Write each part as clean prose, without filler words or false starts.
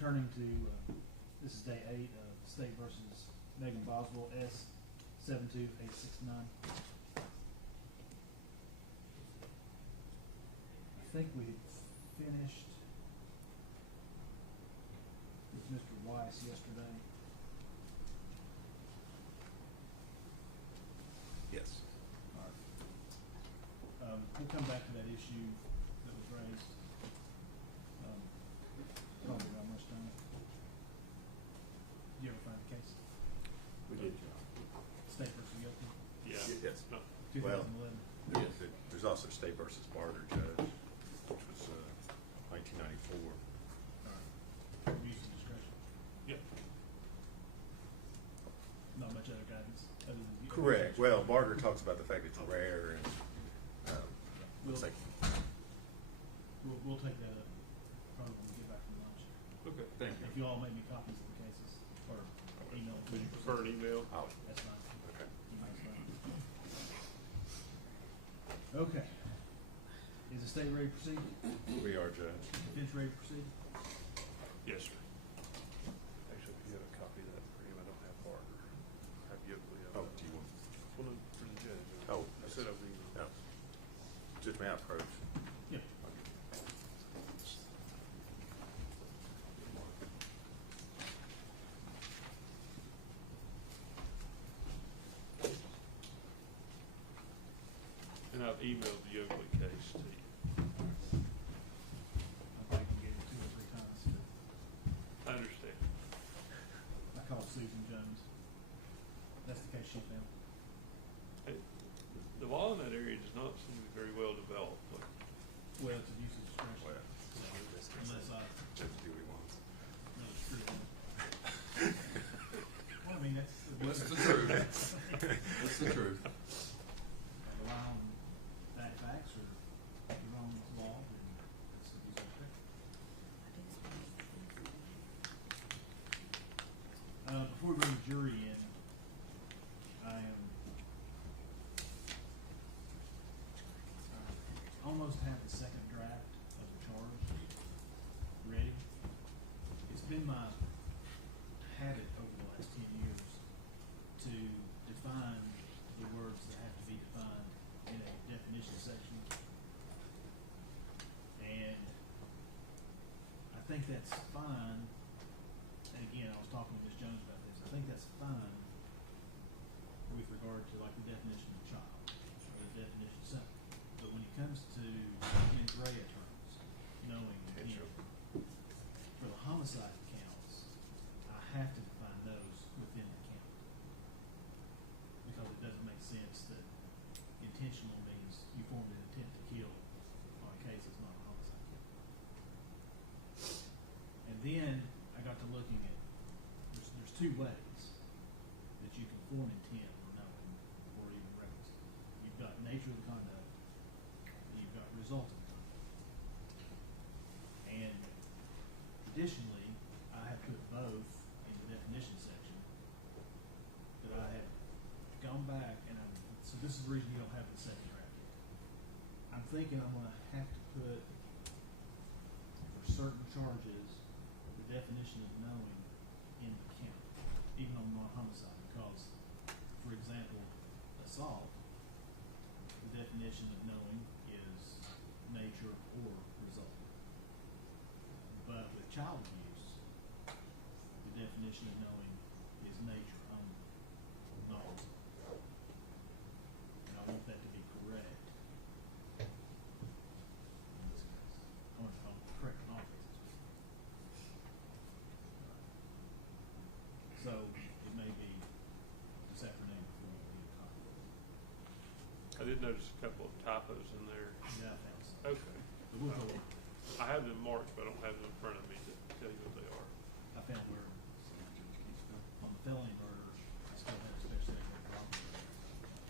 returning to, this is day 8 of State versus Megan Boswell, S 72869. I think we had finished with Mr. Weiss yesterday. Yes. All right. We'll come back to that issue that was raised. Probably not much time. Did you ever find the case? We did. State versus Guilty? Yeah. Yes. No. 2011. There's also State versus Barter, Judge, which was 1994. All right. Use of discretion. Yeah. Not much other guidance other than the Correct. Well, Barter talks about the fact it's rare, and We'll, it's like, we'll take that up probably when we get back from lunch. Okay. thank If you all make me copies of the cases or email them to Would me. you prefer an email? oh, That's fine. okay. Email's fine. Okay. Is the state ready to proceed? We are, Judge. Defense ready to proceed? Yes, sir. Actually, if you have a copy of that for him, I don't have Barter. I have Evelyn. Oh, do you want? Well, no, for the judge. Oh, I said over the email. No. Judge, may I approach? Yep. And I've emailed the Oakley case to you. I think I gave it 2 or 3 times. I understand. I called Susan Jones. That's the case she found. Hey, the law in that area does not seem to be very well developed. But Well, it's abuse of discretion. Well, Unless I Judge Dewey wants. know it's true. Well, I mean, that's What's the truth? What's the truth? I rely on bad facts or the wrong law, and that's abuse of discretion. Before we bring the jury in, I am almost have the second draft of the charge ready. It's been my habit over the last 10 years to define the words that have to be defined in a definition section. And I think that's fine. And again, I was talking to Ms. Jones about this. I think that's fine with regard to like the definition of child or the definition of something. But when it comes to mens rea terms, knowing intent, for the homicide counts, I have to define those within the count. Because it doesn't make sense that intentional means you formed an intent to kill on a case that's not a homicide count. And then I got to looking at, there's 2 ways that you can form intent or knowing or even reckless. You've got nature of the conduct, and you've got result of the conduct. And traditionally, I have put both in the definition section, but I have gone back and so this is the reason you don't have the second draft yet. I'm thinking I'm gonna have to put for certain charges the definition of knowing in the count, even on non-homicide, because, for example, assault, the definition of knowing is nature or result. But with child abuse, the definition of knowing is nature only, not result. And I want that to be correct in this case. I want to correct in all cases. So it may be this afternoon before we get a copy. I did notice a couple of typos in there. Yeah, I found some. Okay. But we'll go over. I have them marked, but I don't have them in front of me to tell you what they are. I found where on the felony murder, I still have special aggravated robbery.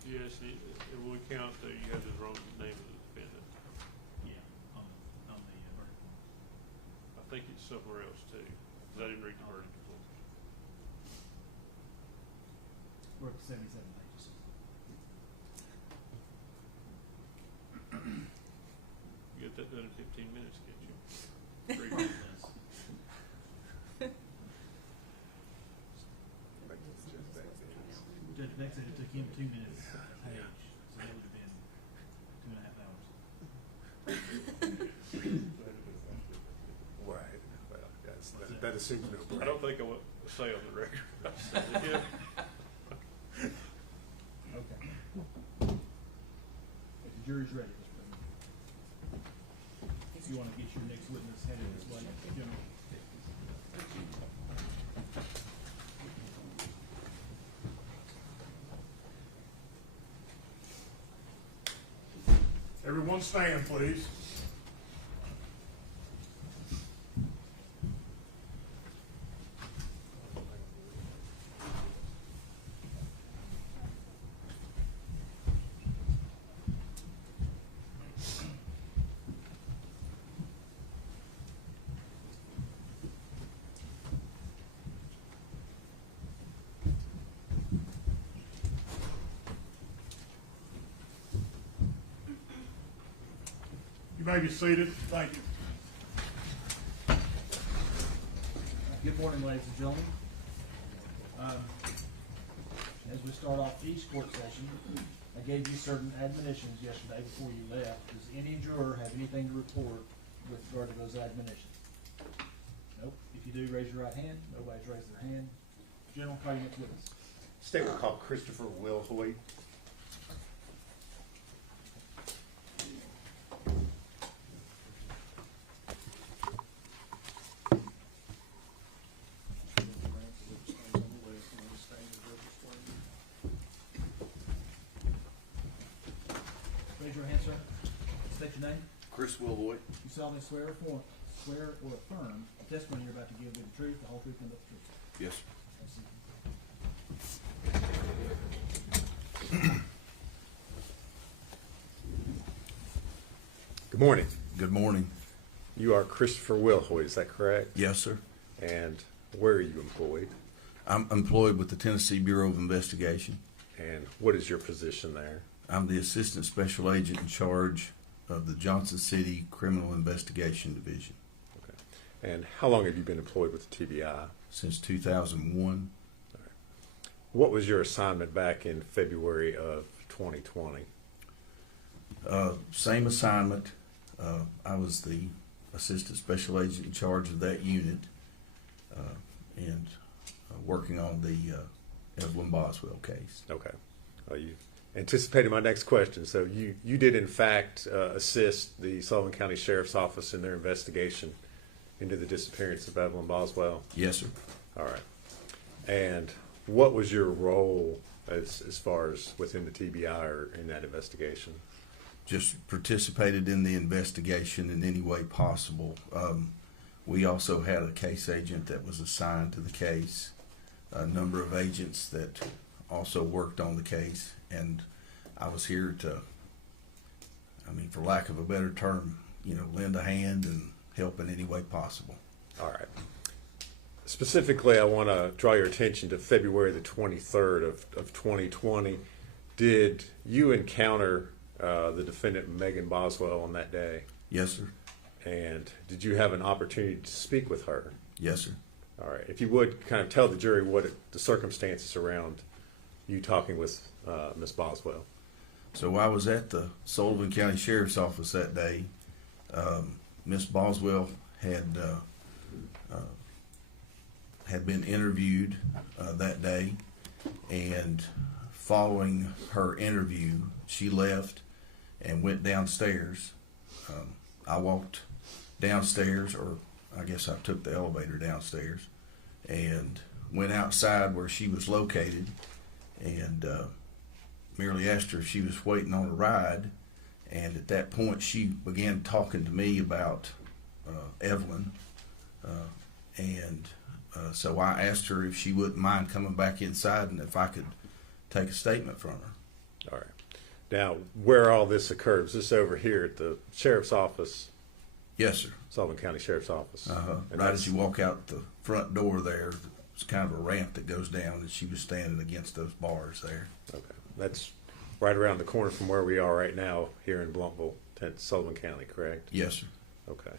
Yes, it will count that you have the wrong name of the defendant. Yeah, on the verdict form. I think it's somewhere else too, because I didn't read the verdict form. We're up to 77 pages. You get that done in 15 minutes, can't you? Yes. 2 minutes a page, so that would have been 2.5 hours. Right. Well, that assumes no break. I don't think I want to say on the record. I said it, yeah. Okay. If the jury's ready, Mr. President. If you want to get your next witness headed this way, gentlemen. Everyone stand, please. You may be seated. Thank you. Good morning, ladies and gentlemen. As we start off each court session, I gave you certain admonitions yesterday before you left. Does any juror have anything to report with regard to those admonitions? Nope. If you do, raise your right hand. Nobody's raised their hand. General, call your next witness. State will call Christopher Will Hoyt. Raise your hand, sir. State your name. Chris Willoy. You solemnly swear or affirm the testimony you're about to give will be the truth, the whole truth, and nothing but the truth. Yes. Good morning. Good morning. You are Christopher Will Hoyt, is that correct? Yes, sir. And where are you employed? I'm employed with the Tennessee Bureau of Investigation. And what is your position there? I'm the Assistant Special Agent in charge of the Johnson City Criminal Investigation Division Okay. And how long have you been employed with the TBI? since 2001. What was your assignment back in February of 2020? Same assignment. I was the Assistant Special Agent in charge of that unit and working on the Evelyn Boswell case. Okay. You anticipated my next question. So you did, in fact, assist the Sullivan County Sheriff's Office in their investigation into the disappearance of Evelyn Boswell? Yes, sir. All right. And what was your role as far as within the TBI or in that investigation? Just participated in the investigation in any way possible. We also had a case agent that was assigned to the case, a number of agents that also worked on the case, and I was here to, for lack of a better term, lend a hand and help in any way possible. All right. Specifically, I want to draw your attention to February the 23rd of 2020. Did you encounter the defendant, Megan Boswell, on that day? Yes, sir. And did you have an opportunity to speak with her? Yes, sir. All right. If you would kind of tell the jury what the circumstances around you talking with Miss Boswell. So I was at the Sullivan County Sheriff's Office that day. Miss Boswell had been interviewed that day, and following her interview, she left and went downstairs. I walked downstairs, or I guess I took the elevator downstairs, and went outside where she was located, and merely asked her if she was waiting on a ride. And at that point, she began talking to me about Evelyn, and so I asked her if she wouldn't mind coming back inside and if I could take a statement from her. All right. Now, where all this occurred, is this over here at the Sheriff's Office? Yes, sir. Sullivan County Sheriff's Office. Right as you walk out the front door there, it's kind of a ramp that goes down, and she was standing against those bars there. Okay. That's right around the corner from where we are right now here in Blumpville, Sullivan County, correct? Yes, sir. Okay.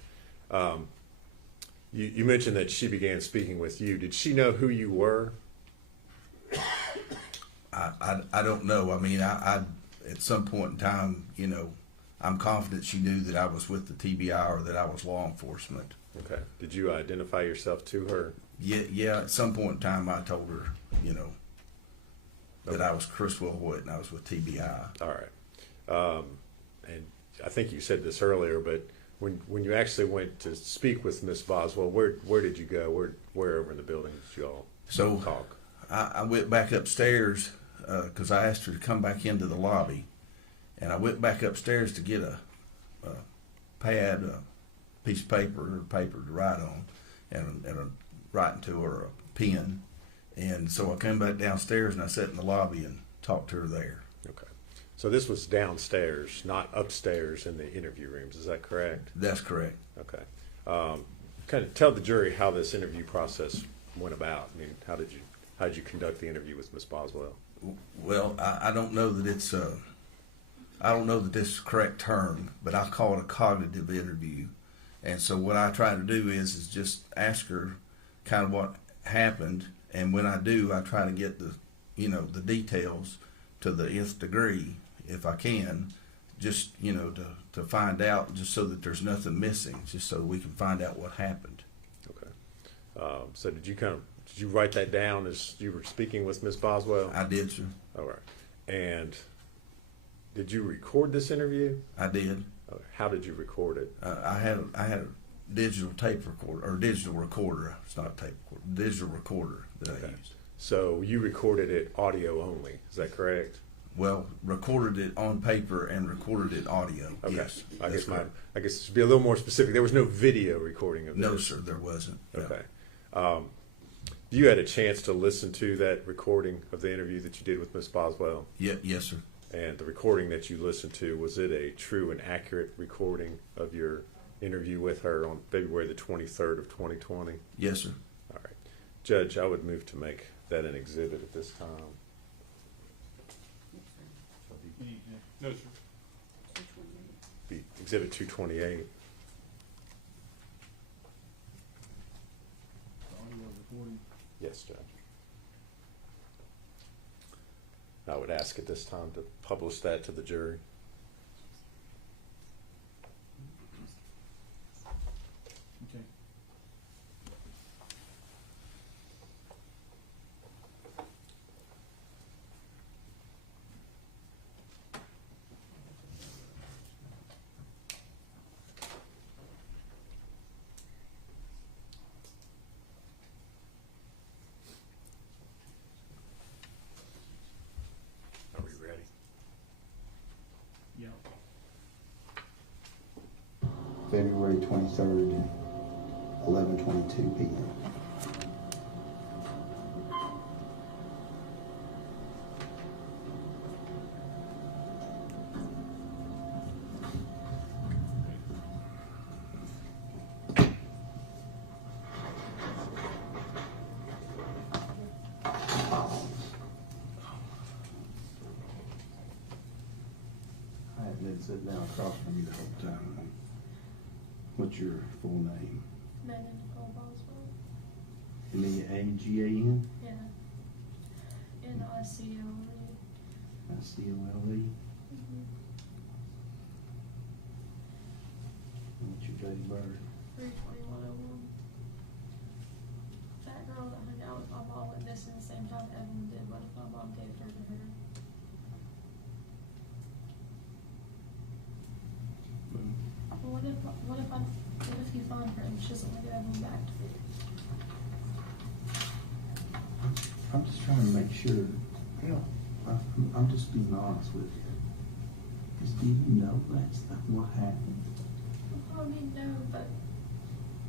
You mentioned that she began speaking with you. Did she know who you were? I don't know. I mean, I at some point in time, you know, I'm confident she knew that I was with the TBI or that I was law enforcement. Okay. Did you identify yourself to her? Yeah. At some point in time, I told her, you know, that I was Chris Hoyt and I was with TBI. All right. And I think you said this earlier, but when you actually went to speak with Miss Boswell, where did you go? Where over in the building did you all talk? I went back upstairs because I asked her to come back into the lobby, and I went back upstairs to get a pad, a piece of paper to write on, and a writing to her, a pen. And so I came back downstairs and I sat in the lobby and talked to her there. Okay. So this was downstairs, not upstairs in the interview rooms. Is that correct? That's correct. Okay. Kind of tell the jury how this interview process went about. I mean, how did you conduct the interview with Miss Boswell? Well, I don't know that it's I don't know that this is the correct term, but I call it a cognitive interview. And so what I try to do is just ask her kind of what happened, and when I do, I try to get the details to the nth degree if I can, just to find out, just so that there's nothing missing, just so we can find out what happened. Okay. So did you write that down as you were speaking with Miss Boswell? I did, sir. All right. And did you record this interview? I did. How did you record it? I had a digital tape recorder, or digital recorder. It's not a tape recorder. Digital recorder that I used. So you recorded it audio only. Is that correct? Well, recorded it on paper and recorded it audio. Okay. Yes. I guess to be a little more specific, there was no video recording of this. No, sir, there wasn't. Okay. You had a chance to listen to that recording of the interview that you did with Miss Boswell? Yeah, yes, sir. And the recording that you listened to, was it a true and accurate recording of your interview with her on February the 23rd of 2020? Yes, sir. All right. Judge, I would move to make that an exhibit at this time. No, sir. Be Exhibit 228. Audio recording. Yes, Judge. I would ask at this time to publish that to the jury. Okay. Are we ready? Yeah. February 23rd, 11:22 p.m. I have been sitting down across from you the whole time. What's your full name? Megan Boswell. Megan? Yeah. N-I-C-O-L-E. I-C-O-L-E? What's your date of birth? 3/21/01. That girl that hung out with my mom went missing the same time Evelyn did. What if my mom gave her to her? Well, what if you find her and she doesn't want to give Evelyn back to me? I'm just trying to make sure. I'm just being honest with you. Because do you know that's what happened? Well, I mean, no, but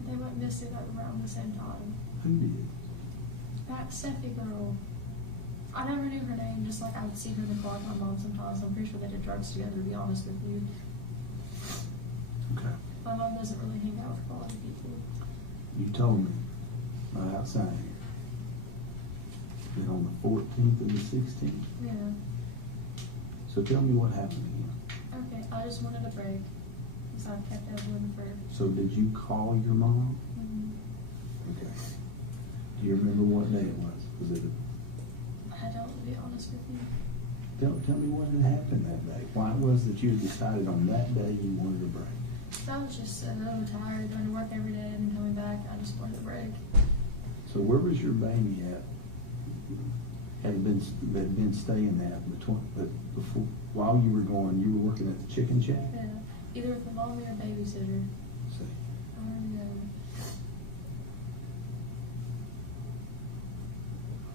they went missing like around the same time. Who did? That Steffi girl, I never knew her name, just like I would see her in the car with my mom sometimes. I'm pretty sure they did drugs together, to be honest with you. Okay. My mom doesn't really hang out with quality people. You told me right outside here that on the 14th and the 16th. Yeah. So tell me what happened again. Okay, I just wanted a break. Because I kept Evelyn for. So did you call your mom? Mm-hmm. Okay. Do you remember what day it was? Was it I don't, to be honest with you. Tell me what had happened that day. Why it was that you decided on that day you wanted a break? I was just so tired, going to work every day and coming back. I just wanted a break. So where was your baby at? Had been staying at before while you were going? You were working at the chicken shack. Yeah, either with a mommy or babysitter. See, I don't know.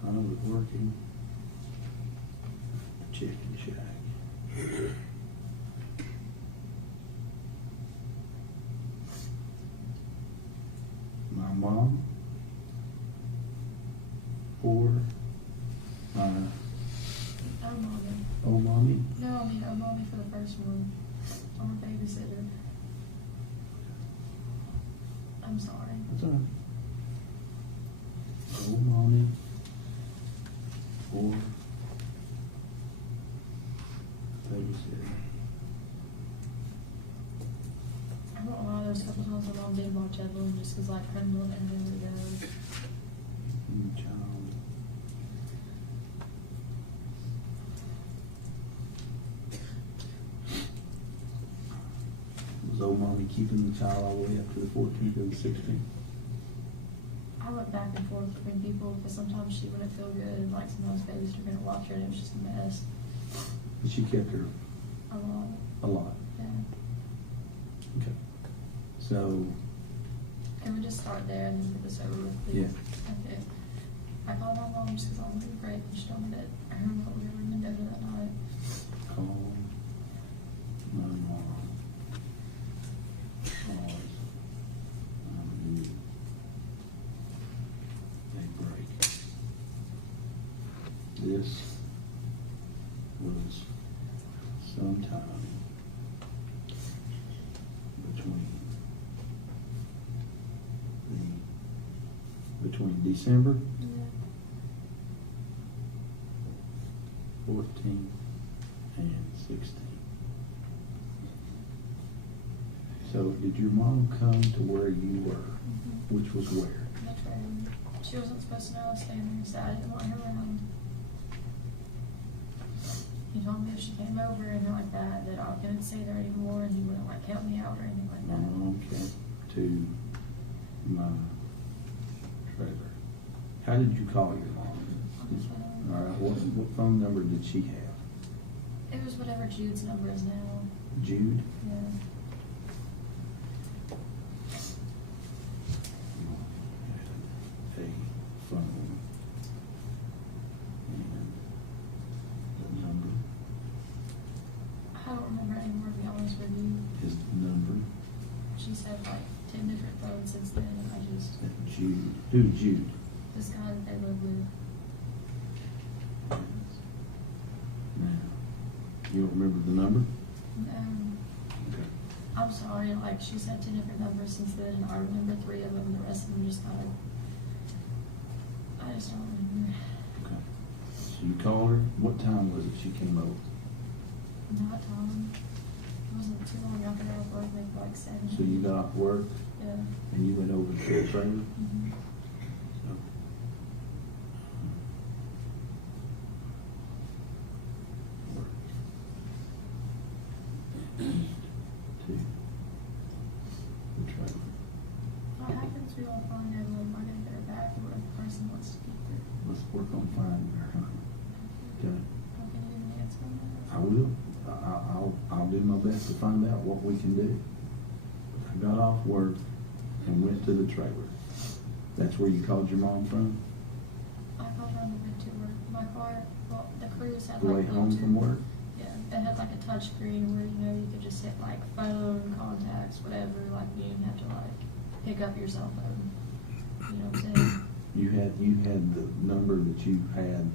I was working at the chicken shack. My mom or my Oh, mommy. old mommy. No, I mean, oh, mommy for the first one. I'm a babysitter. I'm sorry. That's all right. Old mommy or babysitter. I won't lie, there's a couple times my mom did watch Evelyn just because, like, I couldn't let Evelyn go. Child. Was old mommy keeping the child all the way up to the 14th and the 16th? I went back and forth between people because sometimes she wouldn't feel good, and like sometimes babies are gonna watch her, and it was just a mess. But she kept her A lot. a lot. Yeah. Okay. So, Can we just start there and then get this over with, please? Okay. I called my mom just because I wanted a break, and she told me that I heard what we were gonna do that night. call my mom. Cause I need a break. This was sometime between December Yeah. 14 and 16. So did your mom come to where you were, Mm-hmm. which was where? That's right. She wasn't supposed to know I was staying there, so I didn't want her around. He told me if she came over and like that I couldn't stay there anymore, and he wouldn't like help me out or anything like My that. mom came to my trailer. How did you call your mom? On the phone. All right, what phone number did she have? It was whatever Jude's number is now. Jude? Yeah. A phone. And the number, I don't remember anymore, to be honest with you. his number, She's had like 10 different phones since then, and I just, Jude. Who's Jude? this guy that they live with. Now, you don't remember the number? Okay. I'm sorry, like, she's had 10 different numbers since then, and I remember 3 of them, the rest of them just kind of, I just don't remember. Okay. So you called her, what time was it she came over? Not Tom. It wasn't too long after I was working, maybe like 7. So you got off work Yeah. and you went over to the trailer? Mm-hmm. So, work. To the trailer. What happens if we don't find her? Am I gonna get her back, or if the person wants to keep her? Let's work on finding her, huh? Okay. How can you give me an answer on that? I will. I'll do my best to find out what we can do. I got off work and went to the trailer. That's where you called your mom from? I called her on the way to work. My car, well, the cruise had The way like home from work? Yeah, it had like a touch screen where, you know, you could just hit like phone, contacts, whatever, like you didn't have to like pick up your cell phone. You know what I'm saying? You had the number that you had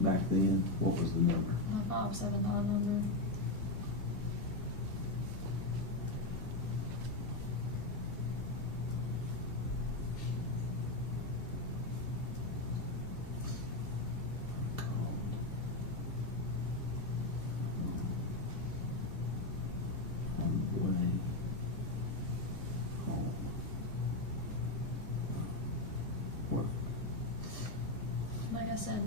back then. What was the number? My 579 number. On the way home. What? Like I said,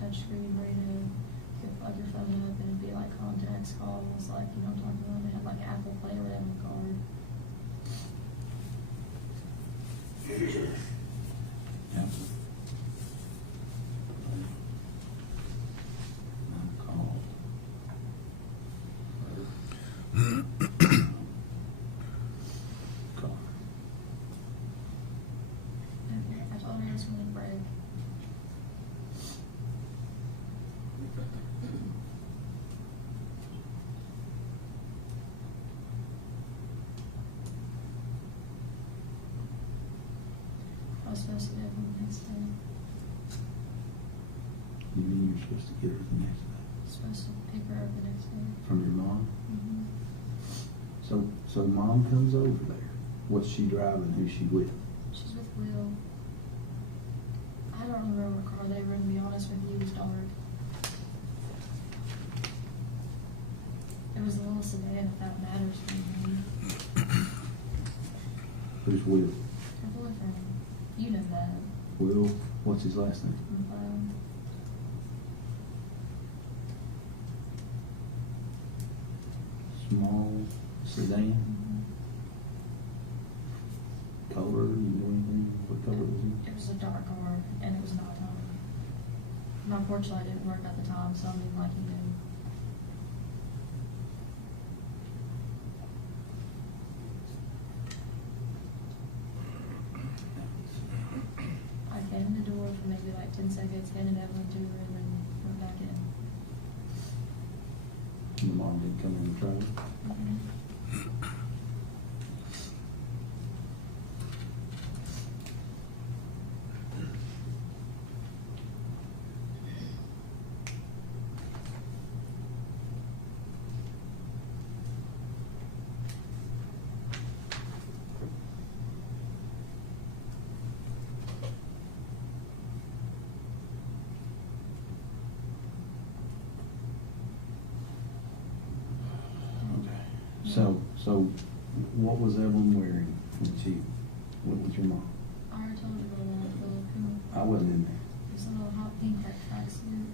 touchscreen where, you know, you could plug your phone up and it'd be like contacts, calls, like, you know what I'm talking about? They had like Apple Play or whatever on the card. Counsel? I'm called. Car. Okay, I told her this one to break. I was supposed to get it the next day. You mean you're supposed to get her the next day? Supposed to pick her up the next day. From your mom? Mm-hmm. So mom comes over there. What's she driving? Who's she with? She's with Will. I don't remember what car they were in, to be honest with you. It was dark. It was a little sedan, if that matters for me. Who's Will? Her boyfriend. You know that. Will, what's his last name? Small sedan? Mm-hmm. Color, you know anything? What color was It was a dark car, and it was not on. My porch light didn't work at the time, so I mean, like, you know. I came in the door for maybe like 10 seconds, handed Evelyn to her, and then went back in. Your mom didn't come in the trailer? Mm-hmm. So what was Evelyn wearing when she went with your mom? I already told you about that little Puma. I wasn't in there. It was a little hot pink tracksuit,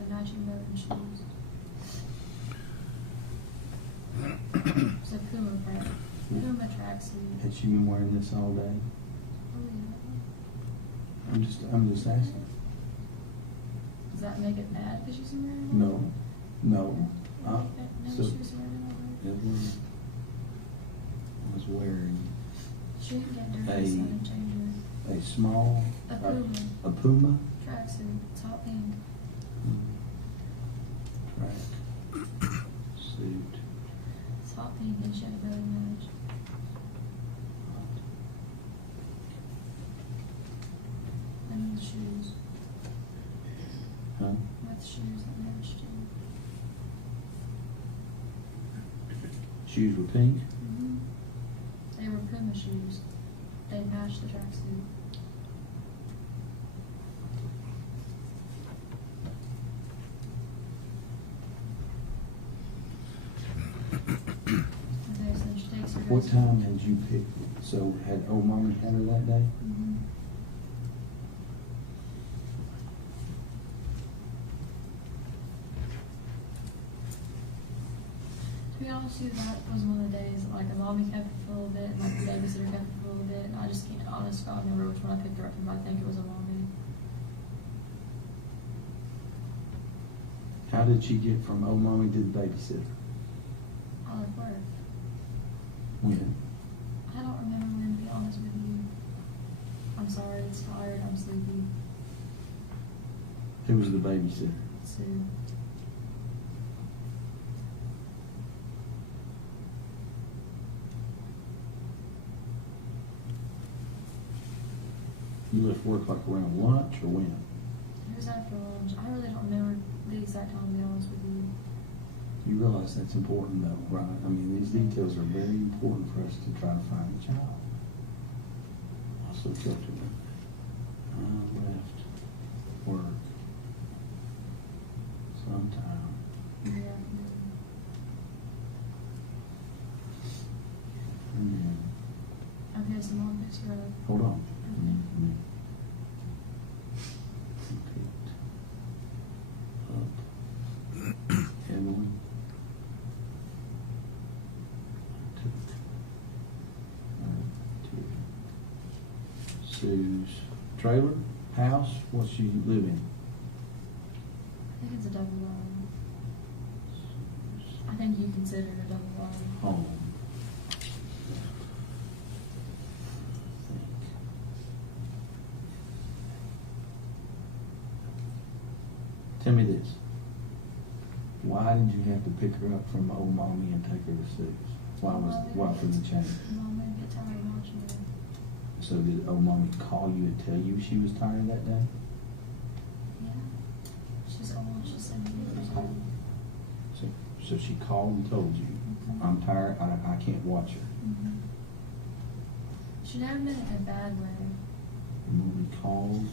the matching boat and shoes. It was a Puma print. Puma tracksuit. Had she been wearing this all day? Oh yeah. I'm just asking. Does that make it bad because she's wearing it? No, no. No, So she was wearing it all day. Evelyn was wearing She didn't get dirty, so I didn't change her. a small. A Puma. A Puma? Tracksuit. It's hot pink. Track suit. It's hot pink and she had a belly match. And the shoes. Huh? With shoes that matched too. Shoes were pink? Mm-hmm. They were Puma shoes. They matched the tracksuit. Okay, so she takes her. What time had you picked? So had old mommy had her that day? Mm-hmm. To be honest with you, that was one of the days, like, the mommy kept it for a little bit, and like, the babysitter kept it for a little bit, and I just can't, honest God, remember which one I picked her up from, but I think it was a mommy. How did she get from old mommy to the babysitter? I left work. When? I don't remember when, to be honest with you. I'm sorry, it's tired, I'm sleepy. Who was the babysitter? Sue. You left work like around lunch or when? It was after lunch. I really don't remember the exact time, to be honest with you. You realize that's important though, right? I mean, these details are very important for us to try to find the child. Also tell you, I left work sometime. Yeah. And then, Okay, so mom picks her up. hold on. Okay. Picked Sue's trailer, house, what's she live in? I think it's a double wide. I think you consider it a double wide. Home. Tell me this. Why did you have to pick her up from old mommy and take her to Sue's? Why for the change? Mom may get tired of watching her. So did old mommy call you and tell you she was tired that day? Yeah. She's old. She's 70 years old. So she called and told you, I'm tired, I can't watch her. Mm-hmm. She never meant it in a bad way. And mommy called.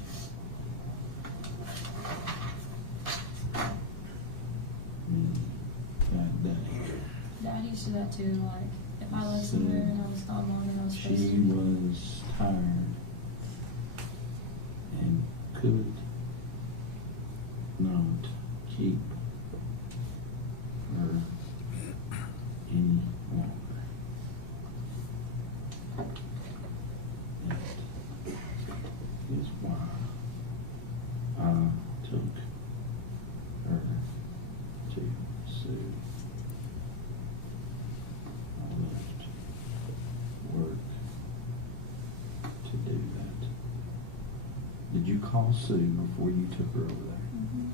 That day. Dad used to do that too, like, if I left somewhere and I was gone long and I was supposed She to. was tired and could not keep her any longer. That is why I took her to Sue. I left work to do that. Did you call Sue before you took her over there? Mm-hmm.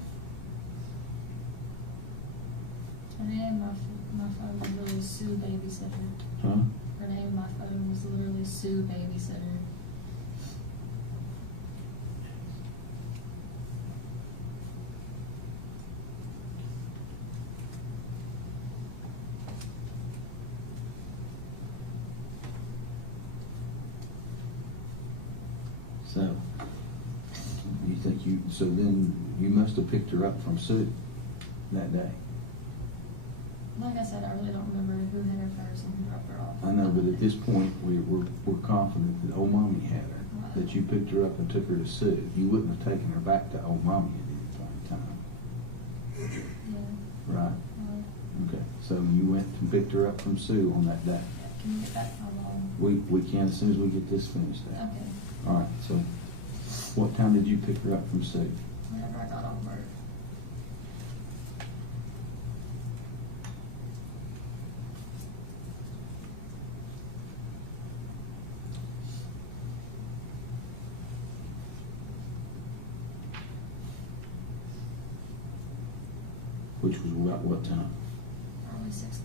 Her name, my phone was literally Sue Babysitter. Huh? Her name, my phone was literally Sue Babysitter. So, you think so then you must have picked her up from Sue that day. Like I said, I really don't remember who hit her first and who dropped her off. I know, but at this point, we're confident that old mommy had her, that you picked her up and took her to Sue. You wouldn't have taken her back to old mommy at any point in time. Yeah. Right? Okay, so you went and picked her up from Sue on that day. Can you get back how long? We can as soon as we get this finished out. Okay. All right, so what time did you pick her up from Sue? Whenever I got off work. Which was about what time? Probably 6:30.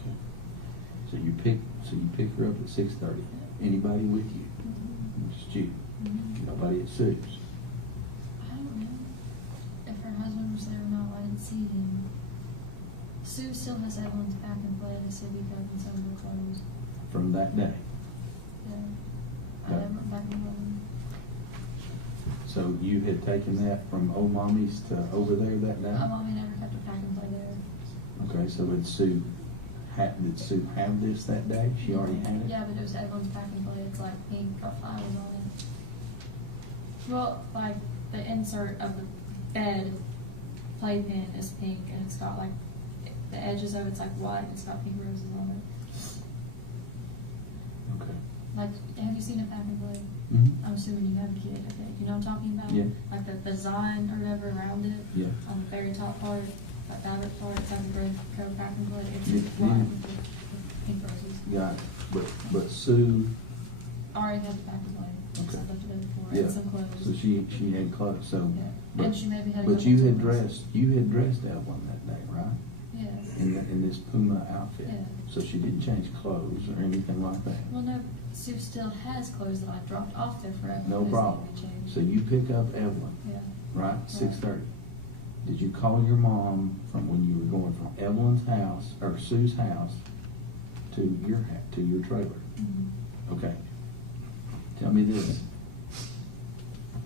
Okay. So you pick her up at 6:30. Anybody with you? Mm-hmm. Just you. Mm-hmm. Nobody at Sue's. I don't know if her husband was there or not. I didn't see him. Sue still has Evelyn's pack and play to City Cup and some of her clothes. From that day. Yeah. I Yeah. never went back in home. So you had taken that from old mommy's to over there that day? My mommy never kept a pack and play there. Okay, so did Sue have this that day? She already had it? Yeah, but it was Evelyn's pack and play. It's like pink, got flowers on it. Well, like the insert of the bed playpen is pink, and it's got like the edges of it's like white, and it's got pink roses on it. Okay. Like, have you seen a pack and play? Mm-hmm. I'm assuming you have a kid. Okay, you know what I'm talking about? Yeah. Like the design or whatever around it. Yeah. On the very top part, that fabric part, it's like a gray coat pack and play. It's Yeah, white yeah. with pink roses. Got it. But Sue, I already had the pack and play. Okay. So I left it there before. yeah, And some clothes. so she had clothes, so. Yeah. But, And she maybe had a but couple you had toys. dressed Evelyn that day, right? Yeah. In this Puma outfit. Yeah. So she didn't change clothes or anything like that? Well, no, Sue still has clothes that I dropped off there forever. No problem. So you pick up Evelyn, Yeah. right? 6:30. Did you call your mom from when you were going from Evelyn's house or Sue's house to your trailer? Mm-hmm. Okay. Tell me this.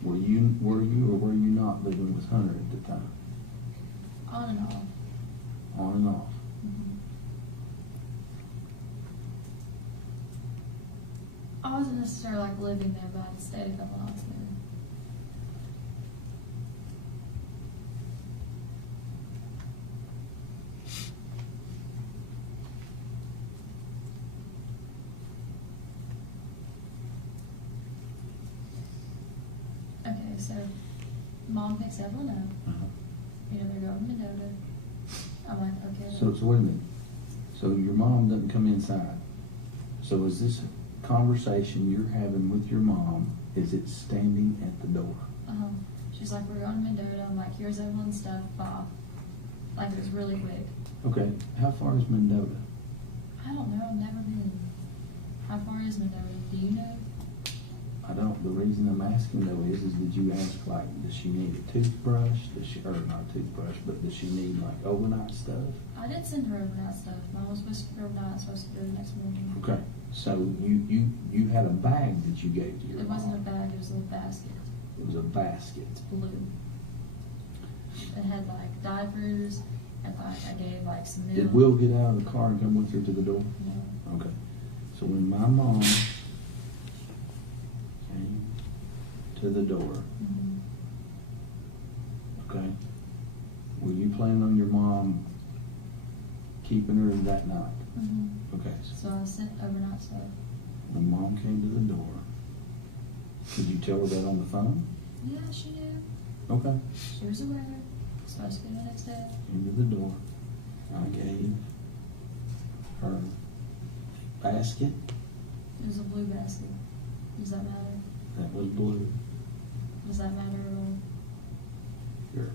Were you or were you not living with Hunter at the time? On and off. On and off. Mm-hmm. I wasn't necessarily like living there, but I stayed a couple nights there. so mom picks Evelyn up. Uh-huh. You know, they're going to Mendota. I'm like, okay. So wait a minute. So your mom doesn't come inside. So is this conversation you're having with your mom, is it standing at the door? She's like, we're going to Mendota. I'm like, here's Evelyn's stuff, bye. Like, it was really quick. Okay, how far is Mendota? I don't know, I've never been. How far is Mendota? Do you know? I don't, the reason I'm asking though is did you ask like, does she need a toothbrush? Does she, or not a toothbrush, but does she need like overnight stuff? I did send her overnight stuff. Mom was supposed to go overnight, supposed to go the next morning. Okay, so you had a bag that you gave to your It mom? wasn't a bag, it was a little basket. It was a basket. It's blue. It had like diapers, and like I gave like some milk. Did Will get out of the car and come with her to the door? No. Okay, so when my mom came to the door, Mhm. okay, were you planning on your mom keeping her that night? Mhm. Okay, So I sent overnight stuff. when mom came to the door, did you tell her that on the phone? Yeah, she knew. Okay. She was aware. Supposed to be the next day. Into the door, I gave her basket It was a blue basket. Does that matter? that was blue. Does that matter at all? Here.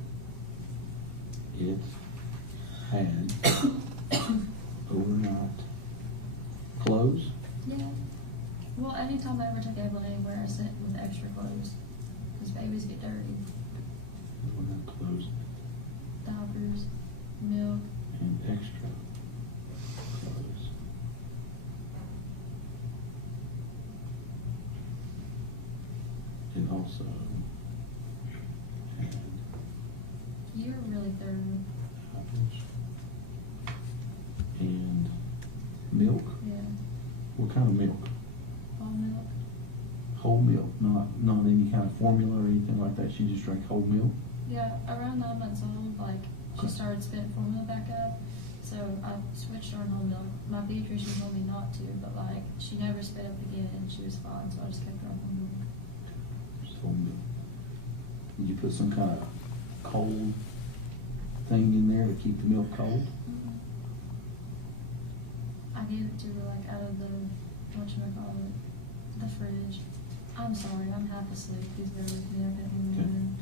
It had overnight clothes. Yeah. Well, anytime I ever took Evelyn anywhere, I sent with extra clothes. Because babies get dirty. Overnight clothes Diapers, milk. and extra clothes. It also had You're really thorough. apples and milk. Yeah. What kind of milk? All milk. Whole milk, not any kind of formula or anything like that. She just drank whole milk. Yeah, around 9 months old, like, she Okay. started spitting formula back up. So I switched her on whole milk. My pediatrician told me not to, but like, she never spit up again and she was fine, so I just kept her on whole milk. Just whole milk. Did you put some kind of cold thing in there to keep the milk cold? I gave it to her like out of the, whatchamacallit, the fridge. I'm sorry, I'm half asleep. Please bear with me. I've been in the Okay. room.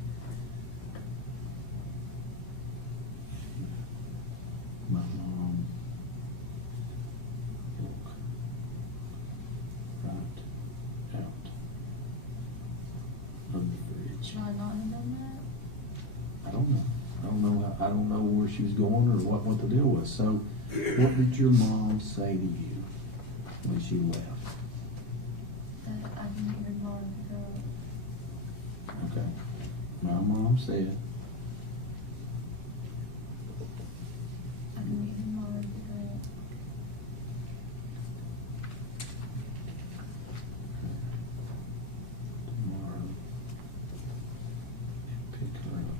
My mom milk right out of the fridge. Should I not have done that? I don't know. I don't know where she was going or what the deal was. So, what did your mom say to you when she left? That I can get her mom to pick her up. Okay. My mom said, I can get her mom to pick her up. tomorrow and pick her up.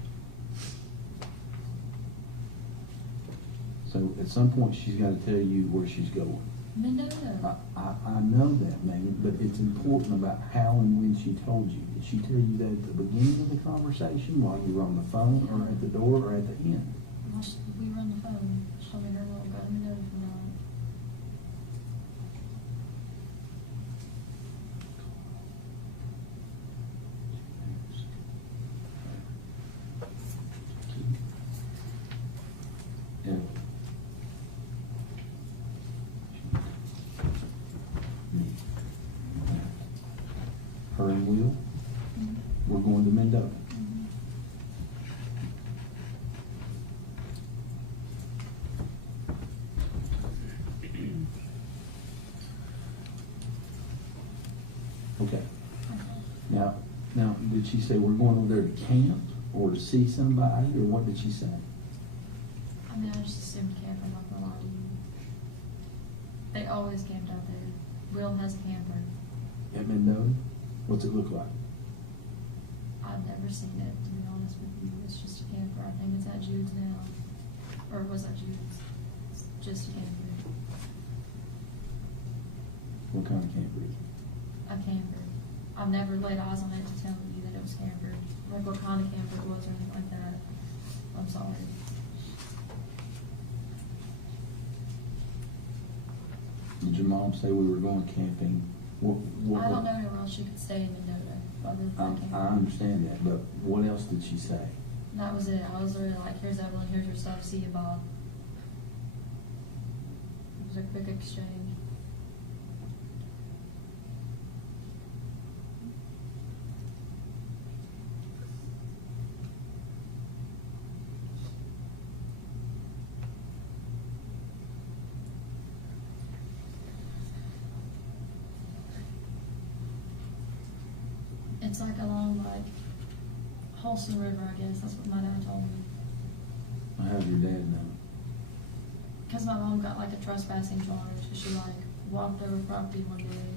So at some point she's got to tell you where she's going. Mendota. I know that, Megan, but it's important about how and when she told you. Did she tell you that at the beginning of the conversation while you were on the phone or at the door or at the end? Well, we were on the phone. She told me her little go to Mendota for now. Her and Will, Mhm. we're going to Mendota. Mhm. Okay. Okay. Now, did she say we're going over there to camp or to see somebody, or what did she say? I mean, I just assumed camp, I'm not gonna lie to you. They always camped out there. Will has a camper. At Mendota? What's it look like? I've never seen it, to be honest with you. It's just a camper. I think it's at Jude's now. Or was that Jude's? It's just a camper. What kind of camper is it? A camper. I've never laid eyes on it to tell you that it was camper. like what kind of camper it was or anything like that. I'm sorry. Did your mom say we were going camping? I don't know anywhere else she could stay in Mendota other than that I camper. understand that, but what else did she say? That was it. I was literally like, here's Evelyn, here's your stuff, see you, Bob. It was a quick exchange. It's like along like Holston River, I guess. That's what my dad told me. How did your dad know? Because my mom got like a trespassing charge. She like walked over property one day,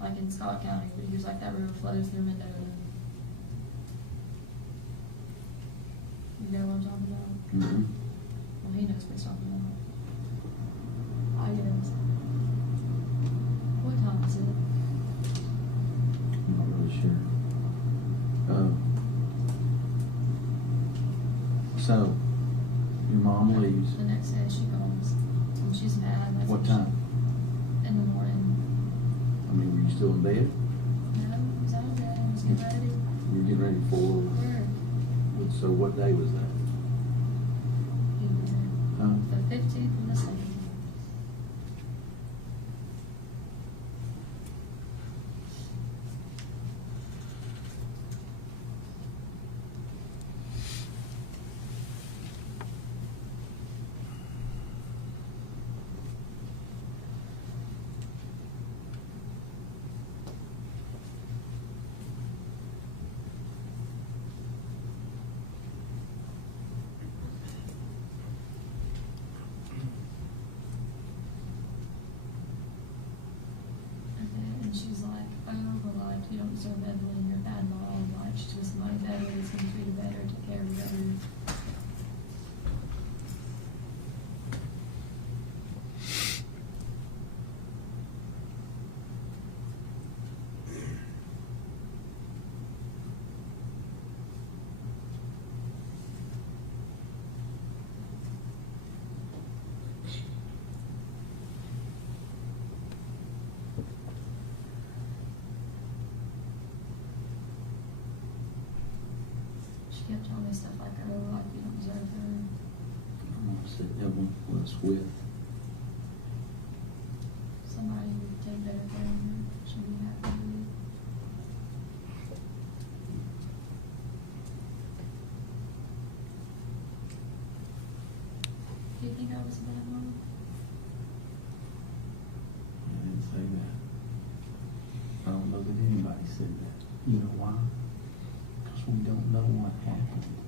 like in Scott County. But he was like, that river flows through Mendota. You know what I'm talking about? Mm-hmm. Well, he knows what he's talking about. I guess. What time is it? I'm not really sure. So, your mom leaves. The next day she comes. And she's mad. Like, What time? In the morning. I mean, were you still in bed? No, I was out of bed. I was getting ready. You were getting ready for. Where? So, what day was that? Huh? The 15th and the 2nd. And she's like, oh, well, like, you don't deserve Evelyn, you're a bad mom. Like, she's just money better, it's gonna treat you better, take care of you better. She kept telling me stuff like, oh, like, you don't deserve her. Your mom said Evelyn was with. Somebody who would take better care of her, she'd be happy with. Do you think I was a bad mom? I didn't say that. I don't know that anybody said that. You know why? Because we don't know what happened.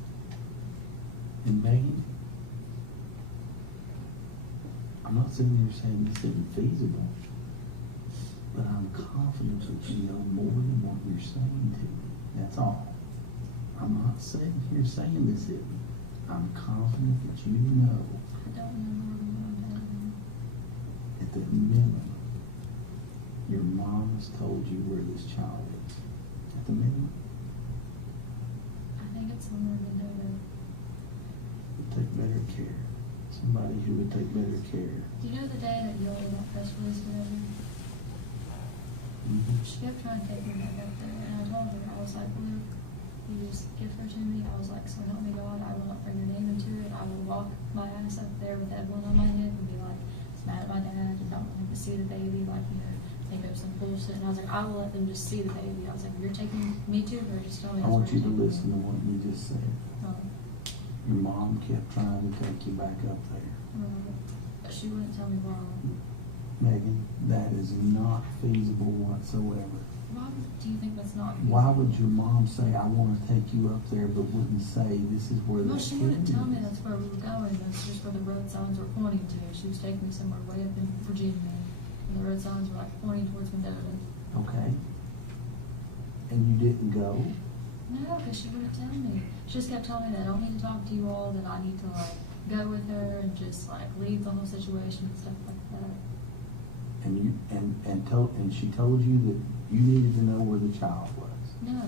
And Megan, I'm not sitting here saying this isn't feasible, but I'm confident that you know more than what you're saying to me. That's all. I'm not sitting here saying this isn't. I'm confident that you know I don't know more than what I'm telling you. at the minimum your mom has told you where this child is. At the minimum. I think it's somewhere in Mendota. Would take better care. Somebody who would take better care. Do you know the day that you all that press release together? Mm-hmm. She kept trying to take me back up there, and I told her, I was like, look, you just give her to me. I was like, so help me God, I will not bring your name into it. I will walk my ass up there with Evelyn on my head and be like, it's mad at my dad and don't want him to see the baby, like, you know, think of some bullshit. And I was like, I will let them just see the baby. I was like, you're taking me to her, just tell me. I want you to listen to what you just said. Oh, Your mom kept trying to take you back up there. but she wouldn't tell me why. Megan, that is not feasible whatsoever. Why do you think that's not? Why would your mom say, I want to take you up there, but wouldn't say, this is where Well, that she kid wouldn't tell me is? that's where we were going. That's just where the road signs were pointing to. She was taking me somewhere way up in Virginia, and the road signs were like pointing towards Mendota. Okay. And you didn't go? No, because she wouldn't tell me. She just kept telling me that I don't need to talk to you all, that I need to like go with her and just like leave the whole situation and stuff like that. And she told you that you needed to know where the child was. No,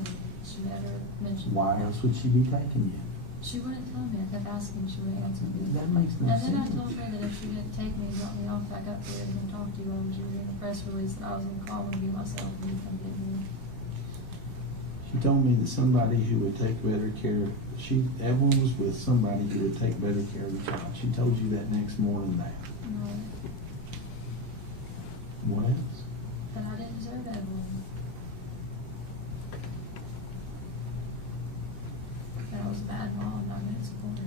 she never mentioned. Why else would she be taking you? She wouldn't tell me. I kept asking, she wouldn't answer me. That makes no And then I sense. told her that if she didn't take me, drop me off back up there and talk to you, I was reading a press release that I was gonna call and get myself and you come get me. She told me that somebody who would take better care, Evelyn was with somebody who would take better care of the child. She told you that next morning that. No, What else? that I didn't deserve Evelyn. That I was a bad mom, not gonna support her.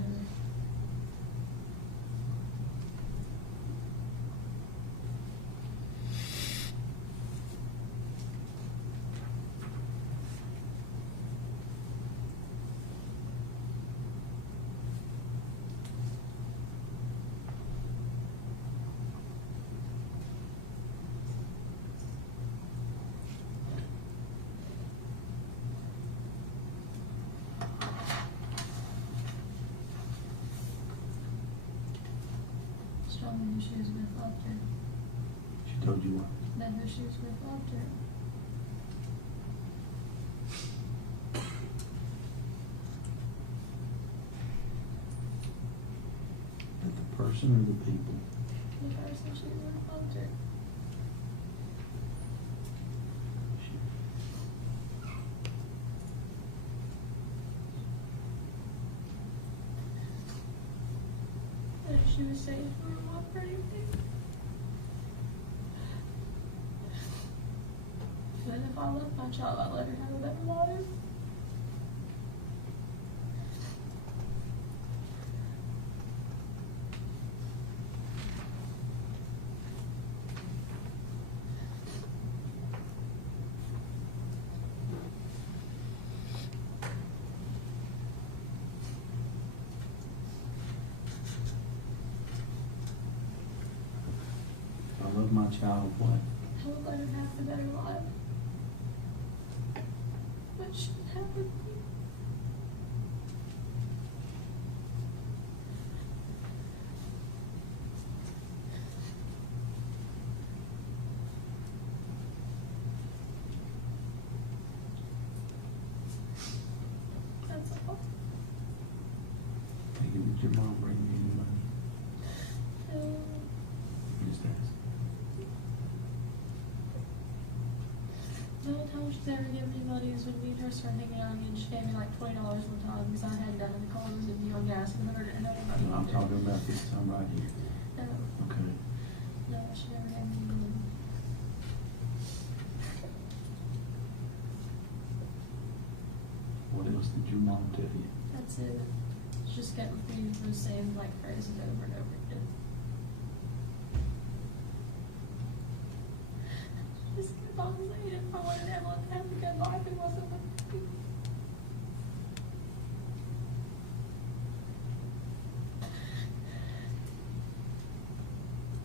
She told me who she was with loved her. She told you what? That who she was with loved her. That the person or the people? The person she was with loved her. And if she was saying for a walk or anything. Then if I left my child, I'd let her have a better life. I love my child, what? I would let her have a better life. But she didn't have it. That's all. Megan, did your mom bring you any money? Just ask. The only time she's ever given me money is when me and her started hanging out again. She gave me like $20 one time because I had done in the car was with you on gas and her and everybody. No, I'm talking about this time right here. No, Okay. no, she never gave me money. What else did your mom tell you? That's it. She just kept repeating those same like phrases over and over again. She just kept on saying if I wanted Evelyn to have a good life, it wasn't with me.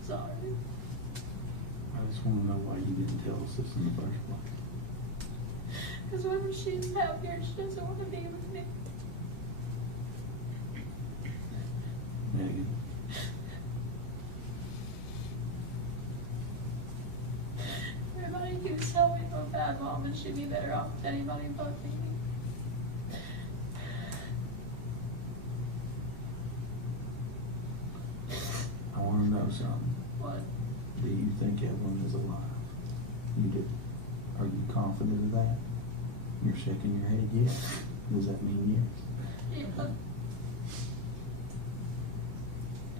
Sorry. I just want to know why you didn't tell us this in the first place. Because whenever she's happier, she doesn't want to be with me. Megan, Everybody keeps telling me I'm a bad mom and she'd be better off with anybody but me. I want to know something. What? Do you think Evelyn is alive? You do. Are you confident of that? You're shaking your head yes. Does that mean yes? Yeah.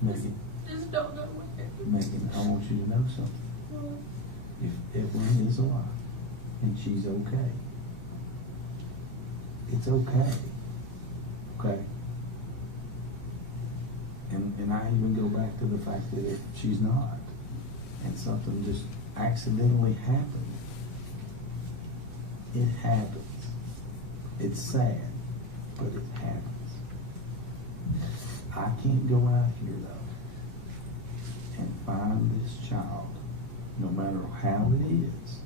Megan, Just don't know where. Megan, I want you to know something. Well, If Evelyn is alive and she's okay, it's okay. Okay? And I even go back to the fact that if she's not, and something just accidentally happened, it happens. It's sad, but it happens. I can't go out here though and find this child, no matter how it is,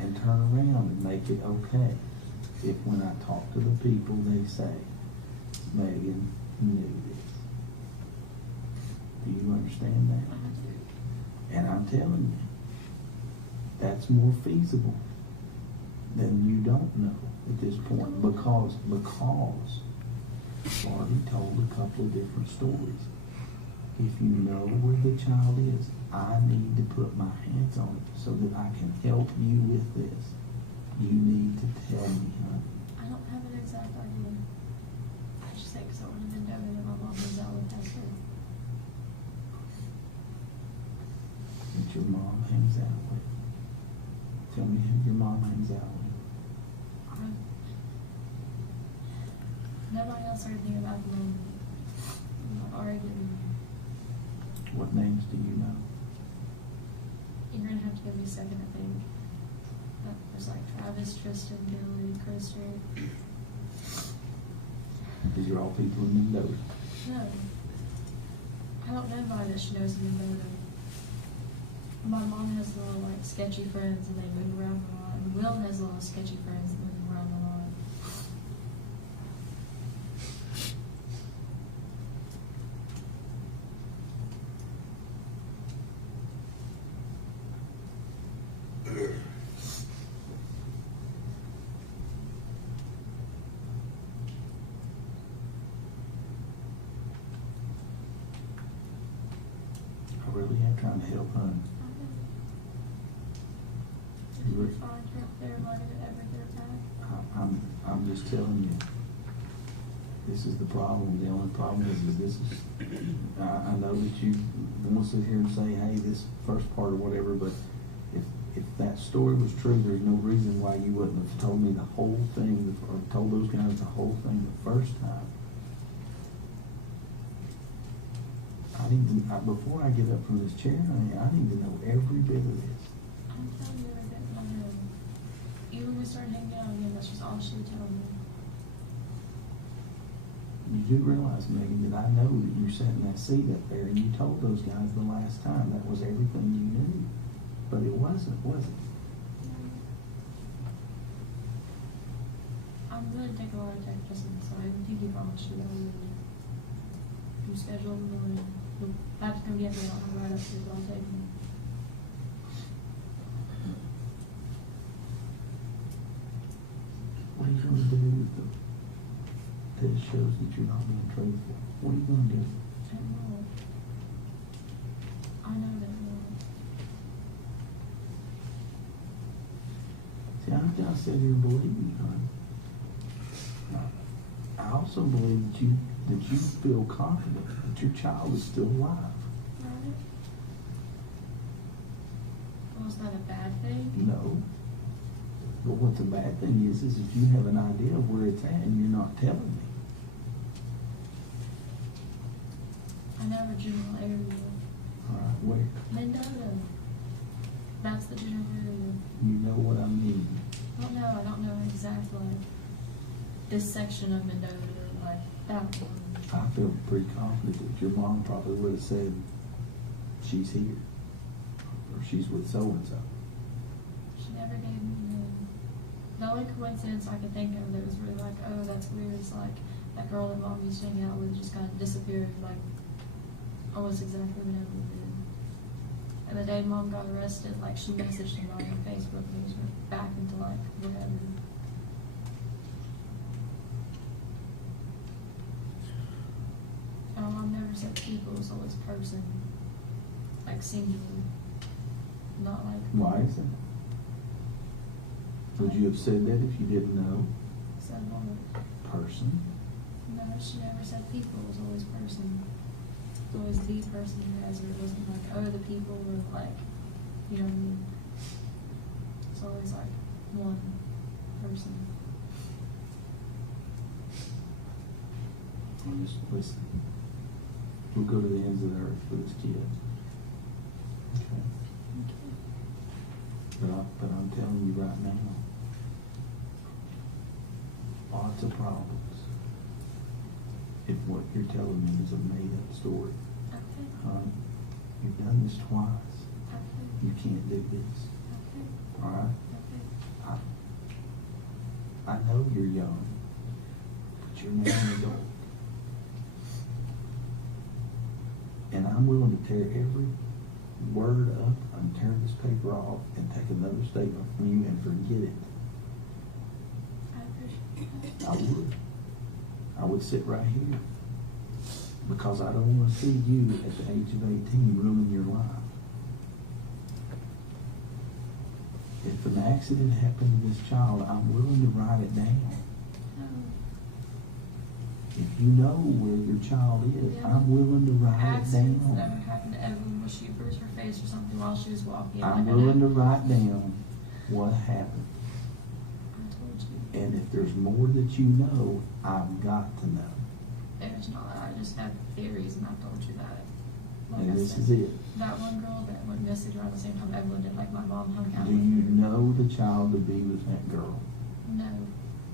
and turn around and make it okay if when I talk to the people they say, Megan knew this. Do you understand that? I do. And I'm telling you, that's more feasible than you don't know. point, because Marty told a couple of different stories. If you know where the child is, I need to put my hands on it so that I can help you with this. You need to tell me, honey. I don't have an exact idea. I just think so when I've been down there, my mom was out with that too. That your mom hangs out with. Tell me who your mom hangs out with. Nobody else heard anything about them. Arguing. What names do you know? You're gonna have to give me a second, I think. But there's like Travis, Tristan, Billy, Christian. These are all people in Mendoza. No. I don't know anybody that she knows in Mendoza. My mom has a lot of like sketchy friends and they move around a lot. And Will has a lot of sketchy friends that move around a lot. I really am trying to help, honey. If you find her up there, might ever get her back. I'm just telling you. This is the problem. The only problem is this is, I know that you want to sit here and say, hey, this first part or whatever, but if that story was true, there's no reason why you wouldn't have told me the whole thing, or told those guys the whole thing the first time. Before I get up from this chair, I need to know every bit of this. I'm telling you everything I know. Even when we started hanging out again, that's just all she would tell me. You do realize, Megan, that I know that you sat in that seat up there and you told those guys the last time that was everything you knew. But it wasn't, was it? I'm going to take a lot of text so I think you promised you that I would. You schedule in the morning. You'll have to come get me. I'll come right up to you, but I'll take you. What are you going to do with them? This shows that you're not being truthful. What are you going to do? I know. I know that you will. See, I've got to sit here and believe you, honey. I also believe that you feel confident that your child is still alive. Right? Well, is that a bad thing? No. But what the bad thing is if you have an idea of where it's at and you're not telling me. I know a general area. All right, where? Mendoza. That's the general area. You know what I mean. I don't know exactly this section of Mendoza, like that one. I feel pretty confident that your mom probably would have said she's here or she's with so-and-so. She never gave me a name. The only coincidence I could think of that was really like, oh, that's weird, is like that girl that mom used to hang out with just kind of disappeared, like almost exactly when Evelyn did. And the day mom got arrested, like she messaged him on Facebook and he was back into like whatever. Mom never said people, it was always person. Like singular. Not like. Why is that? Would you have said that if you didn't know? Said what? Person? No, she never said people, it was always person. It was always the person who has her. It wasn't like, oh, the people were like, you know what I mean? It's always like one person. Well, just listen. We'll go to the ends of the earth for this kid. Okay? Okay. But I'm telling you right now, lots of problems if what you're telling me is a made-up story. Okay. You've done this twice. Okay. You can't do this. Okay. All right? Okay. I know you're young, but you're now an adult. And I'm willing to tear every word up and tear this paper off and take another statement from you and forget it. I appreciate it. would sit right here. Because I don't wanna see you at the age of 18 ruin your life. If an accident happened to this child, I'm willing to write it down. If you know where your child is, Yeah. I'm willing to write it Accidents down. never happened to Evelyn where she bruised her face or something while she was walking. I'm Like, I willing to know- write down what happened. I told you. And if there's more that you know, I've got to know. There's not. I just have theories, and I told you that. Like And I this said, is it. That one girl that went missing around the same time Evelyn did, like my mom hung out Do with you her. know the child to be with that girl? No,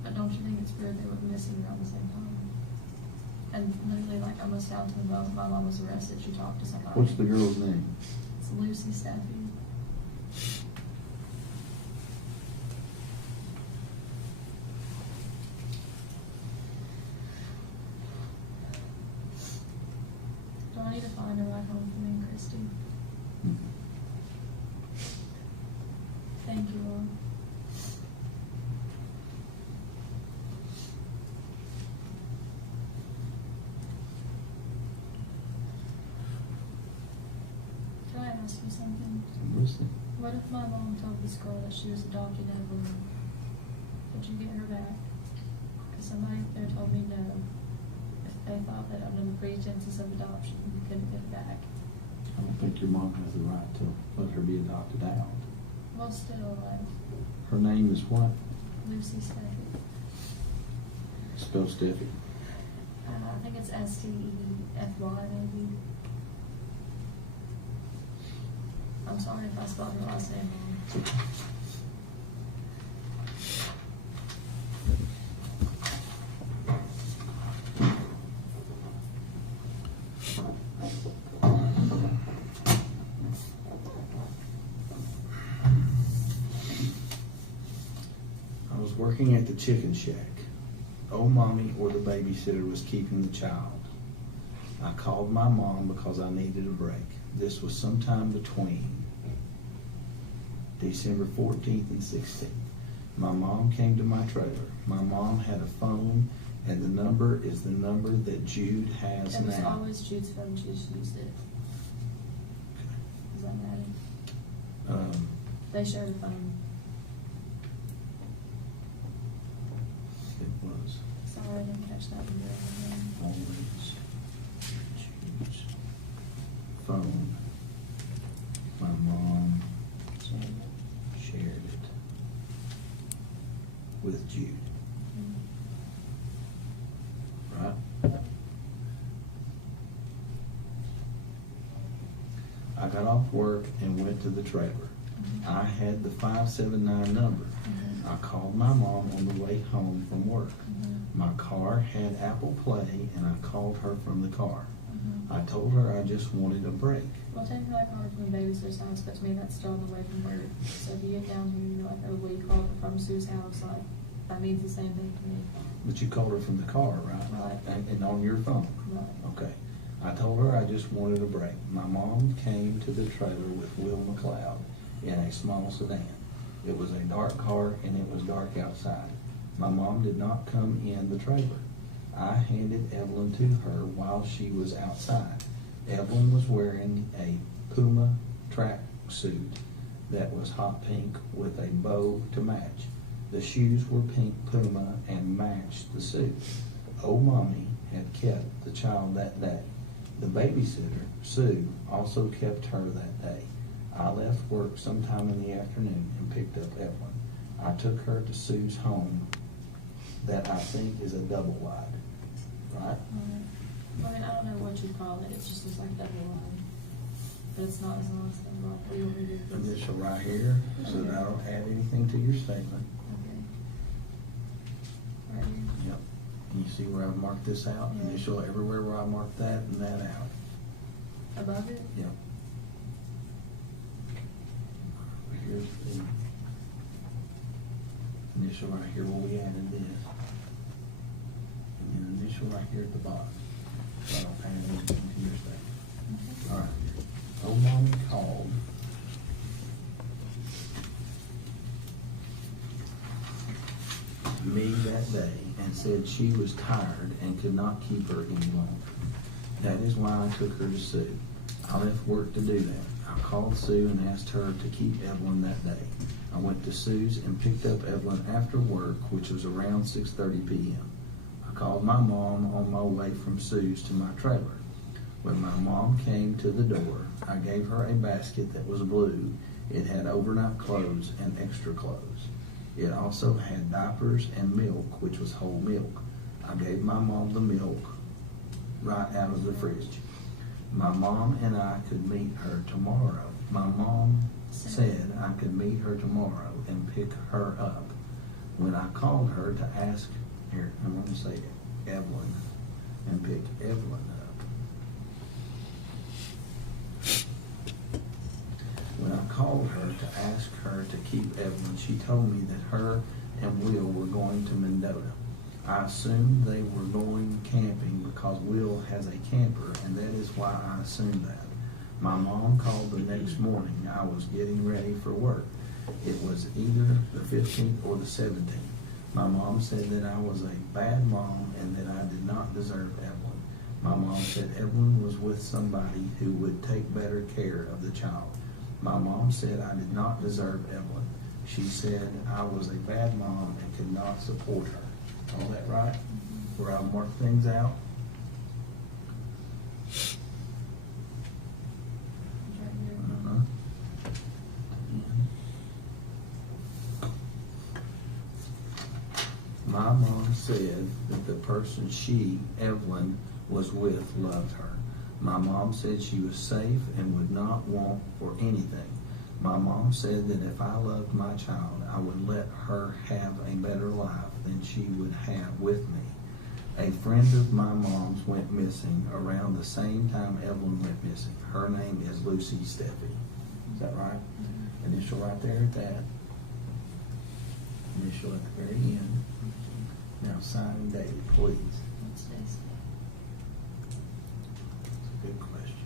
but don't you think it's weird they went missing around the same time? And literally, like almost down to the moment my mom was arrested, she talked to somebody. What's the girl's name? It's Lucy Staffy. Do I need to find a ride home for me and Christy? Thank you, Lord. Can I ask you something? Listen, What if my mom told this girl that she was adopted Evelyn? Would you get her back? Because somebody there told me no. If they thought that under the pretenses of adoption, you couldn't get her back. I don't think your mom has the right to let her be adopted out. Well, still, like, Her name is what? Lucy Stafford. Spell Steffi. I think it's Stefy, maybe. I'm sorry if I spelled her last name wrong. I was working at the chicken shack. Oh, mommy or the babysitter was keeping the child. I called my mom because I needed a break. This was sometime between December 14th and 16th. My mom came to my trailer. My mom had a phone, and the number is the number that Jude has It was now. always Jude's phone, she just used it. Does that matter? They shared a phone. It was Sorry, I didn't catch that one. always Jude's phone. My mom shared it with Jude. Right? I got off work and went to the trailer. I had the 579 number. I called my mom on the way home from work. My car had Apple Play, and I called her from the car. I told her I just wanted a break. Well, technically I called her from the babysitter's house, but to me that's still on the way from work. So if you get down here and you're like, oh, well, you called her from Sue's house, like, that means the same thing to me. But you called her from the car, right? Right. And on your phone. But Okay. I told her I just wanted a break. My mom came to the trailer with Will McLeod in a small sedan. It was a dark car and it was dark outside. My mom did not come in the trailer. I handed Evelyn to her while she was outside. Evelyn was wearing a Puma track suit that was hot pink with a bow to match. The shoes were pink Puma and matched the suit. Old Mommy had kept the child that day. The babysitter, Sue, also kept her that day. I left work sometime in the afternoon and picked up Evelyn. I took her to Sue's home that I think is a double wide, right? I mean, I don't know what you call it, it's just looks like double line. But it's not as long as double line. What do you want me to do? with this? Initial right here, so that I don't add anything to your statement. Okay. Right here. Yep. You see where I've marked this out? Yeah. Initial everywhere where I marked that and that out. Above it? Yep. Here's the initial right here where we added this. And then initial right here at the bottom. So I don't add anything to your statement. Okay. All right. Old Mommy called. me that day and said she was tired and could not keep her any longer. That is why I took her to Sue. I left work to do that. I called Sue and asked her to keep Evelyn that day. I went to Sue's and picked up Evelyn after work, which was around 6:30 p.m. I called my mom on my way from Sue's to my trailer. When my mom came to the door, I gave her a basket that was blue. It had overnight clothes and extra clothes. It also had diapers and milk, which was whole milk. I gave my mom the milk right out of the fridge. My mom and I could meet her tomorrow. My mom said I could meet her tomorrow and pick her up. When I called her to ask, here, I'm going to say Evelyn, and pick Evelyn up. When I called her to ask her to keep Evelyn, she told me that her and Will were going to Mendota. I assumed they were going camping because Will has a camper, and that is why I assumed that. My mom called the next morning. I was getting ready for work. It was either the 15th or the 17th. My mom said that I was a bad mom and that I did not deserve Evelyn. My mom said Evelyn was with somebody who would take better care of the child. My mom said I did not deserve Evelyn. She said I was a bad mom and could not support her. All that right? Where I mark things out? Uh-huh. My mom said that the person she, Evelyn, was with loved her. My mom said she was safe and would not want for anything. My mom said that if I loved my child, I would let her have a better life than she would have with me. A friend of my mom's went missing around the same time Evelyn went missing. Her name is Lucy Steffi. Is that right? Mm-hmm. Initial right there at that. Initial at the very end. Now sign and date, please. What's this? Good question.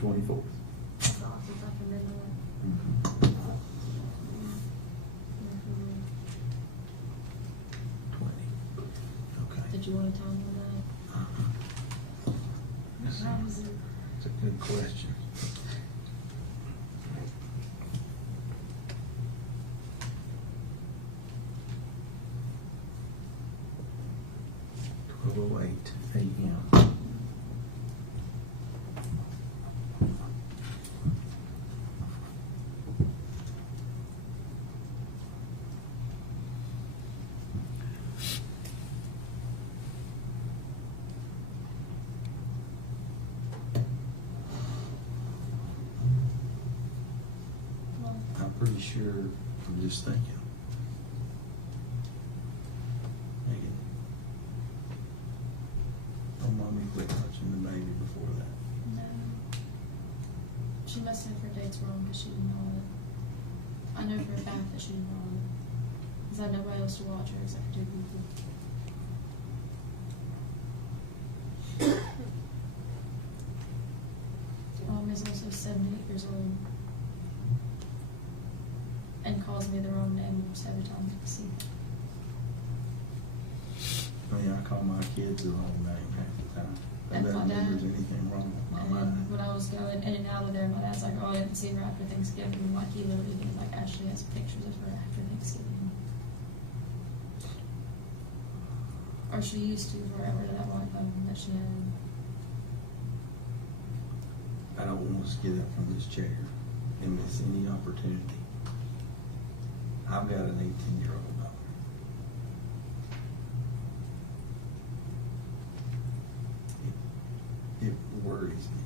24th. That's awesome. It's like a midnight. Mm-hmm. 20. Okay. Did you want to tell me that? How was it? It's a good question. a.m. I'm pretty sure, I'm just thinking. Megan, don't mommy quit touching the baby before that. No. She must have her dates wrong because she didn't know it. I know for a fact that she didn't know it. Because I had nobody else to watch her except for 2 people. Mom is also 78 years old. And calls me the wrong name almost every time I see her. I mean, I call my kids the wrong name half the time. That That's my doesn't mean dad. there's anything wrong with my And mind. when I was going in and out of there, my dad's like, oh, I didn't see her after Thanksgiving. Like, he literally was like, Ashley has pictures of her after Thanksgiving. Or she used to forever, that one phone that she had. I don't want us to get up from this chair and miss any opportunity. I've got an 18-year-old daughter. It worries me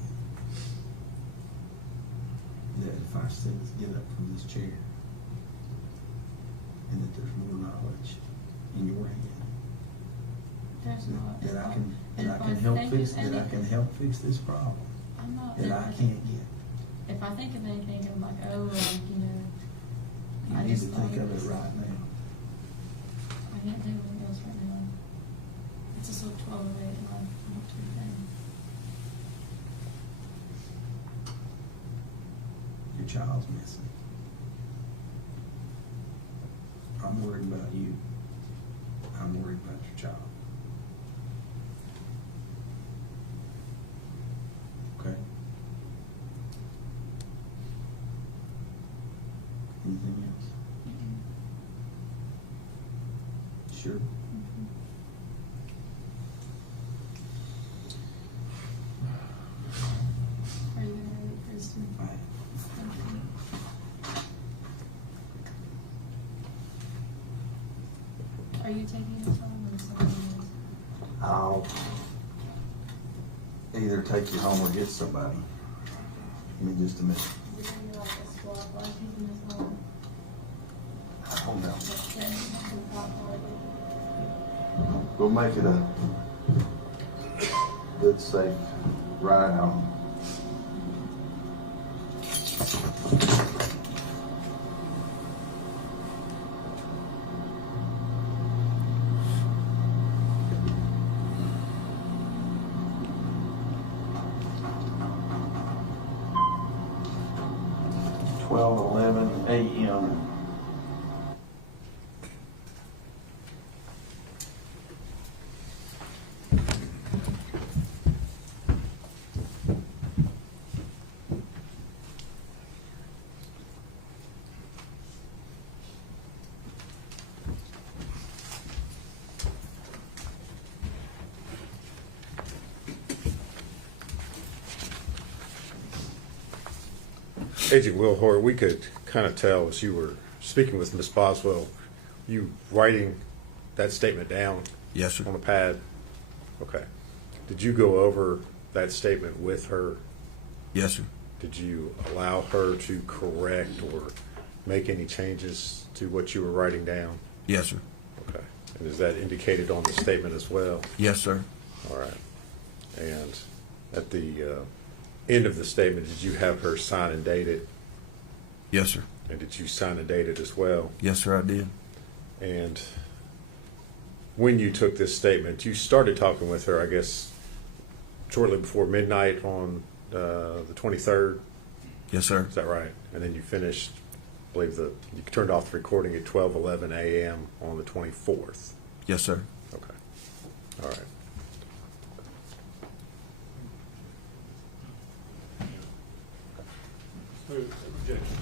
that if I said get up from this chair and that there's more knowledge in your head There's not. that I can And that if I can I help think fix of that I any- can help fix this problem I'm not. that I can't get. If I think of anything, I'm like, oh, like, you know. You I need just to think thought of was- it right now. I can't think of anything else right now. It's just like 12:08 and I'm not too bad. child's missing. I'm worried about you. I'm worried about your child. Okay? Anything else? Sure. Are you gonna read it, Kristen? Fine. Are you taking it home or somebody else? I'll either take you home or get somebody. Give me just a minute. Is it gonna be like a squad, like taking this home? I don't know. Okay, some pop party. We'll make it a good, safe ride home. AM. Agent Will Hoare, we could kind of tell as you were speaking with Ms. Boswell, you writing that statement down Yes, sir. on a pad? Okay. Did you go over that statement with her? Yes, sir. Did you allow her to correct or make any changes to what you were writing down? Yes, sir. Okay. And is that indicated on the statement as well? Yes, sir. All right. And at the end of the statement, did you have her sign and date it? Yes, sir. And did you sign and date it as well? Yes, sir, I did. And when you took this statement, you started talking with her, I guess, shortly before midnight on the 23rd. Yes, sir. Is that right? And then you finished, I believe you turned off the recording at 12:11 a.m. on the 24th. Yes, sir. Okay. All right. Objection.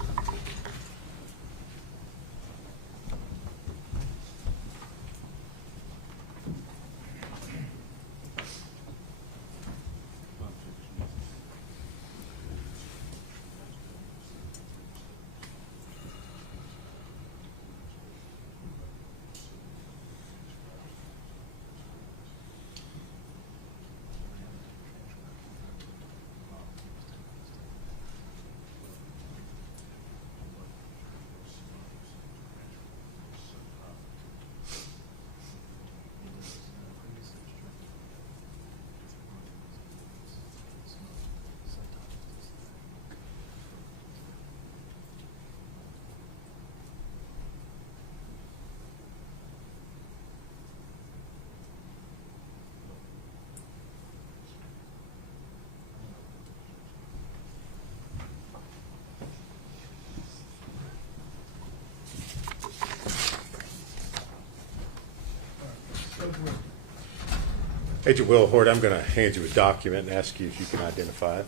Agent Will Hoare, I'm going to hand you a document and ask you if you can identify it.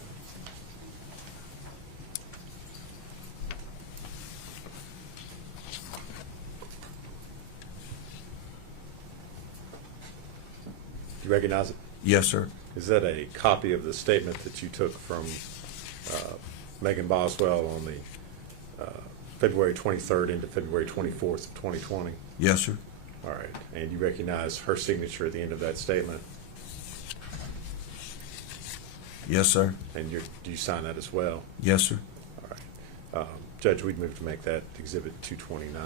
Do you recognize it? Yes, sir. Is that a copy of the statement that you took from Megan Boswell on the February 23rd into February 24th of 2020? Yes, sir. All right. And you recognize her signature at the end of that statement? Yes, sir. And do you sign that as well? Yes, sir. All right. Judge, we'd move to make that Exhibit 229.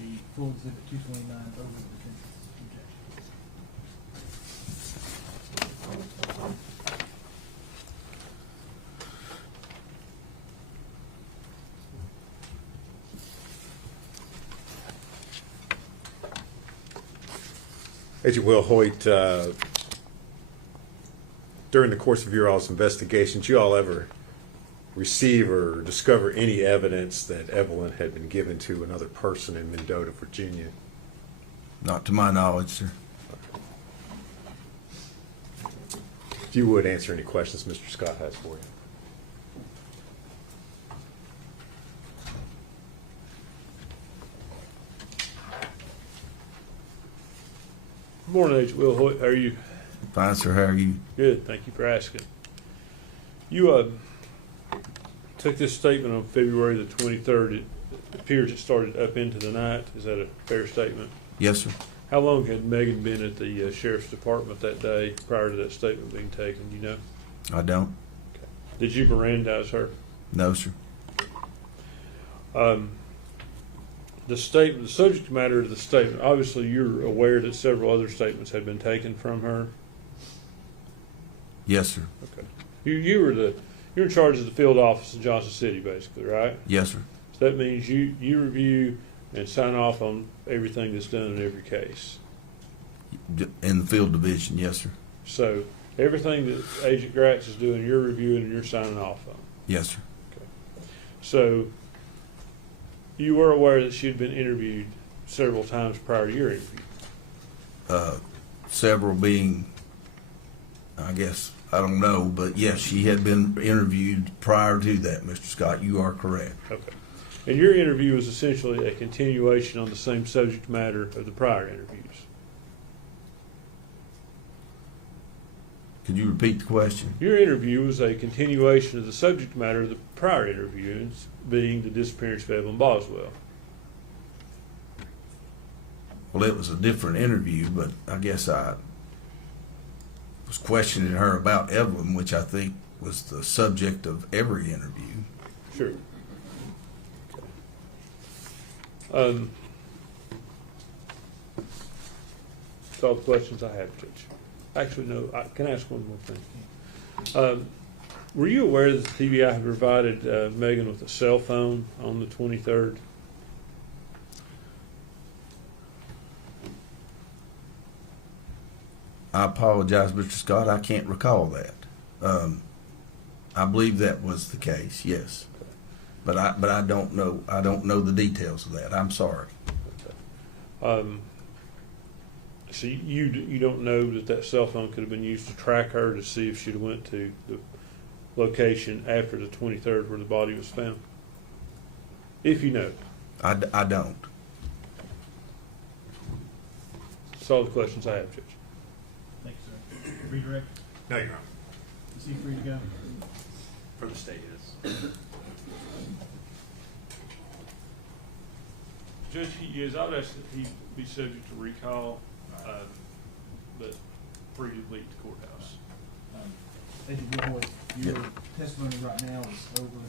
The full exhibit 229 over the defense's objection. Agent Will Hoyt, during the course of your all's investigations, you all ever receive or discover any evidence that Evelyn had been given to another person in Mendota, Virginia? Not to my knowledge, sir. If you would answer any questions Mr. Scott has for you. Good morning, Agent Will Hoyt. How are you? Fine, sir. How are you? Good. Thank you for asking. You took this statement on February the 23rd. It appears it started up into the night. Is that a fair statement? Yes, sir. How long had Megan been at the sheriff's department that day prior to that statement being taken? You know? I don't. Did you Mirandize her? No, sir. The statement, the subject matter of the statement, obviously you're aware that several other statements had been taken from her. Yes, sir. Okay. You're in charge of the field office in Johnson City, basically, right? Yes, sir. So that means you review and sign off on everything that's done in every case. In the field division, yes, sir. So everything that Agent Gratz is doing, you're reviewing and you're signing off on. Yes, sir. So you were aware that she had been interviewed several times prior to your interview. Several being, I guess, I don't know, but yes, she had been interviewed prior to that, Mr. Scott. You are correct. Okay. And your interview was essentially a continuation on the same subject matter of the prior interviews. Could you repeat the question? Your interview was a continuation of the subject matter of the prior interviews, being the disappearance of Evelyn Boswell. Well, it was a different interview, but I guess I was questioning her about Evelyn, which I think was the subject of every interview. Sure. That's all the questions I have, Judge. Actually, no, I can ask one more thing. Were you aware that the TBI had provided Megan with a cell phone on the 23rd? I apologize, Mr. Scott. I can't recall that. I believe that was the case, yes. But I don't know. I don't know the details of that. I'm sorry. So you don't know that cell phone could have been used to track her to see if she'd went to the location after the 23rd where the body was found? If you know. I don't. That's all the questions I have, Judge. Thank you, sir. Redirect, No, Your Honor. is he free to go? For the state is. Judge, he is. I would ask that he be subject to recall, but free to leave the courthouse. Agent Wood, your testimony right now is over.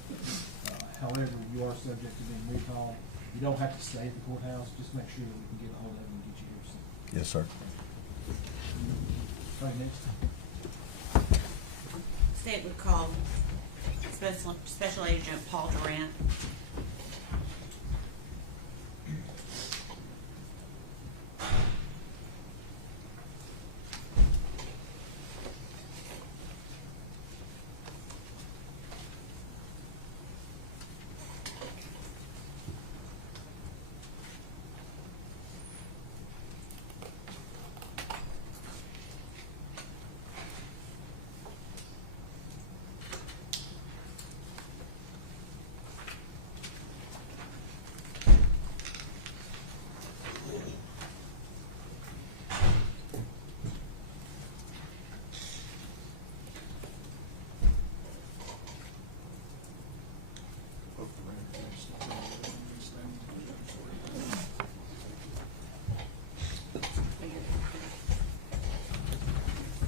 However, you are subject to being recalled. You don't have to stay at the courthouse. Just make sure that we can get a hold of him and get you here soon. Yes, sir. Right, next. State would call Special Agent Paul Durant.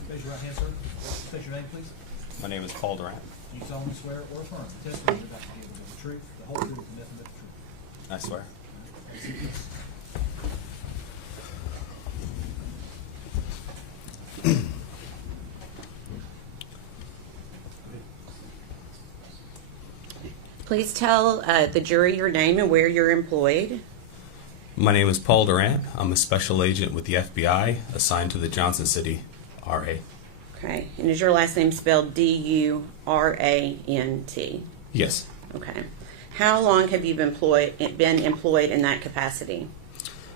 Raise your right hand, sir. State your name, please. My name is Paul Durant. Do you solemnly swear or affirm the testimony you're about to give is the truth, the whole truth, and nothing but the truth? I swear. Please tell the jury your name and where you're employed. My name is Paul Durant. I'm a special agent with the FBI assigned to the Johnson City RA. Okay. And is your last name spelled D-U-R-A-N-T? Yes. Okay. How long have you been employed in that capacity?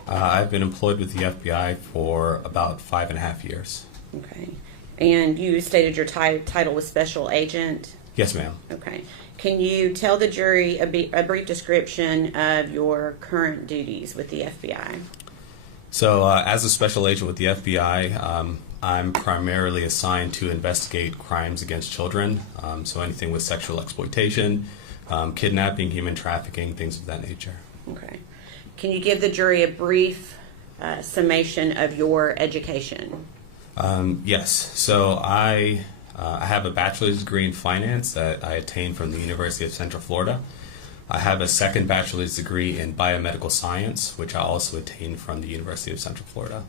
I've been employed with the FBI for about 5.5 years. Okay. And you stated your title was special agent? Yes, ma'am. Okay. Can you tell the jury a brief description of your current duties with the FBI? So, as a special agent with the FBI, I'm primarily assigned to investigate crimes against children. So anything with sexual exploitation, kidnapping, human trafficking, things of that nature. Okay. Can you give the jury a brief summation of your education? Yes. So I have a bachelor's degree in finance that I attained from the University of Central Florida. I have a second bachelor's degree in biomedical science, which I also attained from the University of Central Florida.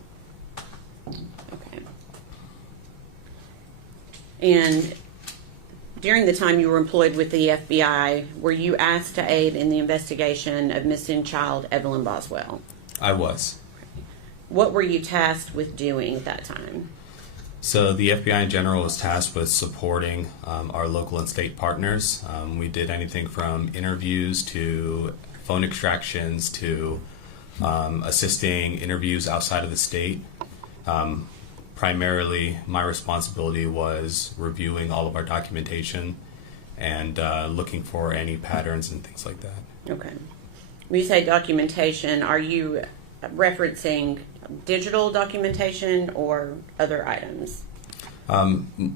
Okay. And during the time you were employed with the FBI, were you asked to aid in the investigation of missing child Evelyn Boswell? I was. What were you tasked with doing at that time? So the FBI in general was tasked with supporting our local and state partners. We did anything from interviews to phone extractions to assisting interviews outside of the state. Primarily, my responsibility was reviewing all of our documentation and looking for any patterns and things like that. Okay. When you say documentation, are you referencing digital documentation or other items?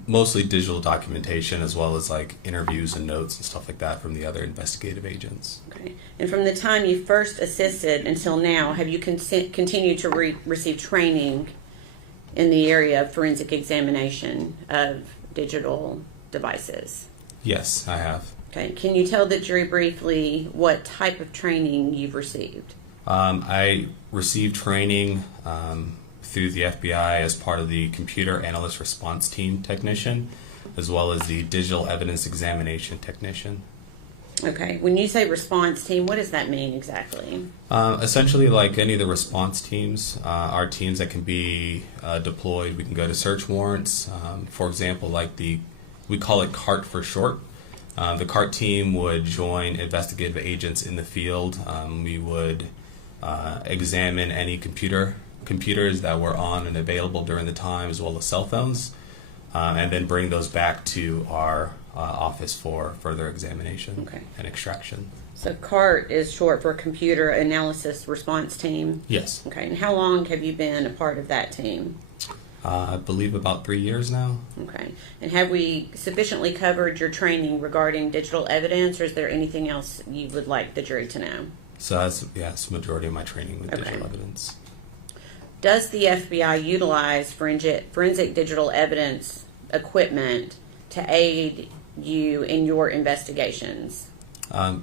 Mostly digital documentation, as well as like interviews and notes and stuff like that from the other investigative agents. Okay. And from the time you first assisted until now, have you continued to receive training in the area of forensic examination of digital devices? Yes, I have. Okay. Can you tell the jury briefly what type of training you've received? I received training through the FBI as part of the Computer Analyst Response Team technician, as well as the Digital Evidence Examination technician. Okay. When you say response team, what does that mean exactly? Essentially, like any of the response teams, are teams that can be deployed. We can go to search warrants. For example, like we call it CART for short. The CART team would join investigative agents in the field. We would examine any computers that were on and available during the time, as well as cell phones, and then bring those back to our office for further examination and extraction. So CART is short for Computer Analysis Response Team? Yes. Okay. And how long have you been a part of that team? I believe about 3 years now. Okay. And have we sufficiently covered your training regarding digital evidence, or is there anything else you would like the jury to know? So that's the majority of my training with digital evidence. Does the FBI utilize forensic digital evidence equipment to aid you in your investigations?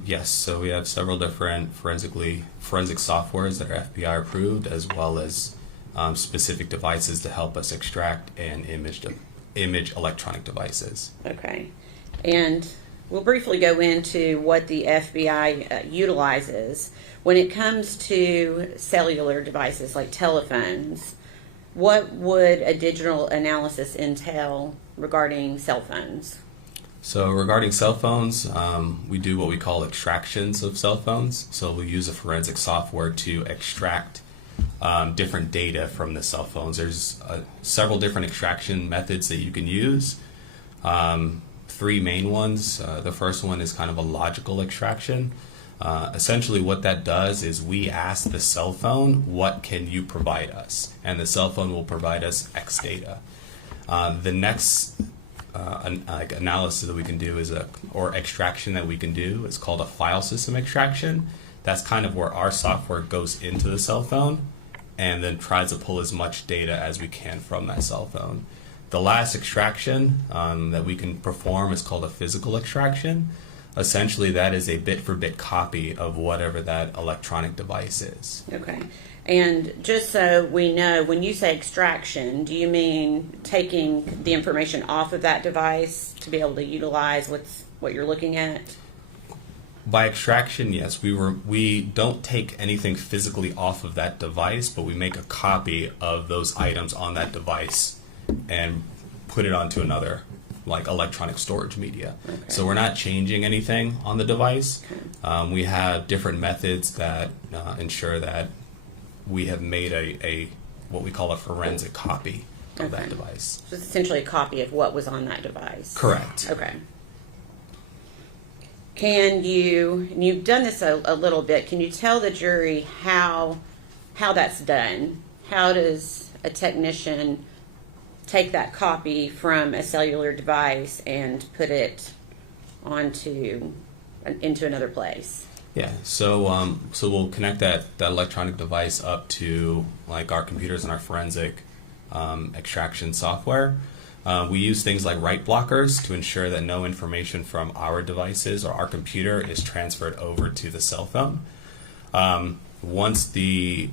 Yes, so we have several different forensic softwares that are FBI approved, as well as specific devices to help us extract and image electronic devices. Okay. And we'll briefly go into what the FBI utilizes. When it comes to cellular devices like telephones, what would a digital analysis entail regarding cell phones? So regarding cell phones, we do what we call extractions of cell phones. So we use a forensic software to extract different data from the cell phones. There's several different extraction methods that you can use. 3 main ones. The first one is kind of a logical extraction. Essentially what that does is we ask the cell phone, what can you provide us? And the cell phone will provide us X data. The next analysis that we can do or extraction that we can do is called a file system extraction. That's kind of where our software goes into the cell phone and then tries to pull as much data as we can from that cell phone. The last extraction that we can perform is called a physical extraction. Essentially, that is a bit-for-bit copy of whatever that electronic device is. Okay. And just so we know, when you say extraction, do you mean taking the information off of that device to be able to utilize what you're looking at? By extraction, yes. We don't take anything physically off of that device, but we make a copy of those items on that device and put it onto another like electronic storage media. Okay. So we're not changing anything on the device. Okay. We have different methods that ensure that we have made a what we call a forensic copy of that Okay. device. So it's essentially a copy of what was on that device. Correct. Okay. Can you, and you've done this a little bit, can you tell the jury how that's done? How does a technician take that copy from a cellular device and put it into another place? Yeah. So we'll connect that electronic device up to like our computers and our forensic extraction software. We use things like write blockers to ensure that no information from our devices or our computer is transferred over to the cell phone. Once the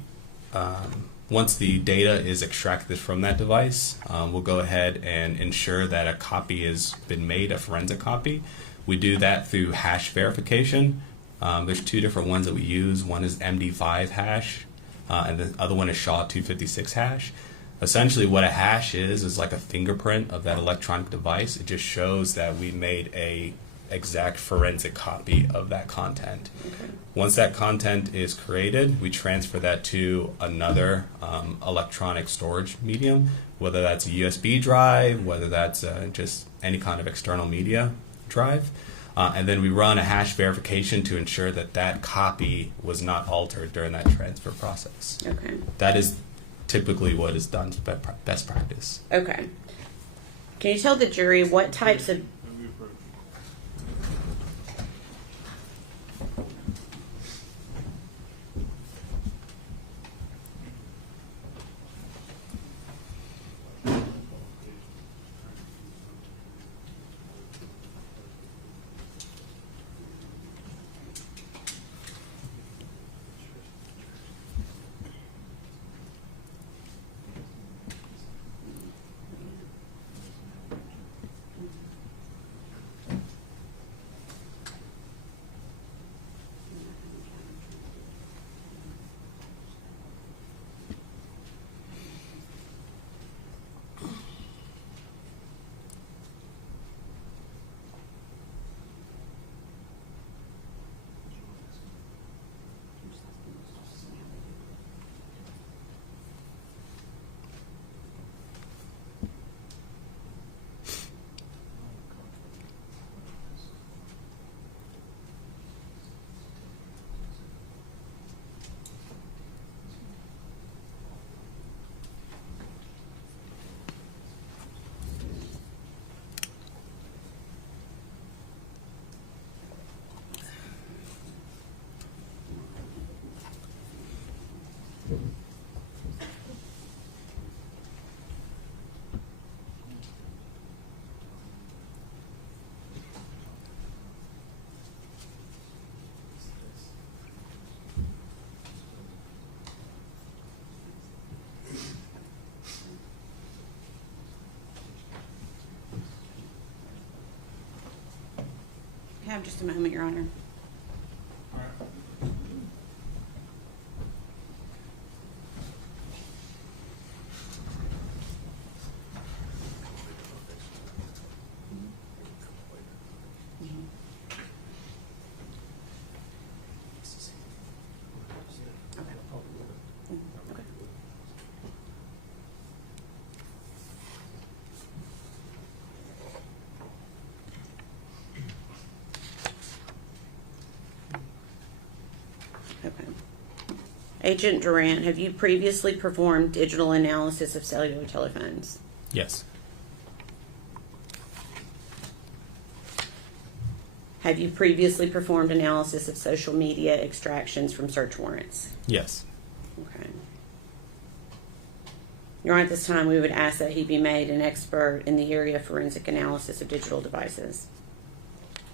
data is extracted from that device, we'll go ahead and ensure that a copy has been made, a forensic copy. We do that through hash verification. There's two different ones that we use. One is MD5 hash, and the other one is SHA-256 hash. Essentially what a hash is like a fingerprint of that electronic device. It just shows that we made a exact forensic copy of that content. Okay. Once that content is created, we transfer that to another electronic storage medium, whether that's a USB drive, whether that's just any kind of external media drive. And then we run a hash verification to ensure that that copy was not altered during that transfer process. Okay. That is typically what is done best practice. Okay. Can you tell the jury what types of have just a moment, Your Honor. Okay. Agent Durant, have you previously performed digital analysis of cellular telephones? Yes. Have you previously performed analysis of social media extractions from search warrants? Yes. Okay. Your Honor, at this time, we would ask that he be made an expert in the area of forensic analysis of digital devices.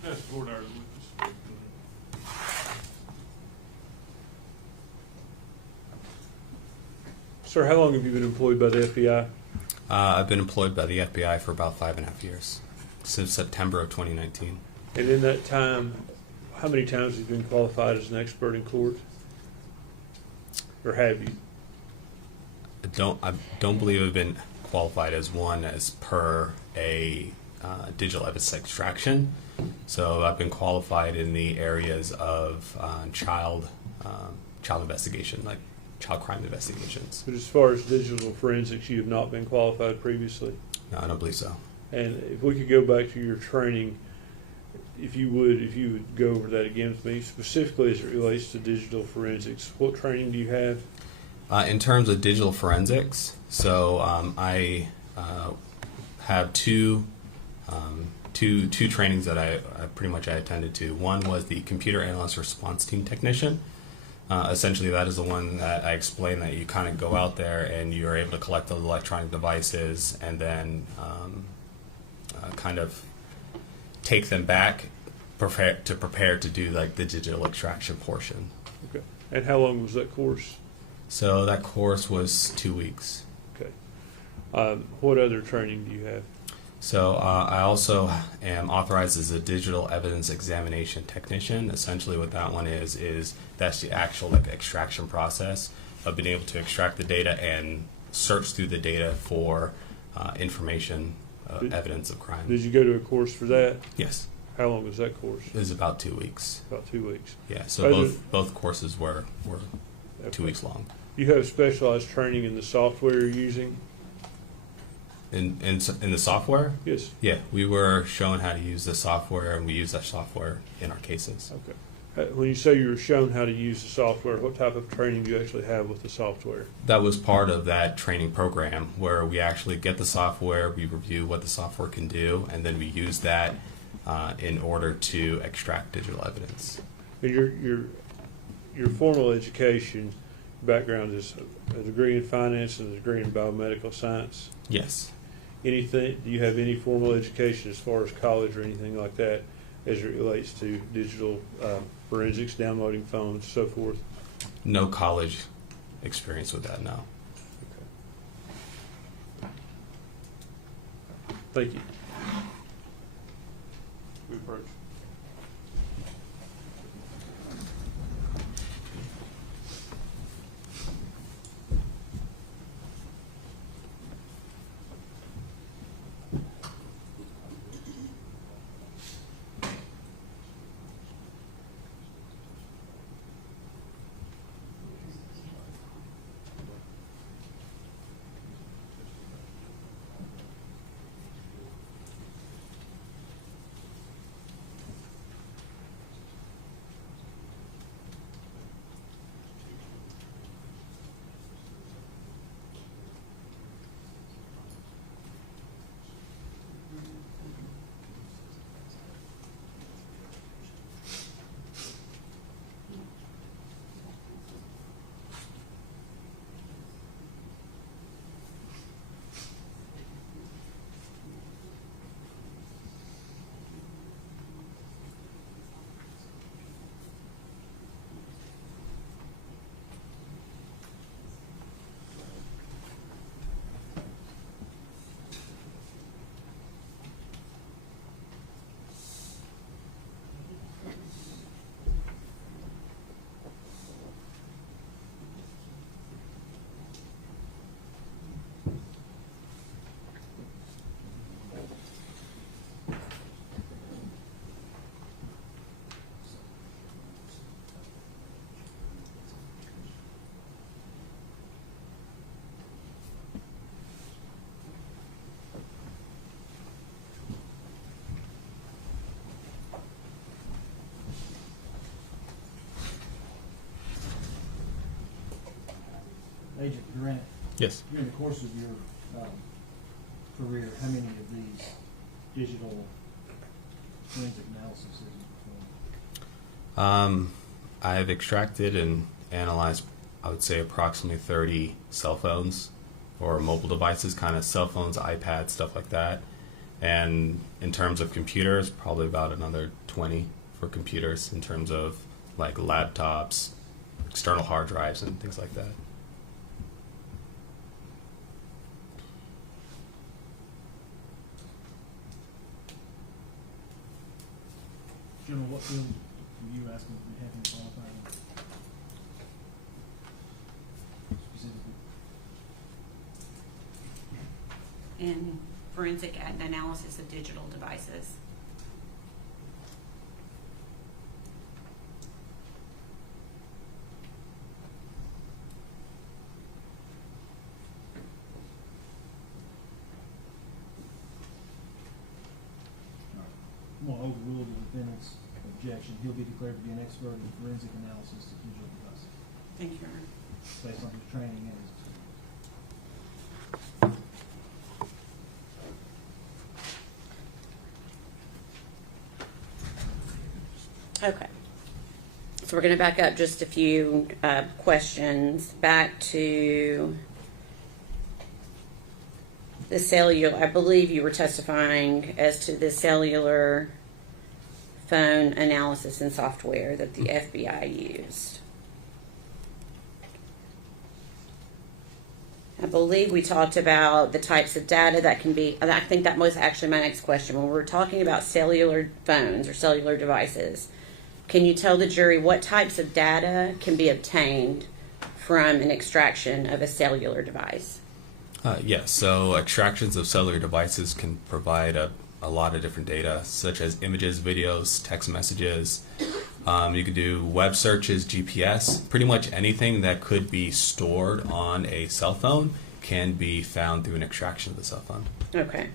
That's the board order witness. Sir, how long have you been employed by the FBI? I've been employed by the FBI for about 5.5 years, since September of 2019. And in that time, how many times have you been qualified as an expert in court? Or have you? I don't believe I've been qualified as one as per a digital evidence extraction. So I've been qualified in the areas of child investigation, like child crime investigations. But as far as digital forensics, you have not been qualified previously? No, I don't believe so. And if we could go back to your training, if you would go over that again with me, specifically as it relates to digital forensics, what training do you have? In terms of digital forensics, so I have two trainings that I pretty much attended to. One was the computer analyst response team technician. Essentially, that is the one that I explained that you kind of go out there and you're able to collect those electronic devices and then kind of take them back, prepare to do like the digital extraction portion. Okay. And how long was that course? So that course was 2 weeks. Okay. What other training do you have? So I also am authorized as a digital evidence examination technician. Essentially what that one is that's the actual like extraction process of being able to extract the data and search through the data for information, evidence of crime. Did you go to a course for that? Yes. How long was that course? It was about 2 weeks. About 2 weeks. Yeah, so both courses were Okay. 2 weeks long. You have specialized training in the software you're using? In the software? Yes. Yeah, we were shown how to use the software, and we use that software in our cases. Okay. When you say you were shown how to use the software, what type of training do you actually have with the software? That was part of that training program where we actually get the software, we review what the software can do, and then we use that in order to extract digital evidence. And your formal education background is a degree in finance and a degree in biomedical science? Yes. Do you have any formal education as far as college or anything like that as it relates to digital forensics, downloading phones, so forth? No college experience with that, no. Okay. Thank you. We approach. Agent Grant, Yes. during the course of your career, how many of these digital forensic analysis have you performed? I've extracted and analyzed, I would say, approximately 30 cell phones or mobile devices, kind of cell phones, iPads, stuff like that. And in terms of computers, probably about another 20 for computers in terms of like laptops, external hard drives, and things like that. General, what field were you asking to have him qualified in? Specifically? In forensic analysis of digital devices. I'm gonna overrule the defendant's objection. He'll be declared to be an expert in forensic analysis of digital devices, Thank you, Your Honor. based on his training and his experience. Okay. So we're going to back up just a few questions back to the cellular. I believe you were testifying as to the cellular phone analysis and software that the FBI used. I believe we talked about the types of data that can be, and I think that was actually my next question. When we're talking about cellular phones or cellular devices, can you tell the jury what types of data can be obtained from an extraction of a cellular device? Yes, so extractions of cellular devices can provide a lot of different data, such as images, videos, text messages. You could do web searches, GPS. Pretty much anything that could be stored on a cell phone can be found through an extraction of the cell phone. Okay.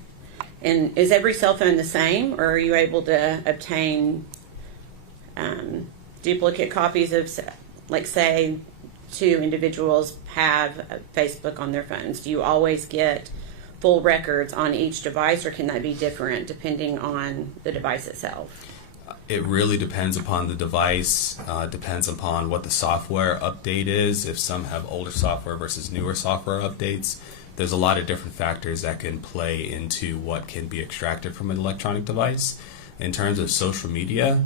And is every cell phone the same, or are you able to obtain duplicate copies of, like, say, two individuals have Facebook on their phones? Do you always get full records on each device, or can that be different depending on the device itself? It really depends upon the device, depends upon what the software update is, if some have older software versus newer software updates. There's a lot of different factors that can play into what can be extracted from an electronic device. In terms of social media,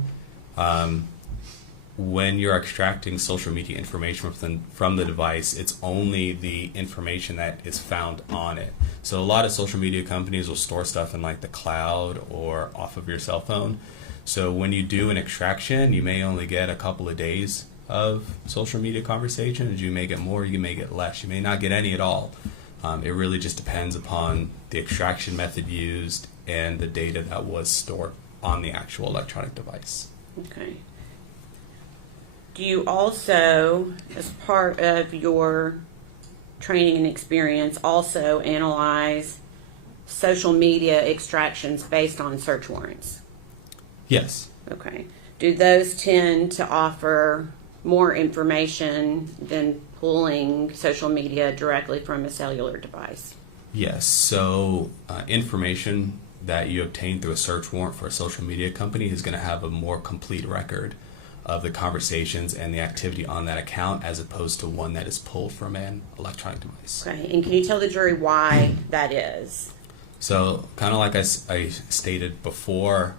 when you're extracting social media information from the device, it's only the information that is found on it. So a lot of social media companies will store stuff in like the cloud or off of your cell phone. So when you do an extraction, you may only get a couple of days of social media conversations. You may get more, you may get less. You may not get any at all. It really just depends upon the extraction method used and the data that was stored on the actual electronic device. Okay. Do you also, as part of your training and experience, also analyze social media extractions based on search warrants? Yes. Okay. Do those tend to offer more information than pulling social media directly from a cellular device? Yes. So information that you obtain through a search warrant for a social media company is going to have a more complete record of the conversations and the activity on that account, as opposed to one that is pulled from an electronic device. Okay. And can you tell the jury why that is? So kind of like I stated before,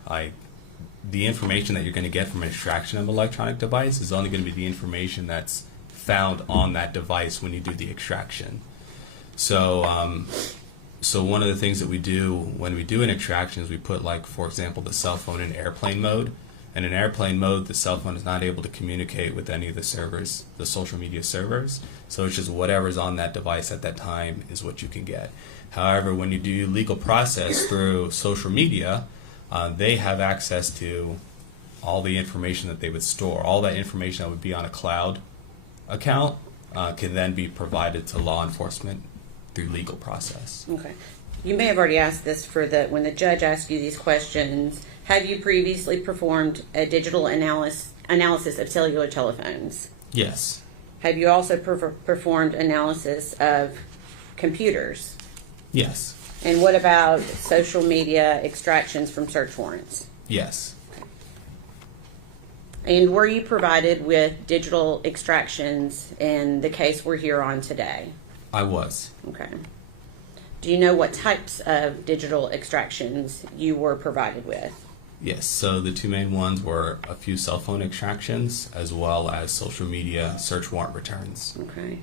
the information that you're going to get from an extraction of an electronic device is only going to be the information that's found on that device when you do the extraction. So so one of the things that we do when we do an extraction is we put, like, for example, the cell phone in airplane mode. And in airplane mode, the cell phone is not able to communicate with any of the servers, the social media servers. So it's just whatever's on that device at that time is what you can get. However, when you do legal process through social media, they have access to all the information that they would store. All that information that would be on a cloud account can then be provided to law enforcement through legal process. Okay. You may have already asked this when the judge asked you these questions. Have you previously performed a digital analysis of cellular telephones? Yes. Have you also performed analysis of computers? Yes. And what about social media extractions from search warrants? Yes. And were you provided with digital extractions in the case we're here on today? I was. Okay. Do you know what types of digital extractions you were provided with? Yes, so the two main ones were a few cell phone extractions as well as social media search warrant returns. Okay.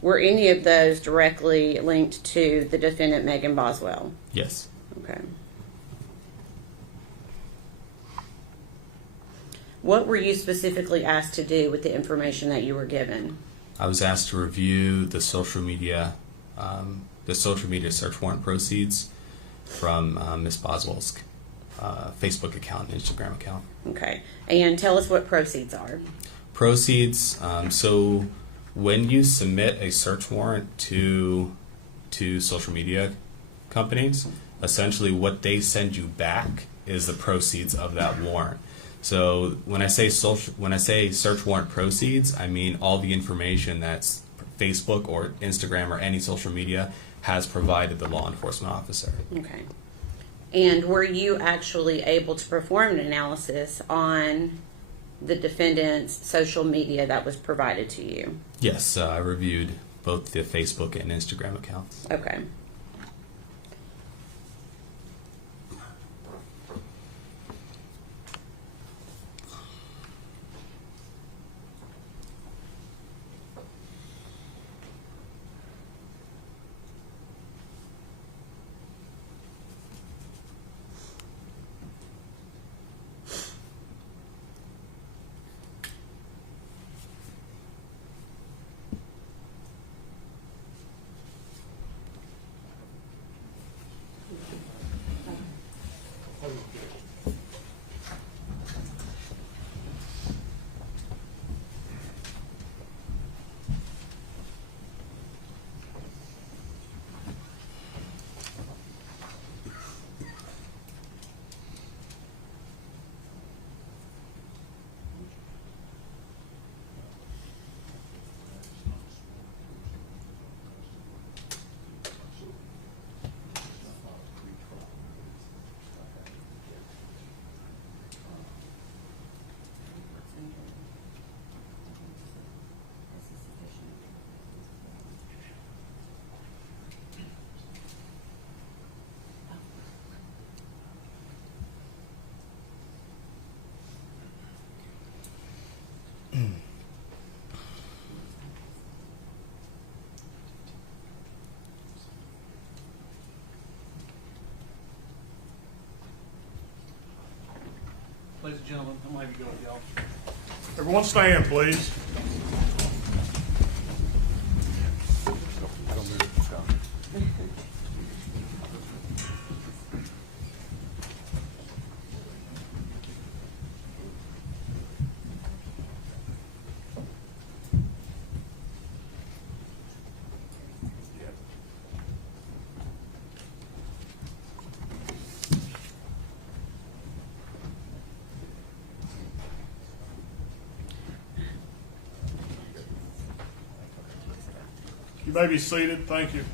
Were any of those directly linked to the defendant, Megan Boswell? Yes. Okay. What were you specifically asked to do with the information that you were given? I was asked to review the social media the social media search warrant proceeds from Ms. Boswell's Facebook account and Instagram account. Okay. And tell us what proceeds are. Proceeds, so when you submit a search warrant to social media companies, essentially what they send you back is the proceeds of that warrant. So when I say search warrant proceeds, I mean all the information that's Facebook or Instagram or any social media has provided the law enforcement officer. Okay. And were you actually able to perform an analysis on the defendant's social media that was provided to you? Yes, I reviewed both the Facebook and Instagram accounts. Okay. Ladies and gentlemen, I'm ready to go, y'all. Everyone stand, please. You may be seated. Thank you.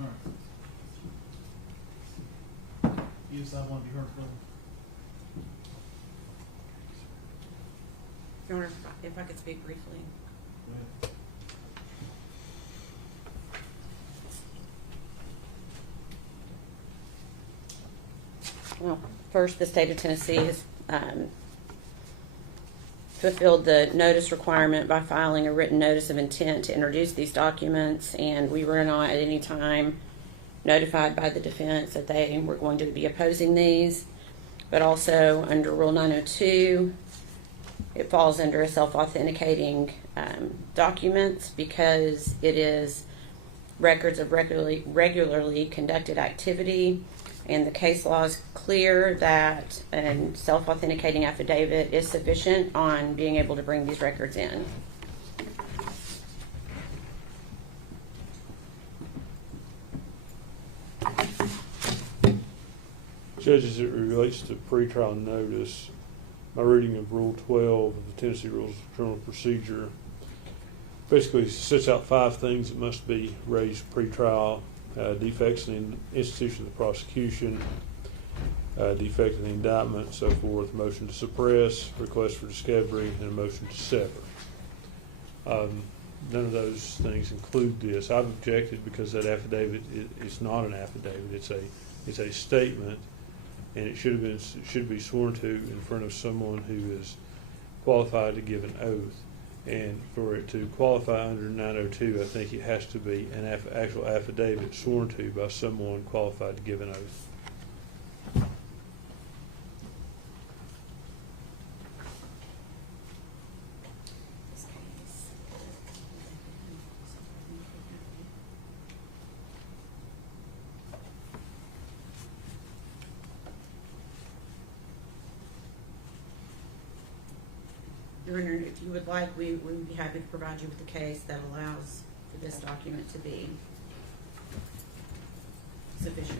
All right. Yes, I want to be heard from. Your Honor, if I could speak briefly. Well, first, the state of Tennessee has fulfilled the notice requirement by filing a written notice of intent to introduce these documents, and we were not at any time notified by the defense that they were going to be opposing these. But also under Rule 902, it falls under a self-authenticating documents because it is records of regularly conducted activity, and the case law is clear that a self-authenticating affidavit is sufficient on being able to bring these records in. Judge, as it relates to pretrial notice, my reading of Rule 12 of the Tennessee Rules of Criminal Procedure basically sets out 5 things that must be raised pretrial: defects in the institution of the prosecution, defect in the indictment, so forth, motion to suppress, request for discovery, and a motion to sever. None of those things include this. I've objected because that affidavit is not an affidavit; it's a statement, and it should be sworn to in front of someone who is qualified to give an oath. And for it to qualify under 902, I think it has to be an actual affidavit sworn to by someone qualified to give an oath. Your Honor, if you would like, we would be happy to provide you with a case that allows for this document to be sufficient.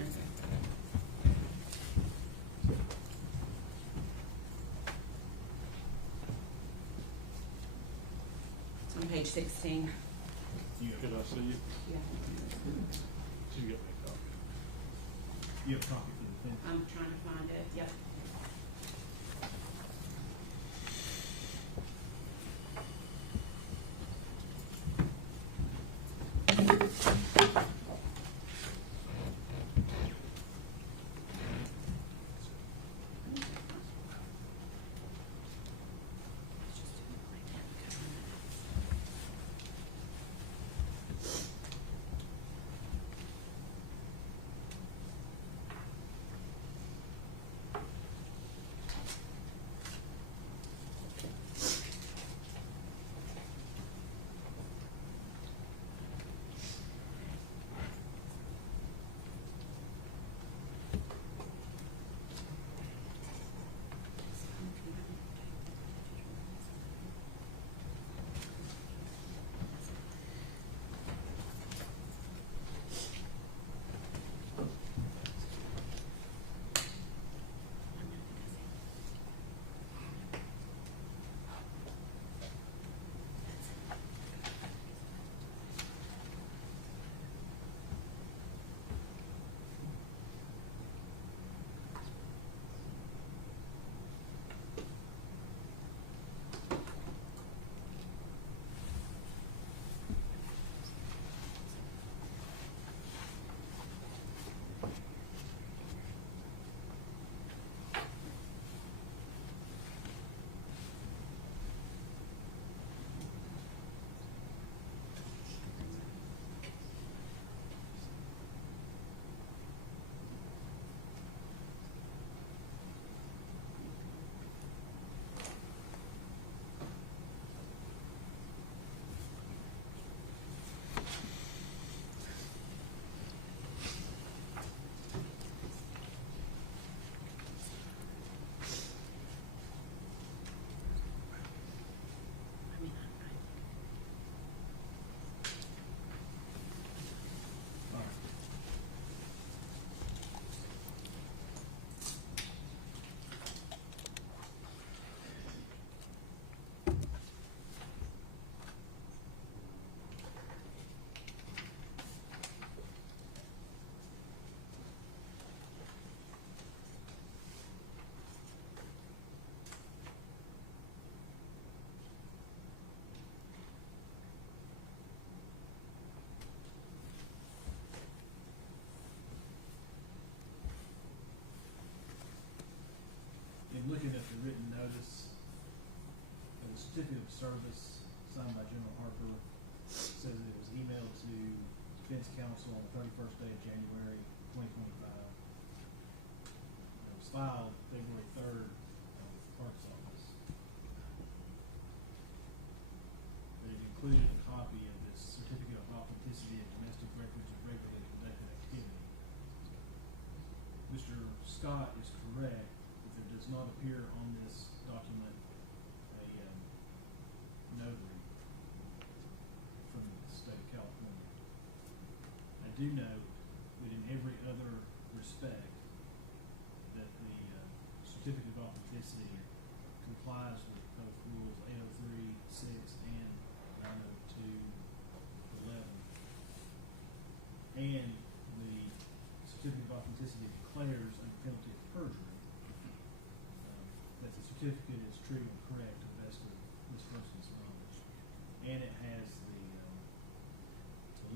It's on page 16. Could I see it? Yeah. So you got my copy. You have a copy for the defense? I'm trying to find it. Yep. certificate of service signed by General Harper says it was emailed to Defense Counsel on the 31st day of January 2025. It was filed February 3rd at the clerk's office. But it included a copy of this certificate of authenticity of domestic records of regularly conducted activity. Mr. Scott is correct that there does not appear on this document a notary from the state of California. I do note that in every other respect that the certificate of authenticity complies with both rules 803, 6, and 902, 11. And the certificate of authenticity declares under penalty of perjury that the certificate is true and correct to the best of this person's knowledge. And it has the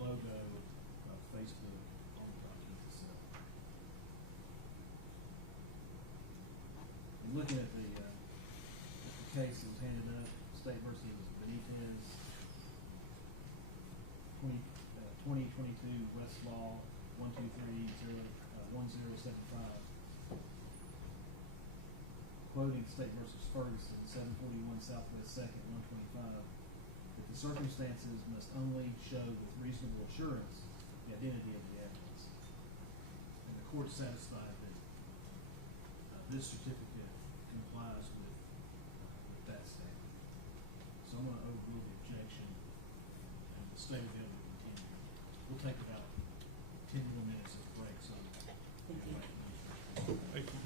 logo of Facebook on the document itself. And looking at the case that was handed up, State versus Benitez, 2022 Westlaw 123-1075. Quoting State versus Ferguson, 741 Southwest 2nd, 125, that the circumstances must only show with reasonable assurance the identity of the evidence. And the court satisfied that this certificate complies with that standard. So I'm going to overrule the objection, and the state will be able to continue. We'll take about 10 more minutes of break, so. Thank you.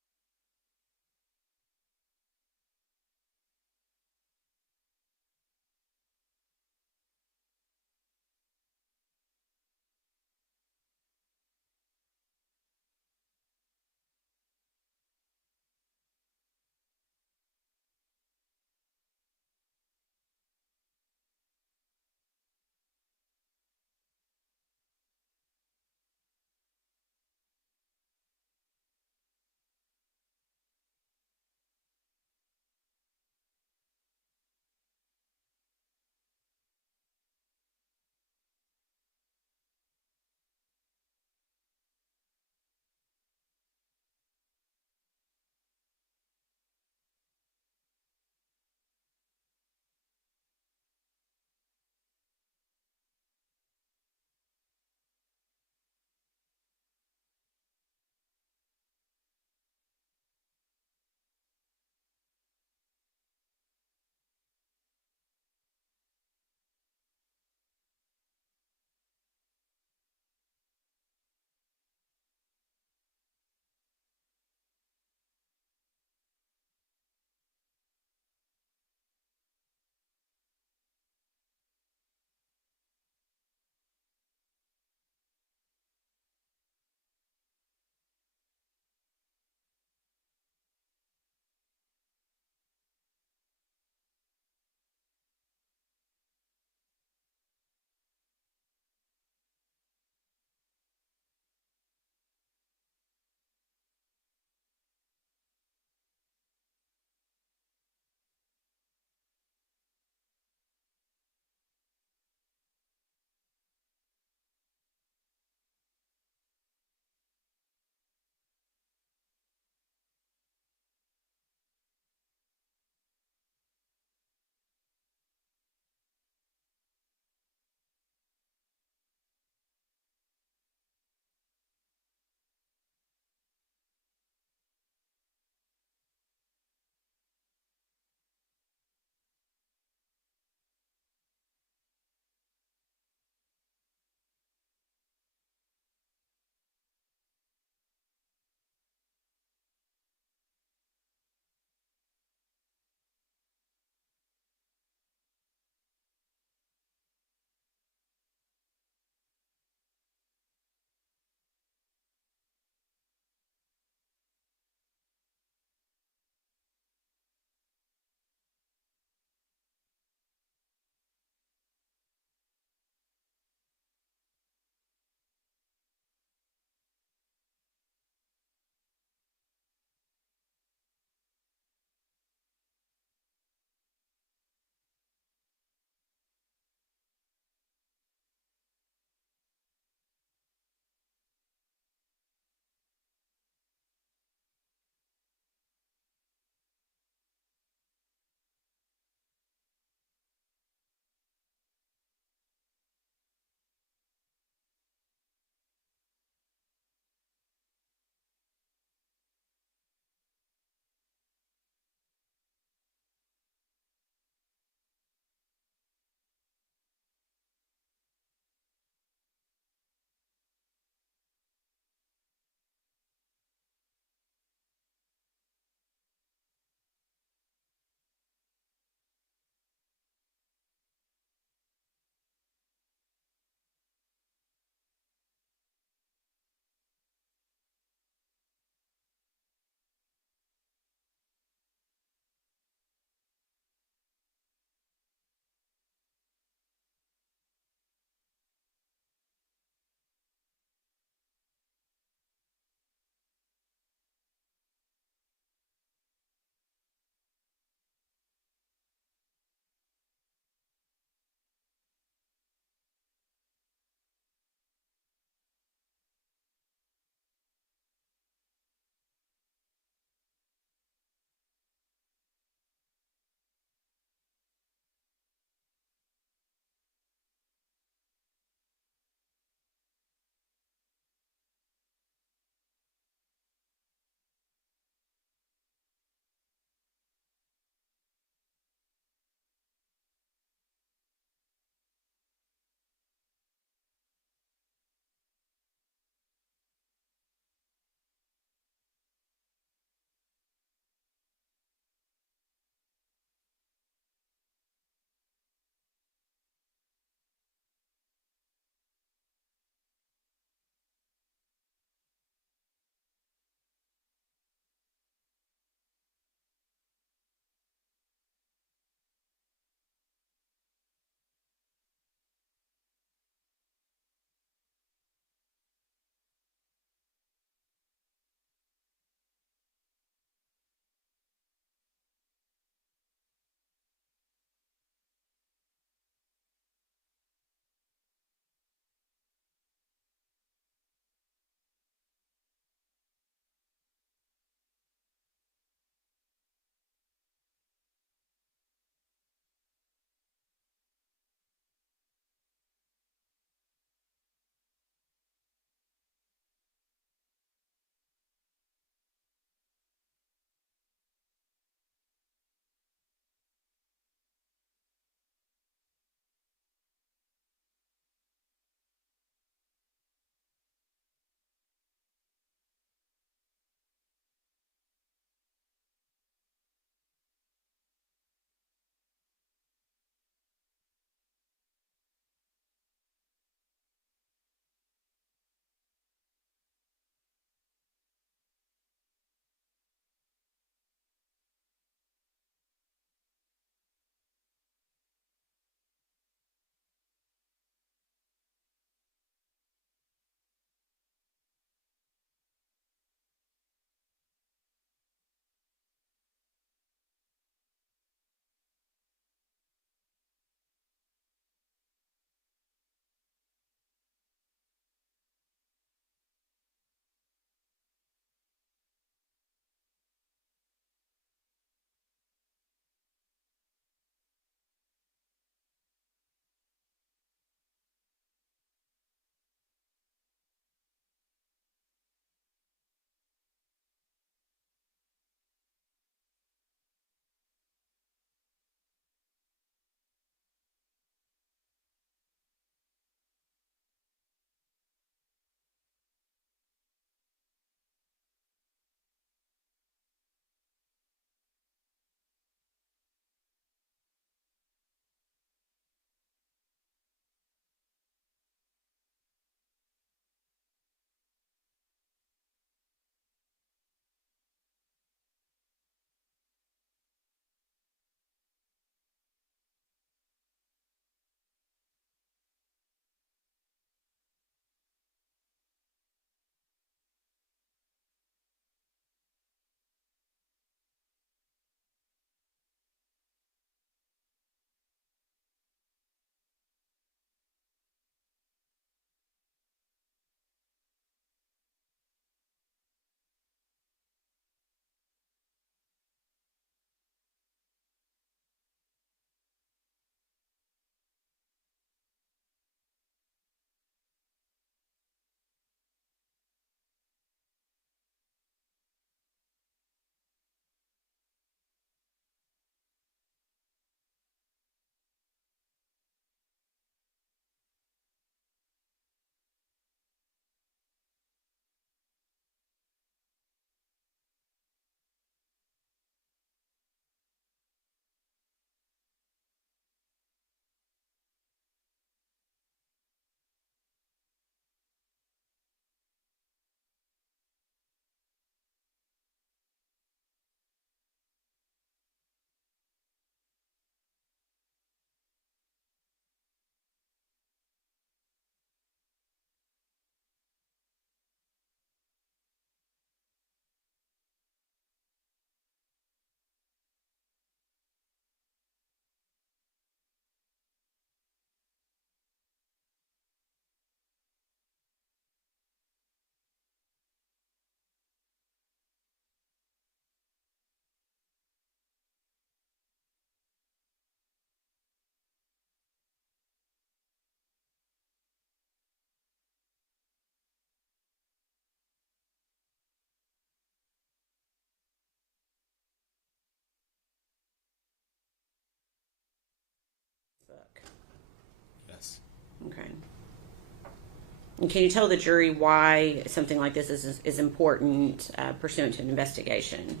And can you tell the jury why something like this is important pursuant to an investigation?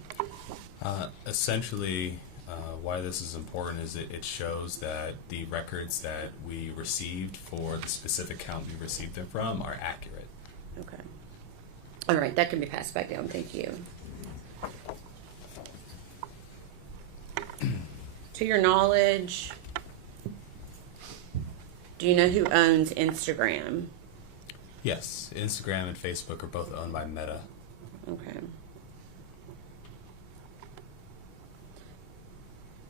Essentially, why this is important is it shows that the records that we received for the specific count we received them from are accurate. Okay. All right, that can be passed back down. Thank you. To your knowledge, do you know who owns Instagram? Yes, Instagram and Facebook are both owned by Meta. Okay.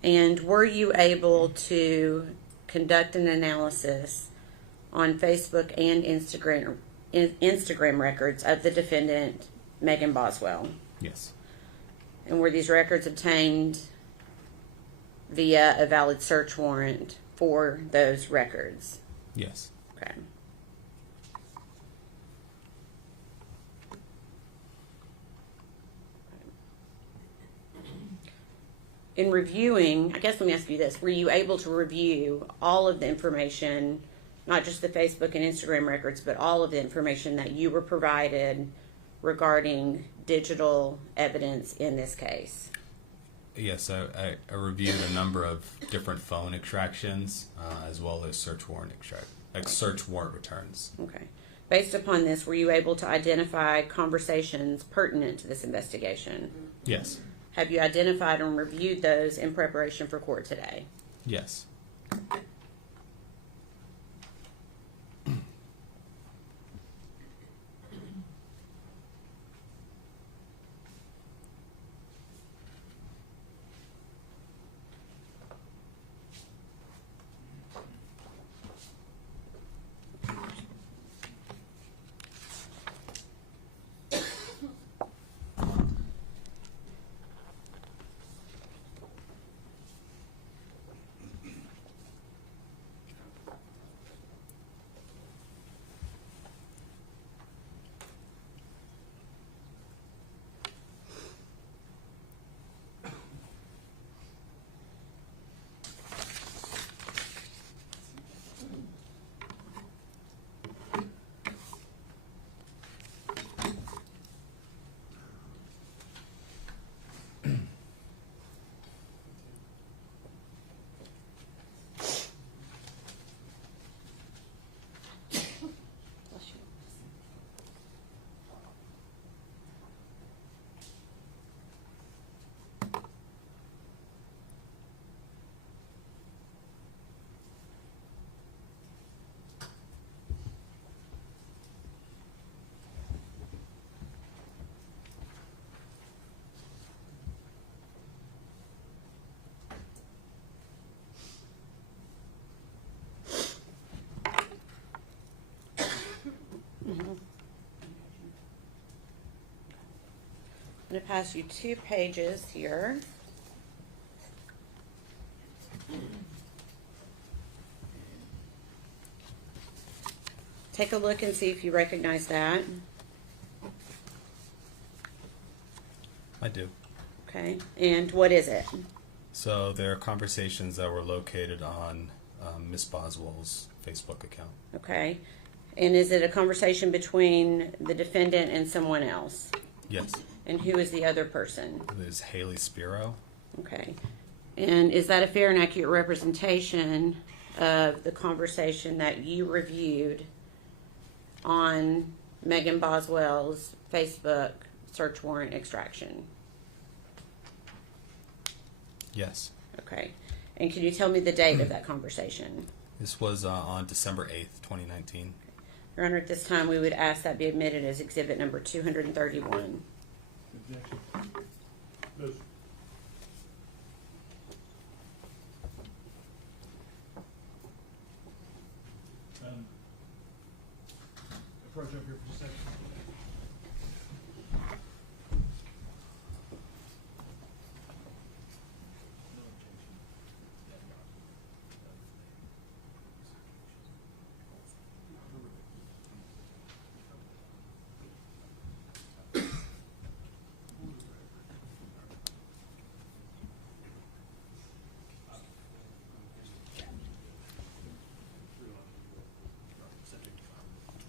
And were you able to conduct an analysis on Facebook and Instagram records of the defendant, Megan Boswell? Yes. And were these records obtained via a valid search warrant for those records? Yes. Okay. In reviewing, I guess let me ask you this, were you able to review all of the information, not just the Facebook and Instagram records, but all of the information that you were provided regarding digital evidence in this case? Yes, I reviewed a number of different phone extractions as well as search warrant returns. Okay. Based upon this, were you able to identify conversations pertinent to this investigation? Yes. Have you identified and reviewed those in preparation for court today? Yes. I'm going to pass you 2 pages here. Take a look and see if you recognize that. I do. Okay. And what is it? So there are conversations that were located on Miss Boswell's Facebook account. Okay. And is it a conversation between the defendant and someone else? Yes. And who is the other person? It is Haley Spiro. Okay. And is that a fair and accurate representation of the conversation that you reviewed on Megan Boswell's Facebook search warrant extraction? Yes. Okay. And can you tell me the date of that conversation? This was on December 8th, 2019. Your Honor, at this time, we would ask that be admitted as exhibit number 231. Objection. Yes. Approach up here for a second.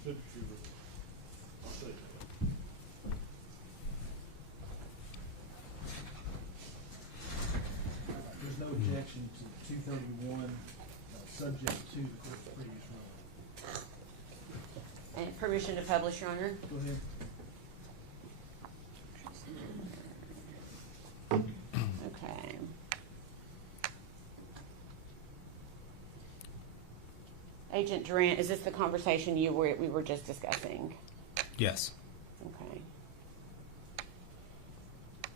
signature. I'll say that. There's no objection to 231, subject to the court's previous ruling. And permission to publish, Your Honor? Go ahead. Okay. Agent Durant, is this the conversation we were just discussing? Yes. Okay.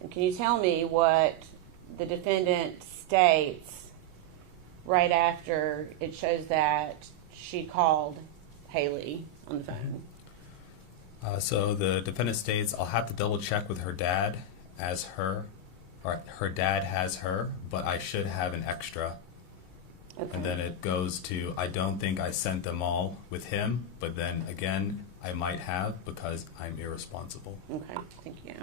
And can you tell me what the defendant states right after it shows that she called Haley on the phone? So the defendant states, I'll have to double check with her dad as her, or her dad has her, but I should have an extra. Okay. And then it goes to, I don't think I sent them all with him, but then again, I might have because I'm irresponsible. Okay, thank you.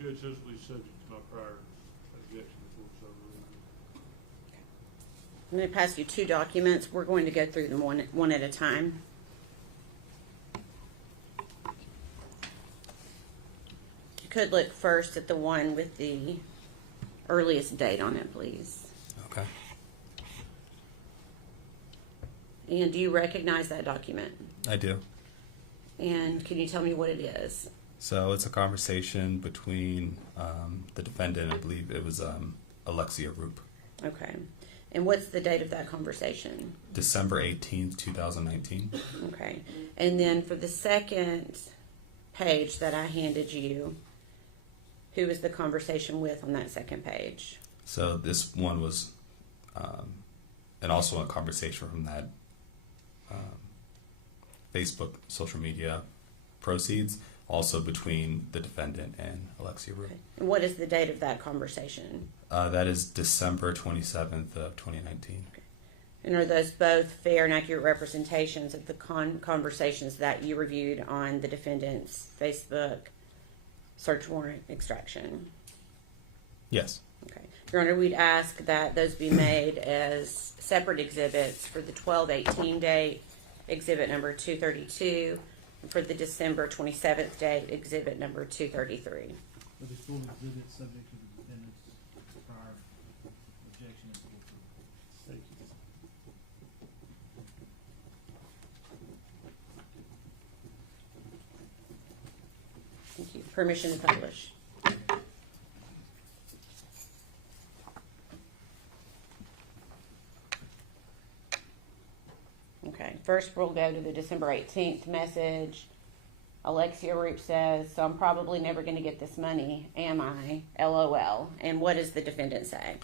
Judge, this will be subject to my prior objection before so I'm going to pass you two documents. We're going to go through them one at a time. You could look first at the one with the earliest date on it, please. Okay. And do you recognize that document? I do. And can you tell me what it is? So it's a conversation between the defendant, I believe it was Alexia Roop. Okay. And what's the date of that conversation? December 18th, 2019. Okay. And then for the second page that I handed you, who was the conversation with on that second page? So this one was, and also a conversation from that Facebook social media proceeds, also between the defendant and Alexia Roop. Okay. And what is the date of that conversation? That is December 27th of 2019. Okay. And are those both fair and accurate representations of the conversations that you reviewed on the defendant's Facebook search warrant extraction? Yes. Okay. Your Honor, we'd ask that those be made as separate exhibits for the 12/18 date, exhibit number 232, and for the December 27th date, exhibit number 233. For the full exhibit, subject to the defendant's prior objection and full approval. Thank you. Thank you. Permission to publish. Okay, first we'll go to the December 18th message. Alexia Roop says, so I'm probably never going to get this money, am I? LOL. And what does the defendant say?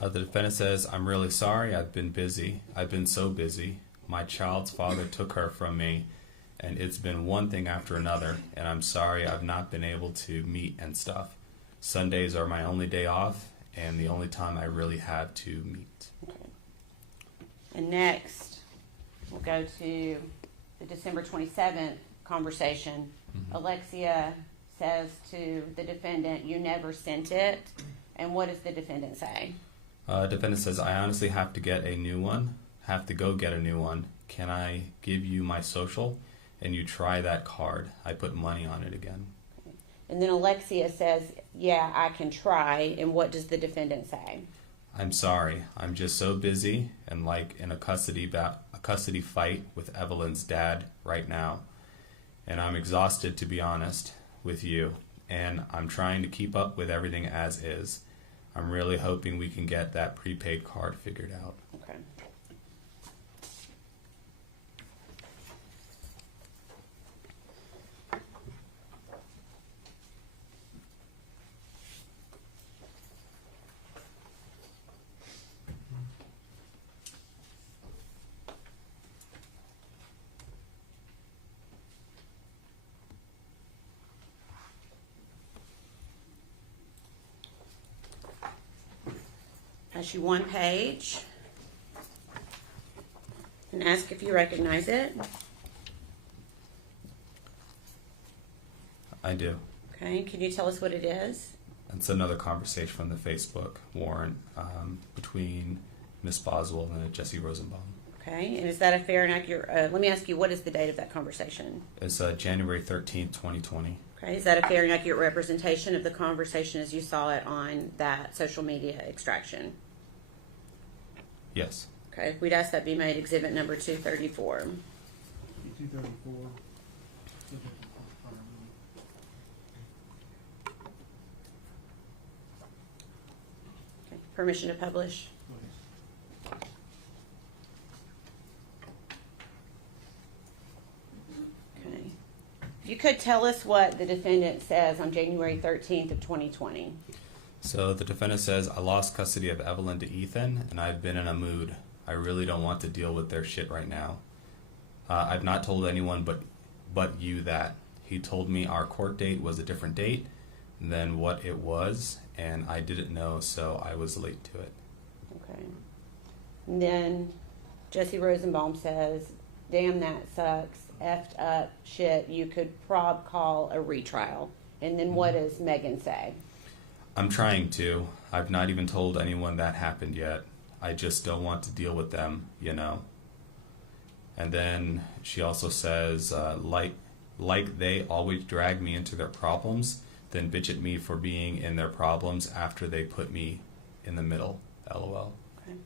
The defendant says, I'm really sorry. I've been busy. I've been so busy. My child's father took her from me, and it's been one thing after another, and I'm sorry I've not been able to meet and stuff. Sundays are my only day off, and the only time I really have to meet. Okay. And next, we'll go to the December 27th conversation. Mm-hmm. Alexia says to the defendant, you never sent it. And what does the defendant say? Defendant says, I honestly have to get a new one. Have to go get a new one. Can I give you my social? And you try that card. I put money on it again. And then Alexia says, yeah, I can try. And what does the defendant say? I'm sorry. I'm just so busy and like in a custody fight with Evelyn's dad right now. And I'm exhausted, to be honest with you. And I'm trying to keep up with everything as is. I'm really hoping we can get that prepaid card figured out. Okay. Pass you one page and ask if you recognize it. I do. Okay, can you tell us what it is? It's another conversation from the Facebook warrant between Miss Boswell and Jesse Rosenbaum. Okay, and is that a fair and accurate? Let me ask you, what is the date of that conversation? It's January 13th, 2020. Okay, is that a fair and accurate representation of the conversation as you saw it on that social media extraction? Yes. Okay, we'd ask that be made exhibit number 234. 234. Okay, permission to publish. Okay. If you could tell us what the defendant says on January 13th of 2020. So the defendant says, I lost custody of Evelyn to Ethan, and I've been in a mood. I really don't want to deal with their shit right now. I've not told anyone but you that. He told me our court date was a different date than what it was, and I didn't know, so I was late to it. Okay. And then Jesse Rosenbaum says, damn, that sucks. Effed up shit. You could call a retrial. And then what does Megan say? I'm trying to. I've not even told anyone that happened yet. I just don't want to deal with them, you know. And then she also says, like they always drag me into their problems, then bitch at me for being in their problems after they put me in the middle. LOL. Okay.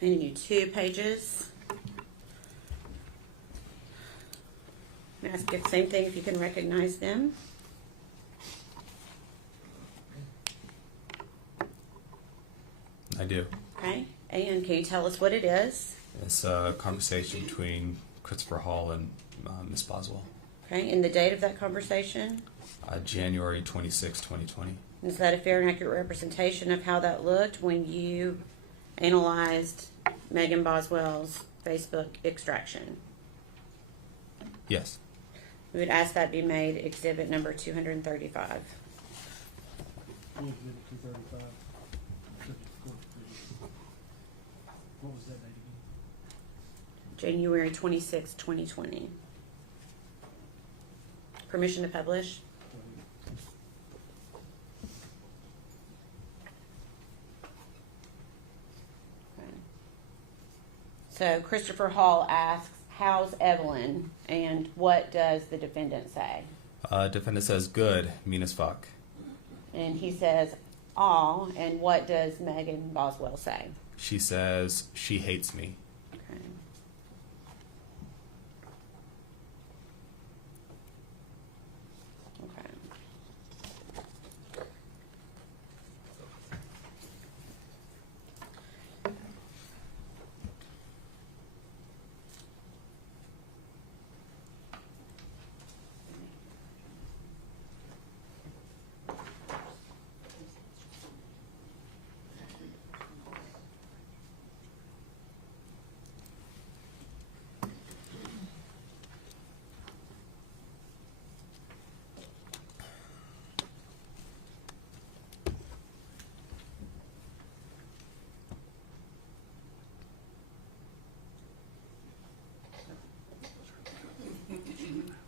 Handing you 2 pages. And ask the same thing if you can recognize them. I do. Okay. And can you tell us what it is? It's a conversation between Christopher Hall and Miss Boswell. Okay. And the date of that conversation? January 26, 2020. Is that a fair and accurate representation of how that looked when you analyzed Megan Boswell's Facebook extraction? Yes. We would ask that be made exhibit number 235. Exhibit 235. What was that date again? January 26, 2020. Permission to publish? So Christopher Hall asks, how's Evelyn? And what does the defendant say? Defendant says, good, mean as fuck. And he says, aw. And what does Megan Boswell say? She says, she hates me. Okay. Okay.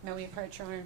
May we approach your arm?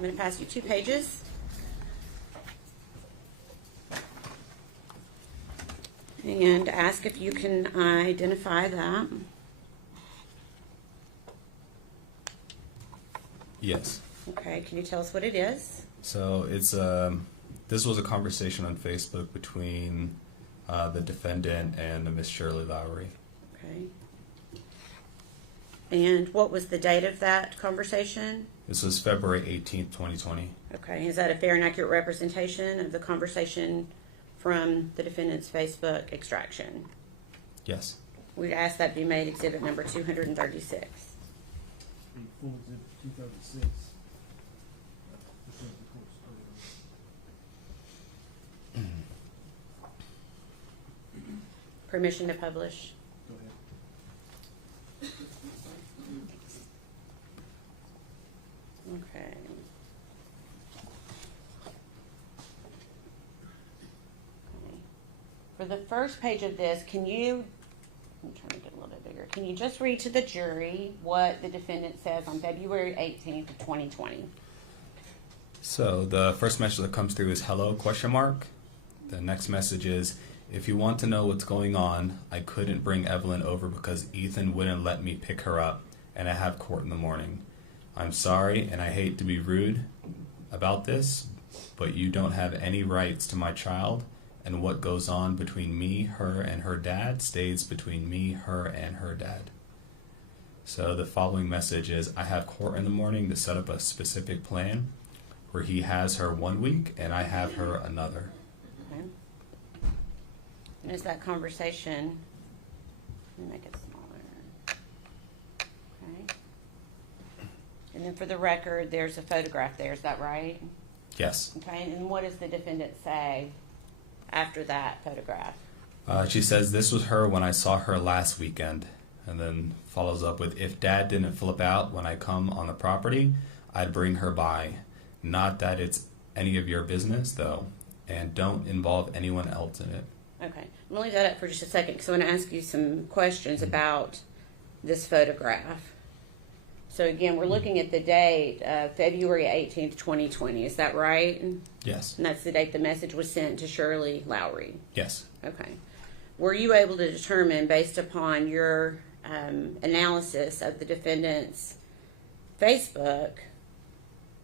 I'm going to pass you 2 pages. And ask if you can identify that. Yes. Okay, can you tell us what it is? So it's this was a conversation on Facebook between the defendant and Miss Shirley Lowry. Okay. And what was the date of that conversation? This was February 18th, 2020. Okay, is that a fair and accurate representation of the conversation from the defendant's Facebook extraction? Yes. We'd ask that be made exhibit number 236. The full exhibit 236. Permission to publish. Go ahead. Okay. For the first page of this, I'm trying to get a little bit bigger. Can you just read to the jury what the defendant says on February 18th of 2020? So the first message that comes through is hello ? The next message is, if you want to know what's going on, I couldn't bring Evelyn over because Ethan wouldn't let me pick her up, and I have court in the morning. I'm sorry, and I hate to be rude about this, but you don't have any rights to my child, and what goes on between me, her, and her dad stays between me, her, and her dad. So the following message is, I have court in the morning to set up a specific plan where he has her 1 week and I have her another. Okay. And is that conversation, let me make it smaller. Okay. And then for the record, there's a photograph there, is that right? Yes. Okay, and what does the defendant say after that photograph? She says, this was her when I saw her last weekend, and then follows up with, if Dad didn't flip out when I come on the property, I'd bring her by. Not that it's any of your business, though, and don't involve anyone else in it. Okay, I'm going to leave that up for just a second because I want to ask you some questions about this photograph. So again, we're looking at the date, February 18th, 2020. Is that right? Yes. And that's the date the message was sent to Shirley Lowry. Yes. Okay. Were you able to determine, based upon your analysis of the defendant's Facebook,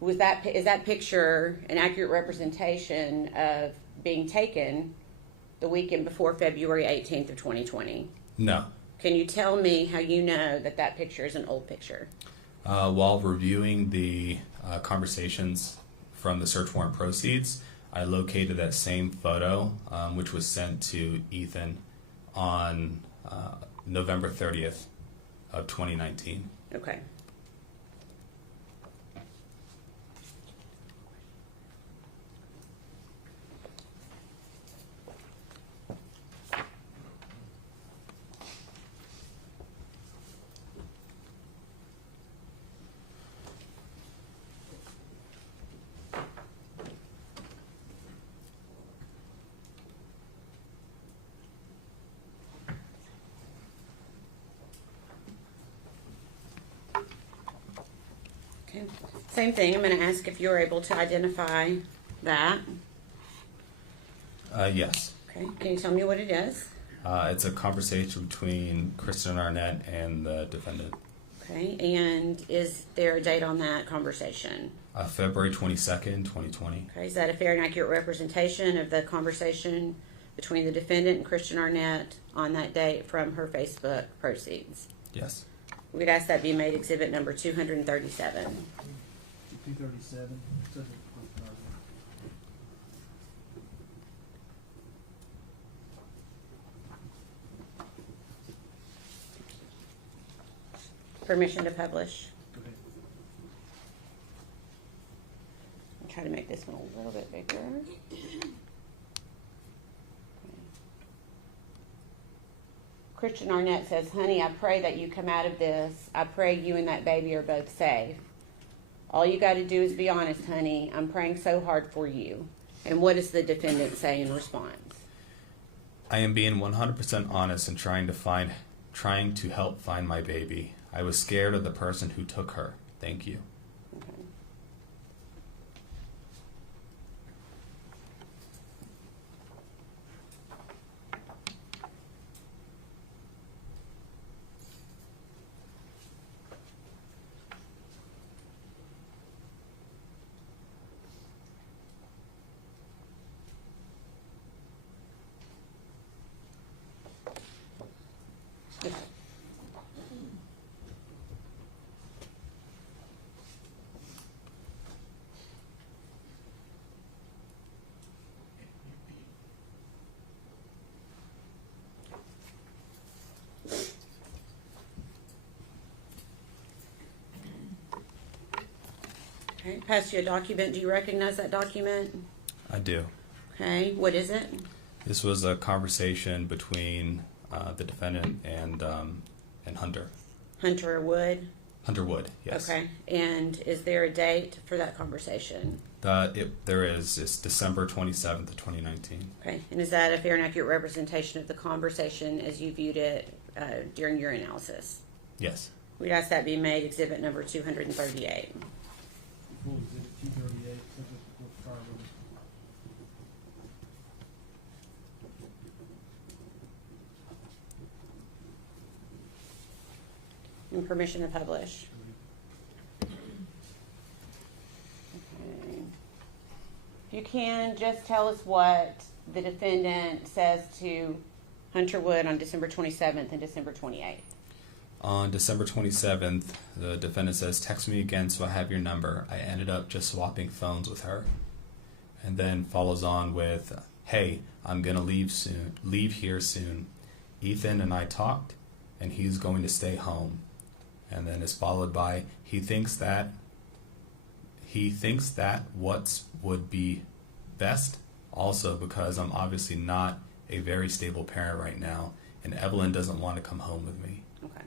is that picture an accurate representation of being taken the weekend before February 18th of 2020? No. Can you tell me how you know that that picture is an old picture? While reviewing the conversations from the search warrant proceeds, I located that same photo, which was sent to Ethan on November 30th of 2019. Okay. Okay. Same thing. I'm going to ask if you're able to identify that. Yes. Okay. Can you tell me what it is? It's a conversation between Kristen Arnett and the defendant. Okay. And is there a date on that conversation? February 22nd, 2020. Okay. Is that a fair and accurate representation of the conversation between the defendant and Kristen Arnett on that date from her Facebook proceeds? Yes. We'd ask that be made exhibit number 237. 237. Permission to publish. Go ahead. I'll try to make this one a little bit bigger. Christian Arnett says, honey, I pray that you come out of this. I pray you and that baby are both safe. All you got to do is be honest, honey. I'm praying so hard for you. And what does the defendant say in response? I am being 100% honest and trying to help find my baby. I was scared of the person who took her. Thank you. Okay. Okay, passed you a document. Do you recognize that document? I do. Okay, what is it? This was a conversation between the defendant and Hunter. Hunter Wood? Hunter Wood, yes. Okay, and is there a date for that conversation? There is. It's December 27th of 2019. Okay, and is that a fair and accurate representation of the conversation as you viewed it during your analysis? Yes. We'd ask that be made exhibit number 238. Full exhibit 238, subject to court trial. And permission to publish. Okay. If you can, just tell us what the defendant says to Hunter Wood on December 27th and December 28th. On December 27th, the defendant says, "Text me again so I have your number. I ended up just swapping phones with her." And then follows on with, "Hey, I'm going to leave here soon. Ethan and I talked, and he's going to stay home." And then is followed by, he thinks that what would be best, also because I'm obviously not a very stable parent right now, and Evelyn doesn't want to come home with me. Okay.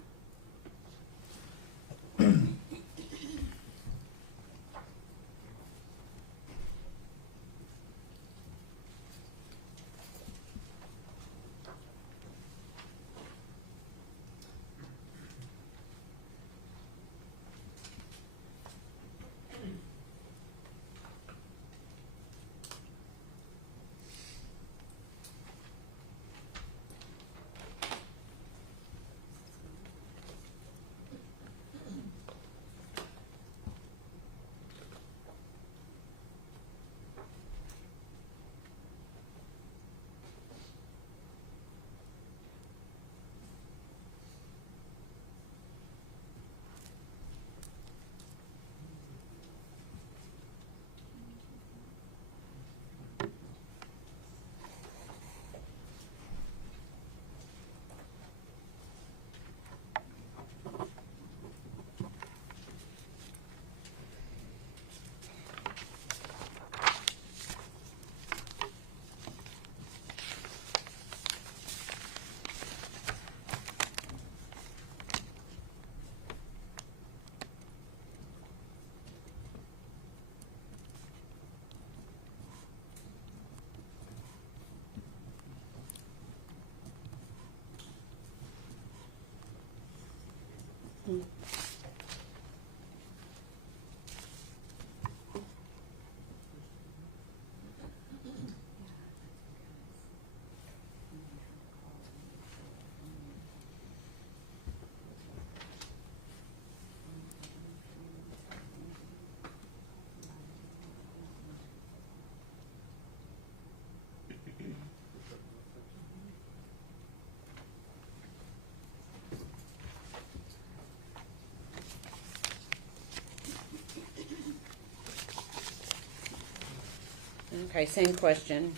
Okay, same question.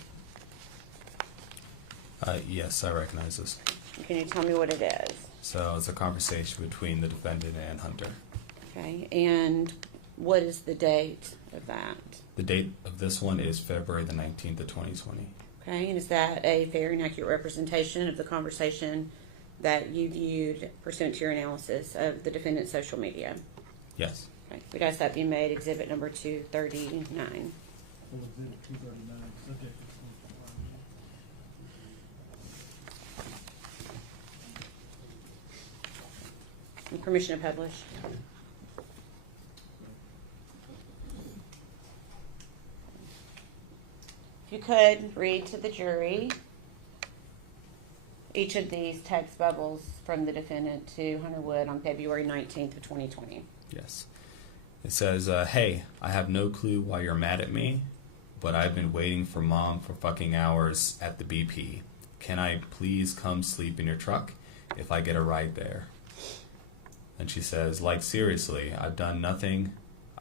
Yes, I recognize this. Can you tell me what it is? So it's a conversation between the defendant and Hunter. Okay, and what is the date of that? The date of this one is February the 19th of 2020. Okay, and is that a fair and accurate representation of the conversation that you viewed pursuant to your analysis of the defendant's social media? Yes. Okay, we'd ask that be made exhibit number 239. Full exhibit 239, subject to court trial. And permission to publish. If you could, read to the jury each of these text bubbles from the defendant to Hunter Wood on February 19th of 2020. Yes. It says, "Hey, I have no clue why you're mad at me, but I've been waiting for Mom for fucking hours at the BP. Can I please come sleep in your truck if I get a ride there?" And she says, "Like, seriously, I've done nothing.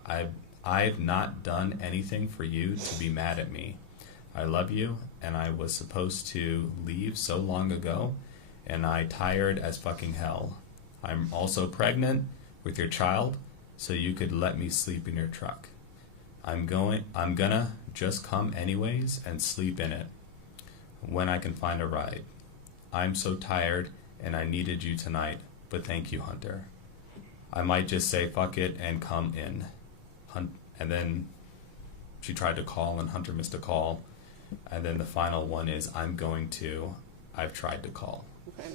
I've not done anything for you to be mad at me. I love you, and I was supposed to leave so long ago, and I tired as fucking hell. I'm also pregnant with your child, so you could let me sleep in your truck. I'm gonna just come anyways and sleep in it when I can find a ride. I'm so tired and I needed you tonight, but thank you, Hunter. I might just say fuck it and come in. And then she tried to call and Hunter missed a call. And then the final one is I've tried to call. Okay.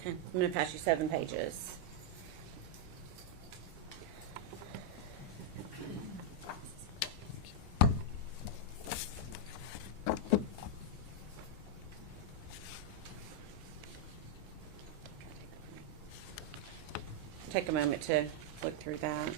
Okay, I'm going to pass you 7 pages. Take a moment to look through that.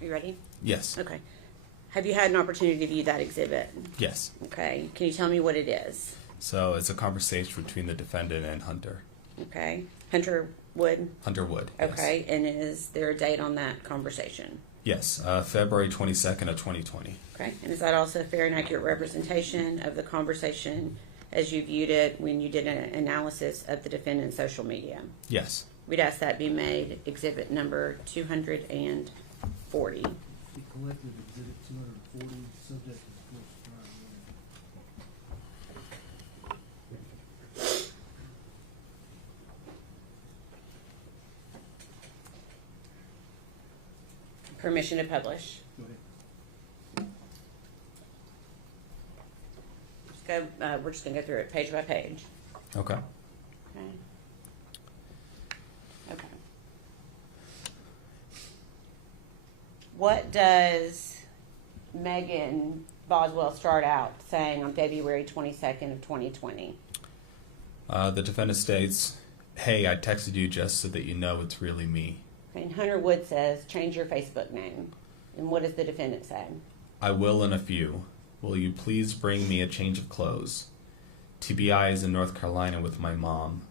Are you ready? Yes. Okay. Have you had an opportunity to view that exhibit? Yes. Okay. Can you tell me what it is? So it's a conversation between the defendant and Hunter. Okay. Hunter Wood? Hunter Wood. Yes. Okay. And is there a date on that conversation? Yes. February 22nd of 2020. Okay. And is that also a fair and accurate representation of the conversation as you viewed it when you did an analysis of the defendant's social media? Yes. We'd ask that be made exhibit number 240. He collected exhibit 240, subject to the court's trial. Permission to publish. Go ahead. We're just going to go through it page by page. Okay. Okay. Okay. What does Megan Boswell start out saying on February 22nd of 2020? The defendant states, "Hey, I texted you just so that you know it's really me." And Hunter Wood says, change your Facebook name. And what does the defendant say? "I will in a few. Will you please bring me a change of clothes? TBI is in North Carolina with my mom.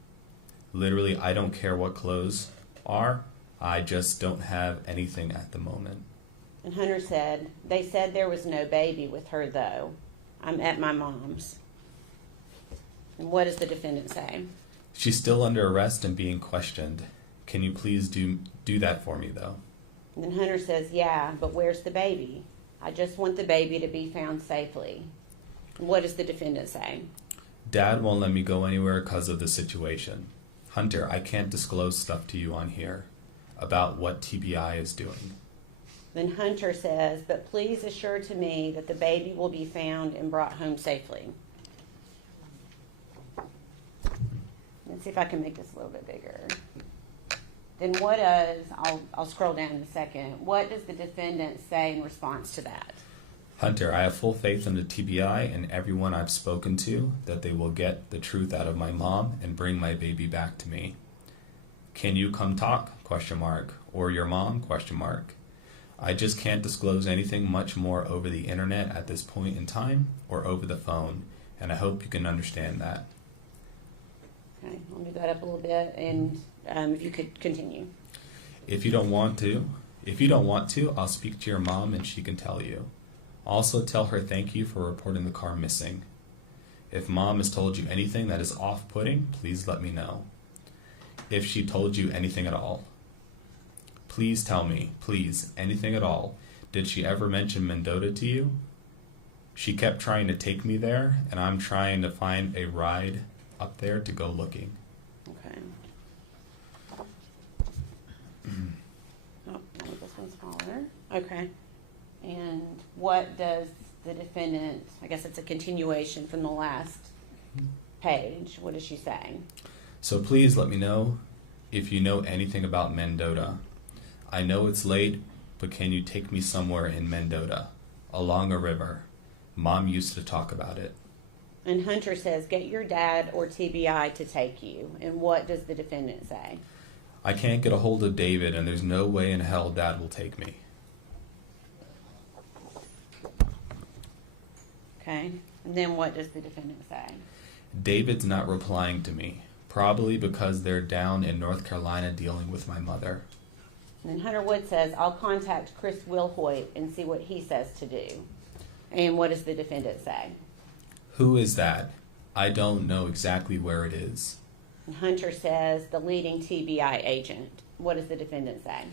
Literally, I don't care what clothes are. I just don't have anything at the moment." And Hunter said, they said there was no baby with her though. I'm at my mom's. And what does the defendant say? She's still under arrest and being questioned. Can you please do that for me, though? And then Hunter says, yeah, but where's the baby? I just want the baby to be found safely. And what does the defendant say? Dad won't let me go anywhere because of the situation. Hunter, I can't disclose stuff to you on here about what TBI is doing. Then Hunter says, but please assure to me that the baby will be found and brought home safely. Let's see if I can make this a little bit bigger. Then what does, I'll scroll down in a second, what does the defendant say in response to that? Hunter, I have full faith in the TBI and everyone I've spoken to that they will get the truth out of my mom and bring my baby back to me. Can you come talk? ? Or your mom? ? I just can't disclose anything much more over the internet at this point in time or over the phone, and I hope you can understand that. Okay, I'll move that up a little bit, and if you could continue. If you don't want to, I'll speak to your mom and she can tell you. Also tell her thank you for reporting the car missing. If mom has told you anything that is off-putting, please let me know. If she told you anything at all. Please tell me, please, anything at all. Did she ever mention Mendota to you? She kept trying to take me there, and I'm trying to find a ride up there to go looking. Okay. Oh, I'll make this one smaller. Okay. And what does the defendant, I guess it's a continuation from the last page, what is she saying? So please let me know if you know anything about Mendota. I know it's late, but can you take me somewhere in Mendota, along a river? Mom used to talk about it. And Hunter says, get your dad or TBI to take you. And what does the defendant say? I can't get a hold of David, and there's no way in hell Dad will take me. Okay. And then what does the defendant say? David's not replying to me, probably because they're down in North Carolina dealing with my mother. And then Hunter Wood says, I'll contact Chris Wilhoit and see what he says to do. And what does the defendant say? Who is that? I don't know exactly where it is. And Hunter says, the leading TBI agent. What does the defendant say?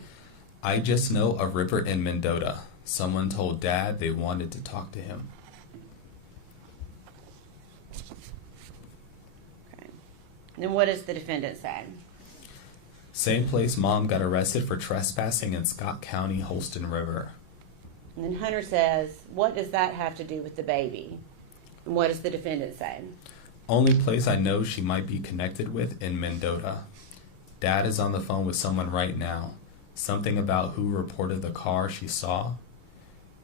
I just know a river in Mendota. Someone told Dad they wanted to talk to him. Okay. And then what does the defendant say? Same place Mom got arrested for trespassing in Scott County, Holston River. And then Hunter says, what does that have to do with the baby? And what does the defendant say? Only place I know she might be connected with in Mendota. Dad is on the phone with someone right now. Something about who reported the car she saw.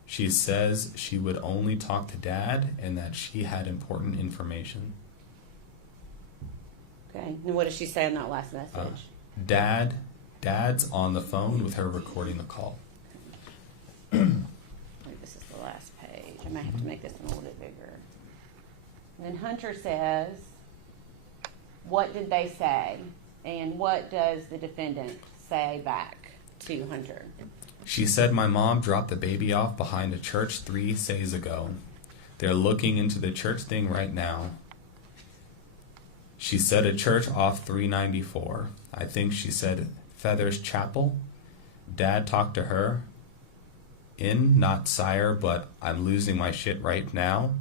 She says she would only talk to Dad and that she had important information. Okay. And what does she say on that last message? Dad's on the phone with her recording the call. This is the last page. I might have to make this one a little bit bigger. And then Hunter says, what did they say? And what does the defendant say back to Hunter? She said my mom dropped the baby off behind a church 3 days ago. They're looking into the church thing right now. She said a church off 394. I think she said Feathers Chapel. Dad talked to her. Not sire, but I'm losing my shit right now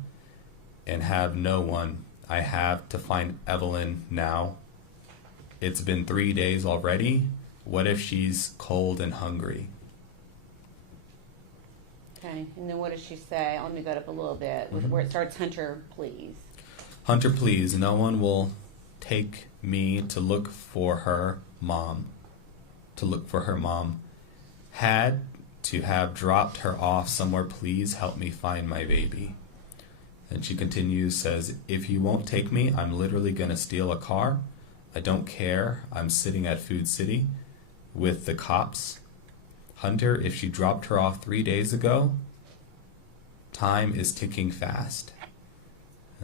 and have no one. I have to find Evelyn now. It's been 3 days already. What if she's cold and hungry? Okay, and then what does she say? Let me go up a little bit with where it starts. Hunter, please. Hunter, please. No one will take me to look for her mom. Had to have dropped her off somewhere. Please help me find my baby. And she continues, says, if you won't take me, I'm literally going to steal a car. I don't care. I'm sitting at Food City with the cops. Hunter, if she dropped her off 3 days ago, time is ticking fast.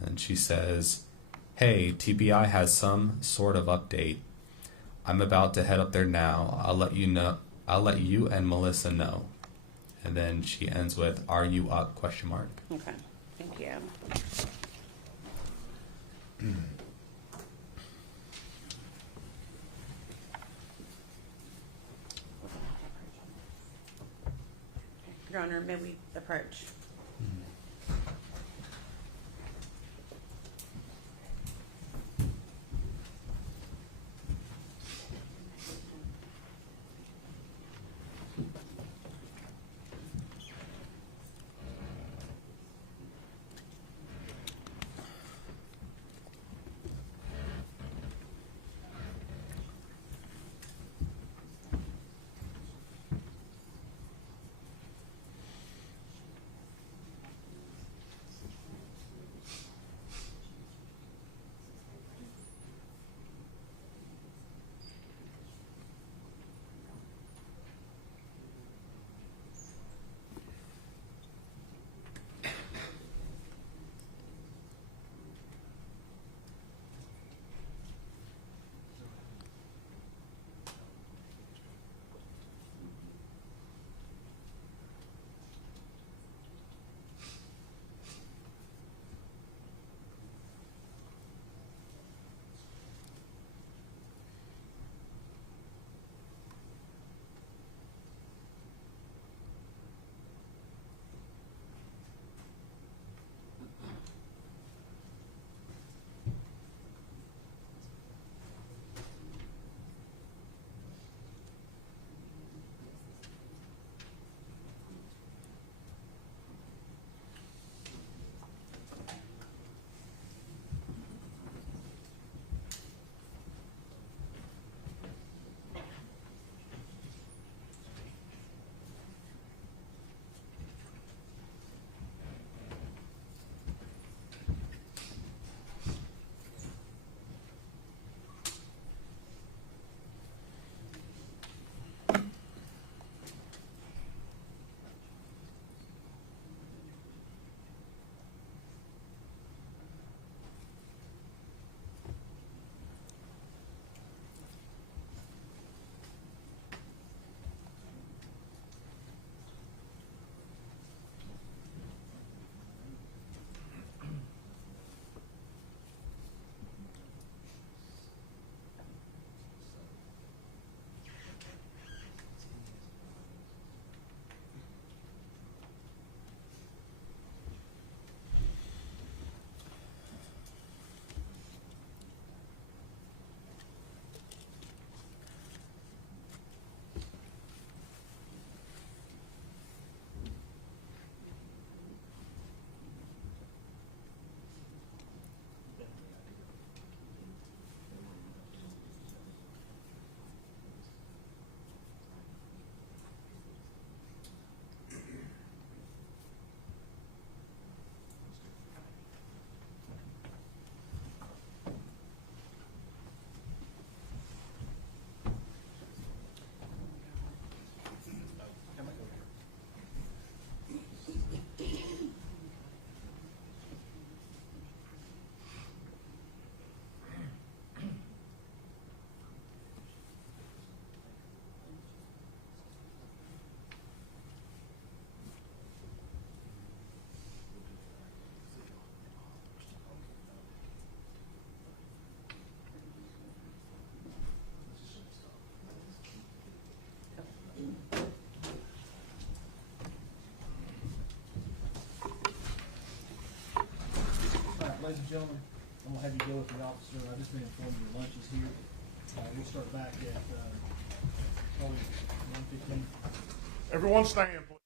And she says, hey, TBI has some sort of update. I'm about to head up there now. I'll let you know. I'll let you and Melissa know. And then she ends with, are you up? ? Okay, thank you. Your Honor, may we approach? Ladies and gentlemen, I'm gonna have you go with the officer. I've just been informed your lunch is here. We'll start back at, probably 1:15. Everyone stand, please.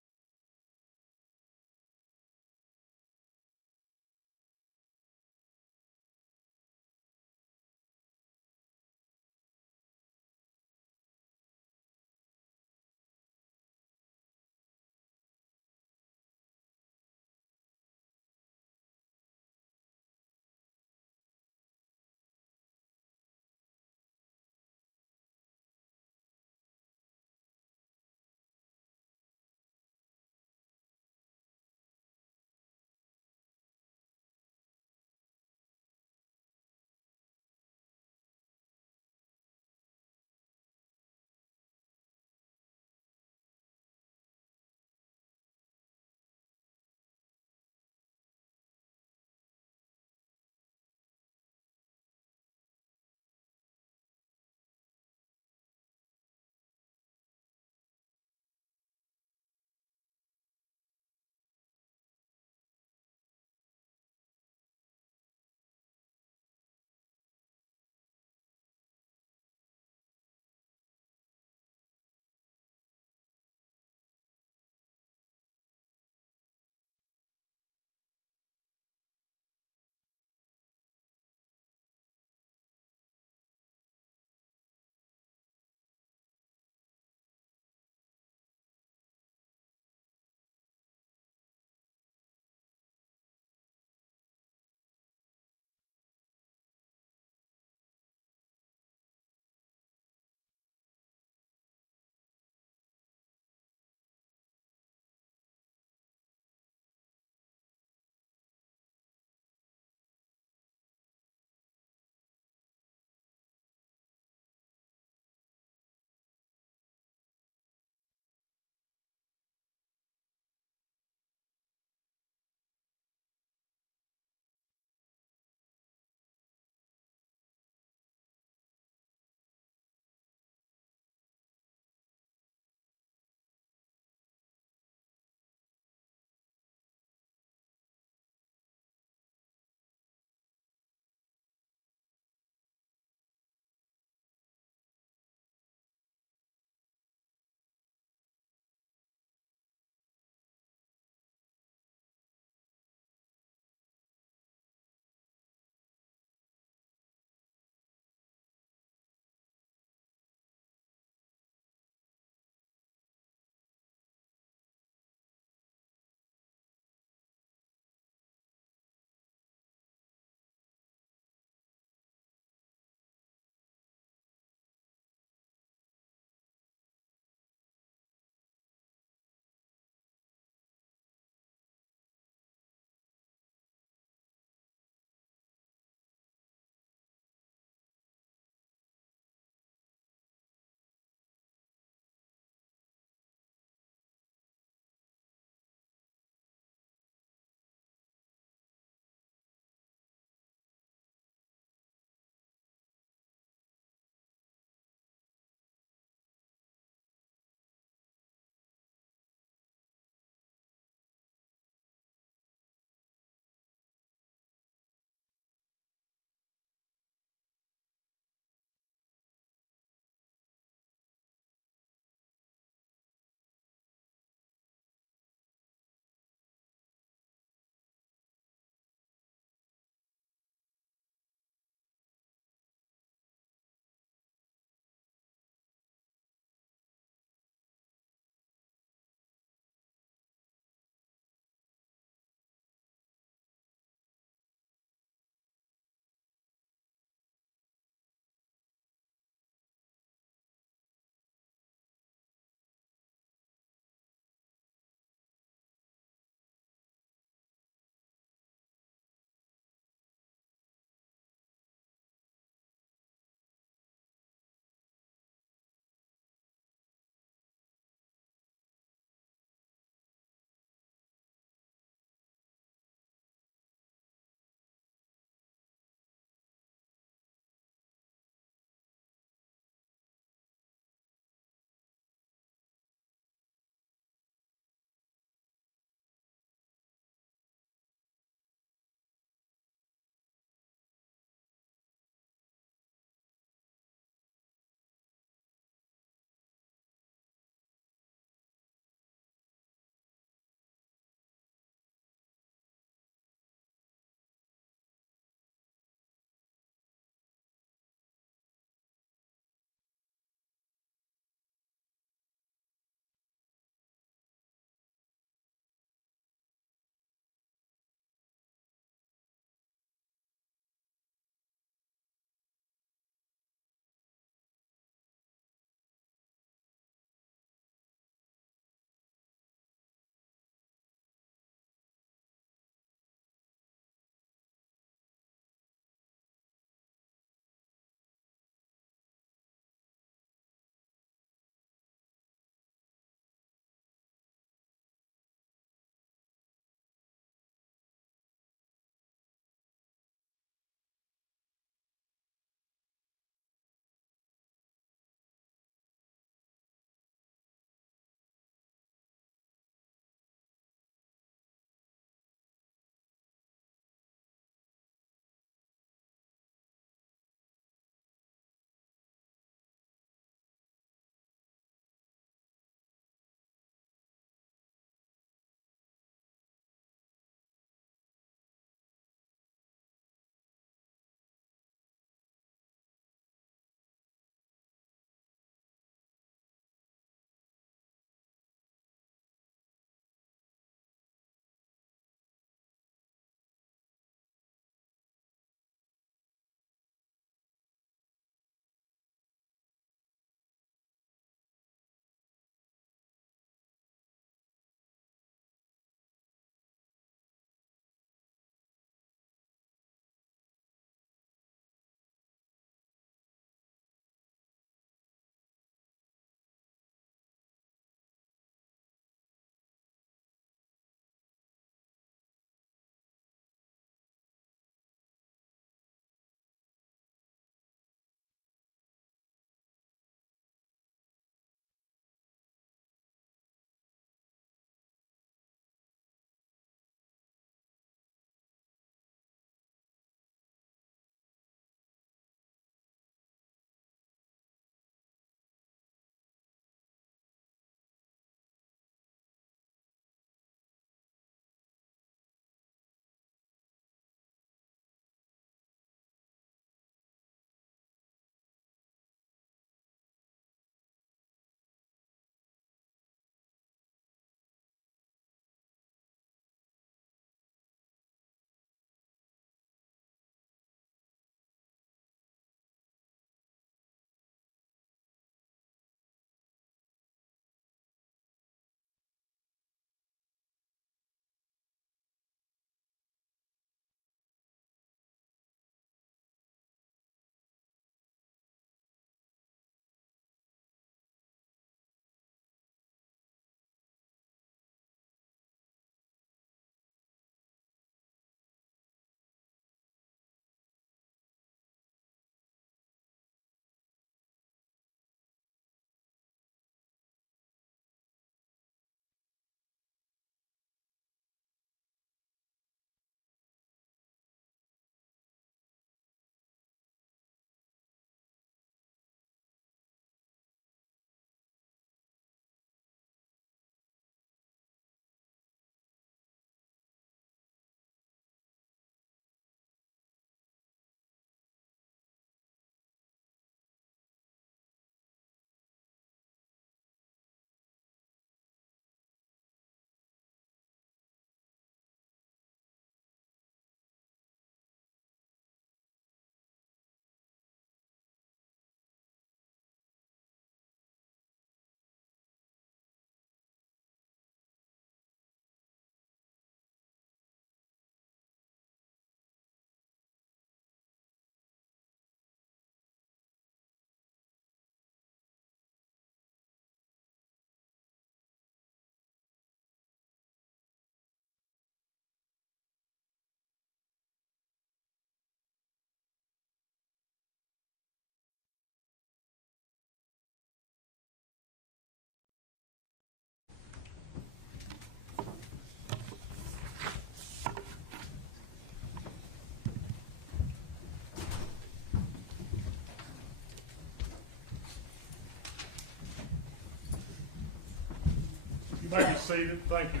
Take it seated. Thank you.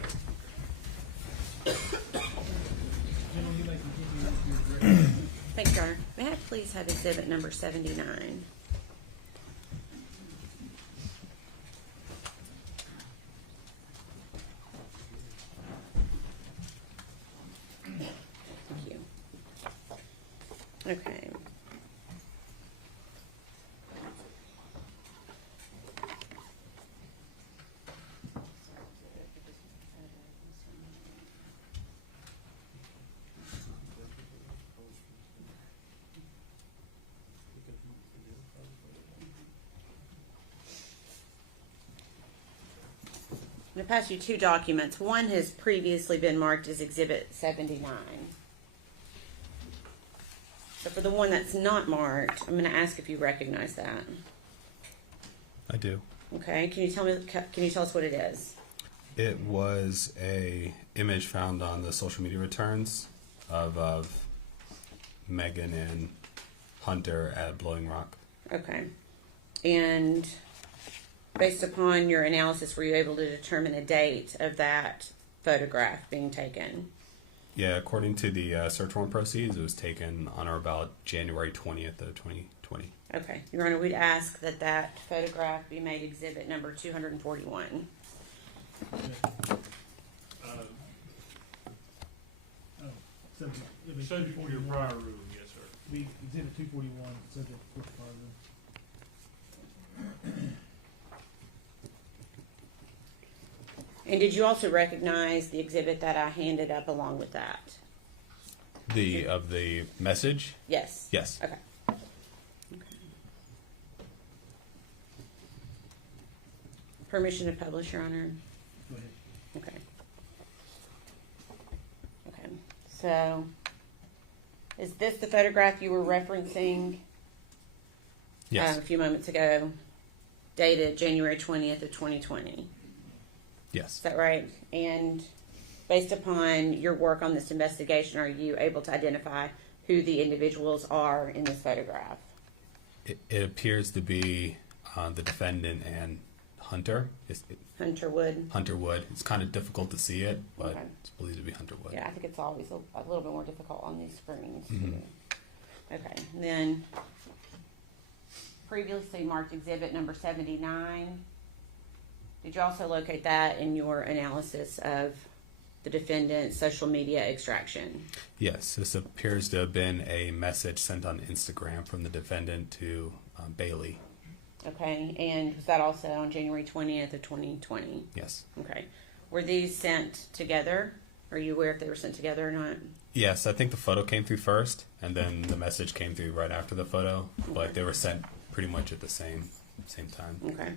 Gentlemen, you may continue with your direct. Thanks, Your Honor. May I please have exhibit number 79? Thank you. Okay. I'm going to pass you two documents. One has previously been marked as Exhibit 79. So for the one that's not marked, I'm going to ask if you recognize that. I do. Okay, can you tell us what it is? It was a image found on the social media returns of Megan and Hunter at Blowing Rock. Okay. And based upon your analysis, were you able to determine a date of that photograph being taken? Yeah, according to the search warrant proceeds, it was taken on or about January 20th of 2020. Okay. Your Honor, we'd ask that that photograph be made exhibit number 241. Subject to your prior ruling, yes, sir. Be exhibit 241, subject to court further. And did you also recognize the exhibit that I handed up along with that? Of the message? Yes. Yes. Okay. Permission to publish, Your Honor? Go ahead. Okay. Okay. So, is this the photograph you were referencing Yes. a few moments ago, dated January 20th of 2020? Yes. Is that right? And based upon your work on this investigation, are you able to identify who the individuals are in this photograph? It appears to be the defendant and Hunter. Hunter Wood? Hunter Wood. It's kind of difficult to see it, but Okay. it's believed to be Hunter Wood. Yeah, I think it's always a little bit more difficult on these screens. Mhm. Okay, and then previously marked exhibit number 79. Did you also locate that in your analysis of the defendant's social media extraction? Yes, this appears to have been a message sent on Instagram from the defendant to Bailey. Okay, and was that also on January 20th of 2020? Yes. Okay. Were these sent together? Are you aware if they were sent together or not? Yes, I think the photo came through first, and then the message came through right after the photo, but they were sent pretty much at the same time. Okay.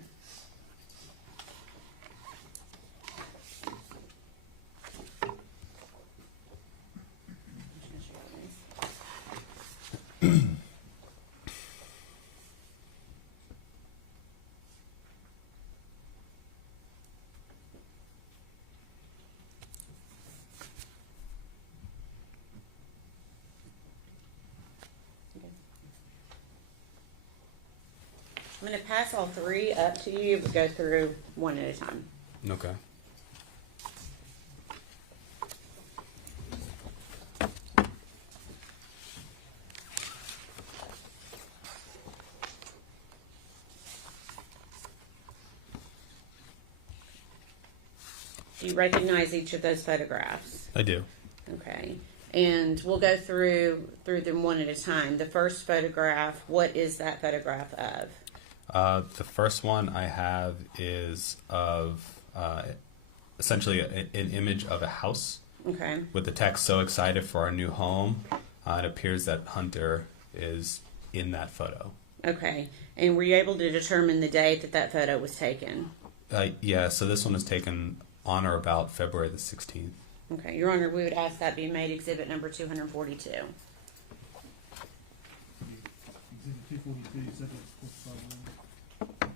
I'm going to pass all three up to you, but go through one at a time. Okay. Do you recognize each of those photographs? I do. Okay. And we'll go through them one at a time. The first photograph, what is that photograph of? The first one I have is of essentially an image of a house Okay. with the text, "So excited for our new home." It appears that Hunter is in that photo. Okay. And were you able to determine the date that that photo was taken? Yeah, so this one was taken on or about February the 16th. Okay. Your Honor, we would ask that be made exhibit number 242. Exhibit 242, subject to court further.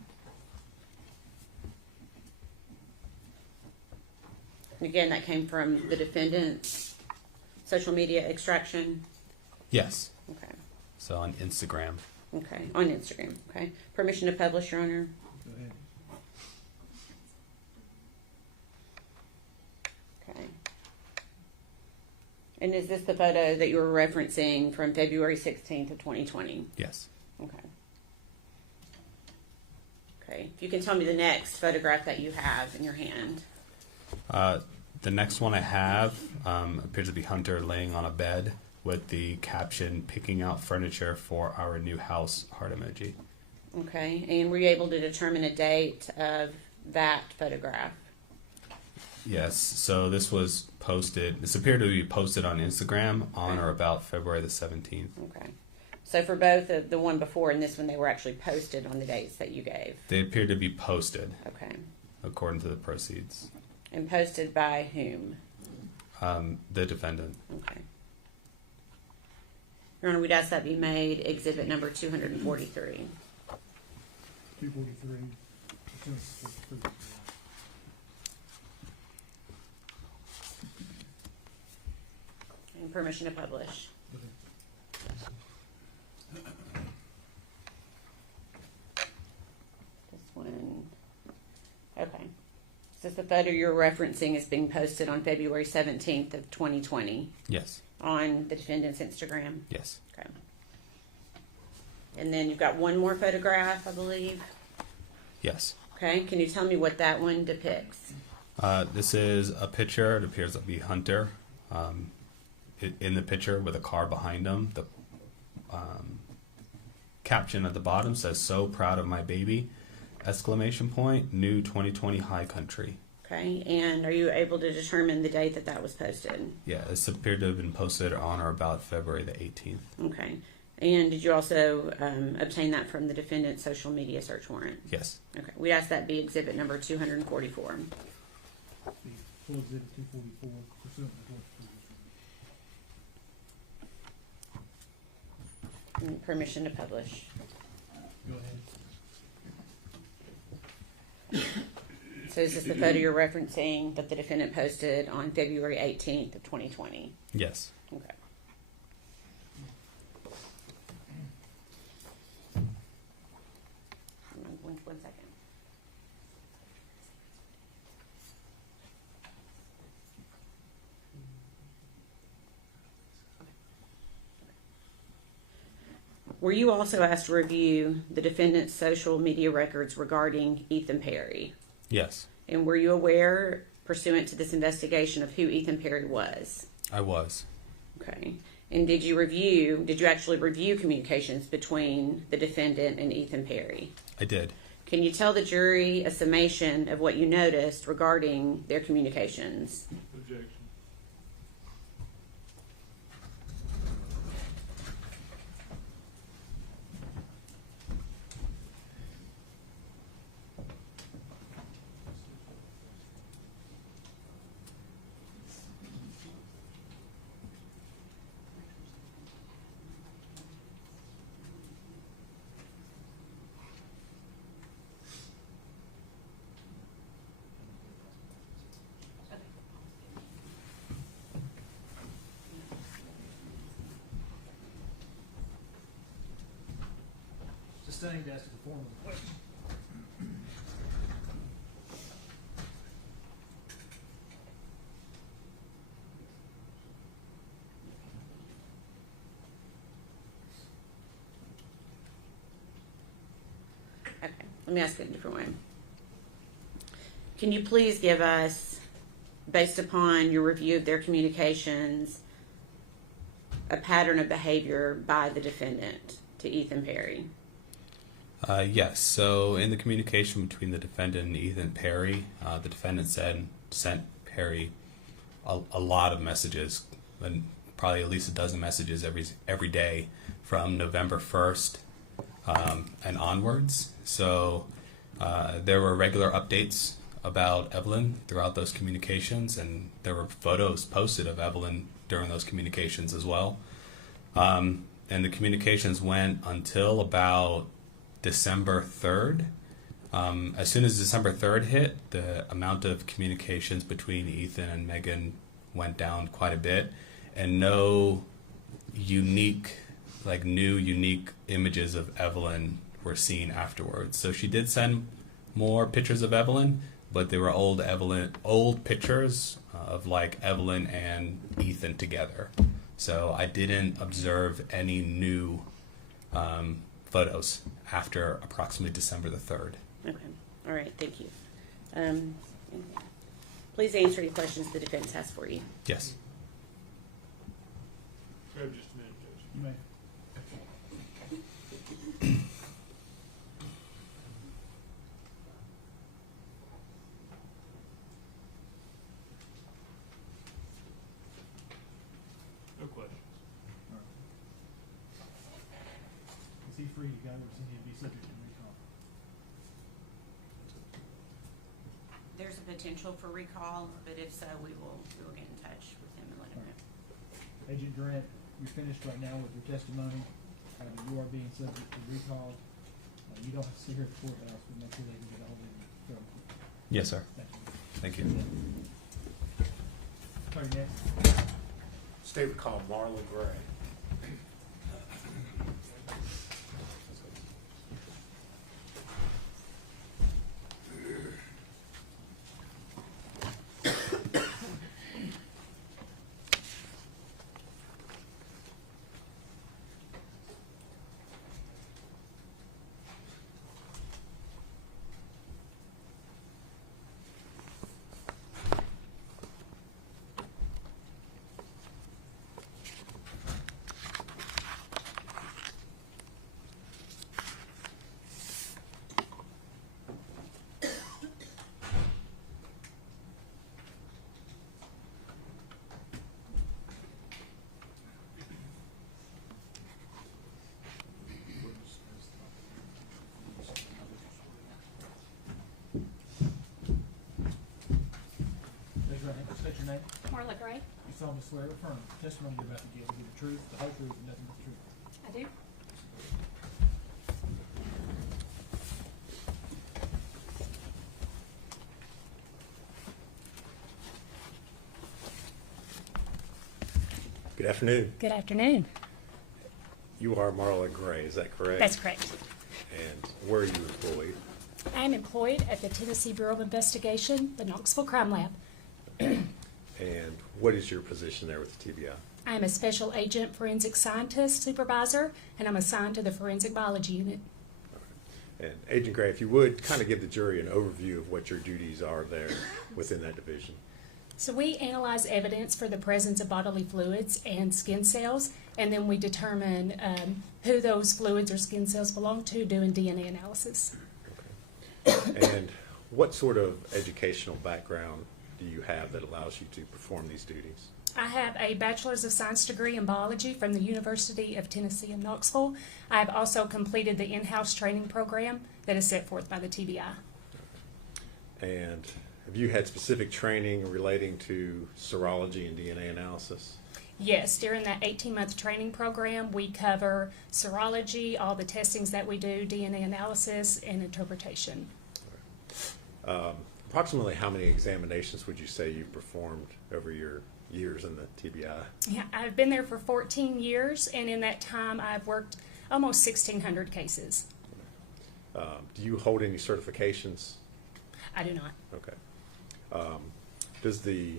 And again, that came from the defendant's social media extraction? Yes. Okay. So on Instagram. Okay. On Instagram. Okay. Permission to publish, Your Honor? Go ahead. And is this the photo that you were referencing from February 16th of 2020? Yes. Okay. Okay. If you can tell me the next photograph that you have in your hand. The next one I have appears to be Hunter laying on a bed with the caption, "Picking out furniture for our new house," heart emoji. Okay. And were you able to determine a date of that photograph? Yes, so this was posted, this appeared to be posted on Instagram on or about February the 17th. Okay. So for both the one before and this one, they were actually posted on the dates that you gave? They appear to be posted, Okay. according to the proceeds. And posted by whom? The defendant. Okay. Your Honor, we'd ask that be made exhibit number 243. 243. And permission to publish. This one. Okay. So the photo you're referencing is being posted on February 17th of 2020 Yes, on the defendant's Instagram. yes. Okay. And then you've got one more photograph, I believe. Yes. Okay. Can you tell me what that one depicts? This is a picture. It appears to be Hunter in the picture with a car behind him. The caption at the bottom says, "So proud of my baby!" Exclamation point. New 2020 High Country. Okay. And are you able to determine the date that that was posted? Yeah, this appeared to have been posted on or about February the 18th. Okay. And did you also obtain that from the defendant's social media search warrant? Yes. Okay. We ask that be exhibit number 244. Full exhibit 244, pursuant to court's position. And permission to publish. Go ahead. So is this the photo you're referencing that the defendant posted on February 18th of 2020? Yes. Okay. One second. Were you also asked to review the defendant's social media records regarding Ethan Perry? Yes, And were you aware, pursuant to this investigation, of who Ethan Perry was? I was. Okay. And did you actually review communications between the defendant and Ethan Perry? I did. Can you tell the jury a summation of what you noticed regarding their communications? Objection. Sustained as to the form of the question. Okay, let me ask it a different way. Can you please give us, based upon your review of their communications, a pattern of behavior by the defendant to Ethan Perry? Yes. So in the communication between the defendant and Ethan Perry, the defendant sent Perry a lot of messages, and probably at least a dozen messages every day from November 1st and onwards. So there were regular updates about Evelyn throughout those communications, and there were photos posted of Evelyn during those communications as well. And the communications went until about December 3rd. As soon as December 3rd hit, the amount of communications between Ethan and Megan went down quite a bit, and no unique images of Evelyn were seen afterwards. So she did send more pictures of Evelyn, but they were old pictures of like Evelyn and Ethan together. So I didn't observe any new photos after approximately December the 3rd. Okay. All right. Thank you. Please answer any questions the defense has for you. Yes. Grab just a minute, Judge. You may. No questions. All right. Is he free to go, or does he need to be subject to recall? There's a potential for recall, but if so, we will get in touch with him and let him know. Agent Grant, you're finished right now with your testimony. You are being subject to recall. You don't have to sit here at the courthouse, but make sure they can get a hold of you fairly quick. Yes, sir. Thank you. Thank you. Attorney next. State would call Marla Gray. State your name. Marla Gray. You solemnly swear or affirm the testimony you're about to give will be the truth, the whole truth, and nothing but the truth. I do. Good afternoon. Good afternoon. You are Marla Gray, is that correct? That's correct. And where are you employed? I am employed at the Tennessee Bureau of Investigation, the Knoxville Crime Lab. And what is your position there with the TBI? I am a special agent forensic scientist supervisor, and I'm assigned to the forensic biology unit. And Agent Gray, if you would, kind of give the jury an overview of what your duties are there within that division. So we analyze evidence for the presence of bodily fluids and skin cells, and then we determine who those fluids or skin cells belong to, doing DNA analysis. Okay. And what sort of educational background do you have that allows you to perform these duties? I have a Bachelor's of Science degree in biology from the University of Tennessee in Knoxville. I have also completed the in-house training program that is set forth by the TBI. And have you had specific training relating to serology and DNA analysis? Yes, during that 18-month training program, we cover serology, all the testings that we do, DNA analysis, and interpretation. Approximately how many examinations would you say you've performed over your years in the TBI? Yeah, I've been there for 14 years, and in that time, I've worked almost 1,600 cases. Do you hold any certifications? I do not. Okay. Does the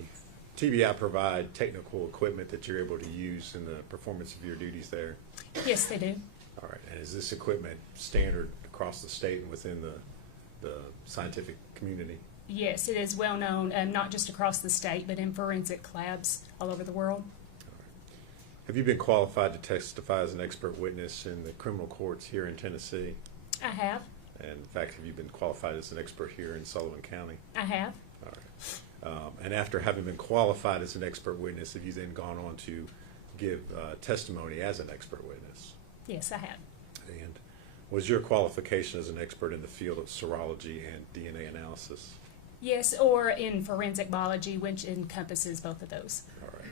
TBI provide technical equipment that you're able to use in the performance of your duties there? Yes, they do. All right. And is this equipment standard across the state and within the scientific community? Yes, it is well known, not just across the state, but in forensic labs all over the world. Have you been qualified to testify as an expert witness in the criminal courts here in Tennessee? I have. And in fact, have you been qualified as an expert here in Sullivan County? I have. All right. And after having been qualified as an expert witness, have you then gone on to give testimony as an expert witness? Yes, I have. And was your qualification as an expert in the field of serology and DNA analysis? Yes, or in forensic biology, which encompasses both of those. All right.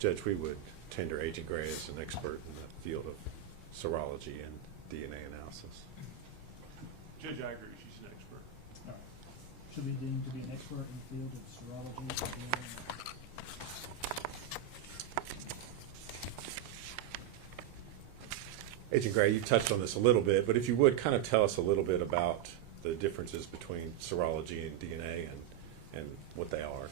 Judge, we would tender Agent Gray as an expert in the field of serology and DNA analysis. Judge, I agree, she's an expert. All right. Should be deemed to be an expert in the field of serology and DNA analysis. Agent Gray, you touched on this a little bit, but if you would kind of tell us a little bit about the differences between serology and DNA and what they are.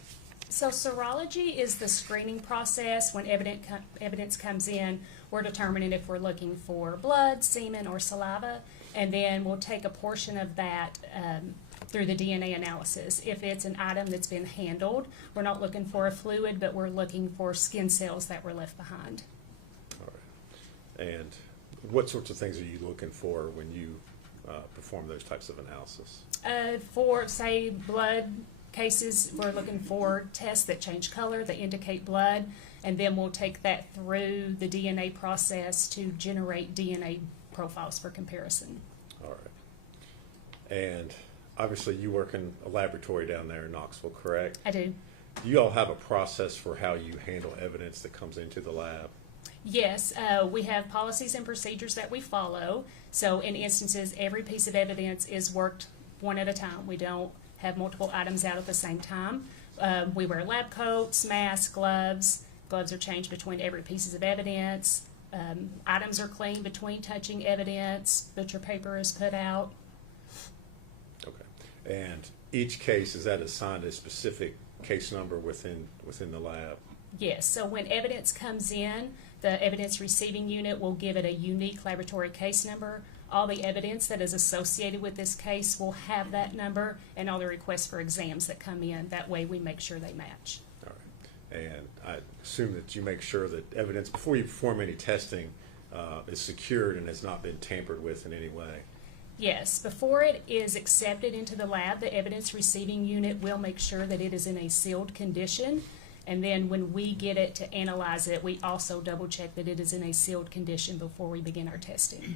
So serology is the screening process. When evidence comes in, we're determining if we're looking for blood, semen, or saliva, and then we'll take a portion of that through the DNA analysis. If it's an item that's been handled, we're not looking for a fluid, but we're looking for skin cells that were left behind. All right. And what sorts of things are you looking for when you perform those types of analysis? For, say, blood cases, we're looking for tests that change color, that indicate blood, and then we'll take that through the DNA process to generate DNA profiles for comparison. All right. And obviously you work in a laboratory down there in Knoxville, correct? I do. Do you all have a process for how you handle evidence that comes into the lab? Yes, we have policies and procedures that we follow. So in instances, every piece of evidence is worked one at a time. We don't have multiple items out at the same time. We wear lab coats, masks, gloves. Gloves are changed between every piece of evidence. Items are cleaned between touching evidence. Butcher paper is put out. Okay. And each case, is that assigned a specific case number within the lab? Yes, so when evidence comes in, the evidence receiving unit will give it a unique laboratory case number. All the evidence that is associated with this case will have that number, and all the requests for exams that come in. That way we make sure they match. All right. And I assume that you make sure that evidence, before you perform any testing, is secured and has not been tampered with in any way. Yes, before it is accepted into the lab, the evidence receiving unit will make sure that it is in a sealed condition. And then when we get it to analyze it, we also double check that it is in a sealed condition before we begin our testing.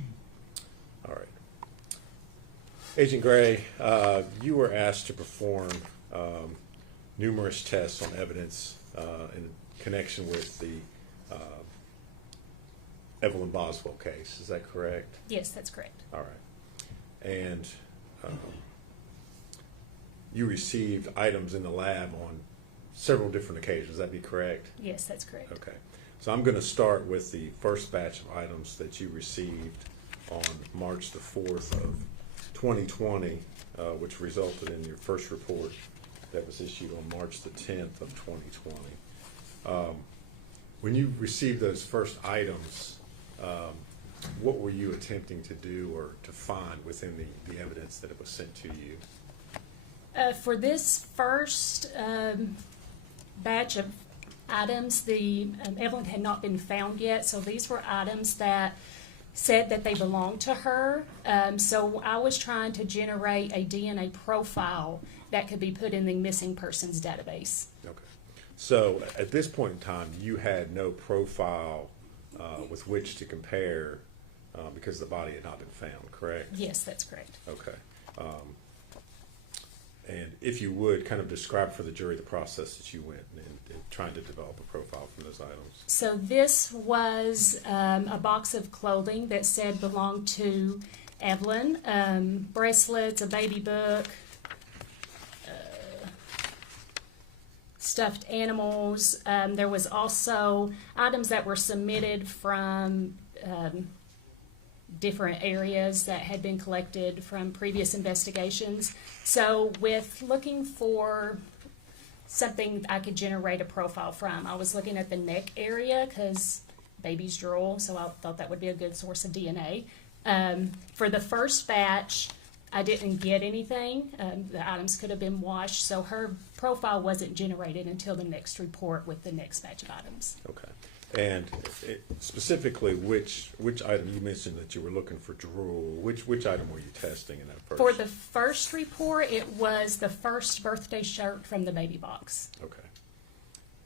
All right. Agent Gray, you were asked to perform numerous tests on evidence in connection with the Evelyn Boswell case. Is that correct? Yes, that's correct. All right. And you received items in the lab on several different occasions. That be correct? Yes, that's correct. Okay. So I'm going to start with the first batch of items that you received on March the 4th of 2020, which resulted in your first report that was issued on March the 10th of 2020. When you received those first items, what were you attempting to do or to find within the evidence that it was sent to you? For this first batch of items, the Evelyn had not been found yet, so these were items that said that they belonged to her. So I was trying to generate a DNA profile that could be put in the missing persons database. Okay. So at this point in time, you had no profile with which to compare because the body had not been found, correct? Yes, that's correct. Okay. And if you would, kind of describe for the jury the process that you went in trying to develop a profile from those items. So this was a box of clothing that said belonged to Evelyn, bracelets, a baby book, stuffed animals. There was also items that were submitted from different areas that had been collected from previous investigations. So with looking for something I could generate a profile from, I was looking at the neck area because babies drool, so I thought that would be a good source of DNA. For the first batch, I didn't get anything. The items could have been washed, so her profile wasn't generated until the next report with the next batch of items. Okay. And specifically, which item you mentioned that you were looking for drool? Which item were you testing in that first? For the first report, it was the first birthday shirt from the baby box. Okay.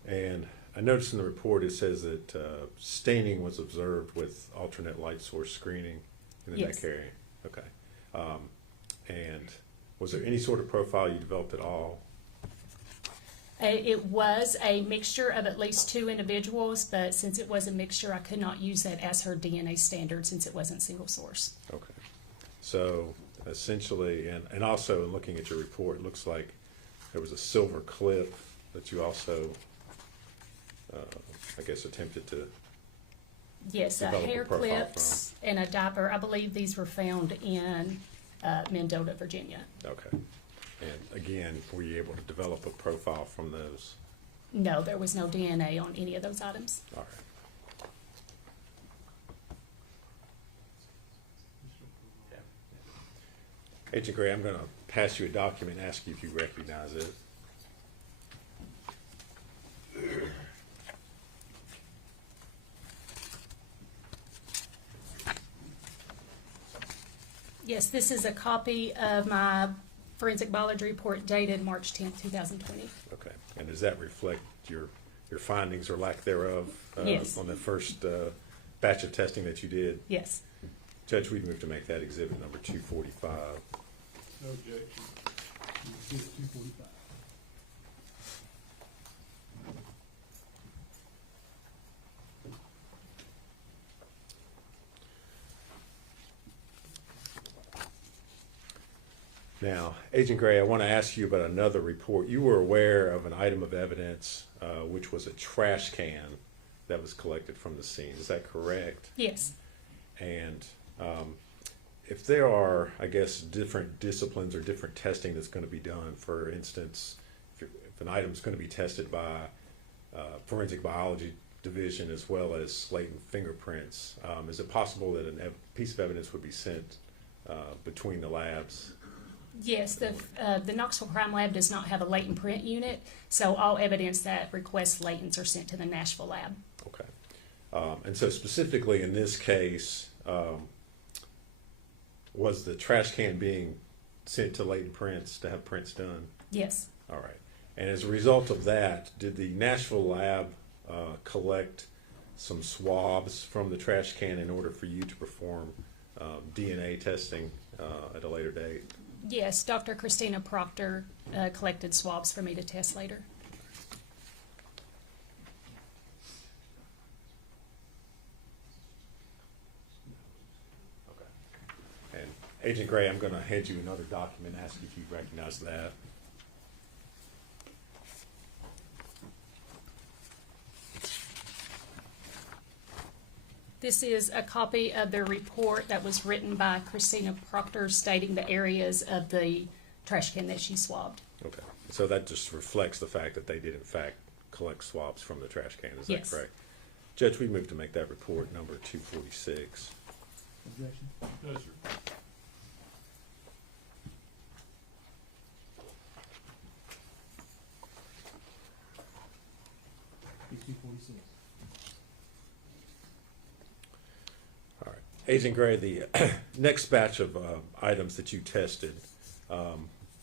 And I noticed in the report it says that staining was observed with alternate light source screening in the neck area. Okay. And was there any sort of profile you developed at all? It was a mixture of at least two individuals, but since it was a mixture, I could not use that as her DNA standard since it wasn't single source. Okay. So essentially, and also in looking at your report, it looks like there was a silver clip that you also, I guess, attempted to Yes, develop hair a profile clips and a diaper. I believe these were found in Mendota, Virginia. Okay. And again, were you able to develop a profile from those? No, there was no DNA on any of those items. All right. Agent Gray, I'm going to pass you a document and ask you if you recognize it. Yes, this is a copy of my forensic biology report dated March 10th, 2020. Okay. And does that reflect your findings or lack thereof Yes. on the first batch of testing that you did? Yes. Judge, we move to make that exhibit number 245. No objection. Exhibit 245. Now, Agent Gray, I want to ask you about another report. You were aware of an item of evidence, which was a trash can that was collected from the scene. Is that correct? Yes. And if there are, I guess, different disciplines or different testing that's going to be done, for instance, if an item is going to be tested by forensic biology division as well as latent fingerprints, is it possible that a piece of evidence would be sent between the labs? Yes, the Knoxville Crime Lab does not have a latent print unit, so all evidence that requests latents are sent to the Nashville lab. Okay. And so specifically in this case, was the trash can being sent to latent prints to have prints done? Yes. All right. And as a result of that, did the Nashville lab collect some swabs from the trash can in order for you to perform DNA testing at a later date? Yes, Dr. Christina Proctor collected swabs for me to test later. Okay. And Agent Gray, I'm going to hand you another document and ask if you recognize that. This is a copy of the report that was written by Christina Proctor stating the areas of the trash can that she swabbed. Okay. So that just reflects the fact that they did in fact collect swabs from the trash can. Is Yes. that correct? Judge, we move to make that report number 246. Objection? No, sir. Be 246. All right. Agent Gray, the next batch of items that you tested,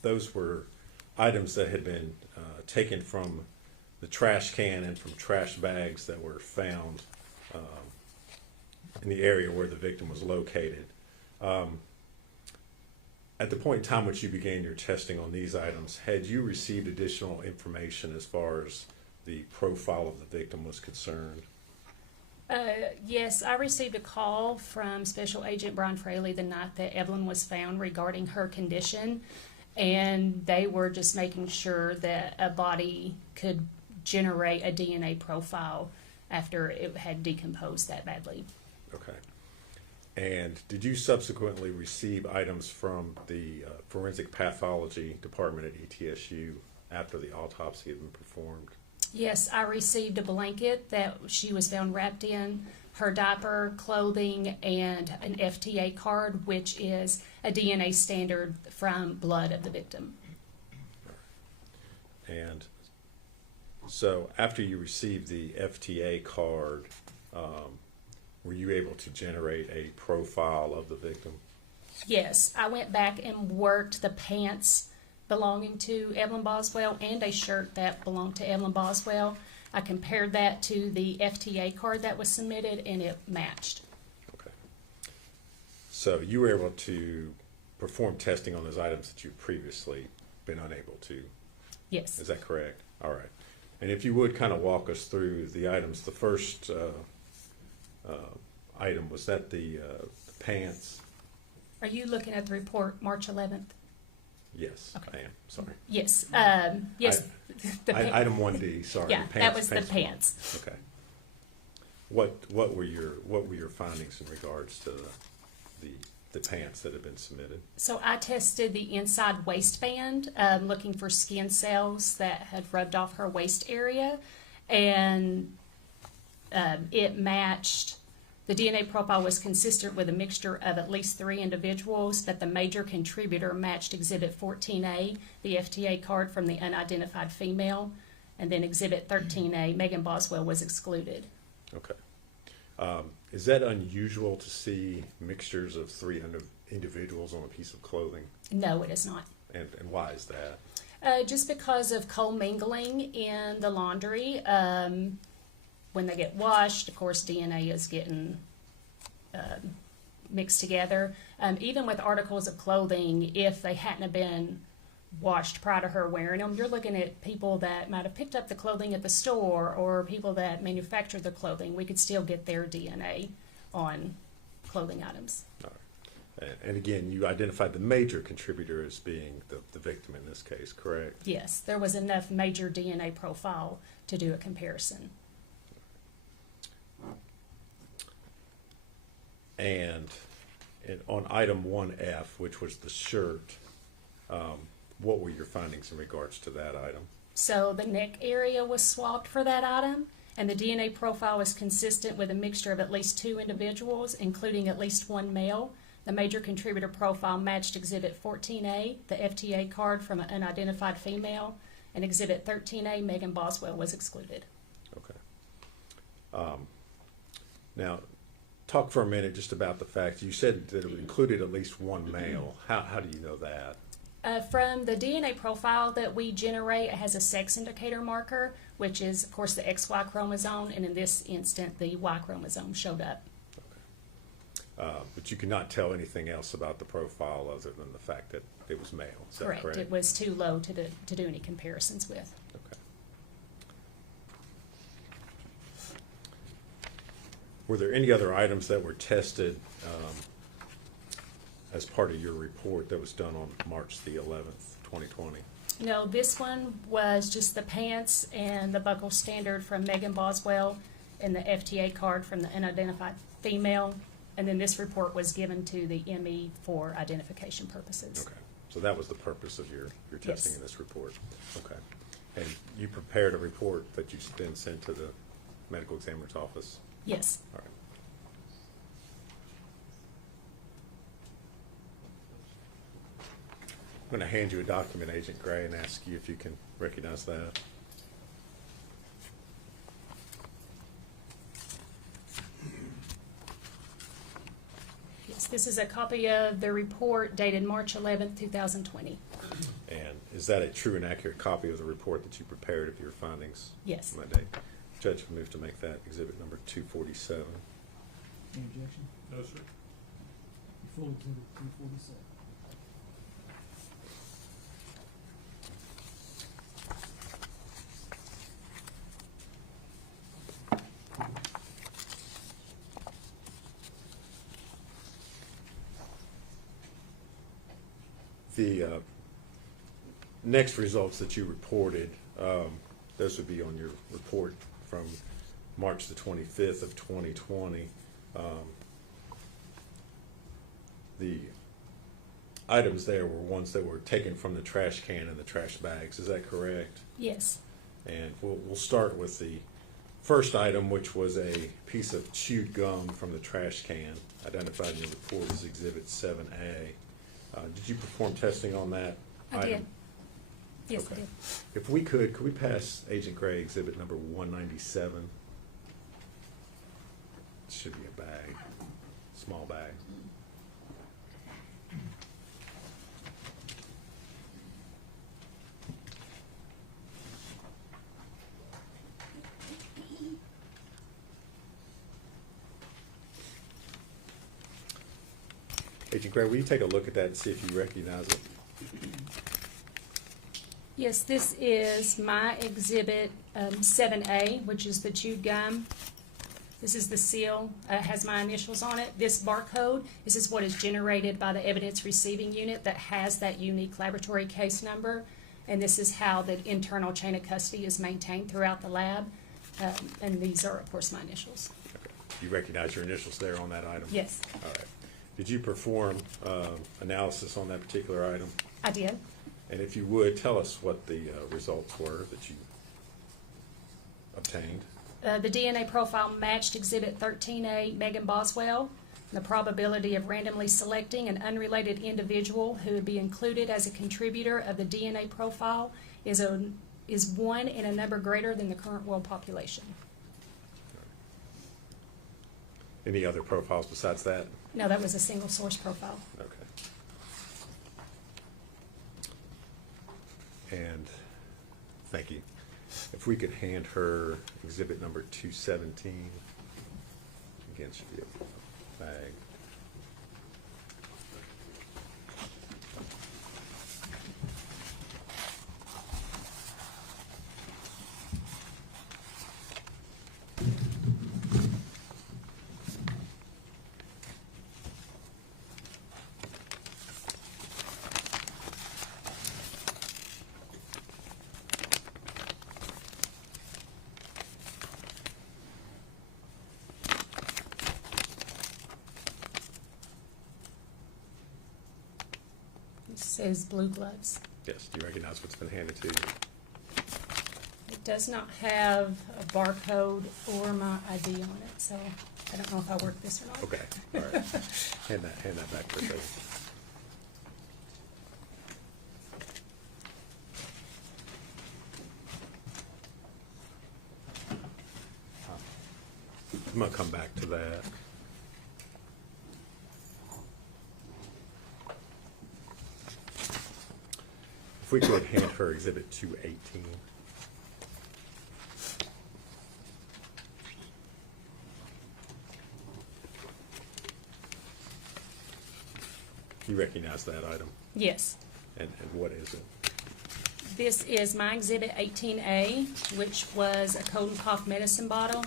those were items that had been taken from the trash can and from trash bags that were found in the area where the victim was located. At the point in time which you began your testing on these items, had you received additional information as far as the profile of the victim was concerned? Yes, I received a call from Special Agent Brian Fraley the night that Evelyn was found regarding her condition, and they were just making sure that a body could generate a DNA profile after it had decomposed that badly. Okay. And did you subsequently receive items from the forensic pathology department at ETSU after the autopsy had been performed? Yes, I received a blanket that she was found wrapped in, her diaper, clothing, and an FTA card, which is a DNA standard from blood of the victim. And so after you received the FTA card, were you able to generate a profile of the victim? Yes, I went back and worked the pants belonging to Evelyn Boswell and a shirt that belonged to Evelyn Boswell. I compared that to the FTA card that was submitted, and it matched. Okay. So you were able to perform testing on those items that you've previously been unable to? Yes. Is that correct? All right. And if you would kind of walk us through the items. The first item, was that the pants? Are you looking at the report March 11th? Yes, Okay. I am. Sorry. Yes. Yes. Item 1D. Sorry. Yeah, the that was the pants. pants. Okay. What were your findings in regards to the the pants that have been submitted? So I tested the inside waistband, looking for skin cells that had rubbed off her waist area, and it matched. The DNA profile was consistent with a mixture of at least 3 individuals, but the major contributor matched Exhibit 14A, the FTA card from the unidentified female, and then Exhibit 13A, Megan Boswell, was excluded. Okay. Is that unusual to see mixtures of 3 individuals on a piece of clothing? No, it is not. And why is that? Just because of co-mingling in the laundry. When they get washed, of course, DNA is getting mixed together. Even with articles of clothing, if they hadn't have been washed prior to her wearing them, you're looking at people that might have picked up the clothing at the store or people that manufactured the clothing. We could still get their DNA on clothing items. All right. And again, you identified the major contributor as being the victim in this case, correct? Yes, there was enough major DNA profile to do a comparison. And on item 1F, which was the shirt, what were your findings in regards to that item? So the neck area was swabbed for that item, and the DNA profile was consistent with a mixture of at least 2 individuals, including at least 1 male. The major contributor profile matched Exhibit 14A, the FTA card from an unidentified female, and Exhibit 13A, Megan Boswell, was excluded. Okay. Now, talk for a minute just about the fact you said that it included at least 1 male. How do you know that? From the DNA profile that we generate, it has a sex indicator marker, which is, of course, the XY chromosome, and in this instant, the Y chromosome showed up. Okay. But you cannot tell anything else about the profile other than the fact that it was male. Is that correct? It was too low to do any comparisons with. Okay. Were there any other items that were tested as part of your report that was done on March the 11th, 2020? No, this one was just the pants and the buckle standard from Megan Boswell and the FTA card from the unidentified female. And then this report was given to the ME for identification purposes. Okay. So that was the purpose of your testing Yes. in this report. Okay. And you prepared a report that you then sent to the medical examiner's office? Yes. All right. I'm going to hand you a document, Agent Gray, and ask you if you can recognize that. Yes, this is a copy of the report dated March 11th, 2020. And is that a true and accurate copy of the report that you prepared of your findings? Yes. On that day? Judge, I move to make that exhibit number 247. Any objection? No, sir. Full exhibit 247. The next results that you reported, those would be on your report from March the 25th of 2020. The items there were ones that were taken from the trash can and the trash bags. Is that correct? Yes. And we'll start with the first item, which was a piece of chewed gum from the trash can, identified in the report as Exhibit 7A. Did you perform testing on that I item? did. Yes, Okay. I did. If we could we pass Agent Gray exhibit number 197? It should be a bag, small bag. Agent Gray, will you take a look at that and see if you recognize it? Yes, this is my exhibit 7A, which is the chewed gum. This is the seal, has my initials on it. This barcode, this is what is generated by the evidence receiving unit that has that unique laboratory case number. And this is how the internal chain of custody is maintained throughout the lab. And these are, of course, my initials. Okay. You recognize your initials there on that item? Yes. All right. Did you perform analysis on that particular item? I did. And if you would, tell us what the results were that you obtained. The DNA profile matched Exhibit 13A, Megan Boswell. The probability of randomly selecting an unrelated individual who would be included as a contributor of the DNA profile is 1 in a number greater than the current world population. Any other profiles besides that? No, that was a single source profile. Okay. And thank you. If we could hand her exhibit number 217. Again, should be a bag. It says blue gloves. Yes, do you recognize what's been handed to you? It does not have a barcode or my ID on it, so I don't know if I work this or not. Okay, all right. Hand that back for a second. I'm gonna come back to that. If we could hand her exhibit 218. You recognize that item? Yes. And what is it? This is my Exhibit 18A, which was a cold and cough medicine bottle.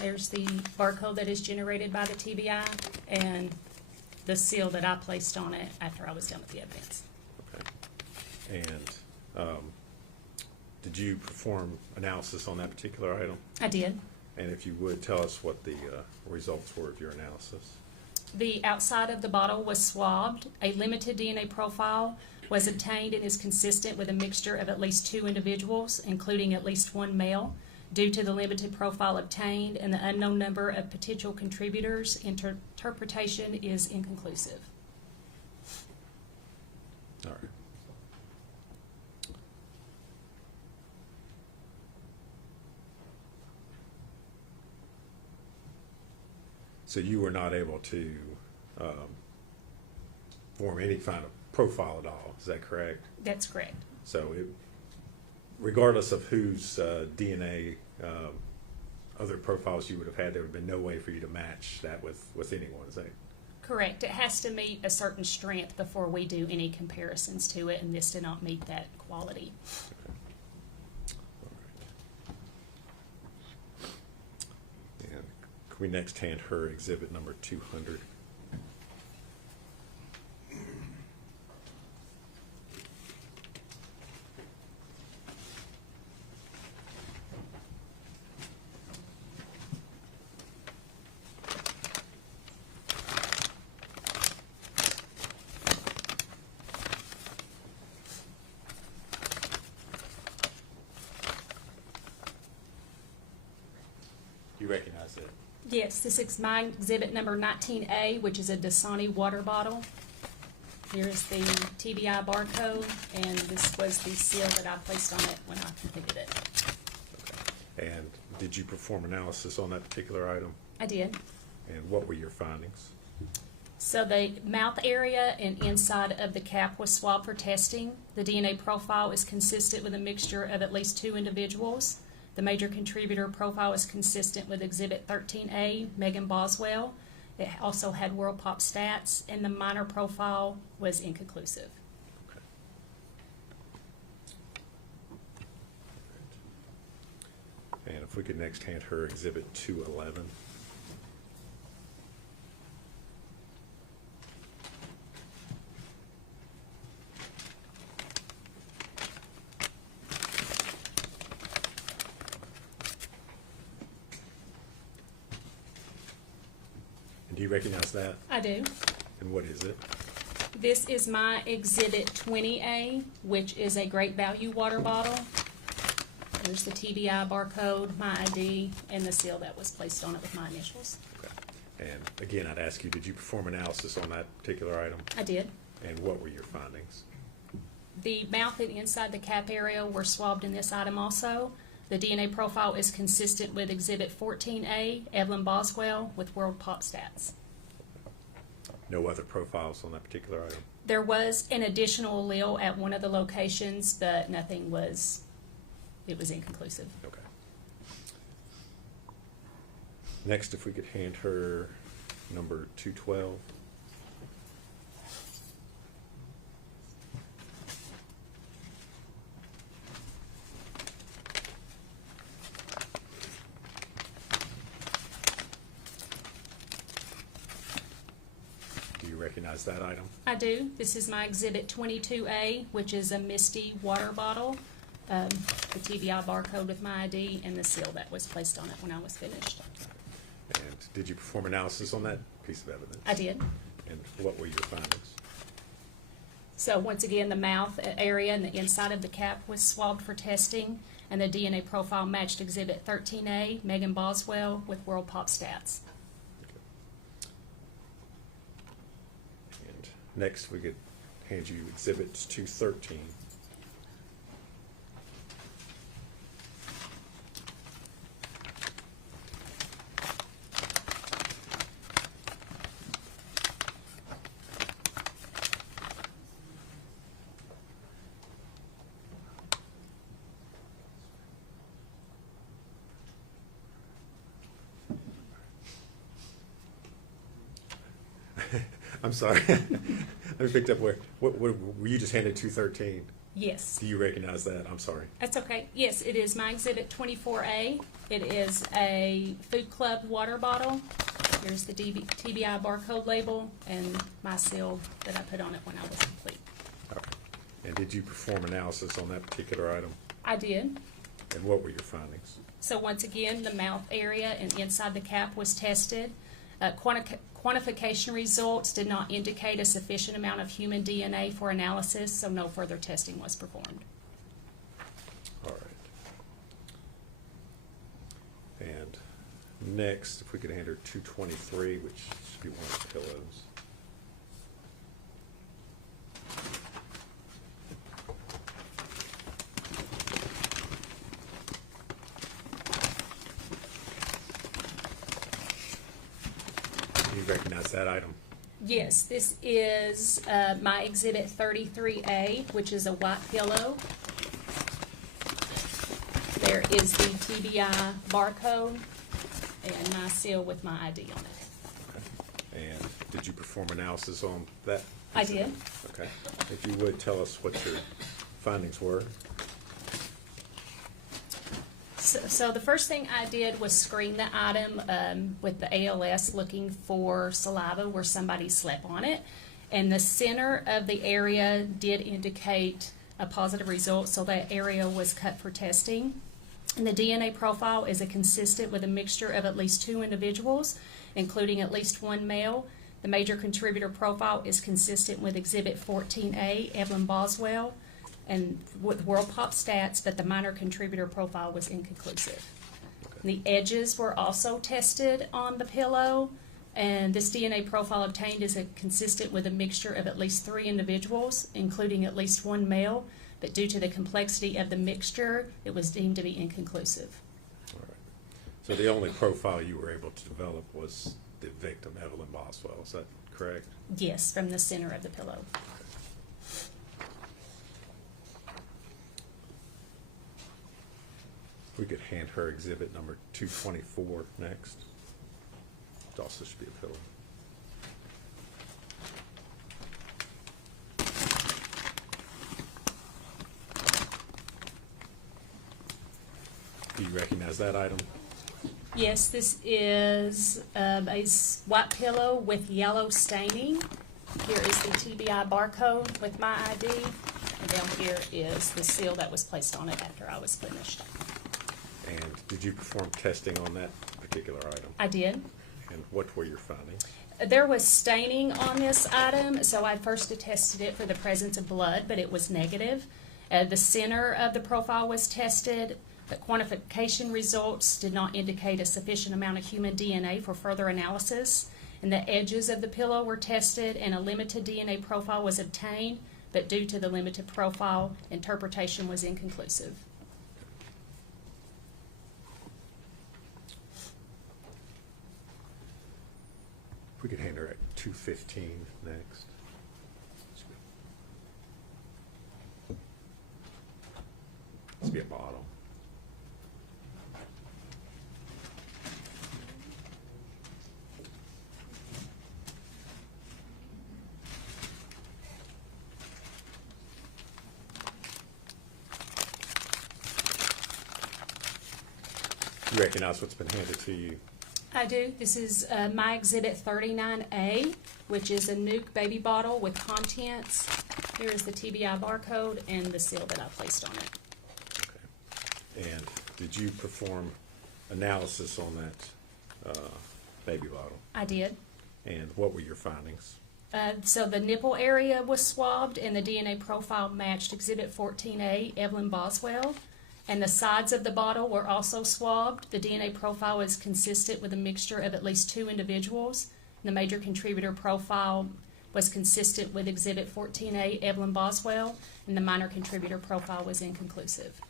There's the barcode that is generated by the TBI and the seal that I placed on it after I was done with the evidence. Okay. And did you perform analysis on that particular item? I did. And if you would, tell us what the results were of your analysis. The outside of the bottle was swabbed. A limited DNA profile was obtained and is consistent with a mixture of at least 2 individuals, including at least 1 male. Due to the limited profile obtained and the unknown number of potential contributors, interpretation is inconclusive. All right. So you were not able to form any kind of profile at all, is that correct? That's correct. So regardless of whose DNA, other profiles you would have had, there would have been no way for you to match that with anyone, is that? Correct. It has to meet a certain strength before we do any comparisons to it, and this did not meet that quality. And can we next hand her exhibit number 200? You recognize it? Yes, this is my exhibit number 19A, which is a Dasani water bottle. Here's the TBI barcode, and this was the seal that I placed on it when I completed it. Okay. And did you perform analysis on that particular item? I did. And what were your findings? So the mouth area and inside of the cap was swabbed for testing. The DNA profile is consistent with a mixture of at least 2 individuals. The major contributor profile is consistent with Exhibit 13A, Megan Boswell. It also had World Pop stats, and the minor profile was inconclusive. Okay. And if we could next hand her exhibit 211. Do you recognize that? I do. And what is it? This is my Exhibit 20A, which is a great value water bottle. There's the TBI barcode, my ID, and the seal that was placed on it with my initials. Okay. And again, I'd ask you, did you perform analysis on that particular item? I did. And what were your findings? The mouth and inside the cap area were swabbed in this item also. The DNA profile is consistent with Exhibit 14A, Evelyn Boswell, with World Pop Stats. No other profiles on that particular item? There was an additional allele at one of the locations, but nothing was, it was inconclusive. Okay. Next, if we could hand her number 212. Do you recognize that item? I do. This is my Exhibit 22A, which is a Misty water bottle. The TBI barcode with my ID and the seal that was placed on it when I was finished. And did you perform analysis on that piece of evidence? I did. And what were your findings? So once again, the mouth area and the inside of the cap was swabbed for testing, and the DNA profile matched Exhibit 13A, Megan Boswell, with World Pop Stats. And next, we could hand you Exhibits 213. I'm sorry. I picked up what were you just handed 213? Yes. Do you recognize that? I'm sorry. That's okay. Yes, it is my Exhibit 24A. It is a Food Club water bottle. Here's the TBI barcode label and my seal that I put on it when I was complete. Okay. And did you perform analysis on that particular item? I did. And what were your findings? So once again, the mouth area and inside the cap was tested. Quantification results did not indicate a sufficient amount of human DNA for analysis, so no further testing was performed. All right. And next, if we could hand her 223, which should be one of the pillows. Do you recognize that item? Yes, this is my Exhibit 33A, which is a white pillow. There is the TBI barcode and my seal with my ID on it. Okay. And did you perform analysis on that? I did. Okay. If you would, tell us what your findings were. So the first thing I did was screen the item with the ALS looking for saliva where somebody slept on it. And the center of the area did indicate a positive result, so that area was cut for testing. And the DNA profile is consistent with a mixture of at least 2 individuals, including at least 1 male. The major contributor profile is consistent with Exhibit 14A, Evelyn Boswell, and with World Pop Stats, but the minor contributor profile was inconclusive. The edges were also tested on the pillow, and this DNA profile obtained is consistent with a mixture of at least 3 individuals, including at least 1 male, but due to the complexity of the mixture, it was deemed to be inconclusive. All right. So the only profile you were able to develop was the victim, Evelyn Boswell. Is that correct? Yes, from the center of the pillow. We could hand her exhibit number 224 next. It also should be a pillow. Do you recognize that item? Yes, this is a white pillow with yellow staining. Here is the TBI barcode with my ID, and down here is the seal that was placed on it after I was finished. And did you perform testing on that particular item? I did. And what were your findings? There was staining on this item, so I first tested it for the presence of blood, but it was negative. The center of the profile was tested, but quantification results did not indicate a sufficient amount of human DNA for further analysis. And the edges of the pillow were tested, and a limited DNA profile was obtained, but due to the limited profile, interpretation was inconclusive. If we could hand her at 2:15 next. This be a bottle. You recognize what's been handed to you? I do. This is my Exhibit 39A, which is a Nuke baby bottle with contents. Here is the TBI barcode and the seal that I placed on it. Okay. And did you perform analysis on that baby bottle? I did. And what were your findings? So the nipple area was swabbed, and the DNA profile matched Exhibit 14A, Evelyn Boswell. And the sides of the bottle were also swabbed. The DNA profile was consistent with a mixture of at least 2 individuals. The major contributor profile was consistent with Exhibit 14A, Evelyn Boswell, and the minor contributor profile was inconclusive.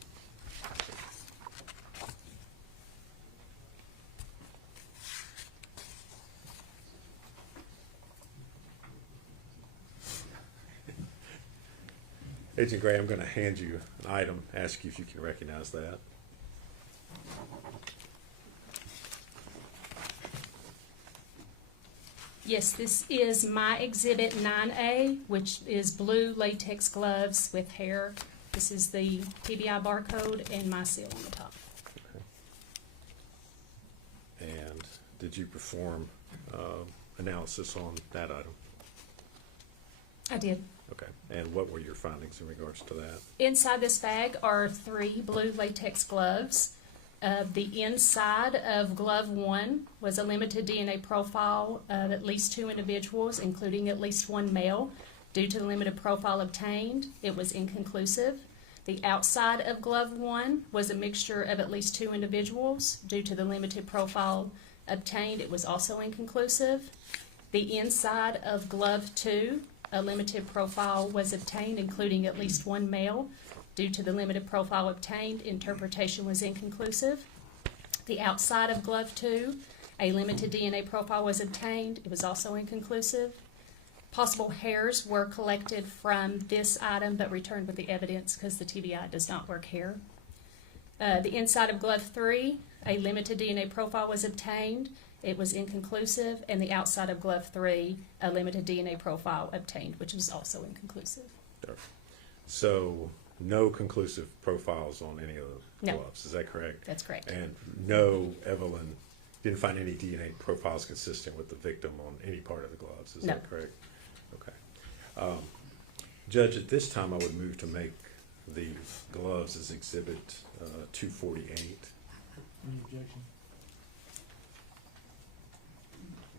Agent Gray, I'm going to hand you an item, ask you if you can recognize that. Yes, this is my Exhibit 9A, which is blue latex gloves with hair. This is the TBI barcode and my seal on the top. Okay. And did you perform analysis on that item? I did. Okay. And what were your findings in regards to that? Inside this bag are 3 blue latex gloves. The inside of glove 1 was a limited DNA profile of at least 2 individuals, including at least 1 male. Due to the limited profile obtained, it was inconclusive. The outside of glove 1 was a mixture of at least 2 individuals. Due to the limited profile obtained, it was also inconclusive. The inside of glove 2, a limited profile was obtained, including at least 1 male. Due to the limited profile obtained, interpretation was inconclusive. The outside of glove 2, a limited DNA profile was obtained. It was also inconclusive. Possible hairs were collected from this item but returned with the evidence because the TBI does not work hair. The inside of glove 3, a limited DNA profile was obtained. It was inconclusive. And the outside of glove 3, a limited DNA profile obtained, which was also inconclusive. Sure. So no conclusive profiles on any of the No. gloves, is that correct? That's correct. And no, Evelyn didn't find any DNA profiles consistent with the victim on any part of the gloves, is No. that correct? Okay. Judge, at this time I would move to make the gloves as Exhibit 248. Any objection?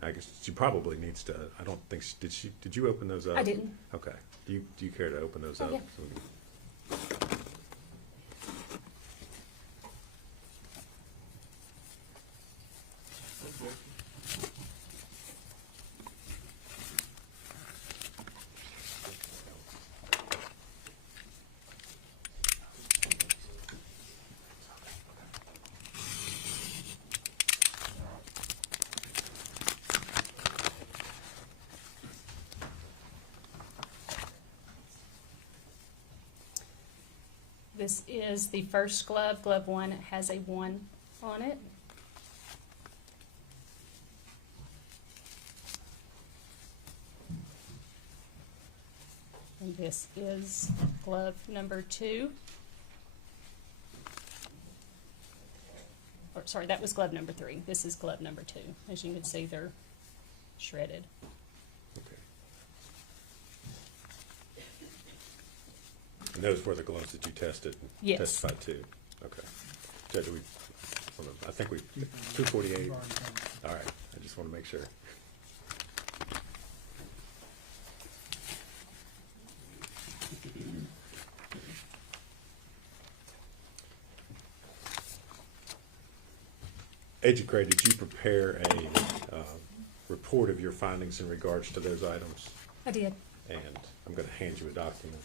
I guess she probably needs to, I don't think, did you open those up? I didn't. Okay. Do you care to open those Oh, up? yeah. This is the first glove, glove 1. It has a 1 on it. And this is glove number 2. Or, sorry, that was glove number 3. This is glove number 2. As you can see, they're shredded. Okay. And those were the gloves that you tested and Yes. testified to? Okay. Judge, I think we, 248. You've already done it. All right, I just want to make sure. Agent Gray, did you prepare a report of your findings in regards to those items? I did. And I'm going to hand you a document.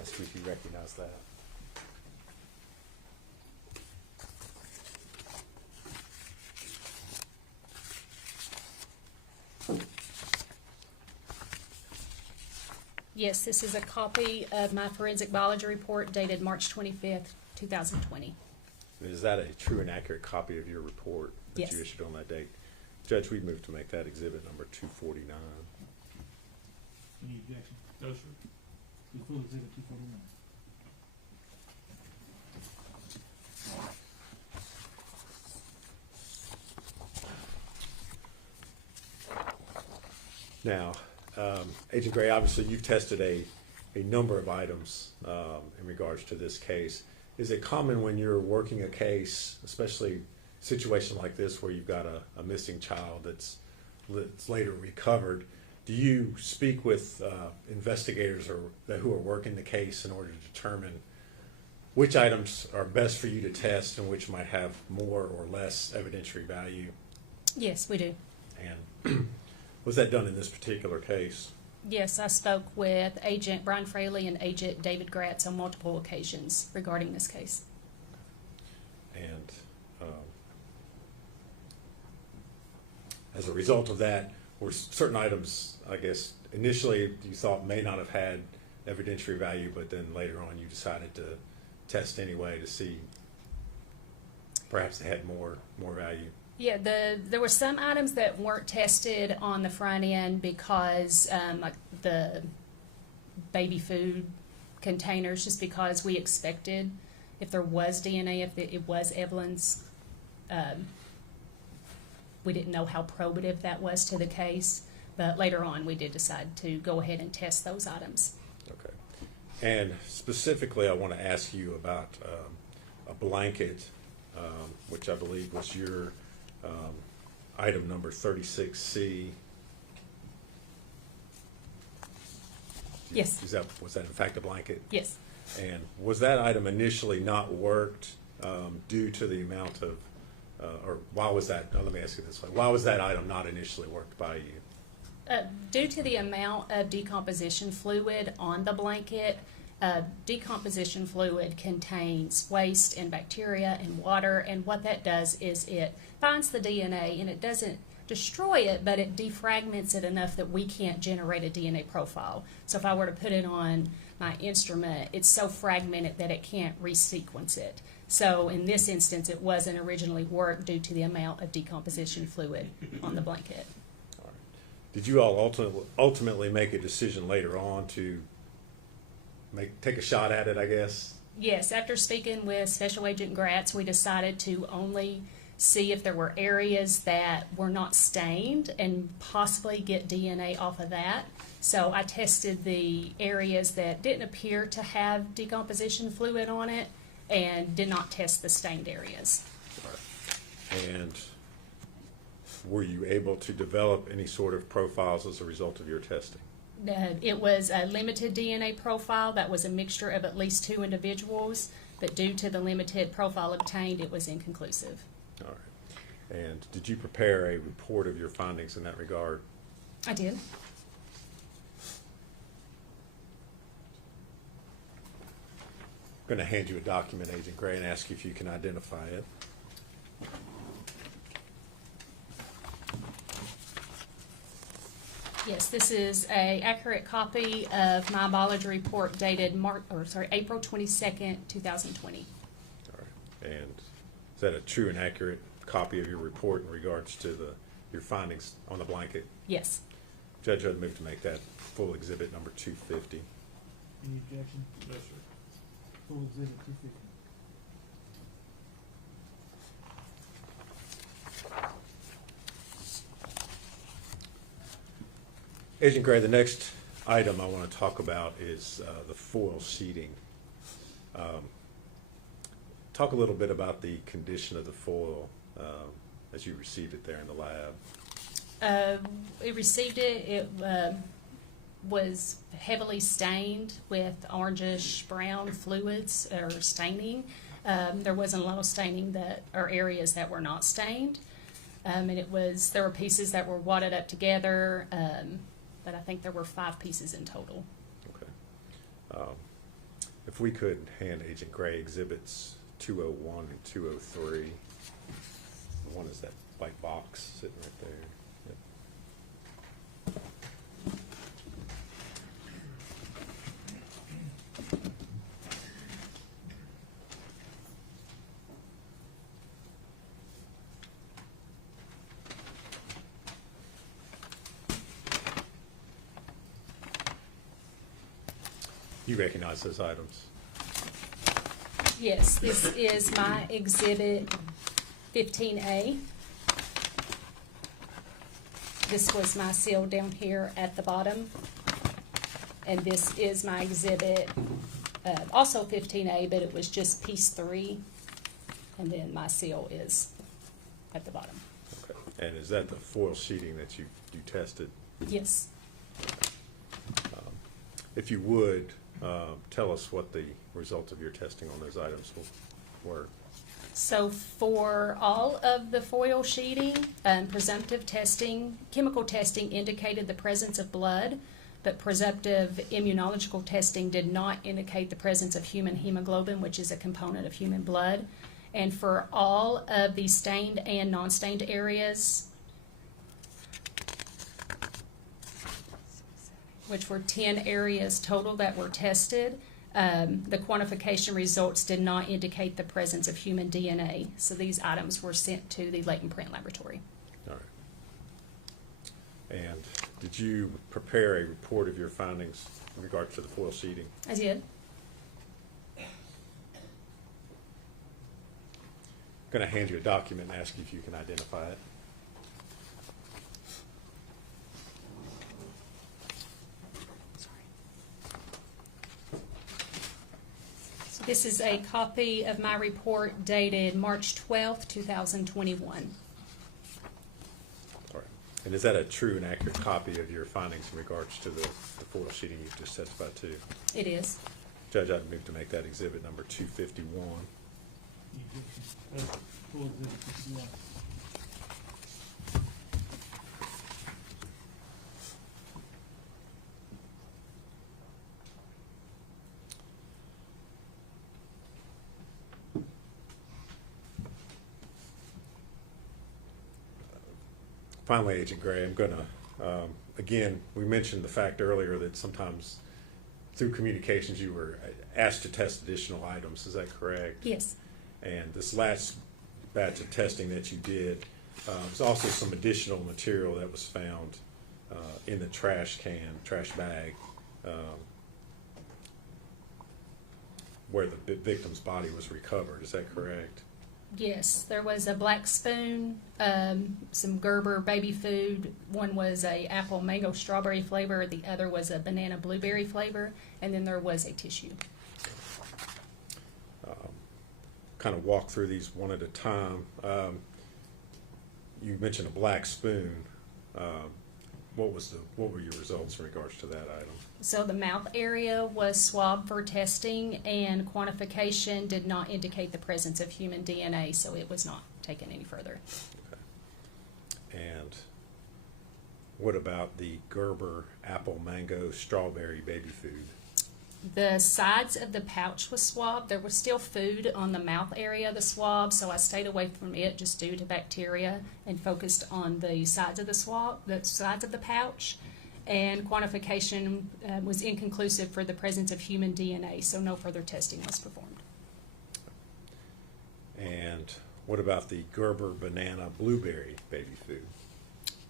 Ask if you recognize that. Yes, this is a copy of my forensic biology report dated March 25th, 2020. Is that a true and accurate copy of your report that Yes. you issued on that date? Judge, we move to make that exhibit number 249. Any objection? No, sir. To full exhibit 249. Now, Agent Gray, obviously you've tested a number of items in regards to this case. Is it common when you're working a case, especially a situation like this where you've got a missing child that's later recovered, do you speak with investigators who are working the case in order to determine which items are best for you to test and which might have more or less evidentiary value? Yes, we do. And was that done in this particular case? Yes, I spoke with Agent Brian Fraley and Agent David Gratz on multiple occasions regarding this case. And as a result of that, were certain items, I guess, initially you thought may not have had evidentiary value, but then later on you decided to test anyway to see perhaps they had more value? Yeah, there were some items that weren't tested on the front end because, like the baby food containers, just because we expected if there was DNA, if it was Evelyn's, we didn't know how probative that was to the case. But later on, we did decide to go ahead and test those items. Okay. And specifically, I want to ask you about a blanket, which I believe was your item number 36C. Yes. Was that in fact a blanket? Yes. And was that item initially not worked due to the amount of, or why was that, let me ask you this way, why was that item not initially worked by you? Due to the amount of decomposition fluid on the blanket, decomposition fluid contains waste and bacteria and water, and what that does is it finds the DNA and it doesn't destroy it, but it defragments it enough that we can't generate a DNA profile. So if I were to put it on my instrument, it's so fragmented that it can't resequence it. So in this instance, it wasn't originally worked due to the amount of decomposition fluid on the blanket. All right. Did you all ultimately make a decision later on to take a shot at it, I guess? Yes, after speaking with Special Agent Gratz, we decided to only see if there were areas that were not stained and possibly get DNA off of that. So I tested the areas that didn't appear to have decomposition fluid on it and did not test the stained areas. Right. And were you able to develop any sort of profiles as a result of your testing? It was a limited DNA profile that was a mixture of at least 2 individuals, but due to the limited profile obtained, it was inconclusive. All right. And did you prepare a report of your findings in that regard? I did. I'm going to hand you a document, Agent Gray, and ask you if you can identify it. Yes, this is an accurate copy of my biology report dated April 22nd, 2020. All right. And is that a true and accurate copy of your report in regards to your findings on the blanket? Yes. Judge, I'd move to make that full exhibit number 250. Any objection? No, sir. Full exhibit 250. Agent Gray, the next item I want to talk about is the foil sheeting. Talk a little bit about the condition of the foil as you received it there in the lab. We received it. was heavily stained with orangish brown fluids or staining. There wasn't a lot of staining or areas that were not stained. And there were pieces that were wadded up together, but I think there were 5 pieces in total. Okay. If we could hand Agent Gray exhibits 201 and 203. One is that white box sitting right there. Yep. You recognize those items? Yes, this is my exhibit 15A. This was my seal down here at the bottom. And this is my exhibit, also 15A, but it was just piece 3. And then my seal is at the bottom. Okay. And is that the foil sheeting that you tested? Yes. If you would, tell us what the result of your testing on those items were. So for all of the foil sheeting, presumptive testing, chemical testing indicated the presence of blood, but presumptive immunological testing did not indicate the presence of human hemoglobin, which is a component of human blood. And for all of the stained and non-stained areas, which were 10 areas total that were tested, the quantification results did not indicate the presence of human DNA. So these items were sent to the latent print laboratory. All right. And did you prepare a report of your findings in regard to the foil sheeting? I did. I'm going to hand you a document and ask you if you can identify it. This is a copy of my report dated March 12th, 2021. All right. And is that a true and accurate copy of your findings in regards to the foil sheeting you've just testified to? It is. Judge, I'd move to make that exhibit number 251. Full exhibit 51. Finally, Agent Gray, I'm going to, again, we mentioned the fact earlier that sometimes through communications you were asked to test additional items. Is that correct? Yes. And this last batch of testing that you did, there's also some additional material that was found in the trash bag, where the victim's body was recovered. Is that correct? Yes, there was a black spoon, some Gerber baby food. One was a apple mango strawberry flavor, the other was a banana blueberry flavor, and then there was a tissue. Kind of walk through these one at a time. You mentioned a black spoon. What were your results in regards to that item? So the mouth area was swabbed for testing, and quantification did not indicate the presence of human DNA, so it was not taken any further. Okay. And what about the Gerber apple mango strawberry baby food? The sides of the pouch was swabbed. There was still food on the mouth area of the swab, so I stayed away from it just due to bacteria and focused on the sides of the swab, the sides of the pouch. And quantification was inconclusive for the presence of human DNA, so no further testing was performed. And what about the Gerber banana blueberry baby food?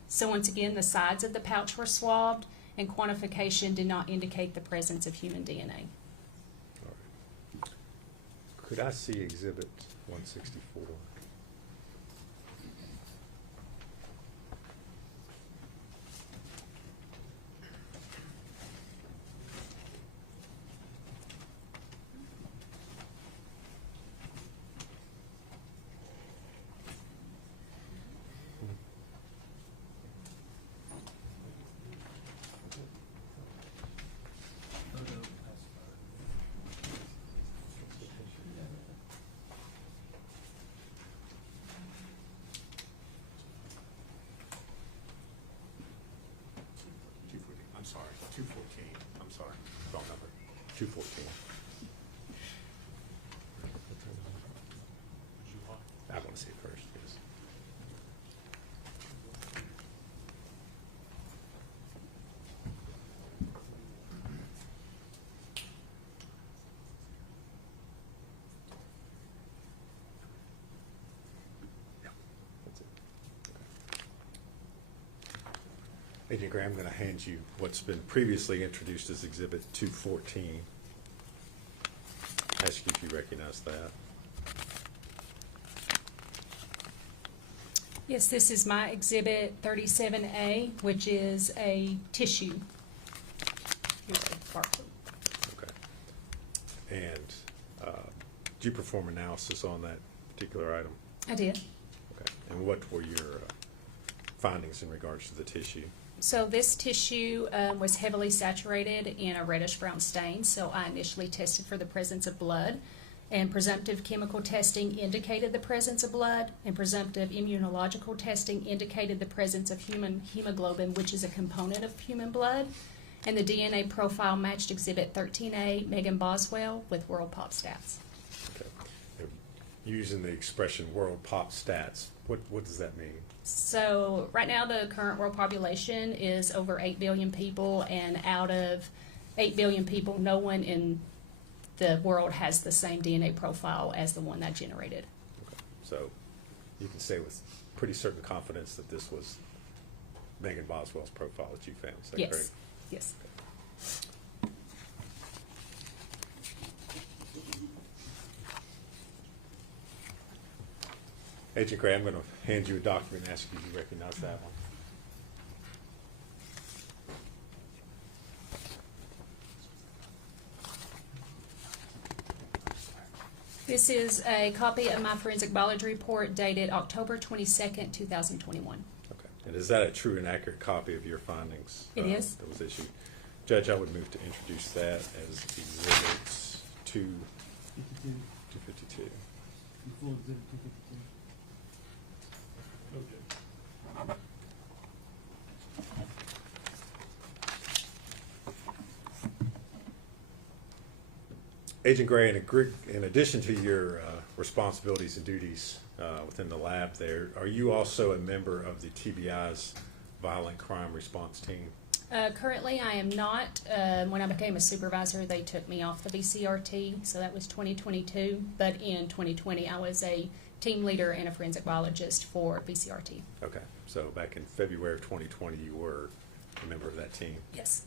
So once again, the sides of the pouch were swabbed, and quantification did not indicate the presence of human DNA. All right. Could I see Exhibit 164? 214. I'm sorry, wrong number. 214. I want to see it first, yes. Yeah, that's it. Okay. Agent Gray, I'm going to hand you what's been previously introduced as Exhibit 214. Ask you if you recognize that. Yes, this is my exhibit 37A, which is a tissue. Here's a barcode. Okay. And did you perform analysis on that particular item? I did. Okay. And what were your findings in regards to the tissue? So this tissue was heavily saturated in a reddish-brown stain, so I initially tested for the presence of blood. And presumptive chemical testing indicated the presence of blood, and presumptive immunological testing indicated the presence of human hemoglobin, which is a component of human blood. And the DNA profile matched Exhibit 13A, Megan Boswell, with World Pop Stats. Okay. Using the expression World Pop Stats, what does that mean? So right now the current world population is over 8 billion people, and out of 8 billion people, no one in the world has the same DNA profile as the one that generated. Okay. So you can say with pretty certain confidence that this was Megan Boswell's profile that you found. Is that Yes. correct? Yes. Agent Gray, I'm going to hand you a document and ask you if you recognize that one. This is a copy of my forensic biology report dated October 22nd, 2021. Okay. And is that a true and accurate copy of your findings? It is. That was issued. Judge, I would move to introduce that as Exhibits 252. Full exhibit 252. Agent Gray, in addition to your responsibilities and duties within the lab there, are you also a member of the TBI's violent crime response team? Currently, I am not. When I became a supervisor, they took me off the VCRT, so that was 2022. But in 2020, I was a team leader and a forensic biologist for VCRT. Okay, so back in February of 2020, you were a member of that team. Yes.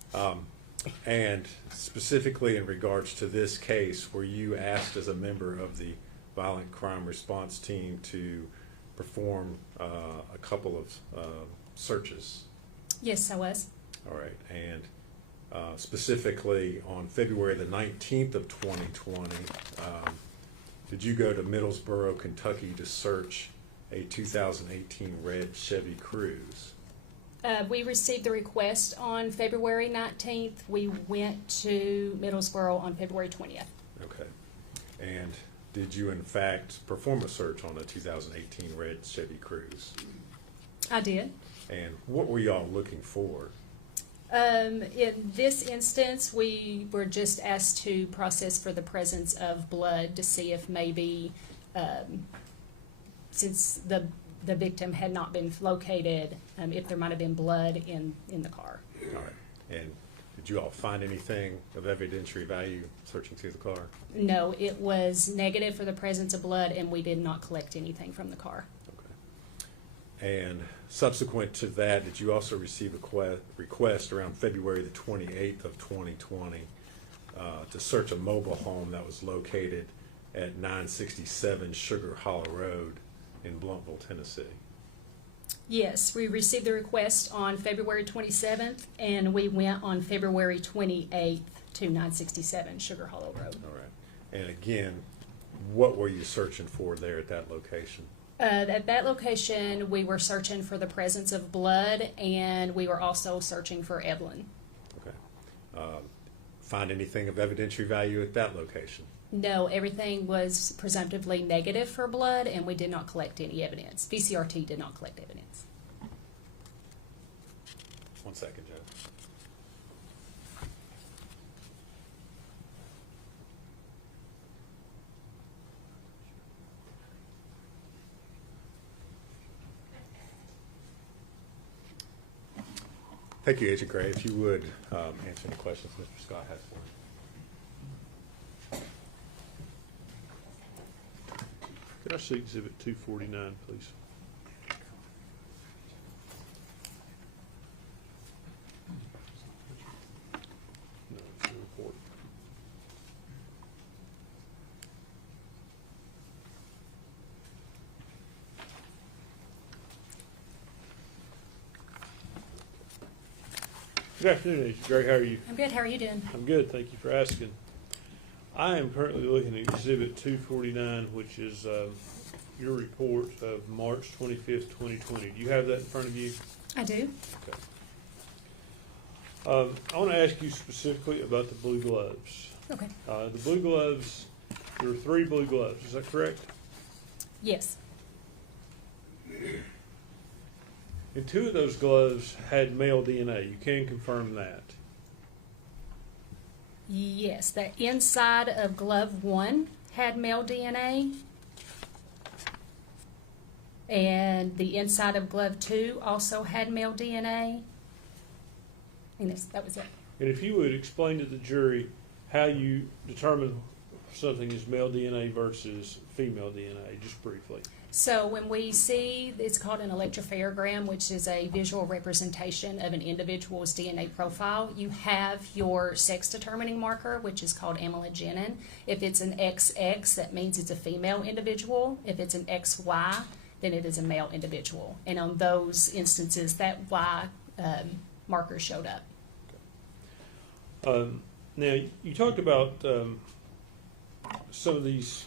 And specifically in regards to this case, were you asked as a member of the violent crime response team to perform a couple of searches? Yes, I was. All right, and specifically on February the 19th of 2020, did you go to Middlesboro, Kentucky to search a 2018 red Chevy Cruze? We received the request on February 19th. We went to Middlesboro on February 20th. Okay, and did you in fact perform a search on a 2018 red Chevy Cruze? I did. And what were y'all looking for? In this instance, we were just asked to process for the presence of blood to see if maybe, since the victim had not been located, if there might have been blood in the car. All right, and did you all find anything of evidentiary value searching through the car? No, it was negative for the presence of blood, and we did not collect anything from the car. Okay. And subsequent to that, did you also receive a request around February the 28th of 2020 to search a mobile home that was located at 967 Sugar Hollow Road in Blumpville, Tennessee? Yes, we received the request on February 27th, and we went on February 28th to 967 Sugar Hollow Road. All right. And again, what were you searching for there at that location? At that location, we were searching for the presence of blood, and we were also searching for Evelyn. Okay. Find anything of evidentiary value at that location? No, everything was presumptively negative for blood, and we did not collect any evidence. VCRT did not collect evidence. 1 second, Judge. Thank you, Agent Gray. If you would answer any questions Mr. Scott has for you. Could I see Exhibit 249, please? No, it's the report. Good afternoon, Agent Gray. How are you? I'm good. How are you doing? I'm good. Thank you for asking. I am currently looking at Exhibit 249, which is your report of March 25th, 2020. Do you have that in front of you? I do. Okay. I want to ask you specifically about the blue gloves. Okay. The blue gloves, there are 3 blue gloves. Is that correct? Yes. And 2 of those gloves had male DNA. You can confirm that. Yes. The inside of glove 1 had male DNA. And the inside of glove 2 also had male DNA. And that was it. And if you would explain to the jury how you determine something is male DNA versus female DNA, just briefly. So when we see, it's called an electropherogram, which is a visual representation of an individual's DNA profile. You have your sex determining marker, which is called amylogenin. If it's an XX, that means it's a female individual. If it's an XY, then it is a male individual. And on those instances, that Y marker showed up. Now, you talked about some of these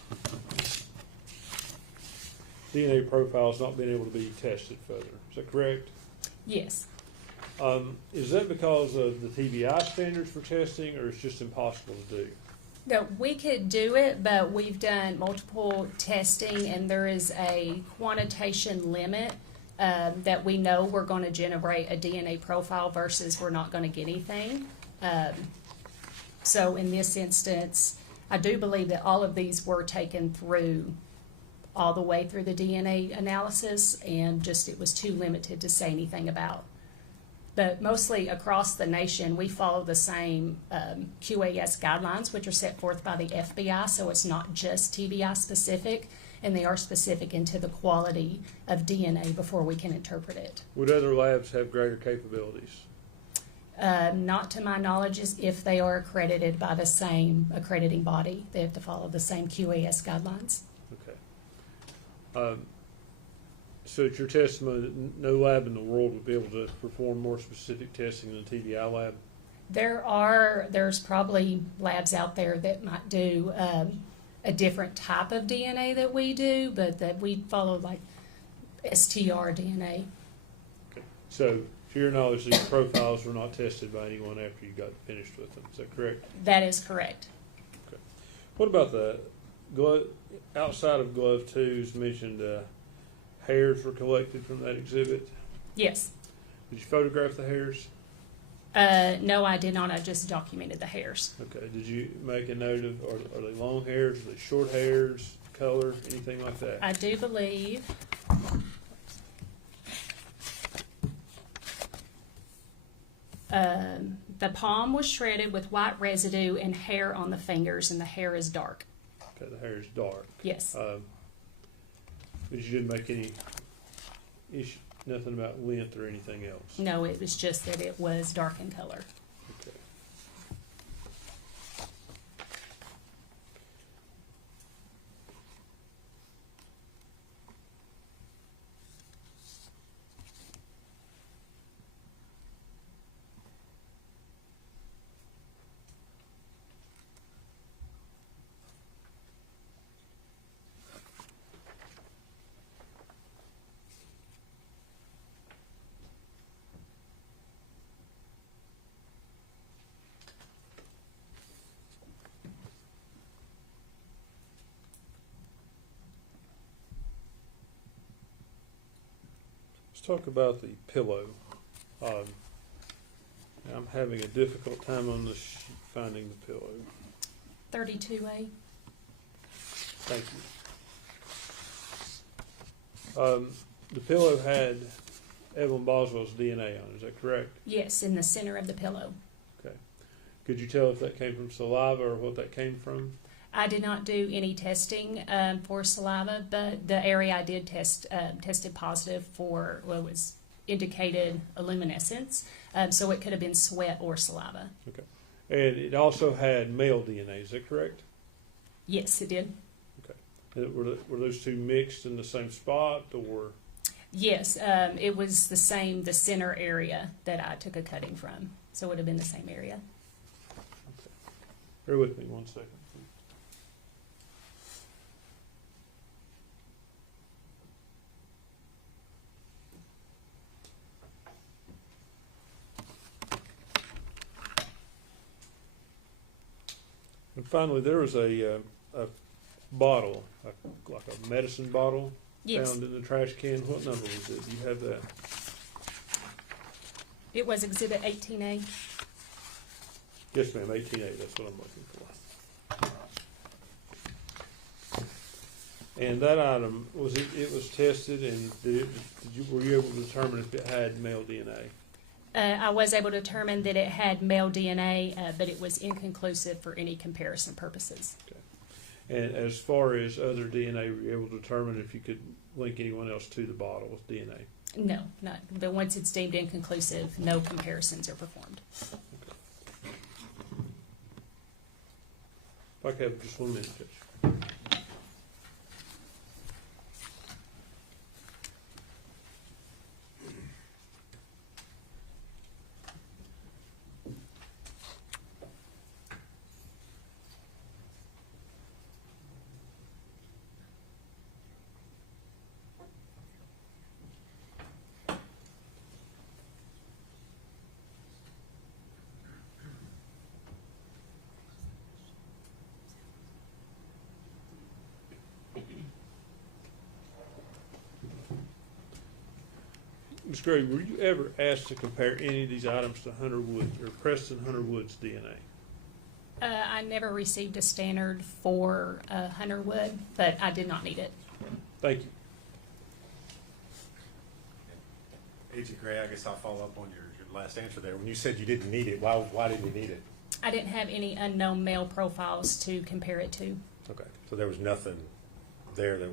DNA profiles not being able to be tested further. Is that correct? Yes. Is that because of the TBI standards for testing, or it's just impossible to do? No, we could do it, but we've done multiple testing, and there is a quantitation limit that we know we're going to generate a DNA profile versus we're not going to get anything. So in this instance, I do believe that all of these were taken through all the way through the DNA analysis, and just it was too limited to say anything about. But mostly across the nation, we follow the same QAS guidelines, which are set forth by the FBI, so it's not just TBI specific, and they are specific into the quality of DNA before we can interpret it. Would other labs have greater capabilities? Not to my knowledge, is if they are accredited by the same accrediting body. They have to follow the same QAS guidelines. Okay. So it's your testimony that no lab in the world would be able to perform more specific testing than the TBI lab? There's probably labs out there that might do a different type of DNA that we do, but that we follow like STR DNA. Okay. So to your knowledge, these profiles were not tested by anyone after you got finished with them. Is that correct? That is correct. Okay. What about the glove, outside of glove 2's mentioned hairs were collected from that exhibit? Yes. Did you photograph the hairs? No, I did not. I just documented the hairs. Okay. Did you make a note of, are they long hairs, are they short hairs, color, anything like that? I do believe. The palm was shredded with white residue and hair on the fingers, and the hair is dark. Okay, the hair is dark. Yes. But you didn't make any issue, nothing about length or anything else? No, it was just that it was dark in color. Okay. Let's talk about the pillow. I'm having a difficult time on this finding the pillow. 32A. Thank you. The pillow had Evelyn Boswell's DNA on it, is that correct? Yes, in the center of the pillow. Okay. Could you tell if that came from saliva or what that came from? I did not do any testing for saliva, but the area I did test tested positive for what was indicated a luminescence, so it could have been sweat or saliva. Okay. And it also had male DNA, is that correct? Yes, it did. Okay. And were those two mixed in the same spot, or? Yes, it was the center area that I took a cutting from, so it would have been the same area. Okay. Bear with me 1 second. And finally, there was a bottle, like a medicine bottle, Yes, found in the trash can. What number was it? Do you have that? it was Exhibit 18A. Yes, ma'am, 18A, that's what I'm looking for. And that item, it was tested, and were you able to determine if it had male DNA? I was able to determine that it had male DNA, but it was inconclusive for any comparison purposes. And as far as other DNA, were you able to determine if you could link anyone else to the bottle with DNA? No, not. But once it's deemed inconclusive, no comparisons are performed. If I could have just 1 minute, Judge. Ms. Gray, were you ever asked to compare any of these items to Hunter Woods or Preston Hunter Woods DNA? I never received a standard for Hunter Wood, but I did not need it. Thank you. Agent Gray, I guess I'll follow up on your last answer there. When you said you didn't need it, why didn't you need it? I didn't have any unknown male profiles to compare it to. Okay, so there was nothing there that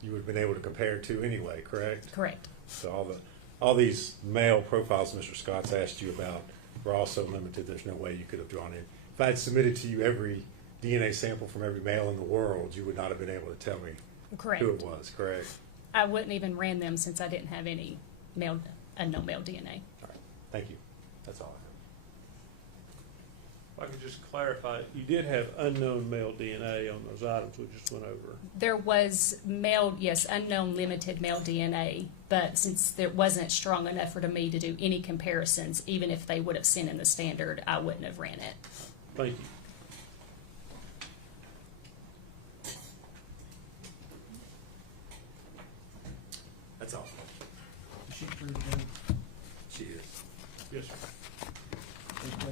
you would have been able to compare it to anyway, correct? Correct. So all these male profiles Mr. Scott's asked you about were also limited. There's no way you could have drawn it. If I had submitted to you every DNA sample from every male in the world, you would not have been able to tell me Correct. who it was, correct? I wouldn't even ran them since I didn't have any unknown male DNA. All right, thank you. That's all I If I could just clarify, you did have unknown male DNA on those items we just went over. There was unknown limited male DNA, but since there wasn't strong enough for me to do any comparisons, even if they would have sent in the standard, I wouldn't have ran it. Thank you. That's all. Is she clear to go? She is. Yes, sir.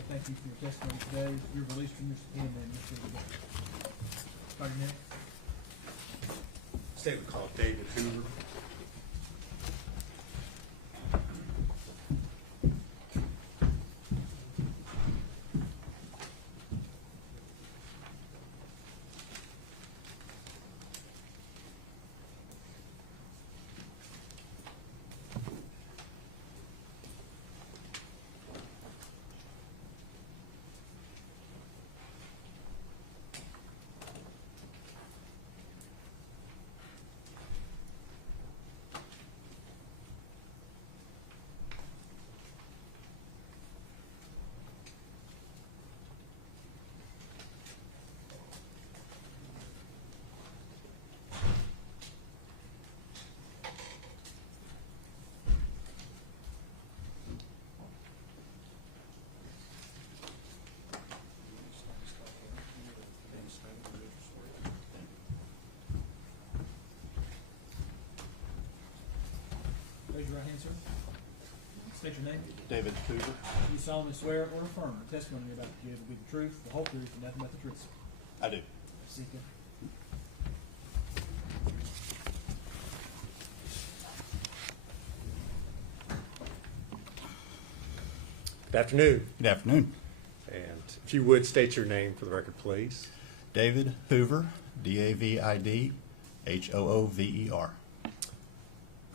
Thank you for your testimony today. You're released from your subpoena, and you're free to go. Start your name. Statement called David Hoover. Raise your right hand, sir. State your name. David Hoover. Do you solemnly swear or affirm the testimony you're about to give will be the truth, the whole truth, and nothing but the truth? I do. Seeker. Good afternoon. Good afternoon. And if you would state your name for the record, please. David Hoover, David Hoover.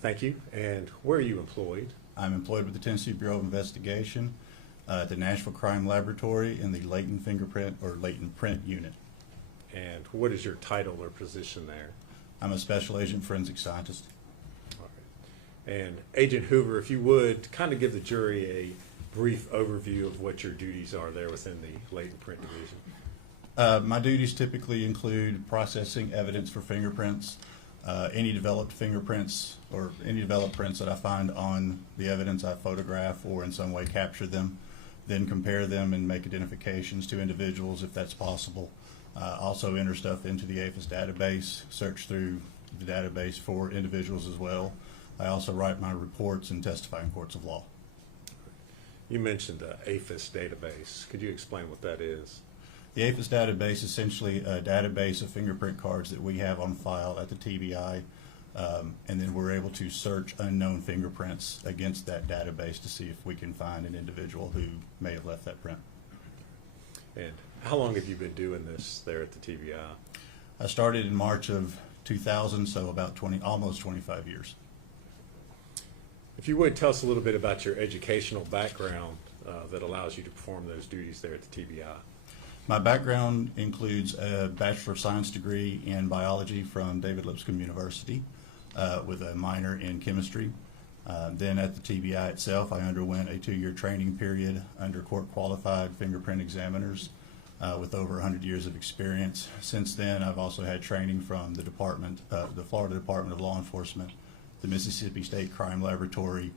Thank you. And where are you employed? I'm employed with the Tennessee Bureau of Investigation at the Nashville Crime Laboratory in the latent fingerprint or latent print unit. And what is your title or position there? I'm a special agent forensic scientist. All right. And Agent Hoover, if you would kind of give the jury a brief overview of what your duties are there within the latent print division. My duties typically include processing evidence for fingerprints, any developed fingerprints or any developed prints that I find on the evidence I photograph or in some way capture them, then compare them and make identifications to individuals if that's possible. Also enter stuff into the APHIS database, search through the database for individuals as well. I also write my reports and testify in courts of law. You mentioned the APHIS database. Could you explain what that is? The APHIS database is essentially a database of fingerprint cards that we have on file at the TBI, and then we're able to search unknown fingerprints against that database to see if we can find an individual who may have left that print. And how long have you been doing this there at the TBI? I started in March of 2000, so about almost 25 years. If you would, tell us a little bit about your educational background that allows you to perform those duties there at the TBI. My background includes a Bachelor of Science degree in biology from David Lipscomb University with a minor in chemistry. Then at the TBI itself, I underwent a 2-year training period under court-qualified fingerprint examiners with over 100 years of experience. Since then, I've also had training from the Florida Department of Law Enforcement, the Mississippi State Crime Laboratory,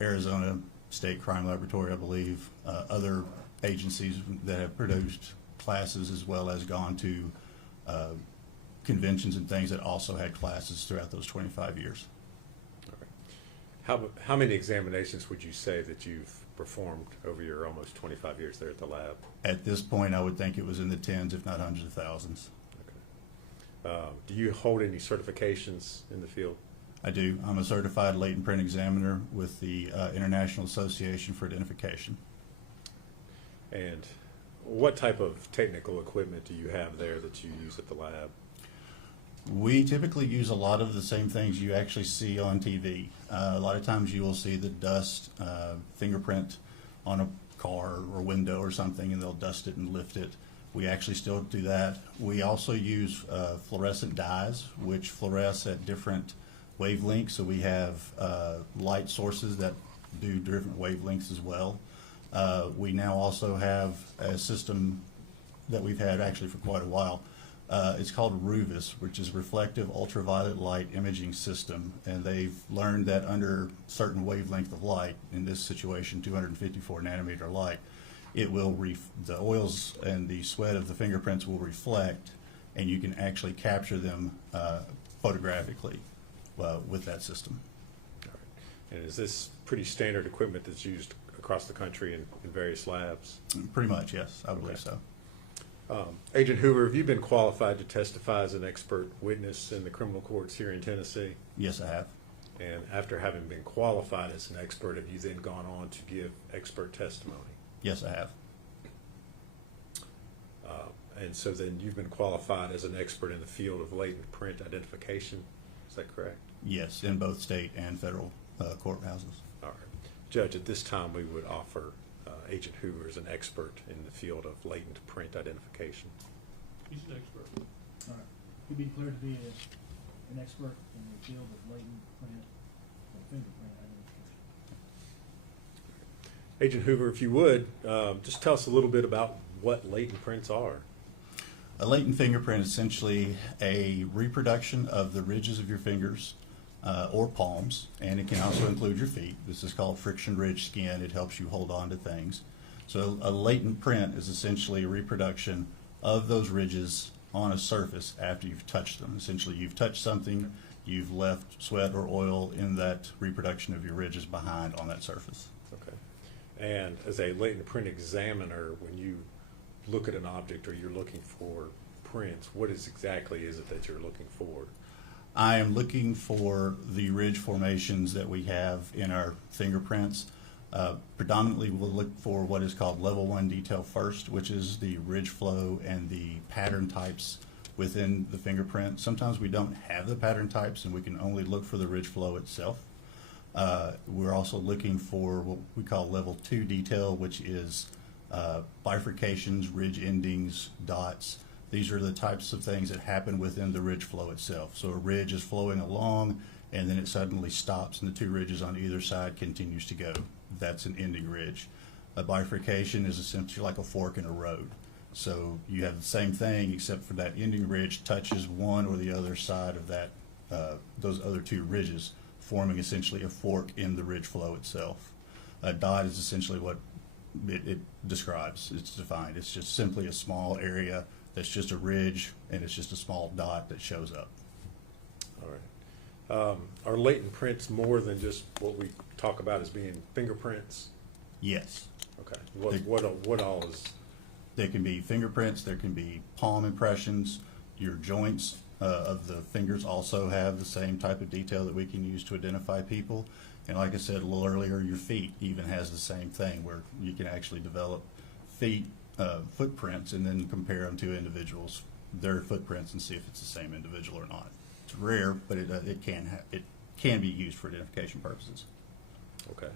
Arizona State Crime Laboratory, I believe, other agencies that have produced classes, as well as gone to conventions and things that also had classes throughout those 25 years. All right. How many examinations would you say that you've performed over your almost 25 years there at the lab? At this point, I would think it was in the tens, if not hundreds of thousands. Okay. Do you hold any certifications in the field? I do. I'm a certified latent print examiner with the International Association for Identification. And what type of technical equipment do you have there that you use at the lab? We typically use a lot of the same things you actually see on TV. A lot of times you will see the dust fingerprint on a car or window or something, and they'll dust it and lift it. We actually still do that. We also use fluorescent dyes, which fluoresce at different wavelengths. So we have light sources that do different wavelengths as well. We now also have a system that we've had actually for quite a while. It's called RUVIS, which is Reflective Ultraviolet Light Imaging System, and they've learned that under certain wavelength of light, in this situation 254 nanometer light, it will the oils and the sweat of the fingerprints will reflect, and you can actually capture them photographically with that system. All right. And is this pretty standard equipment that's used across the country in various labs? Pretty much, yes. I believe so. Agent Hoover, have you been qualified to testify as an expert witness in the criminal courts here in Tennessee? Yes, I have. And after having been qualified as an expert, have you then gone on to give expert testimony? Yes, I have. And so then you've been qualified as an expert in the field of latent print identification, is that correct? Yes, in both state and federal courthouses. All right. Judge, at this time we would offer Agent Hoover as an expert in the field of latent print identification. He's an expert. All right. He'd be declared to be an expert in the field of latent print or fingerprint identification. Agent Hoover, if you would, just tell us a little bit about what latent prints are. A latent fingerprint is essentially a reproduction of the ridges of your fingers or palms, and it can also include your feet. This is called friction ridge skin. It helps you hold on to things. So a latent print is essentially a reproduction of those ridges on a surface after you've touched them. Essentially, you've touched something, you've left sweat or oil in that reproduction of your ridges behind on that surface. Okay. And as a latent print examiner, when you look at an object or you're looking for prints, what exactly is it that you're looking for? I am looking for the ridge formations that we have in our fingerprints. Predominantly, we'll look for what is called level 1 detail first, which is the ridge flow and the pattern types within the fingerprint. Sometimes we don't have the pattern types and we can only look for the ridge flow itself. We're also looking for what we call level 2 detail, which is bifurcations, ridge endings, dots. These are the types of things that happen within the ridge flow itself. So a ridge is flowing along and then it suddenly stops and the two ridges on either side continues to go. That's an ending ridge. A bifurcation is essentially like a fork in a road. So you have the same thing except for that ending ridge touches one or the other side of that, those other two ridges, forming essentially a fork in the ridge flow itself. A dot is essentially what it describes. It's defined. It's just simply a small area that's just a ridge and it's just a small dot that shows up. All right. Are latent prints more than just what we talk about as being fingerprints? Yes. Okay. What all is? There can be fingerprints, there can be palm impressions, your joints of the fingers also have the same type of detail that we can use to identify people. And like I said a little earlier, your feet even has the same thing where you can actually develop feet footprints and then compare them to individuals, their footprints, and see if it's the same individual or not. It's rare, but it can be used for identification purposes. Okay.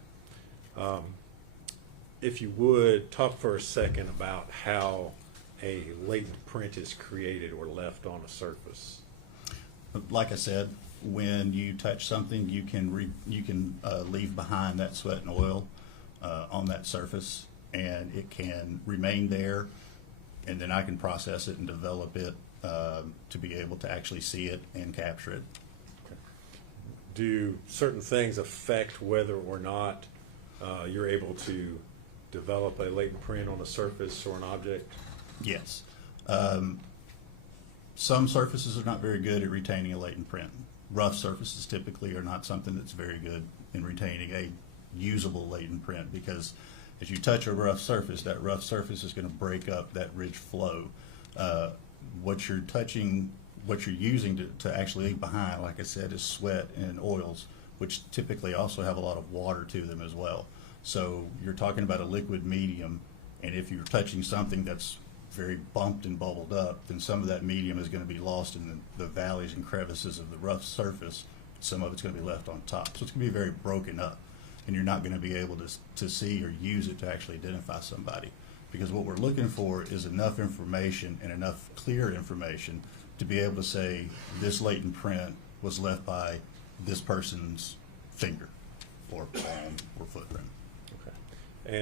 If you would, talk for a second about how a latent print is created or left on a surface. Like I said, when you touch something, you can leave behind that sweat and oil on that surface, and it can remain there, and then I can process it and develop it to be able to actually see it and capture it. Okay. Do certain things affect whether or not you're able to develop a latent print on a surface or an object? Yes. Some surfaces are not very good at retaining a latent print. Rough surfaces typically are not something that's very good in retaining a usable latent print, because as you touch a rough surface, that rough surface is going to break up that ridge flow. What you're touching, what you're using to actually leave behind, like I said, is sweat and oils, which typically also have a lot of water to them as well. So you're talking about a liquid medium, and if you're touching something that's very bumped and bubbled up, then some of that medium is going to be lost in the valleys and crevices of the rough surface. Some of it's going to be left on top. So it's going to be very broken up, and you're not going to be able to see or use it to actually identify somebody. Because what we're looking for is enough information and enough clear information to be able to say this latent print was left by this person's finger or palm or footprint. Okay.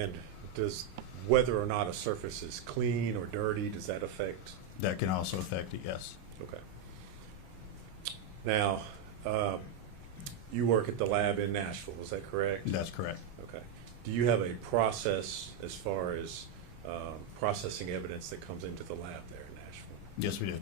And does whether or not a surface is clean or dirty, does that affect? That can also affect it, yes. Okay. Now, you work at the lab in Nashville, is that correct? That's correct. Okay. Do you have a process as far as processing evidence that comes into the lab there in Nashville? Yes, we do.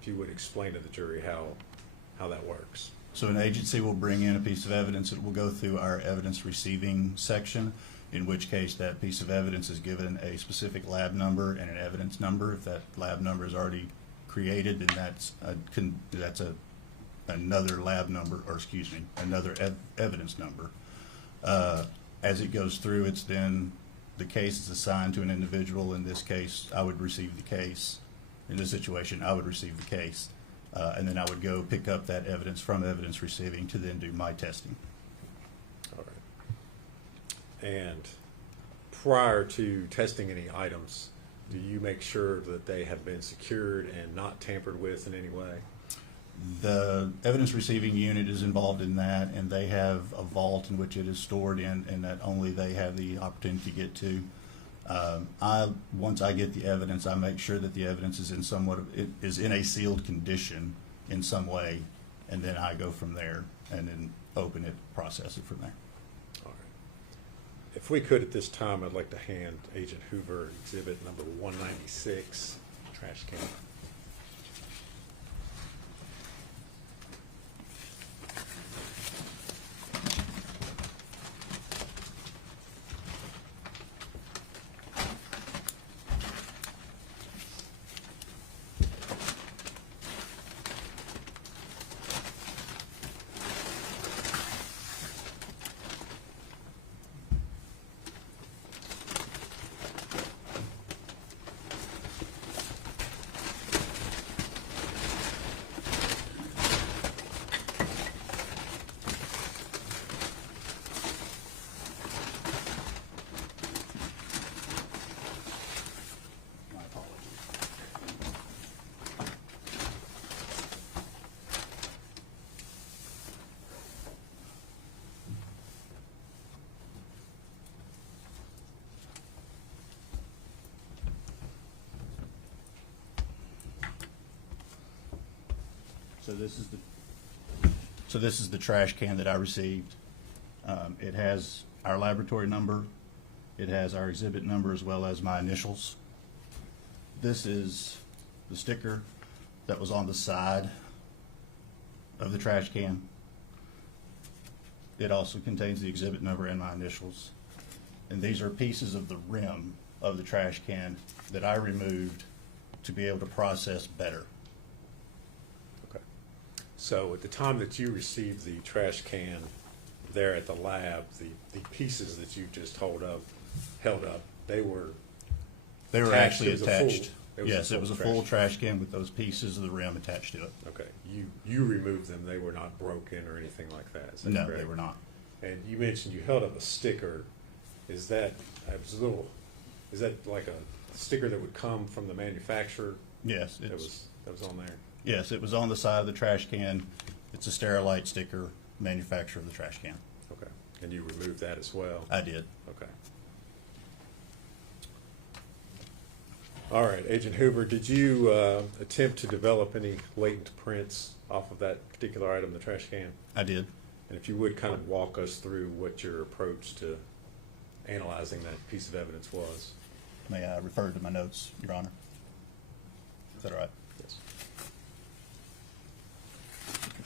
If you would explain to the jury how that works. So an agency will bring in a piece of evidence. It will go through our evidence receiving section, in which case that piece of evidence is given a specific lab number and an evidence number. If that lab number is already created, then that's another lab number, or excuse me, another evidence number. As it goes through, it's then the case is assigned to an individual. In this case, I would receive the case. In this situation, I would receive the case. And then I would go pick up that evidence from evidence receiving to then do my testing. All right. And prior to testing any items, do you make sure that they have been secured and not tampered with in any way? The evidence receiving unit is involved in that, and they have a vault in which it is stored in, and that only they have the opportunity to get to. Once I get the evidence, I make sure that the evidence is in a sealed condition in some way, and then I go from there and then open it, process it from there. All right. If we could at this time, I'd like to hand Agent Hoover exhibit number 196, trash can. So this is the trash can that I received. It has our laboratory number. It has our exhibit number as well as my initials. This is the sticker that was on the side of the trash can. It also contains the exhibit number and my initials. And these are pieces of the rim of the trash can that I removed to be able to process better. Okay. So at the time that you received the trash can there at the lab, the pieces that you just held up, they were actually it was attached. Yes, It was a full trash can with those pieces of the rim attached to it. Okay. You removed them. They were not broken or anything like that. Is that No, correct? they were not. And you mentioned you held up a sticker. Is that like a sticker that would come from the manufacturer? Yes, That was on there. yes, it was on the side of the trash can. It's a Sterilite sticker, manufacturer of the trash can. Okay. And you removed that as well? I did. Okay. All right, Agent Hoover, did you attempt to develop any latent prints off of that particular item, the trash can? I did. And if you would kind of walk us through what your approach to analyzing that piece of evidence was. May I refer to my notes, Your Honor? Is that all right? Yes. Thank you.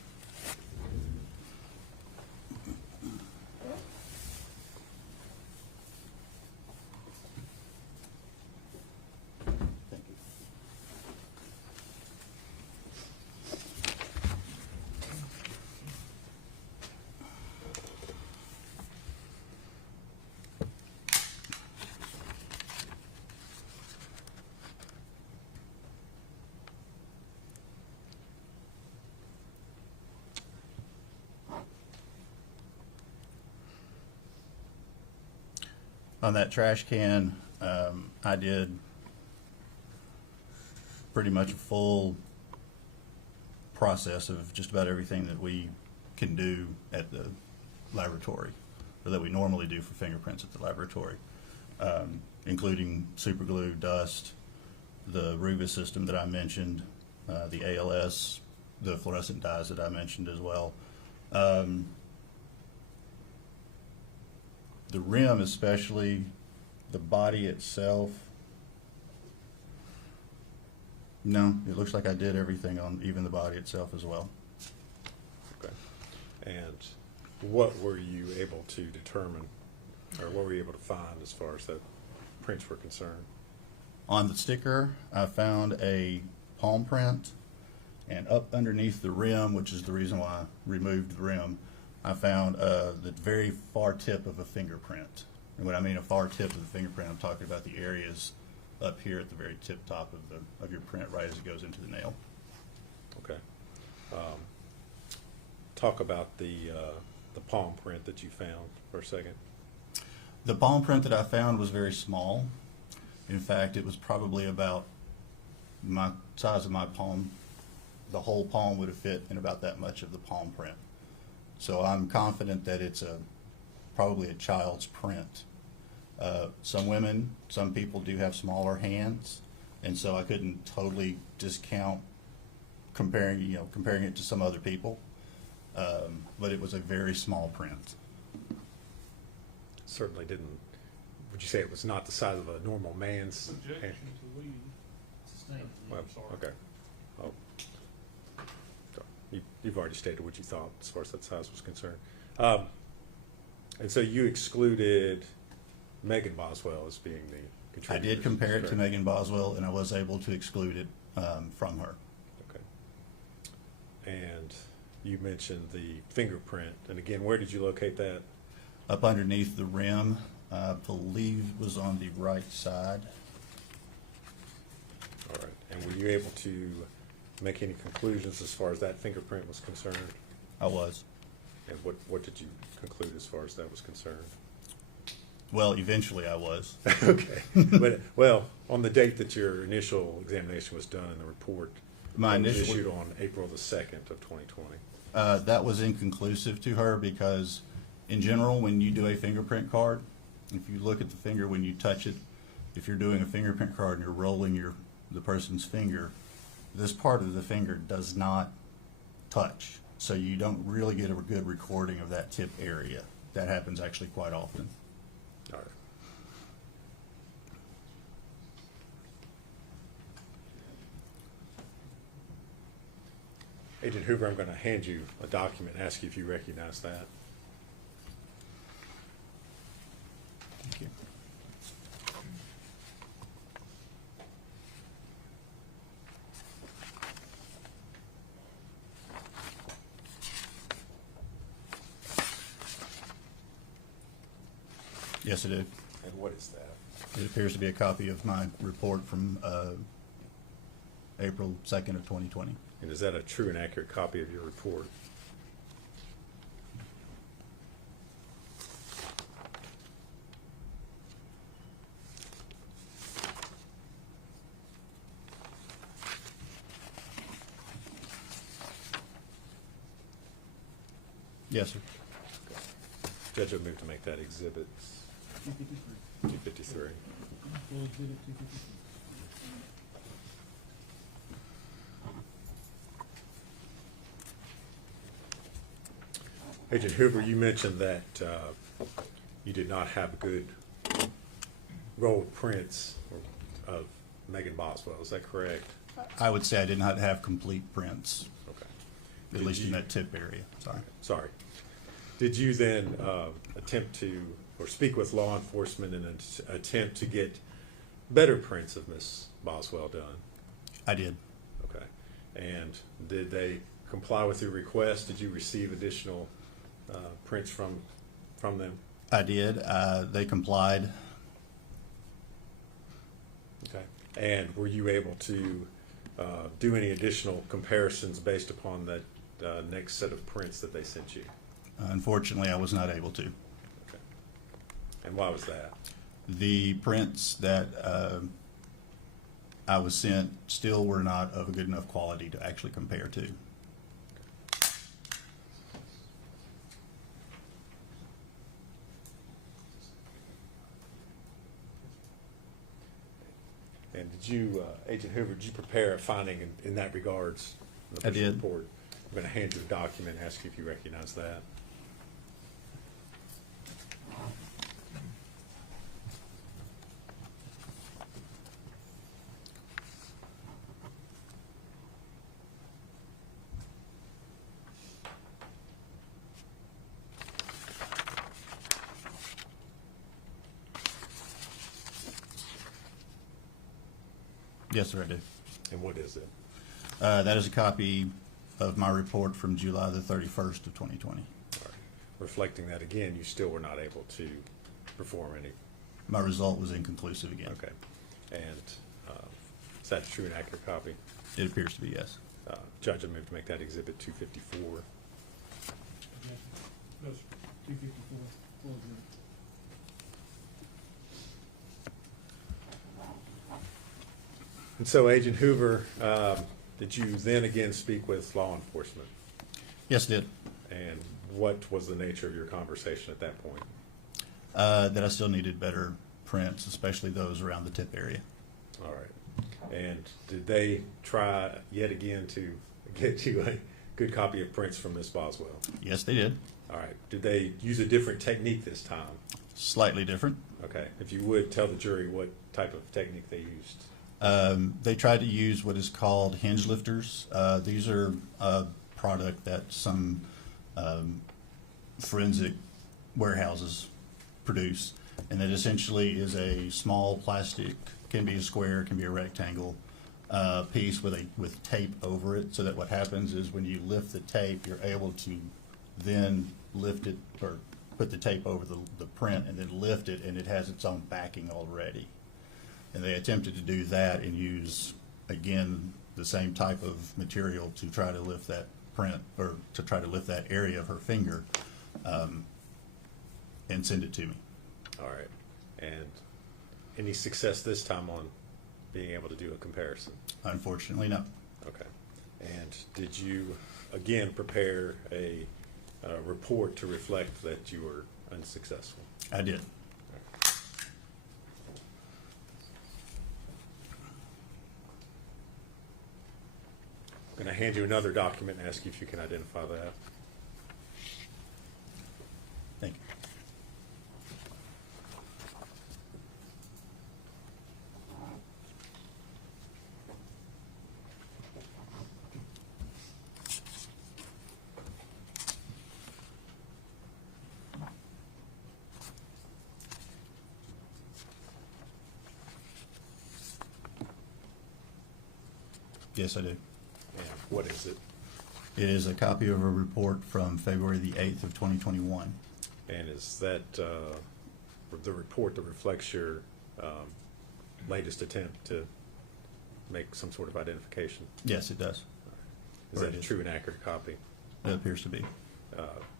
On that trash can, I did pretty much a full process of just about everything that we can do at the laboratory, or that we normally do for fingerprints at the laboratory, including super glue, dust, the Ruba system that I mentioned, the ALS, the fluorescent dyes that I mentioned as well. The rim, especially the body itself, no, it looks like I did everything on even the body itself as well. Okay. And what were you able to determine, or what were you able to find as far as the prints were concerned? On the sticker, I found a palm print, and up underneath the rim, which is the reason why I removed the rim, I found the very far tip of a fingerprint. And when I mean a far tip of the fingerprint, I'm talking about the areas up here at the very tip top of your print, right as it goes into the nail. Okay. Talk about the palm print that you found for a second. The palm print that I found was very small. In fact, it was probably about my size of my palm. The whole palm would have fit in about that much of the palm print. So I'm confident that it's probably a child's print. Some women, some people do have smaller hands, and so I couldn't totally discount comparing it to some other people. But it was a very small print. Certainly didn't. Would you say it was not the size of a normal man's hand? Objection to leave. Sustained. Well, I'm sorry. okay. Oh. So you've already stated what you thought as far as that size was concerned. And so you excluded Megan Boswell as being the contributor. I did compare it to Megan Boswell, and I was able to exclude it from her. Okay. And you mentioned the fingerprint. And again, where did you locate that? Up underneath the rim, I believe it was on the right side. All right. And were you able to make any conclusions as far as that fingerprint was concerned? I was. And what did you conclude as far as that was concerned? Well, eventually I was. Okay. But, well, on the date that your initial examination was done and the report was issued on April the 2nd of 2020. That was inconclusive to her because, in general, when you do a fingerprint card, if you look at the finger when you touch it, if you're doing a fingerprint card and you're rolling the person's finger, this part of the finger does not touch. So you don't really get a good recording of that tip area. That happens actually quite often. All right. Agent Hoover, I'm going to hand you a document and ask you if you recognize that. Thank you. Yes, I do. And what is that? It appears to be a copy of my report from April 2nd of 2020. And is that a true and accurate copy of your report? Yes, sir. Judge, I move to make that exhibit 253. Full exhibit 253. Agent Hoover, you mentioned that you did not have good rolled prints of Megan Boswell. Is that correct? I would say I did not have complete prints, Okay. at least in that tip area. Sorry. Sorry. Did you then attempt to, or speak with law enforcement in an attempt to get better prints of Miss Boswell done? I did. Okay. And did they comply with your request? Did you receive additional prints from them? I did. They complied. Okay. And were you able to do any additional comparisons based upon that next set of prints that they sent you? Unfortunately, I was not able to. Okay. And why was that? The prints that I was sent still were not of a good enough quality to actually compare to. And did you, Agent Hoover, did you prepare a finding in that regards? In the I did. report? I'm going to hand you a document and ask you if you recognize that. Yes, sir, I do. And what is it? That is a copy of my report from July the 31st of 2020. All right. Reflecting that again, you still were not able to perform any. My result was inconclusive again. Okay. And is that a true and accurate copy? It appears to be, yes. Judge, I move to make that exhibit 254. Objection. No, sir. 254. Full exhibit. And so, Agent Hoover, did you then again speak with law enforcement? Yes, I did. And what was the nature of your conversation at that point? That I still needed better prints, especially those around the tip area. All right. And did they try yet again to get you a good copy of prints from Miss Boswell? Yes, they did. All right. Did they use a different technique this time? Slightly different. Okay. If you would tell the jury what type of technique they used. They tried to use what is called hinge lifters. These are a product that some forensic warehouses produce, and it essentially is a small plastic, can be a square, can be a rectangle piece with tape over it, so that what happens is when you lift the tape, you're able to then lift it or put the tape over the print and then lift it, and it has its own backing already. And they attempted to do that and use, again, the same type of material to try to lift that print, or to try to lift that area of her finger, and send it to me. All right. And any success this time on being able to do a comparison? Unfortunately, no. Okay. And did you, again, prepare a report to reflect that you were unsuccessful? I did. I'm going to hand you another document and ask you if you can identify that. Thank you. Yes, I do. And what is it? It is a copy of a report from February the 8th of 2021. And is that the report that reflects your latest attempt to make some sort of identification? Yes, it does. Is Or that it a is. true and accurate copy? It appears to be.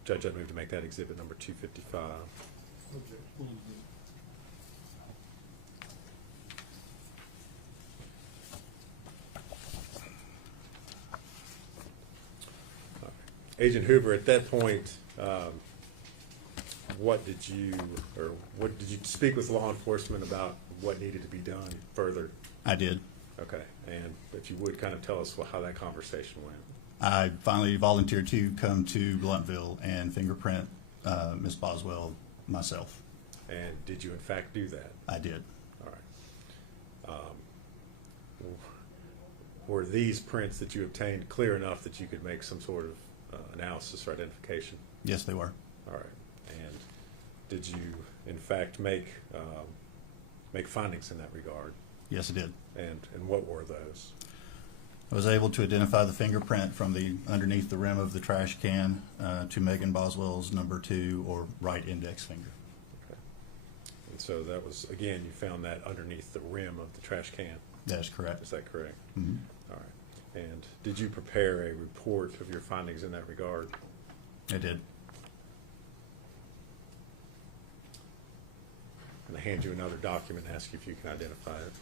Judge, I'd move to make that exhibit number 255. Agent Hoover, at that point, what did you speak with law enforcement about what needed to be done further? I did. Okay, and if you would kind of tell us how that conversation went. I finally volunteered to come to Bluntville and fingerprint Ms. Boswell myself. And did you in fact do that? I did. All right. Were these prints that you obtained clear enough that you could make some sort of analysis or identification? Yes, they were. All right. And did you in fact make findings in that regard? Yes, I did. And what were those? I was able to identify the fingerprint from the underneath the rim of the trash can to Megan Boswell's number 2 or right index finger. Okay. And so that was, again, you found that underneath the rim of the trash can? That is correct. Is that correct? Mm-hmm. All right. And did you prepare a report of your findings in that regard? I did. And I hand you another document and ask you if you can identify it.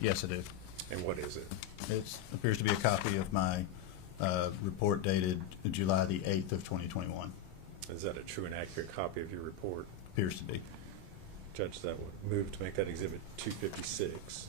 Yes, I do. And what is it? It appears to be a copy of my report dated July the 8th of 2021. Is that a true and accurate copy of your report? Appears to be. Judge, that would move to make that exhibit 256.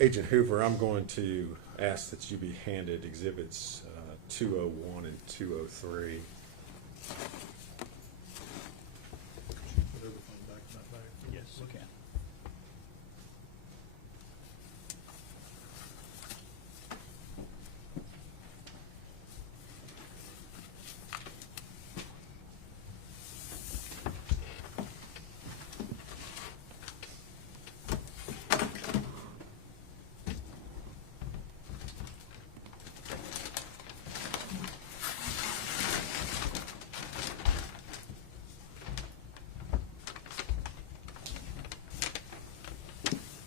Agent Hoover, I'm going to ask that you be handed exhibits 201 and 203. Yes, you can.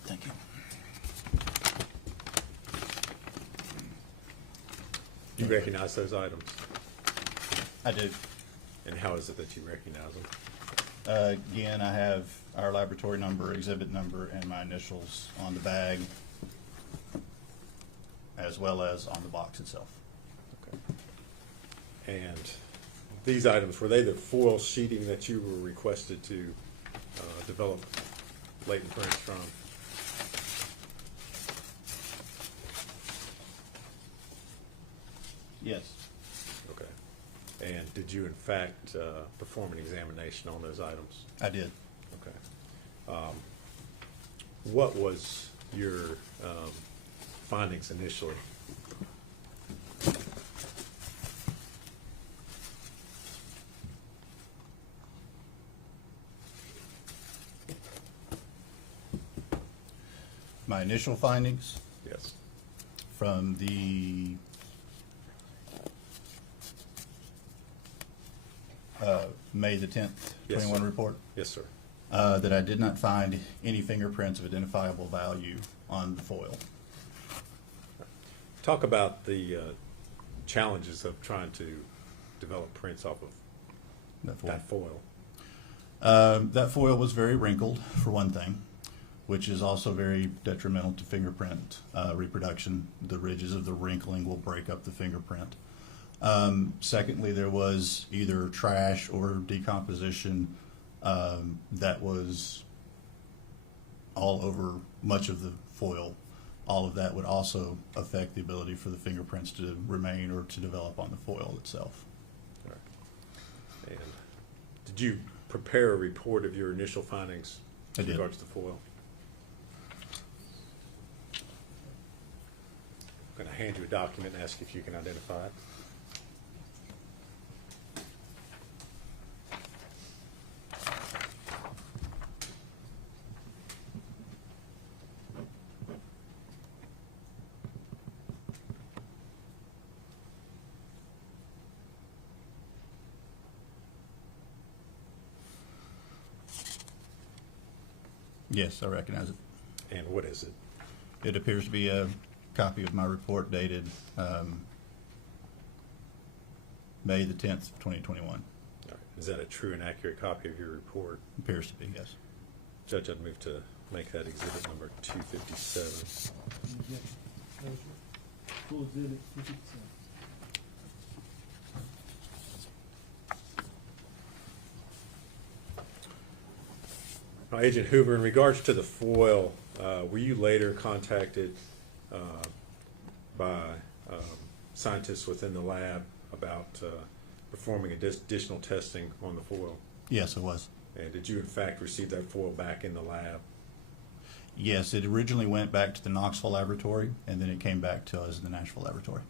Thank you. Do you recognize those items? I do. And how is it that you recognize them? Again, I have our laboratory number, exhibit number, and my initials on the bag, as well as on the box itself. Okay. And these items, were they the foil sheeting that you were requested to develop latent prints from? Yes. Okay. And did you in fact perform an examination on those items? I did. Okay. What was your findings initially? My initial findings Yes. from the May the 10th, Yes, 21 sir. report, Yes, sir. that I did not find any fingerprints of identifiable value on the foil. Talk about the challenges of trying to develop prints off of that foil. That foil was very wrinkled, for one thing, which is also very detrimental to fingerprint reproduction. The ridges of the wrinkling will break up the fingerprint. Secondly, there was either trash or decomposition that was all over much of the foil. All of that would also affect the ability for the fingerprints to remain or to develop on the foil itself. All right. And did you prepare a report of your initial findings I in did. regards to the foil? I'm going to hand you a document and ask if you can identify it. Yes, I recognize it. And what is it? It appears to be a copy of my report dated May the 10th, 2021. All right. Is that a true and accurate copy of your report? Appears to be, yes. Judge, I'd move to make that exhibit number 257. Full exhibit, 257. Now, Agent Hoover, in regards to the foil, were you later contacted by scientists within the lab about performing additional testing on the foil? Yes, it was. And did you in fact receive that foil back in the lab? Yes, it originally went back to the Knoxville laboratory, and then it came back to us in the Nashville laboratory.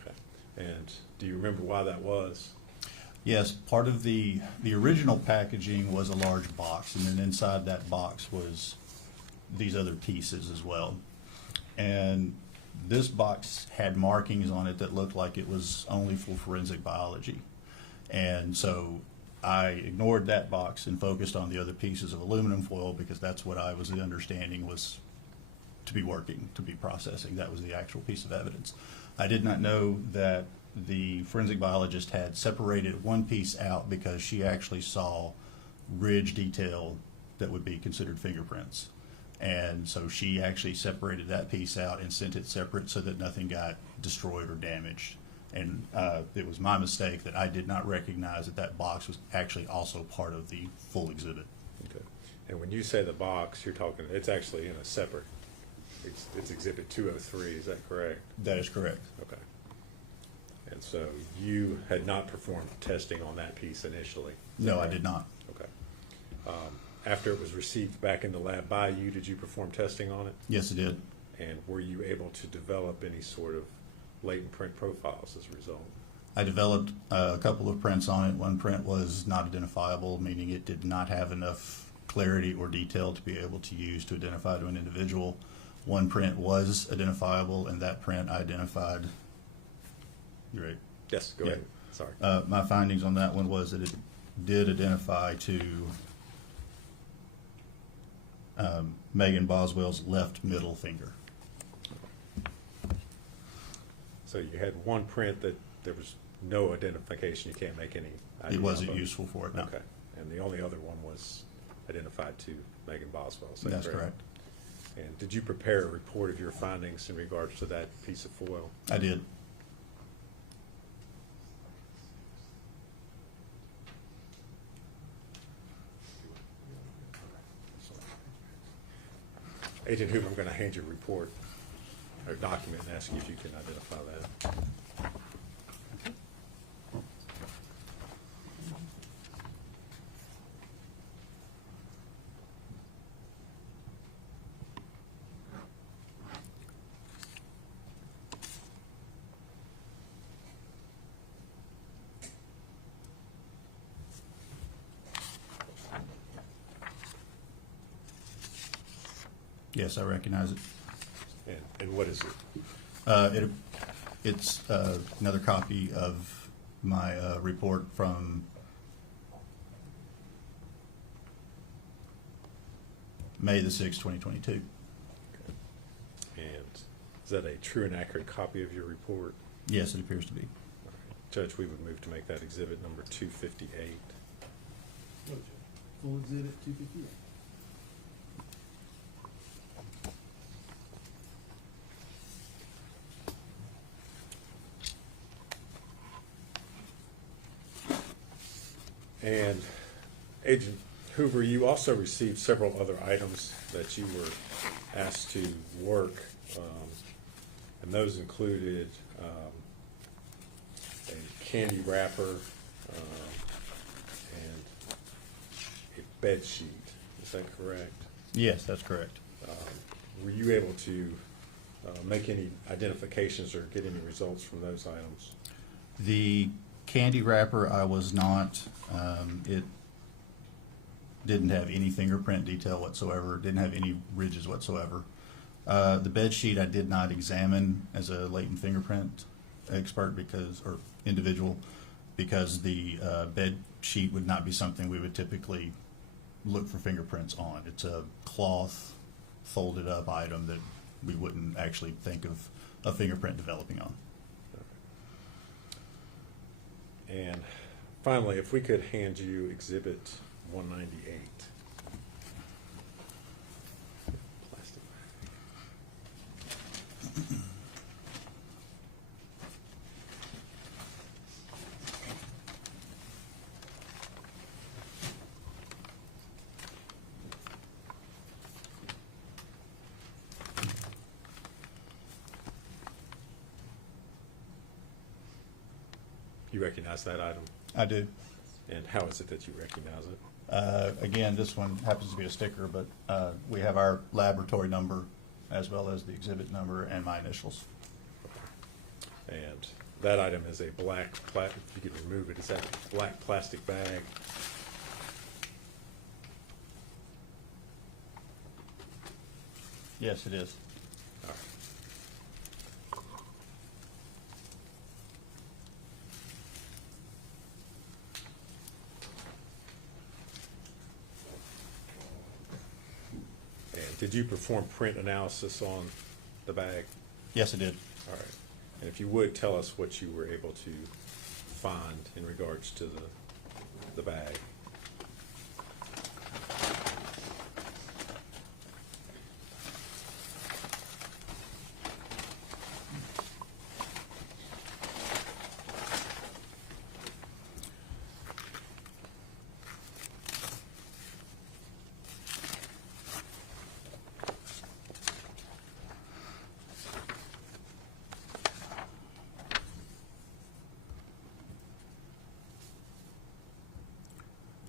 Okay. And do you remember why that was? Yes, part of the original packaging was a large box, and then inside that box was these other pieces as well. And this box had markings on it that looked like it was only for forensic biology. And so I ignored that box and focused on the other pieces of aluminum foil because that's what I was the understanding was to be working, to be processing. That was the actual piece of evidence. I did not know that the forensic biologist had separated one piece out because she actually saw ridge detail that would be considered fingerprints. And so she actually separated that piece out and sent it separate so that nothing got destroyed or damaged. And it was my mistake that I did not recognize that that box was actually also part of the full exhibit. Okay. And when you say the box, you're talking, it's actually in a separate, it's exhibit 203, is that correct? That is correct. Okay. And so you had not performed testing on that piece initially? No, I did not. Okay. After it was received back in the lab by you, did you perform testing on it? Yes, it did. And were you able to develop any sort of latent print profiles as a result? I developed a couple of prints on it. One print was not identifiable, meaning it did not have enough clarity or detail to be able to use to identify to an individual. One print was identifiable, and that print I identified. You're right. Yes, go ahead. Sorry. My findings on that one was that it did identify to Megan Boswell's left middle finger. So you had one print that there was no identification, you can't make any idea It wasn't of it. useful for it, no. Okay. And the only other one was identified to Megan Boswell, is that That's correct. And did you prepare a report of your findings in regards to that piece of foil? I did. Agent Hoover, I'm going to hand you a report or document and ask you if you can identify that. Yes, I recognize it. And what is it? It's another copy of my report from May the 6th, 2022. And is that a true and accurate copy of your report? Yes, it appears to be. All right. Judge, we would move to make that exhibit number 258. Full exhibit 258. And Agent Hoover, you also received several other items that you were asked to work, and those included a candy wrapper and a bed sheet. Is that correct? Yes, that's correct. Were you able to make any identifications or get any results from those items? The candy wrapper, I was not. It didn't have any fingerprint detail whatsoever. Didn't have any ridges whatsoever. The bed sheet I did not examine as a latent fingerprint expert or individual because the bed sheet would not be something we would typically look for fingerprints on. It's a cloth folded up item that we wouldn't actually think of a fingerprint developing on. And finally, if we could hand you Exhibit 198. Plastic. You recognize that item? I do. And how is it that you recognize it? Again, this one happens to be a sticker, but we have our laboratory number as well as the exhibit number and my initials. And that item is a black, if you could remove it, is that a black plastic bag? Yes, it is. All right. And did you perform print analysis on the bag? Yes, it did. All right. And if you would, tell us what you were able to find in regards to the bag.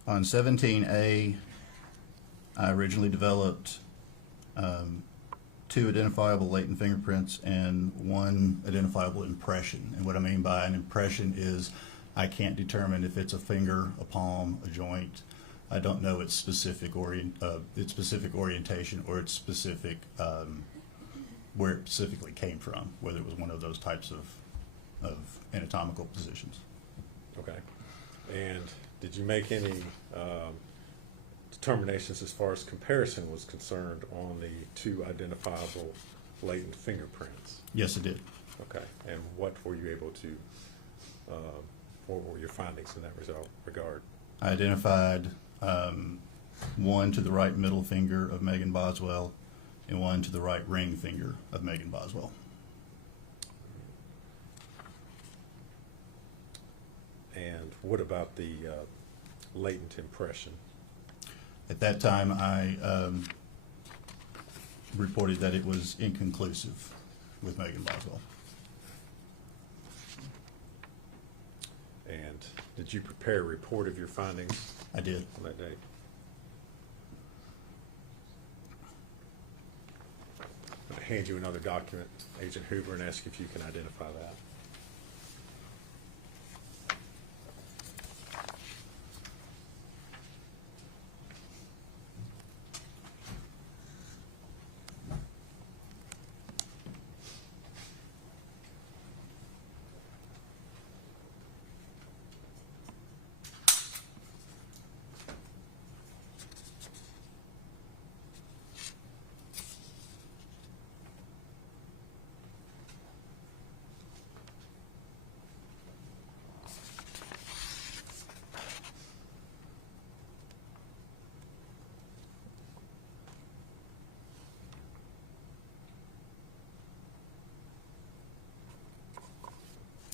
On 17A, I originally developed 2 identifiable latent fingerprints and 1 identifiable impression. And what I mean by an impression is I can't determine if it's a finger, a palm, a joint. I don't know its specific orientation or its specific where it specifically came from, whether it was one of those types of anatomical positions. Okay. And did you make any determinations as far as comparison was concerned on the 2 identifiable latent fingerprints? Yes, it did. Okay. And what were you able to, what were your findings in that regard? I identified 1 to the right middle finger of Megan Boswell and 1 to the right ring finger of Megan Boswell. And what about the latent impression? At that time, I reported that it was inconclusive with Megan Boswell. And did you prepare a report of your findings? I did. On that day? I'm going to hand you another document, Agent Hoover, and ask if you can identify that.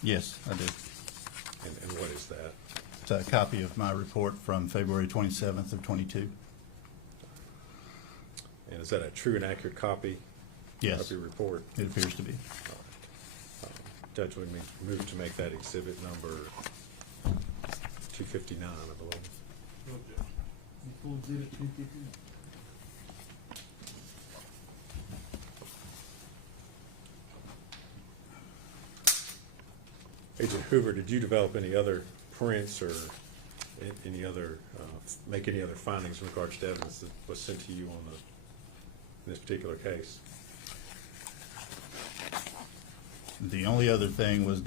Yes, I do. And what is that? It's a copy of my report from February 27th of 22. And is that a true and accurate copy Yes, of your report? it appears to be. Judge, we move to make that exhibit number 259, I believe. Full exhibit 259. Agent Hoover, did you develop any other prints or any other, make any other findings in regards to evidence that was sent to you on in this particular case? The only other thing was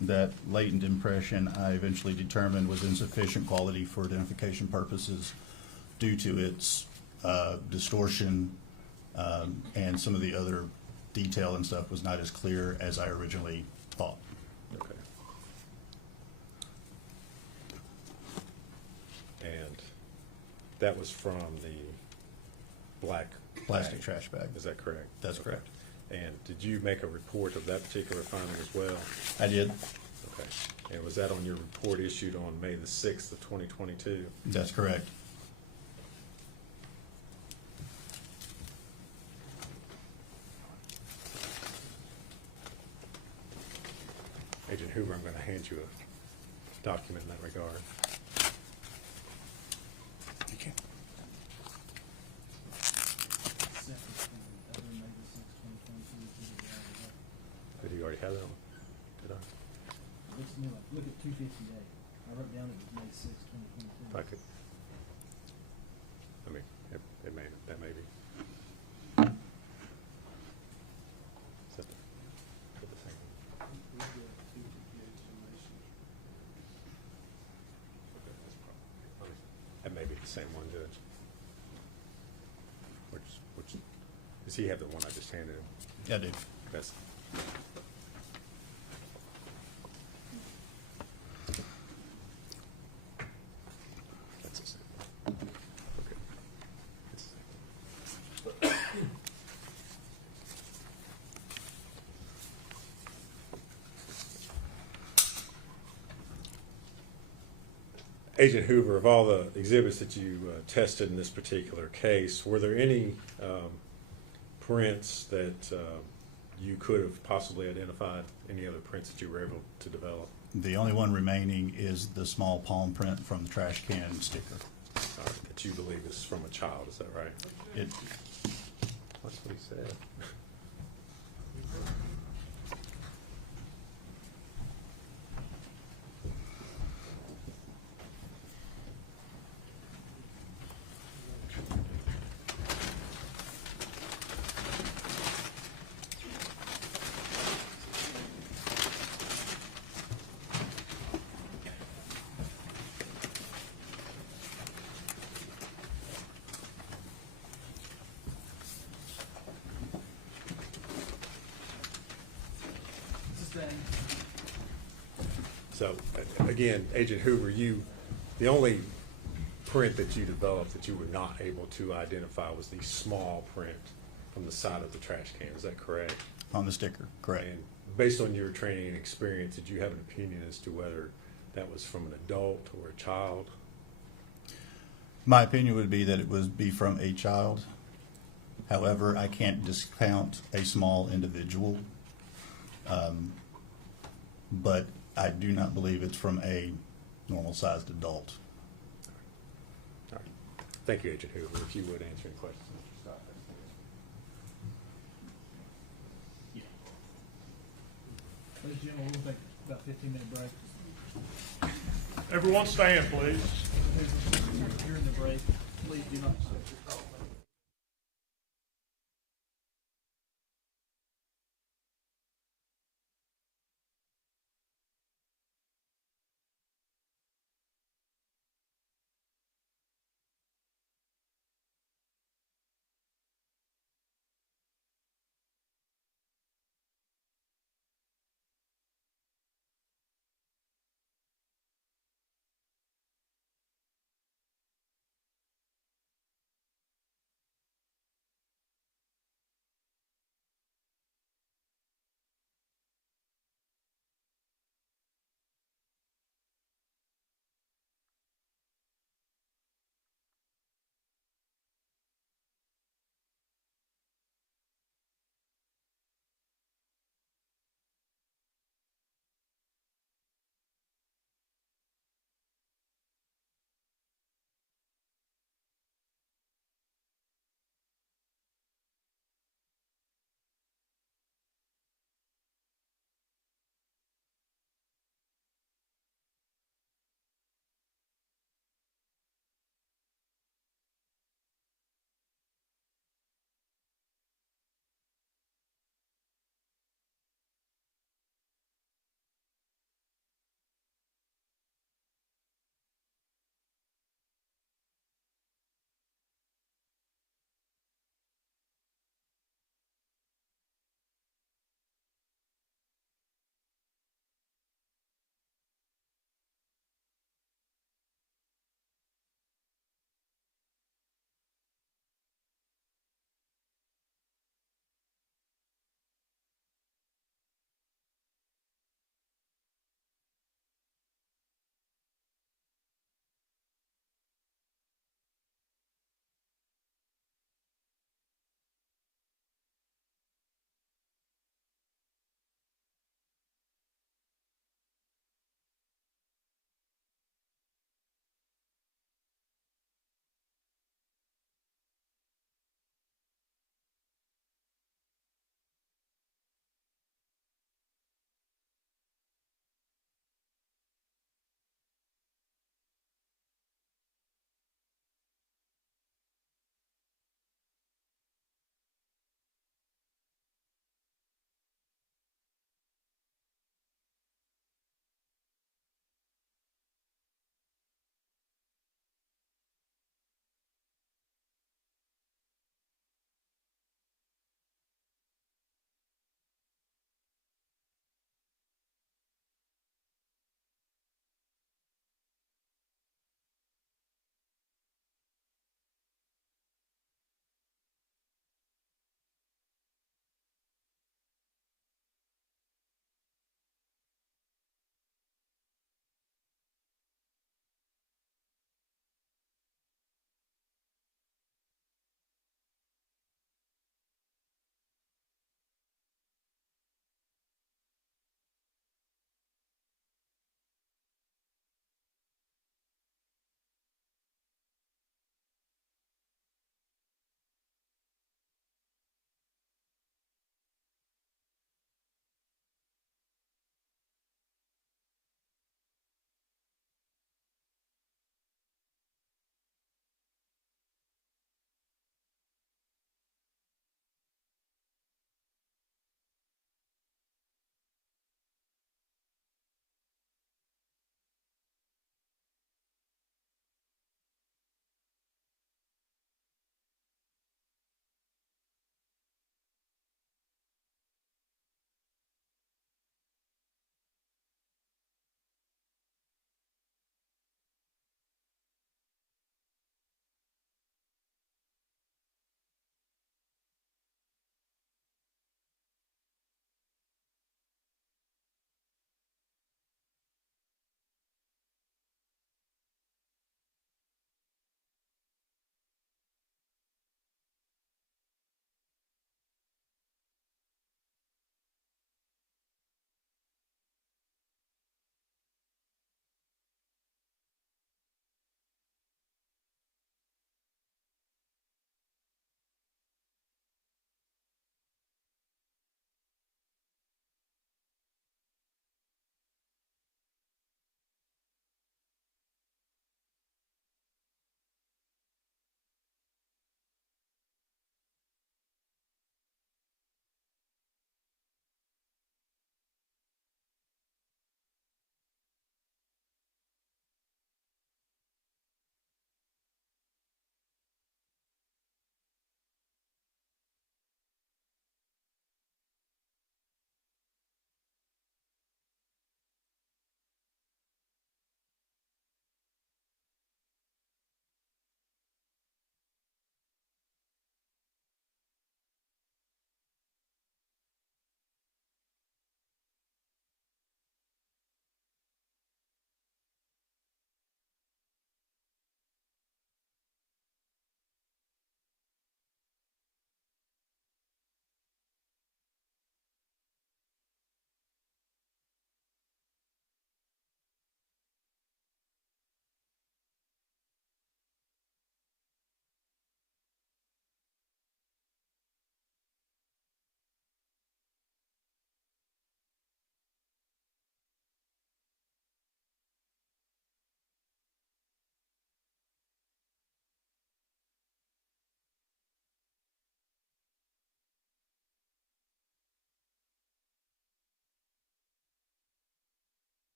that latent impression I eventually determined was insufficient quality for identification purposes due to its distortion, and some of the other detail and stuff was not as clear as I originally thought. Okay. And that was from the black Plastic bag. trash bag. Is that correct? That's Okay. correct. And did you make a report of that particular finding as well? I did. Okay. And was that on your report issued on May the 6th of 2022? That's correct. Agent Hoover, I'm going to hand you a document in that regard. Okay. Did you already have that one? Did I? Looks to me like, look at 258. I wrote down it was May 6, 2022. If I could. I mean, that may be. Is that the same one? Okay, that's probably, that may be the same one, Judge. Which, does he have the one I just handed him? Yeah, I do. That's. That's the same one. Okay. It's the same one. Agent Hoover, of all the exhibits that you tested in this particular case, were there any prints that you could have possibly identified? Any other prints that you were able to develop? The only one remaining is the small palm print from the trash can sticker. That you believe is from a child, is that right? It, That's what he said. So, again, Agent Hoover, the only print that you developed that you were not able to identify was the small print from the side of the trash can. Is that correct? on the sticker, correct. And based on your training and experience, did you have an opinion as to whether that was from an adult or a child? My opinion would be that it would be from a child. However, I can't discount a small individual. But I do not believe it's from a normal-sized adult. All right. Thank you, Agent Hoover. If you would answer any questions. Mr. Scott. Yeah. Ladies and gentlemen, we'll take about 15-minute break. Everyone stand, please. During the break, please do not.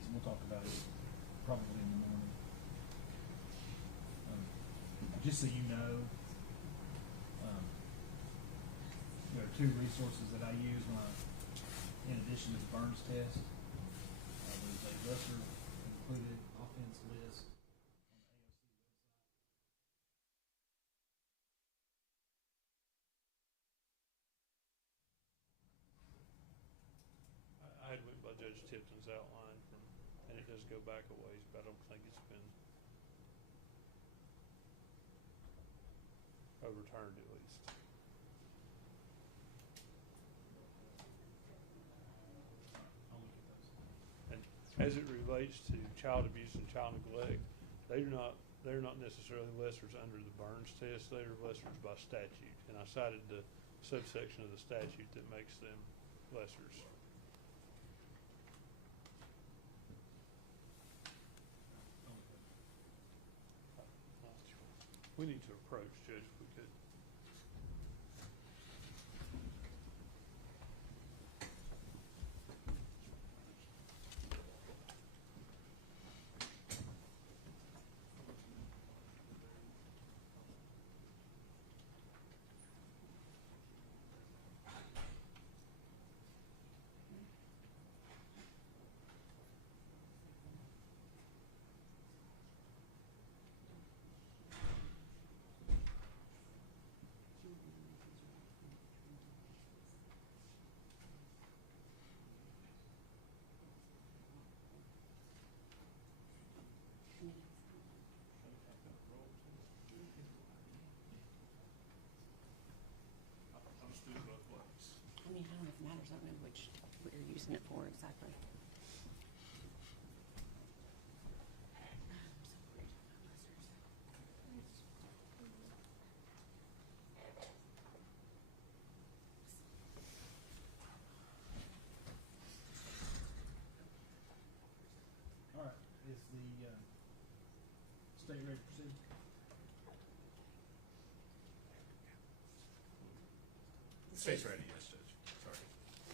these, and we'll talk about it probably in the morning. Just so you know, there are 2 resources that I use when in addition to the Burns test. There's a lesser included offense list on the AOC website. I had went by Judge Tipton's outline from, and it does go back a ways, but I don't think it's been overturned at least. I'll look at those. And as it relates to child abuse and child neglect, they're not necessarily lessers under the Burns test. They are lessers by statute, and I cited the subsection of the statute that makes them lessers. We need to approach, Judge, if we could. I mean, I don't know if it matters. I don't know what you're using it for exactly. All right, is the state ready to proceed? State's ready, yes, Judge. Sorry.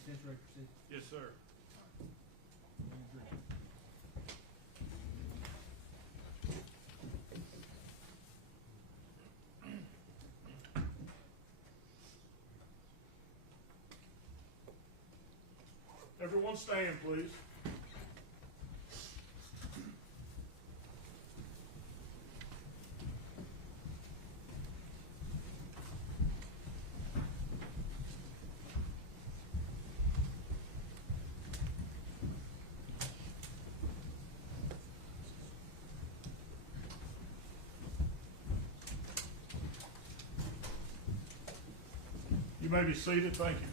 State's ready to proceed? Yes, sir. You agree? Everyone stand, please. You may be seated. Thank you.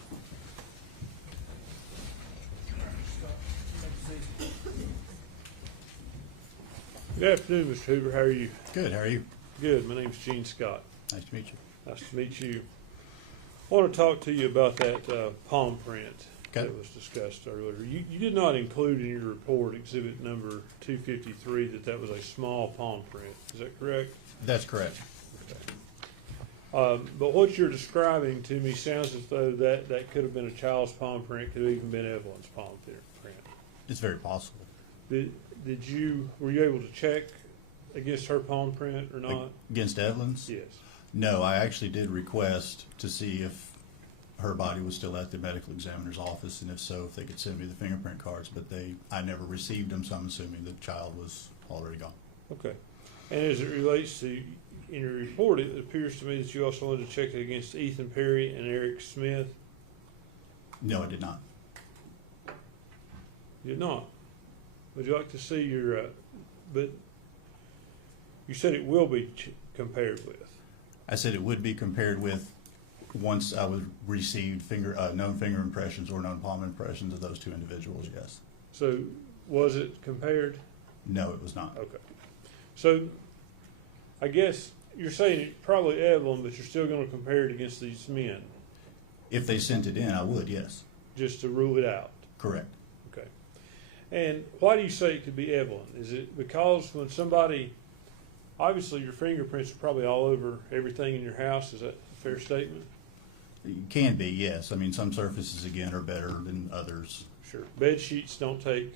Good afternoon, Mr. Hoover. How are you? Good, how are you? Good. My name's Gene Scott. Nice to meet you. Nice to meet you. I want to talk to you about that palm print Okay. that was discussed earlier. You did not include in your report, exhibit number 253, that was a small palm print. Is that correct? That's correct. Okay. But what you're describing to me sounds as though that could have been a child's palm print, could have even been Evelyn's palm print. It's very possible. Were you able to check against her palm print or not? Against Evelyn's? Yes. No, I actually did request to see if her body was still at the medical examiner's office, and if so, if they could send me the fingerprint cards, but I never received them, so I'm assuming the child was already gone. Okay. And as it relates to, in your report, it appears to me that you also wanted to check it against Ethan Perry and Eric Smith. No, I did not. You did not. Would you like to see your, but you said it will be compared with. I said it would be compared with once I would receive known finger impressions or known palm impressions of those two individuals, yes. So was it compared? No, it was not. Okay. So I guess you're saying it's probably Evelyn, but you're still going to compare it against these men. If they sent it in, I would, yes. Just to rule it out. Correct. Okay. And why do you say it could be Evelyn? Is it because when somebody, obviously your fingerprints are probably all over everything in your house, is that a fair statement? It can be, yes. I mean, some surfaces, again, are better than others. Sure. Bed sheets don't take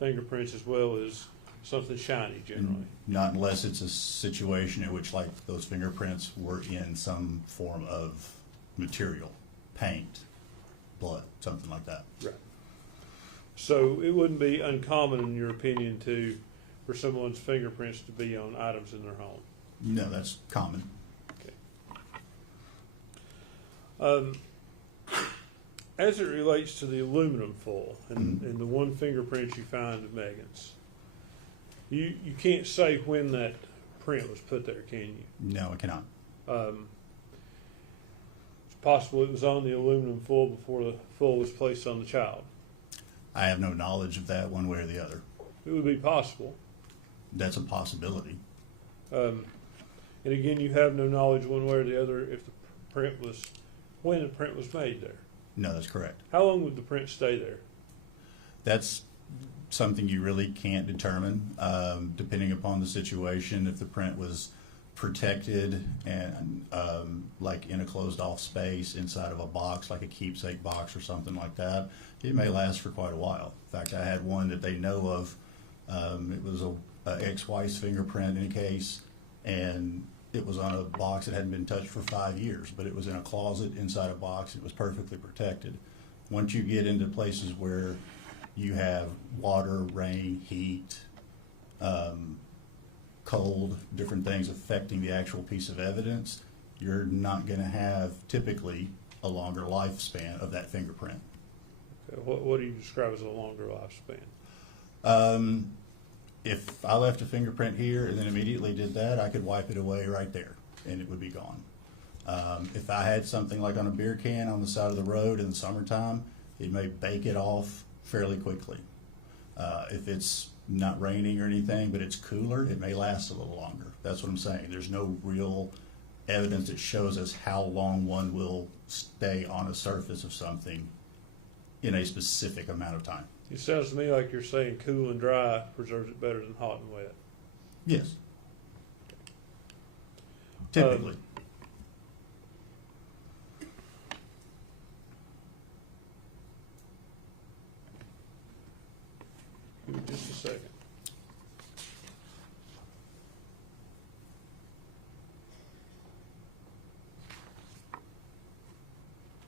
fingerprints as well as something shiny generally. Not unless it's a situation in which, like, those fingerprints were in some form of material, paint, blood, something like that. Right. So it wouldn't be uncommon, in your opinion, for someone's fingerprints to be on items in their home. No, that's common. Okay. As it relates to the aluminum foil and the one fingerprint you find of Megan's, you can't say when that print was put there, can you? No, I cannot. It's possible it was on the aluminum foil before the foil was placed on the child. I have no knowledge of that one way or the other. It would be possible. That's a possibility. And again, you have no knowledge one way or the other if when the print was made there. No, that's correct. How long would the print stay there? That's something you really can't determine, depending upon the situation. If the print was protected and like in a closed off space inside of a box, like a keepsake box or something like that, it may last for quite a while. In fact, I had one that they know of. It was a ex-wife's fingerprint in a case, and it was on a box that hadn't been touched for 5 years, but it was in a closet inside a box. It was perfectly protected. Once you get into places where you have water, rain, heat, cold, different things affecting the actual piece of evidence, you're not going to have typically a longer lifespan of that fingerprint. Okay, what do you describe as a longer lifespan? If I left a fingerprint here and then immediately did that, I could wipe it away right there and it would be gone. If I had something like on a beer can on the side of the road in the summertime, it may bake it off fairly quickly. If it's not raining or anything, but it's cooler, it may last a little longer. That's what I'm saying. There's no real evidence that shows us how long one will stay on a surface of something in a specific amount of time. It sounds to me like you're saying cool and dry preserves it better than hot and wet. Yes. Typically. Give me just a second.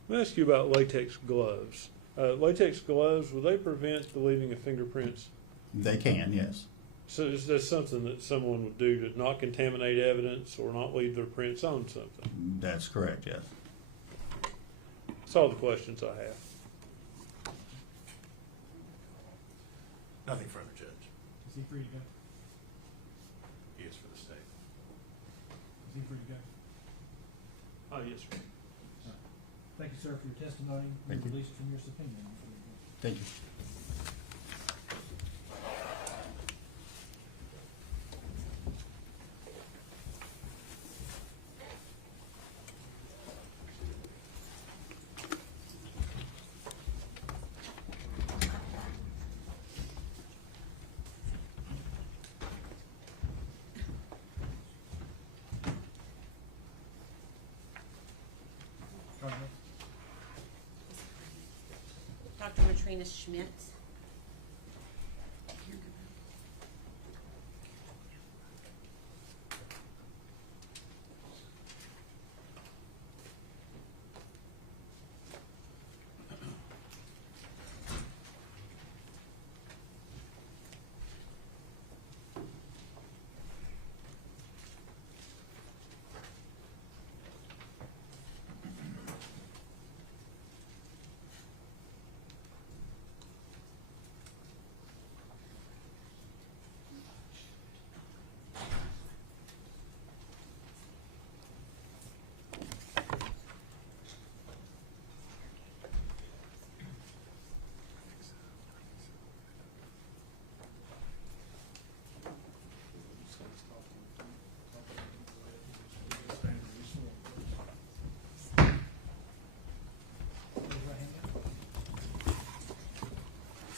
Let me ask you about latex gloves. Latex gloves, will they prevent the leaving of fingerprints? They can, yes. So is that something that someone would do to not contaminate evidence or not leave their prints on something? That's correct, yes. That's all the questions I have. Nothing further, Judge. Is he free to go? He is for the state. Is he free to go? Oh, yes, sir. Thank you, sir, for your testimony. Thank You're you. released from your subpoena. Thank you. Dr. Matrina Schmidt.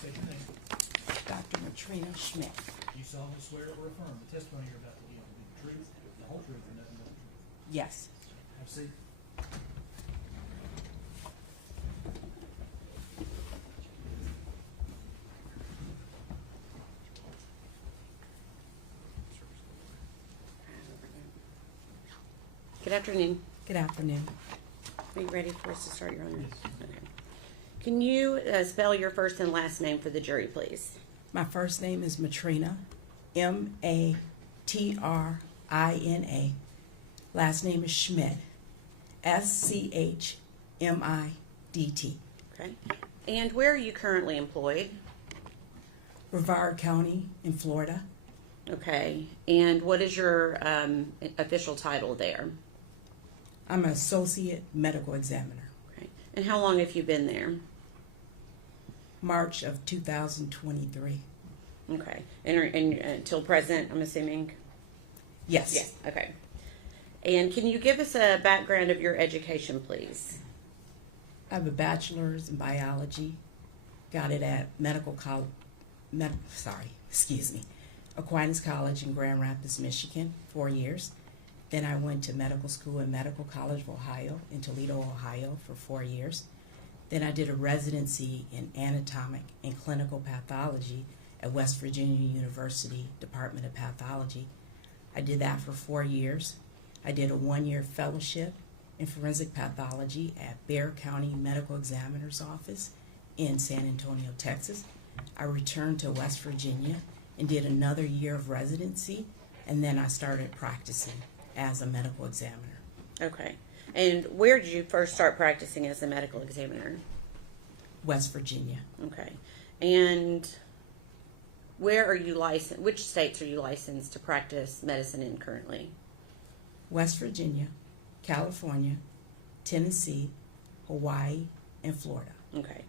Say your name. Dr. Matrina Schmidt. You solemnly swear or affirm the testimony you're about to give will be the truth, the whole truth, and nothing but the truth. Yes. Have a seat. afternoon. Good afternoon. Are you ready for us to start, Your Honor? Yes. Okay. Can you spell your first and last name for the jury, please? My first name is Matrina, M-A-T-R-I-N-A. Last name is Schmidt, S-C-H-M-I-D-T. Okay. And where are you currently employed? Brevard County in Florida. Okay. And what is your official title there? I'm an associate medical examiner. Okay. And how long have you been there? March of 2023. Okay. And until present, I'm assuming? Yes. Yes. Okay. And can you give us a background of your education, please? I have a bachelor's in biology. Got it at Aquinas College in Grand Rapids, Michigan, 4 years. Then I went to medical school at Medical College of Ohio in Toledo, Ohio for 4 years. Then I did a residency in anatomic and clinical pathology at West Virginia University Department of Pathology. I did that for 4 years. I did a 1-year fellowship in forensic pathology at Bexar County Medical Examiner's Office in San Antonio, Texas. I returned to West Virginia and did another year of residency, and then I started practicing as a medical examiner. Okay. And where did you first start practicing as a medical examiner? West Virginia. Okay. And where are you licensed? Which states are you licensed to practice medicine in currently? West Virginia, California, Tennessee, Hawaii, and Florida. Okay.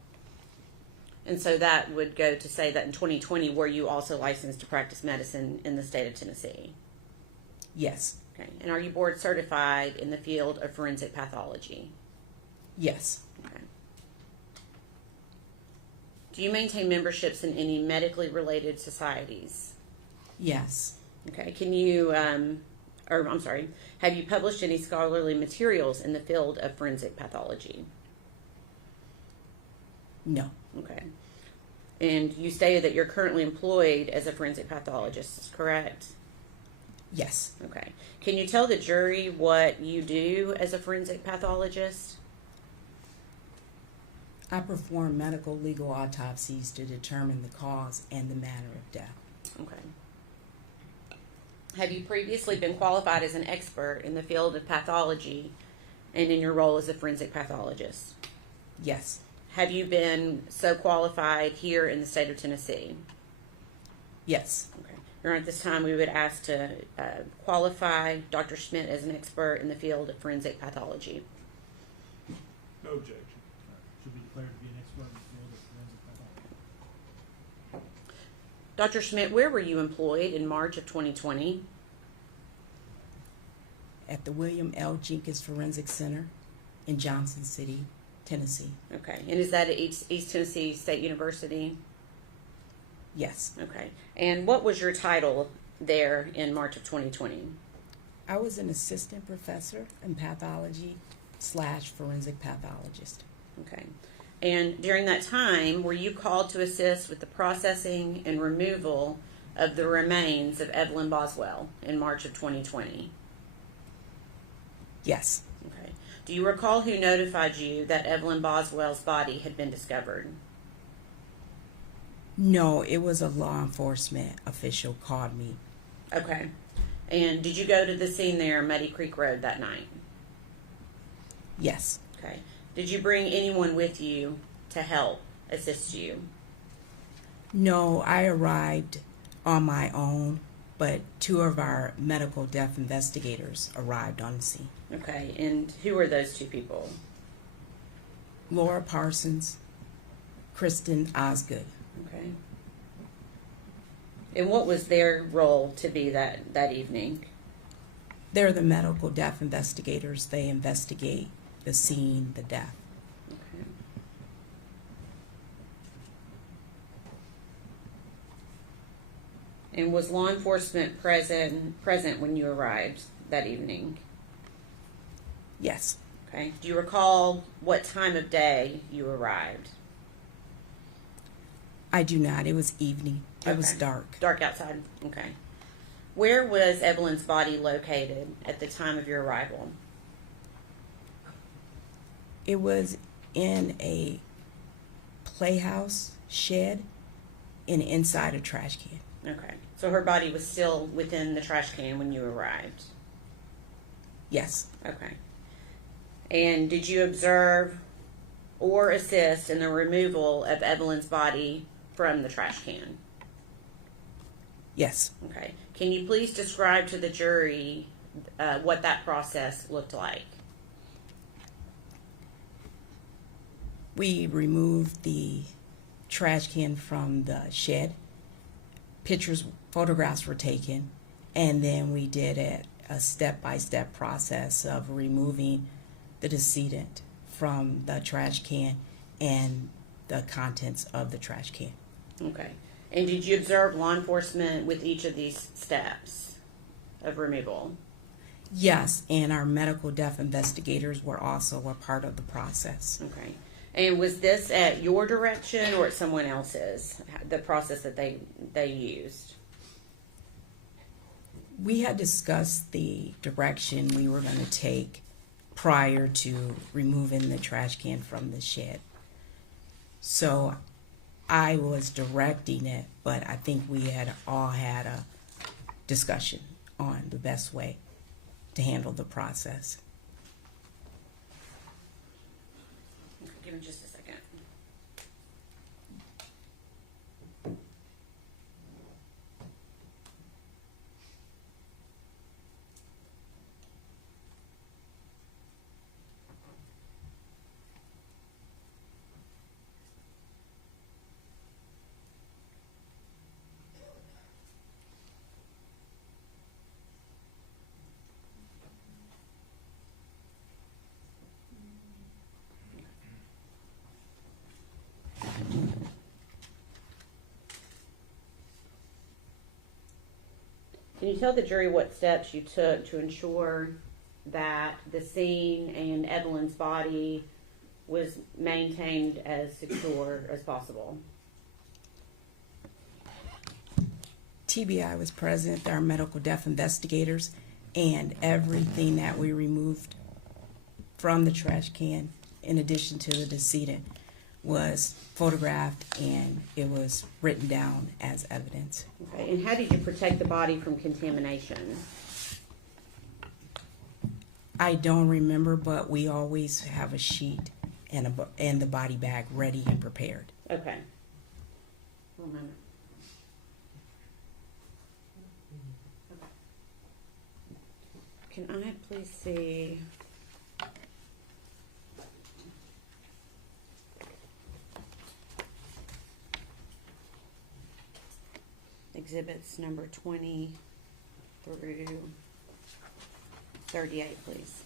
And so that would go to say that in 2020, were you also licensed to practice medicine in the state of Tennessee? Yes. Okay. And are you board certified in the field of forensic pathology? Yes. Okay. Do you maintain memberships in any medically related societies? Yes. Okay. Can you, have you published any scholarly materials in the field of forensic pathology? No. Okay. And you stated that you're currently employed as a forensic pathologist, correct? Yes. Okay. Can you tell the jury what you do as a forensic pathologist? I perform medical legal autopsies to determine the cause and the manner of death. Okay. Have you previously been qualified as an expert in the field of pathology and in your role as a forensic pathologist? Yes. Have you been so qualified here in the state of Tennessee? Yes. Okay. Your Honor, at this time we would ask to qualify Dr. Schmidt as an expert in the field of forensic pathology. No objection. Should be declared to be an expert in the field of forensic pathology. Dr. Schmidt, where were you employed in March of 2020? At the William L. Jenkins Forensic Center in Johnson City, Tennessee. Okay. And is that at East Tennessee State University? Yes. Okay. And what was your title there in March of 2020? I was an assistant professor in pathology / forensic pathologist. Okay. And during that time, were you called to assist with the processing and removal of the remains of Evelyn Boswell in March of 2020? Yes. Okay. Do you recall who notified you that Evelyn Boswell's body had been discovered? No, it was a law enforcement official called me. Okay. And did you go to the scene there, Muddy Creek Road, that night? Yes. Okay. Did you bring anyone with you to help assist you? No, I arrived on my own, but 2 of our medical death investigators arrived on the scene. Okay. And who were those 2 people? Laura Parsons, Kristen Osgood. Okay. And what was their role to be that evening? They're the medical death investigators. They investigate the scene, the death. Okay. And was law enforcement present when you arrived that evening? Yes. Okay. Do you recall what time of day you arrived? I do not. It was evening. It was Okay. dark. Dark outside. Okay. Where was Evelyn's body located at the time of your arrival? It was in a playhouse shed and inside a trash can. Okay. So her body was still within the trash can when you arrived? Yes. Okay. And did you observe or assist in the removal of Evelyn's body from the trash can? Yes. Okay. Can you please describe to the jury what that process looked like? We removed the trash can from the shed. Photographs were taken, and then we did a step-by-step process of removing the decedent from the trash can and the contents of the trash can. Okay. And did you observe law enforcement with each of these steps of removal? Yes, and our medical death investigators were also a part of the process. Okay. And was this at your direction or at someone else's, the process that they used? We had discussed the direction we were going to take prior to removing the trash can from the shed. So I was directing it, but I think we had all had a discussion on the best way to handle the process. Give me just a second. Can you tell the jury what steps you took to ensure that the scene and Evelyn's body was maintained as secure as possible? TBI was present, our medical death investigators, and everything that we removed from the trash can, in addition to the decedent, was photographed and it was written down as evidence. Okay, and how did you protect the body from contamination? I don't remember, but we always have a sheet and the body bag ready and prepared. Okay. 1 moment. Can I please see? Exhibits number 20 through 38, please.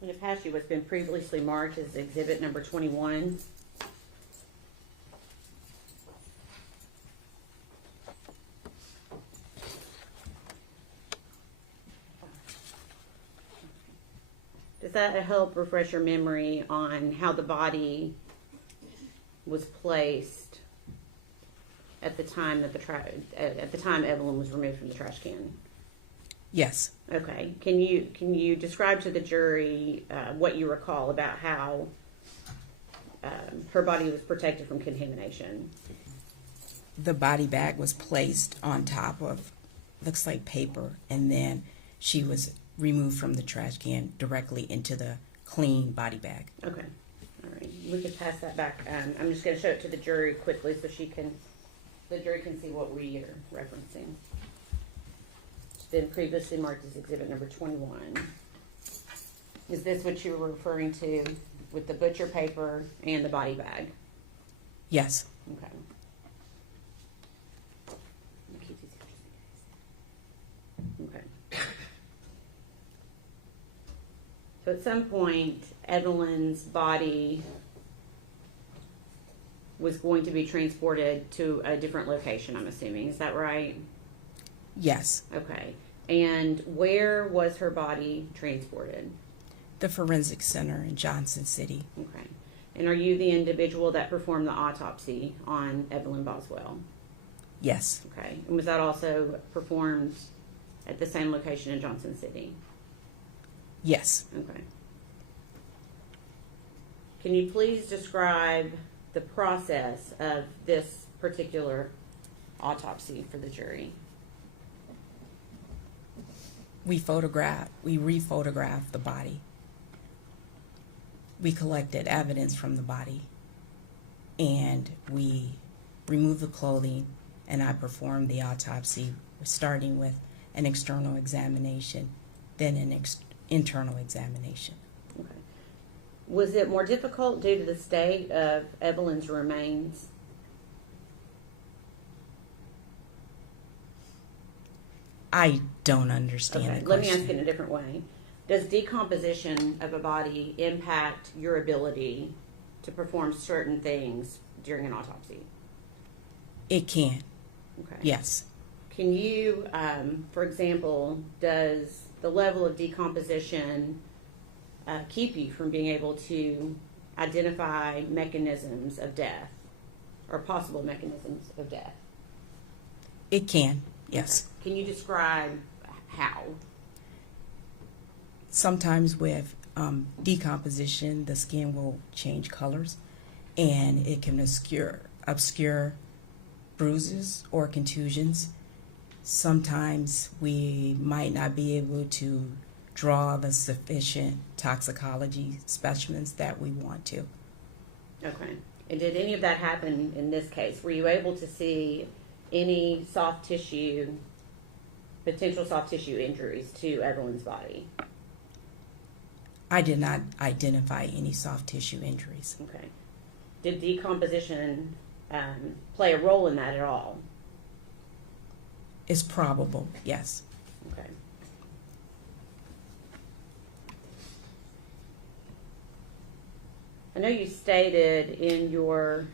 In the past, what's been previously marked as exhibit number 21. Does that help refresh your memory on how the body was placed at the time that at the time Evelyn was removed from the trash can? Yes. Okay. Can you describe to the jury what you recall about how her body was protected from contamination? The body bag was placed on top of, looks like paper, and then she was removed from the trash can directly into the clean body bag. Okay. All right. We can pass that back. I'm just going to show it to the jury quickly so the jury can see what we are referencing. It's been previously marked as exhibit number 21. Is this what you were referring to with the butcher paper and the body bag? Yes. Okay. Okay. So at some point, Evelyn's body was going to be transported to a different location, I'm assuming. Is that right? Yes. Okay. And where was her body transported? The Forensic Center in Johnson City. Okay. And are you the individual that performed the autopsy on Evelyn Boswell? Yes. Okay. And was that also performed at the same location in Johnson City? Yes. Okay. Can you please describe the process of this particular autopsy for the jury? We re-photographed the body. We collected evidence from the body, and we removed the clothing, and I performed the autopsy, starting with an external examination, then an internal examination. Okay. Was it more difficult due to the state of Evelyn's remains? I don't understand Okay, the let me question. ask it in a different way. Does decomposition of a body impact your ability to perform certain things during an autopsy? It can. Okay. Yes. Can you, for example, does the level of decomposition keep you from being able to identify mechanisms of death or possible mechanisms of death? It can. Yes. Can you describe how? Sometimes with decomposition, the skin will change colors, and it can obscure bruises or contusions. Sometimes we might not be able to draw the sufficient toxicology specimens that we want to. Okay. And did any of that happen in this case? Were you able to see any soft tissue, potential soft tissue injuries to Evelyn's body? I did not identify any soft tissue injuries. Okay. Did decomposition play a role in that at all? It's probable, yes. Okay. I know you stated in your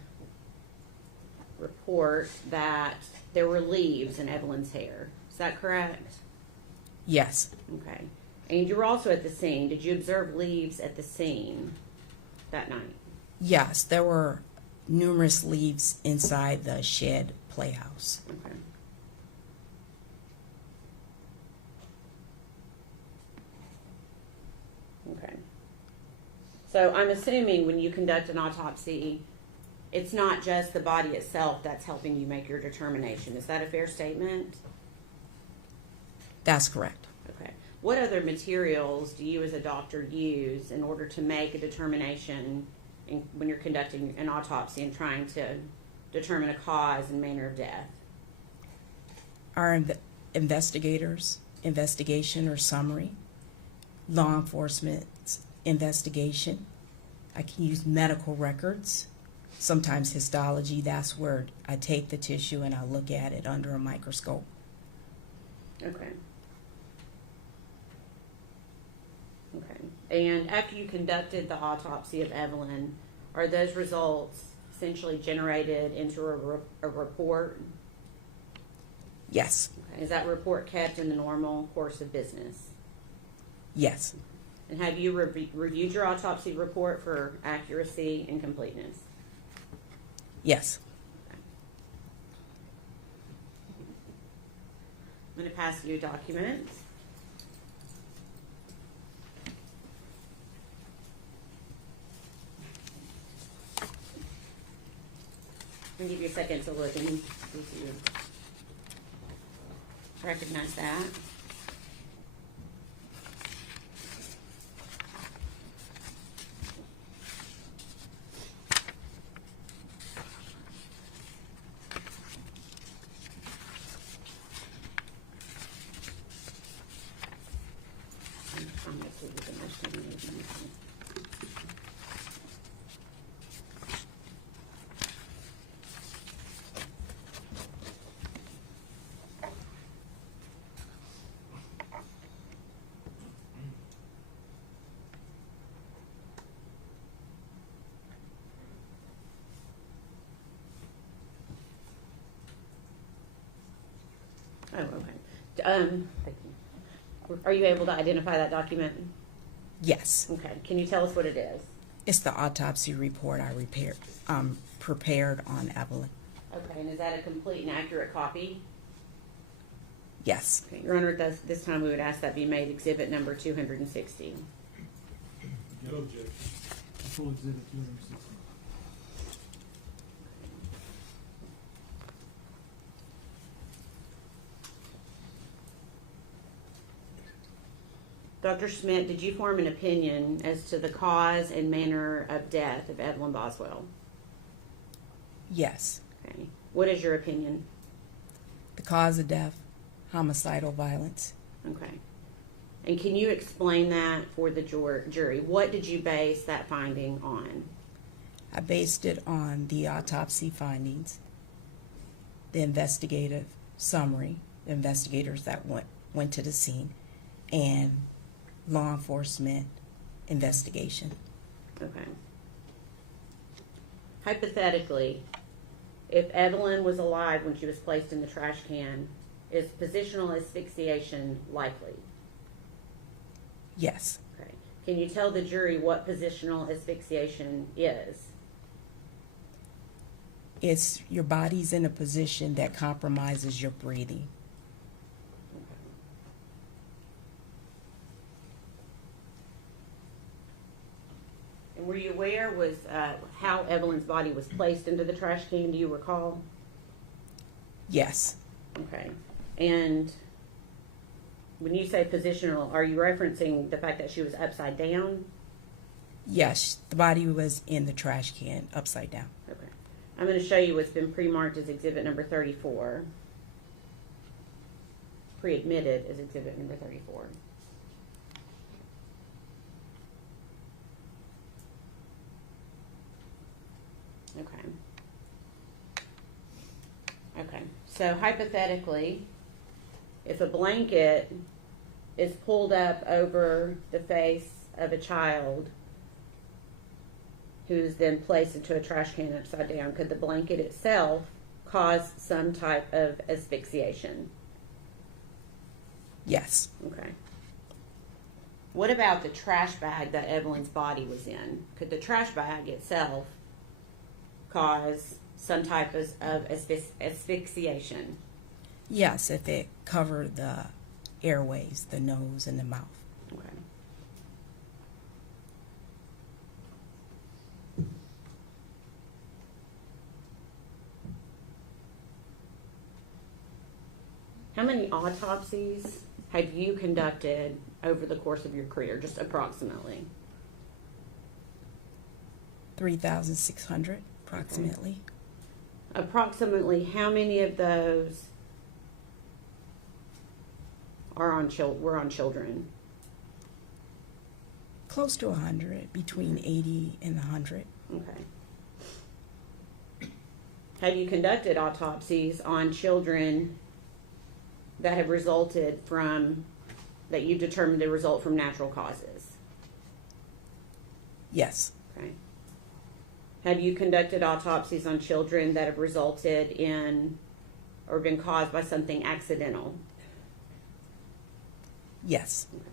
report that there were leaves in Evelyn's hair. Is that correct? Yes. Okay. And you were also at the scene. Did you observe leaves at the scene that night? Yes, there were numerous leaves inside the shed playhouse. Okay. Okay. So I'm assuming when you conduct an autopsy, it's not just the body itself that's helping you make your determination. Is that a fair statement? That's correct. Okay. What other materials do you as a doctor use in order to make a determination when you're conducting an autopsy and trying to determine a cause and manner of death? Our investigators' investigation or summary, law enforcement's investigation. I can use medical records, sometimes histology. That's where I take the tissue and I look at it under a microscope. Okay. Okay. And after you conducted the autopsy of Evelyn, are those results essentially generated into a report? Yes. Okay. Is that report kept in the normal course of business? Yes. And have you reviewed your autopsy report for accuracy and completeness? Yes. I'm going to pass you a document. I'm going to give you a second to look and see if you recognize that. Oh, okay. Thank you. Are you able to identify that document? Yes. Okay. Can you tell us what it is? It's the autopsy report I prepared on Evelyn. Okay. And is that a complete and accurate copy? Yes. Okay. Your Honor, this time we would ask that be made exhibit number 260. No objection. Full exhibit 260. Dr. Schmidt, did you form an opinion as to the cause and manner of death of Evelyn Boswell? Yes. Okay. What is your opinion? The cause of death, homicidal violence. Okay. And can you explain that for the jury? What did you base that finding on? I based it on the autopsy findings, the investigative summary, the investigators that went to the scene, and law enforcement investigation. Okay. Hypothetically, if Evelyn was alive when she was placed in the trash can, is positional asphyxiation likely? Yes. Okay. Can you tell the jury what positional asphyxiation is? It's your body's in a position that compromises your breathing. And were you aware was how Evelyn's body was placed into the trash can? Do you recall? Yes. Okay. And when you say positional, are you referencing the fact that she was upside down? Yes, the body was in the trash can, upside down. Okay. I'm going to show you what's been pre-marked as exhibit number 34. Pre-admitted as exhibit number 34. Okay. Okay. So hypothetically, if a blanket is pulled up over the face of a child who's then placed into a trash can upside down, could the blanket itself cause some type of asphyxiation? Yes. Okay. What about the trash bag that Evelyn's body was in? Could the trash bag itself cause some type of asphyxiation? Yes, if it covered the airways, the nose and the mouth. Okay. How many autopsies have you conducted over the course of your career, just approximately? 3,600, approximately. Okay. Approximately how many of those are were on children? Close to 100, between 80 and 100. Okay. Have you conducted autopsies on children that have resulted from, that you determined to result from natural causes? Yes. Okay. Have you conducted autopsies on children that have resulted in or been caused by something accidental? Yes. Okay.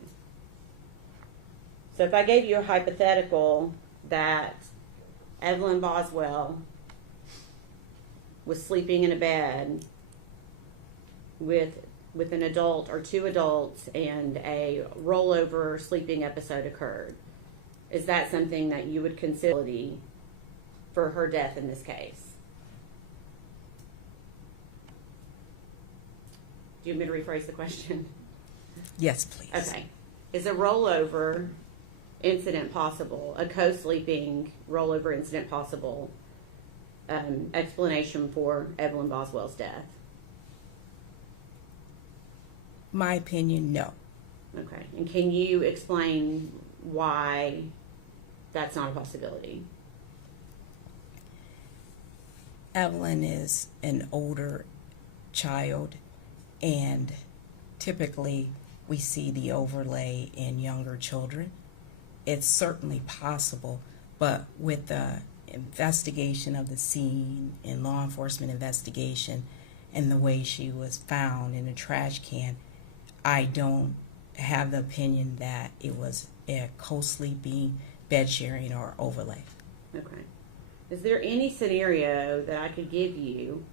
So if I gave you a hypothetical that Evelyn Boswell was sleeping in a bed with an adult or two adults and a rollover sleeping episode occurred, is that something that you would consider for her death in this case? Do you want me to rephrase the question? Yes, please. Okay. Is a rollover incident possible, a co-sleeping rollover incident possible, explanation for Evelyn Boswell's death? My opinion, no. Okay. And can you explain why that's not a possibility? Evelyn is an older child, and typically we see the overlay in younger children. It's certainly possible, but with the investigation of the scene and law enforcement investigation and the way she was found in a trash can, I don't have the opinion that it was a co-sleeping, bed sharing, or overlay. Okay. Is there any scenario that I could give you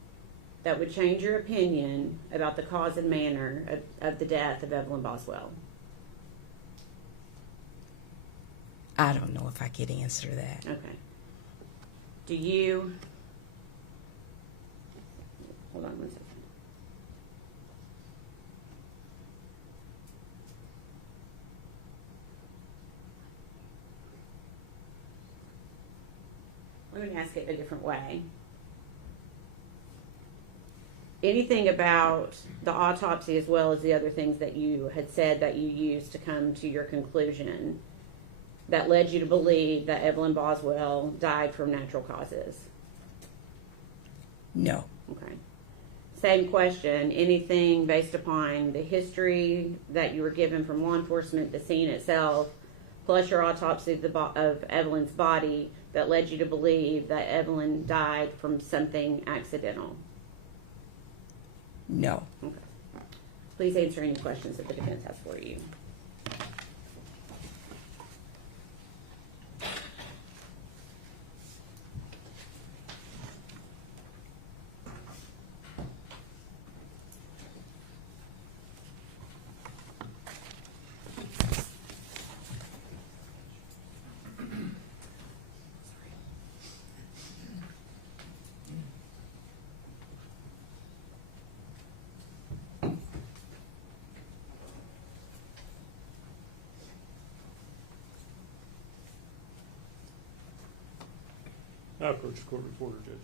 that would change your opinion about the cause and manner of the death of Evelyn Boswell? I don't know if I could answer that. Okay. Do you... Hold on one second. Let me ask it a different way. Anything about the autopsy as well as the other things that you had said that you used to come to your conclusion that led you to believe that Evelyn Boswell died from natural causes? No. Okay. Same question. Anything based upon the history that you were given from law enforcement, the scene itself, plus your autopsy of Evelyn's body that led you to believe that Evelyn died from something accidental? No. Okay. Please answer any questions that the defense has for you. I approach the court reporter, Judge.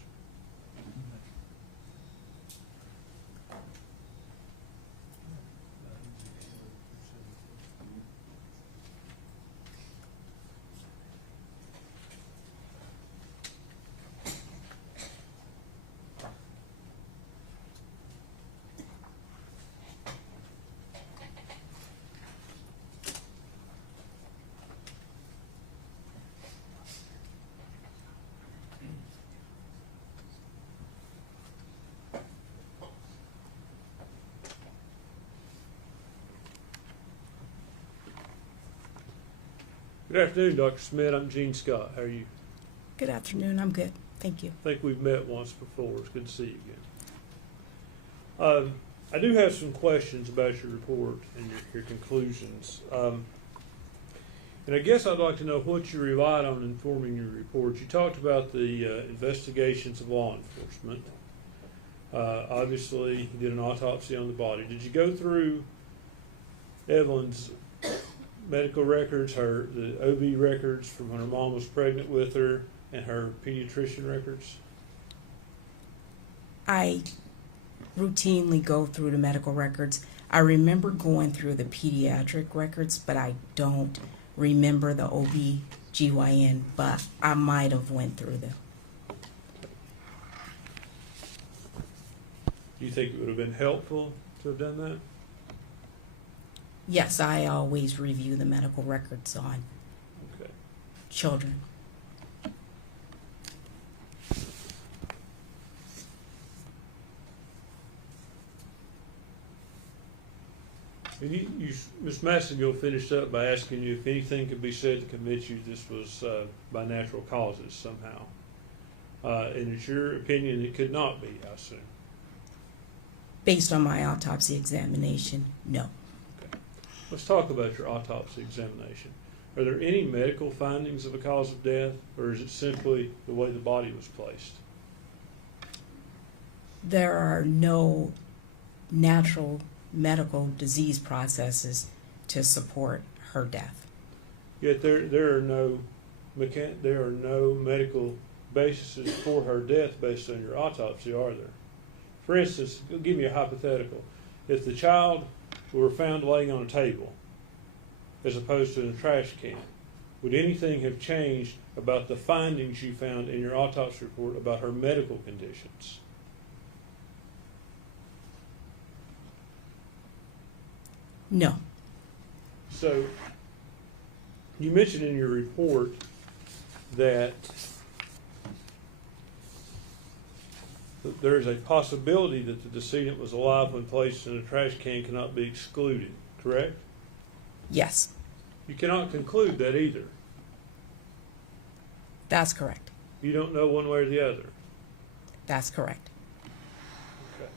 Good afternoon, Dr. Smith. I'm Gene Scott. How are you? Good afternoon. I'm good. Thank you. I think we've met once before. It's good to see you again. I do have some questions about your report and your conclusions. And I guess I'd like to know what you relied on in forming your report. You talked about the investigations of law enforcement. Obviously, you did an autopsy on the body. Did you go through Evelyn's medical records, the OB records from when her mom was pregnant with her, and her pediatrician records? I routinely go through the medical records. I remember going through the pediatric records, but I don't remember the OB/GYN, but I might have went through them. Do you think it would have been helpful to have done that? Yes, I always review the medical records on Okay. children. And Ms. Massengill finished up by asking you if anything could be said to convince you this was by natural causes somehow. And it's your opinion it could not be, I assume. Based on my autopsy examination, no. Okay. Let's talk about your autopsy examination. Are there any medical findings of a cause of death, or is it simply the way the body was placed? There are no natural medical disease processes to support her death. Yet there are no medical bases for her death based on your autopsy, are there? For instance, give me a hypothetical. If the child were found laying on a table as opposed to in a trash can, would anything have changed about the findings you found in your autopsy report about her medical conditions? No. So, you mentioned in your report that that there is a possibility that the decedent was alive when placed in a trash can cannot be excluded, correct? Yes, You cannot conclude that either. that's correct. You don't know one way or the other. That's correct. Okay.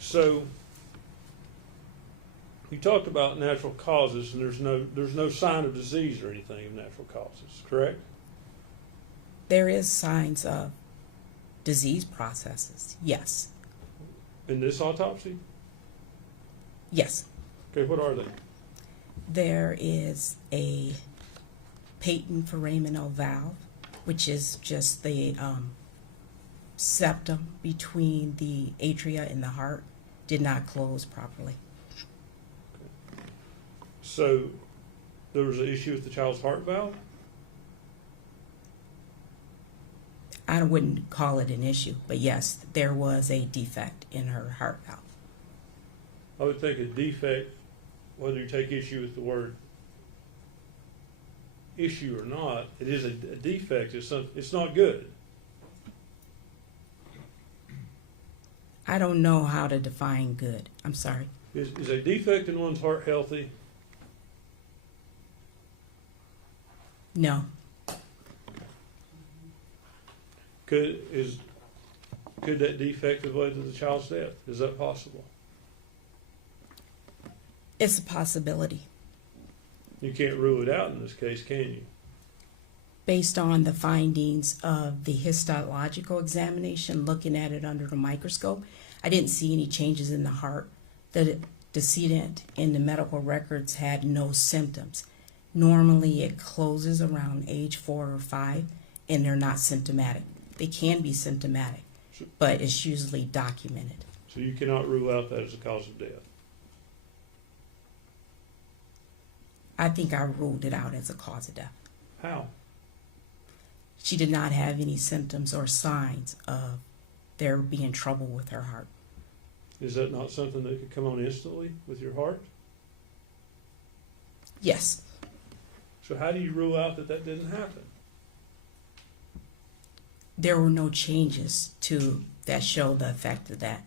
So you talked about natural causes, and there's no sign of disease or anything of natural causes, correct? There is signs of disease processes. Yes. In this autopsy? Yes. Okay, what are they? There is a patent foraminal valve, which is just the septum between the atria and the heart, did not close properly. So there was an issue with the child's heart valve? I wouldn't call it an issue, but yes, there was a defect in her heart valve. I would think a defect, whether you take issue with the word issue or not, it is a defect. It's not good. I don't know how to define good. I'm sorry. Is a defect in one's heart healthy? No. Could that defect have led to the child's death? Is that possible? It's a possibility. You can't rule it out in this case, can you? Based on the findings of the histological examination, looking at it under the microscope, I didn't see any changes in the heart. The decedent in the medical records had no symptoms. Normally it closes around age 4 or 5, and they're not symptomatic. They can be symptomatic, but it's usually documented. So you cannot rule out that as a cause of death? I think I ruled it out as a cause of death. How? She did not have any symptoms or signs of there being trouble with her heart. Is that not something that could come on instantly with your heart? Yes. So how do you rule out that that didn't happen? There were no changes to that show the effect of that.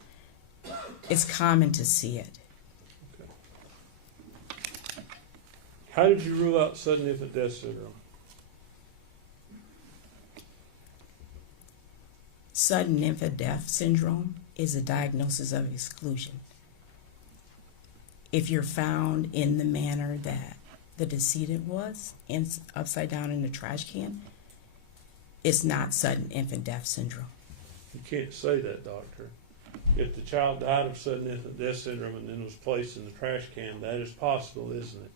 It's common to see it. Okay. How did you rule out sudden infant death syndrome? Sudden infant death syndrome is a diagnosis of exclusion. If you're found in the manner that the decedent was, upside down in the trash can, it's not sudden infant death syndrome. You can't say that, doctor. If the child died of sudden infant death syndrome and then was placed in the trash can, that is possible, isn't it?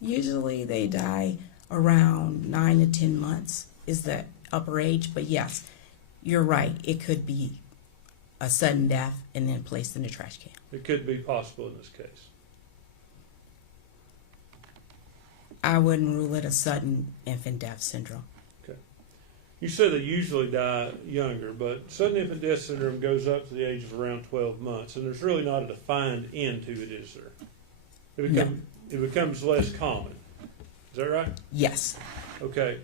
Usually they die around 9 to 10 months is the upper age, but yes, you're right. It could be a sudden death and then placed in the trash can. It could be possible in this case. I wouldn't rule it a sudden infant death syndrome. Okay. You said they usually die younger, but sudden infant death syndrome goes up to the age of around 12 months, and there's really not a defined end to it, is there? It becomes less common. Is that right? Yes. Okay.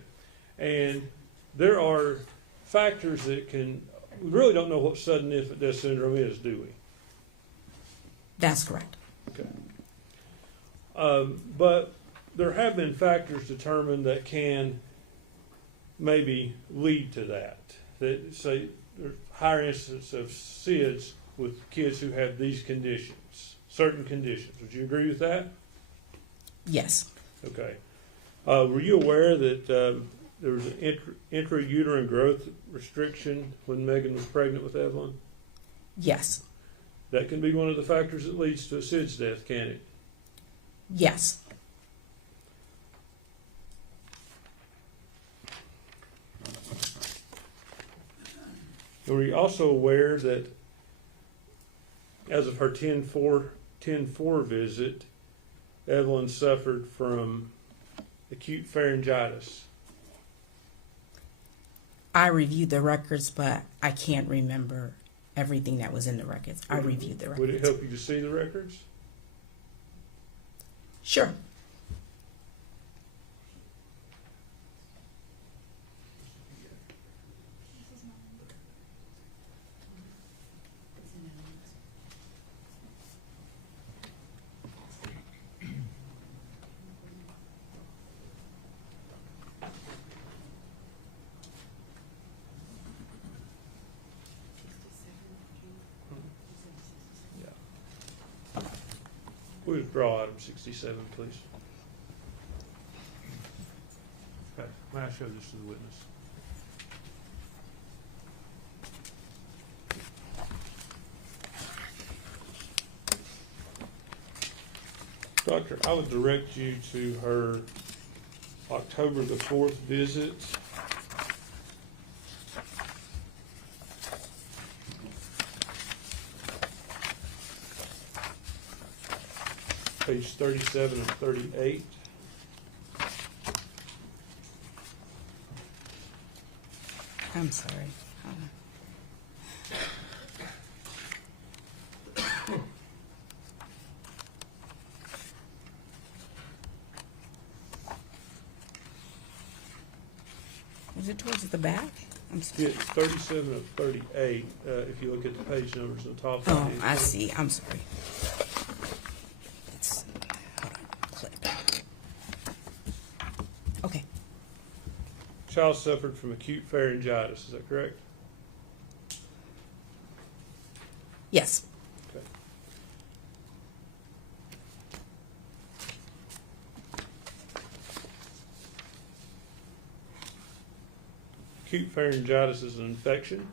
And there are factors that we really don't know what sudden infant death syndrome is, do we? That's correct. Okay. But there have been factors determined that can maybe lead to that. That say there's higher incidence of SIDS with kids who have these conditions, certain conditions. Would you agree with that? Yes. Okay. Were you aware that there was an intrauterine growth restriction when Megan was pregnant with Evelyn? Yes. That can be one of the factors that leads to a SIDS death, can it? Yes. Were you also aware that as of her 10-4 visit, Evelyn suffered from acute pharyngitis? I reviewed the records, but I can't remember everything that was in the records. I reviewed the records. Would it help you to see the records? Sure. Withdraw item 67, please. Okay, may I show this to the witness? Doctor, I would direct you to her October the 4th visit. Page 37 and 38. I'm sorry. Hold on. Is it towards the back? I'm sorry. It's 37 of 38, if you look at the page numbers at the top. Oh, of the I see. I'm sorry. It's, hold on, clip. Okay. Child suffered from acute pharyngitis, is that correct? Yes. Okay. Acute pharyngitis is an infection?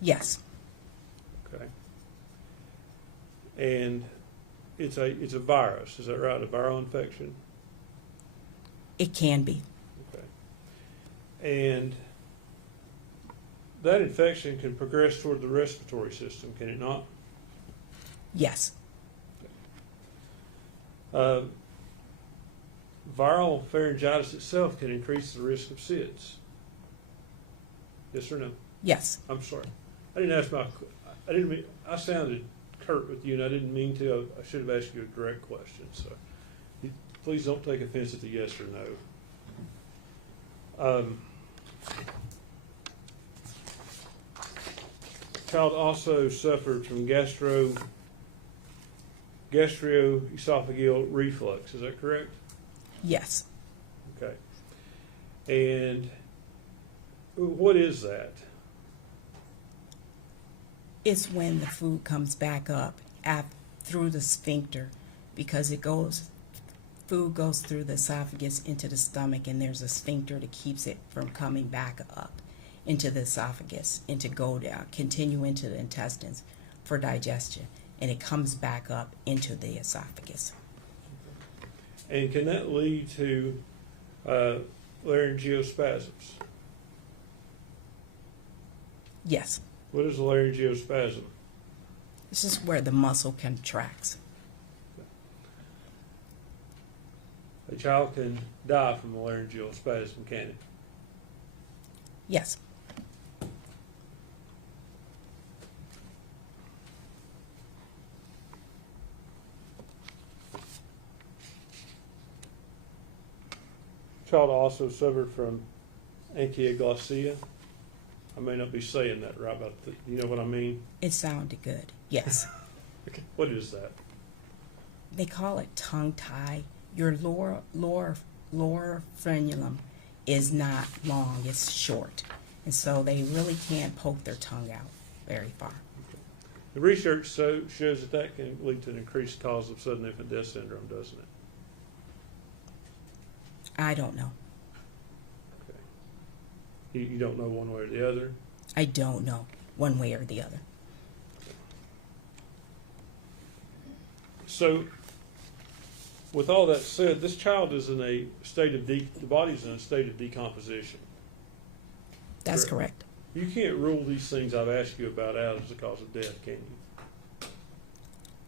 Yes. Okay. And it's a virus, is that right? A viral infection? It can be. Okay. And that infection can progress toward the respiratory system, can it not? Yes. Viral pharyngitis itself can increase the risk of SIDS. Yes or no? Yes. I'm sorry. I sounded curt with you and I didn't mean to. I should have asked you a direct question. So please don't take offense at the yes or no. Child also suffered from gastroesophageal reflux. Is that correct? Yes. Okay. And what is that? It's when the food comes back up through the sphincter, because food goes through the esophagus into the stomach, and there's a sphincter that keeps it from coming back up into the esophagus and to go down, continue into the intestines for digestion, and it comes back up into the esophagus. And can that lead to laryngeospasms? Yes. What is a laryngeospasm? This is where the muscle contracts. A child can die from a laryngeospasm, can it? Yes. Child also suffered from ankyglossia. I may not be saying that right, but you know what I mean? It sounded good. Yes. Okay. What is that? They call it tongue tie. Your lower frenulum is not long, it's short. And so they really can't poke their tongue out very far. Okay. The research shows that can lead to an increased cause of sudden infant death syndrome, doesn't it? I don't know. Okay. You don't know one way or the other? I don't know one way or the other. So, with all that said, this child is in a state of the body's in a state of decomposition. That's correct. You can't rule these things I've asked you about out as the cause of death, can you?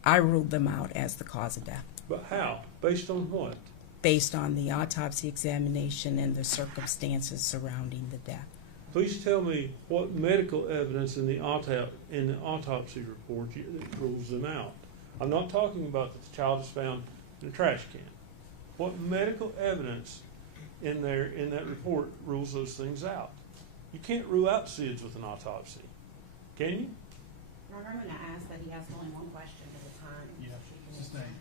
I ruled them out as the cause of death. But how? Based on what? Based on the autopsy examination and the circumstances surrounding the death. Please tell me what medical evidence in the autopsy report that rules them out. I'm not talking about that the child is found in a trash can. What medical evidence in that report rules those things out? You can't rule out SIDS with an autopsy, can you? I'm going to ask that he asks only one question at a time. Yeah, sustain.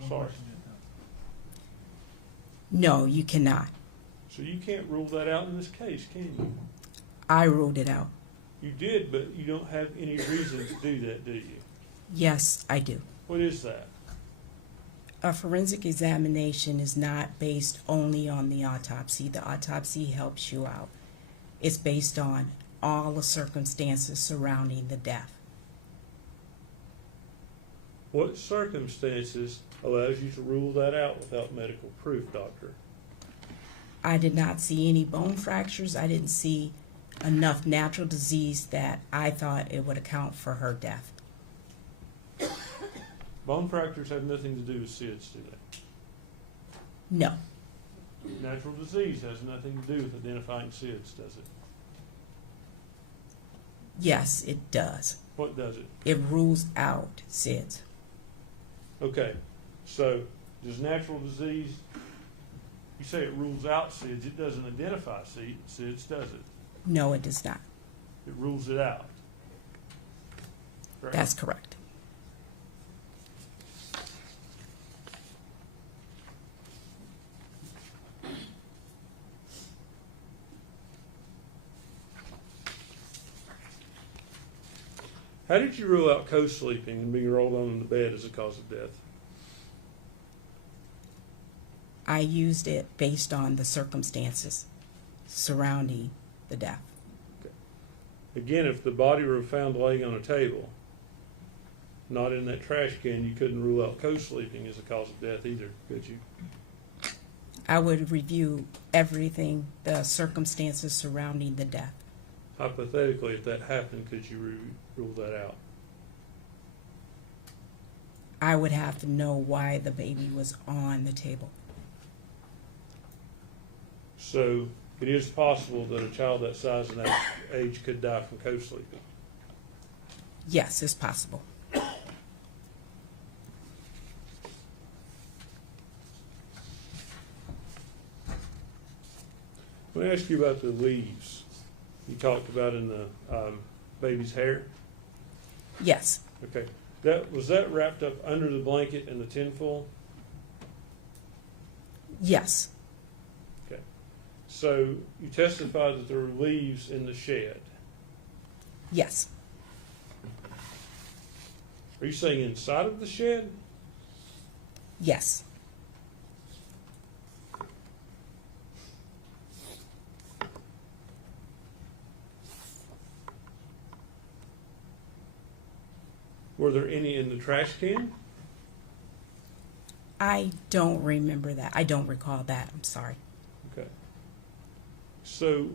One Sorry. question at a time. No, you cannot. So you can't rule that out in this case, can you? I ruled it out. You did, but you don't have any reason to do that, do you? Yes, I do. What is that? A forensic examination is not based only on the autopsy. The autopsy helps you out. It's based on all the circumstances surrounding the death. What circumstances allows you to rule that out without medical proof, doctor? I did not see any bone fractures. I didn't see enough natural disease that I thought it would account for her death. Bone fractures have nothing to do with SIDS, do they? No. Natural disease has nothing to do with identifying SIDS, does it? Yes, it does. What does it? It rules out SIDS. Okay, so does natural disease, you say it rules out SIDS, it doesn't identify SIDS, does it? No, it does not. It rules it out. Correct? That's correct. How did you rule out co-sleeping and being rolled on in the bed as a cause of death? I used it based on the circumstances surrounding the death. Okay. Again, if the body were found laying on a table, not in that trash can, you couldn't rule out co-sleeping as a cause of death either, could you? I would review everything, the circumstances surrounding the death. Hypothetically, if that happened, could you rule that out? I would have to know why the baby was on the table. So it is possible that a child that size and that age could die from co-sleeping. Yes, it's possible. Let me ask you about the leaves you talked about in the baby's hair. Yes. Okay. Was that wrapped up under the blanket in the tinfoil? Yes. Okay. So you testified that there were leaves in the shed. Yes. Are you saying inside of the shed? Yes. Were there any in the trash can? I don't remember that. I don't recall that. I'm sorry. Okay. So,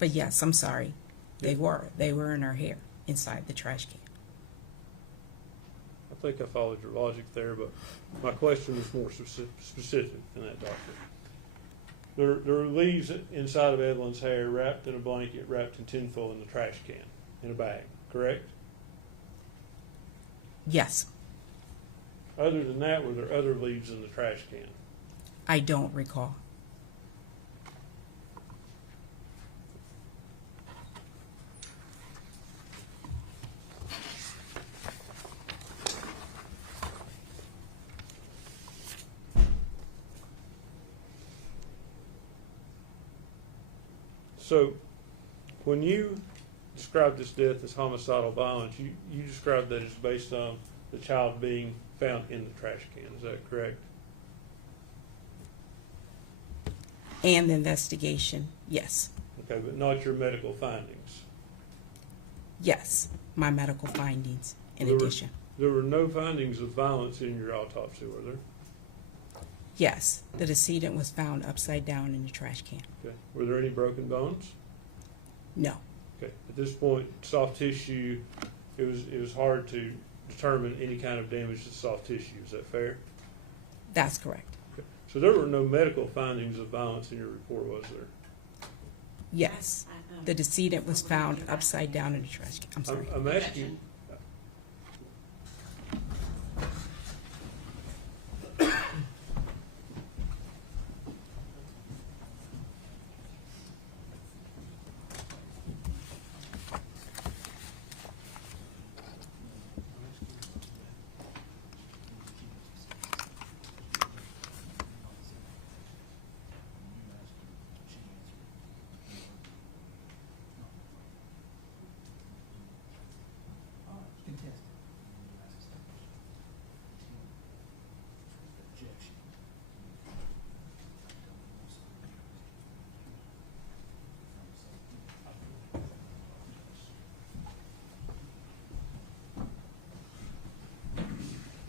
But yes, I'm sorry. They were in her hair inside the trash can. I think I followed your logic there, but my question was more specific than that, doctor. There were leaves inside of Evelyn's hair wrapped in a blanket, wrapped in tinfoil in the trash can, in a bag, correct? Yes. Other than that, were there other leaves in the trash can? I don't recall. So, when you described this death as homicidal violence, you described that as based on the child being found in the trash can. Is that correct? And the investigation, yes. Okay, but not your medical findings. Yes, my medical findings in There were- addition. There were no findings of violence in your autopsy, were there? Yes, the decedent was found upside down in the trash can. Okay. Were there any broken bones? No. Okay. At this point, soft tissue, it was hard to determine any kind of damage to soft tissue. Is that fair? That's correct. Okay. So there were no medical findings of violence in your report, was there? Yes, the decedent was found upside down in the trash can. I'm sorry. I'm asking.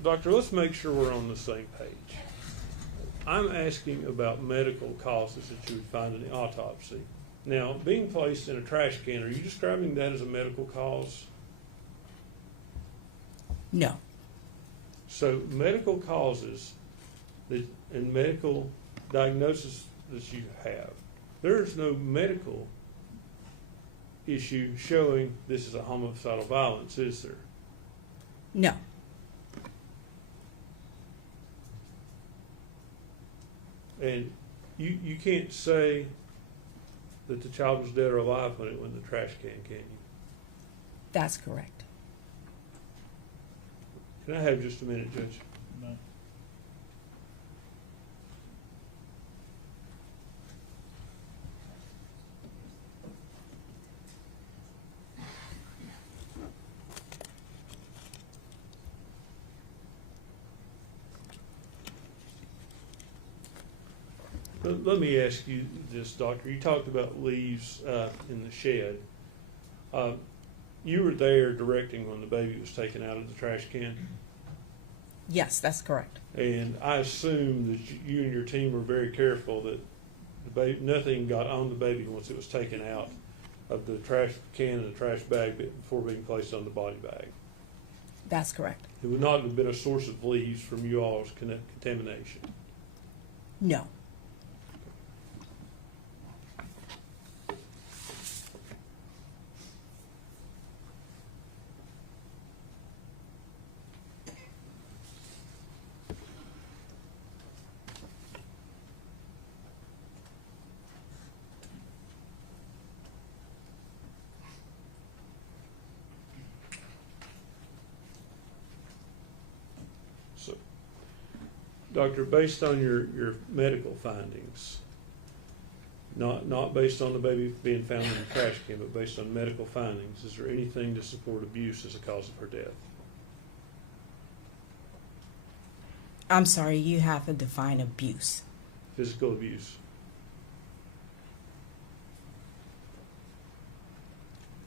Doctor, let's make sure we're on the same page. I'm asking about medical causes that you would find in the autopsy. Now, being placed in a trash can, are you describing that as a medical cause? No. So medical causes that, and medical diagnosis that you have, there is no medical issue showing this is a homicidal violence, is there? No. And you can't say that the child was dead or alive when it went in the trash can you? That's correct. Can I have just a minute, Judge? No. Let me ask you this, Doctor. You talked about leaves in the shed. You were there directing when the baby was taken out of the trash can, Yes, that's correct. and I assume that you and your team were very careful that the baby, nothing got on the baby once it was taken out of the trash can and the trash bag before being placed on the body bag. That's correct. It would not have been a source of leaves from you all's contamination. No. So, Doctor, based on your medical findings, not based on the baby being found in the trash can, but based on medical findings, is there anything to support abuse as a cause of her death? I'm sorry, you have to define abuse. Physical abuse.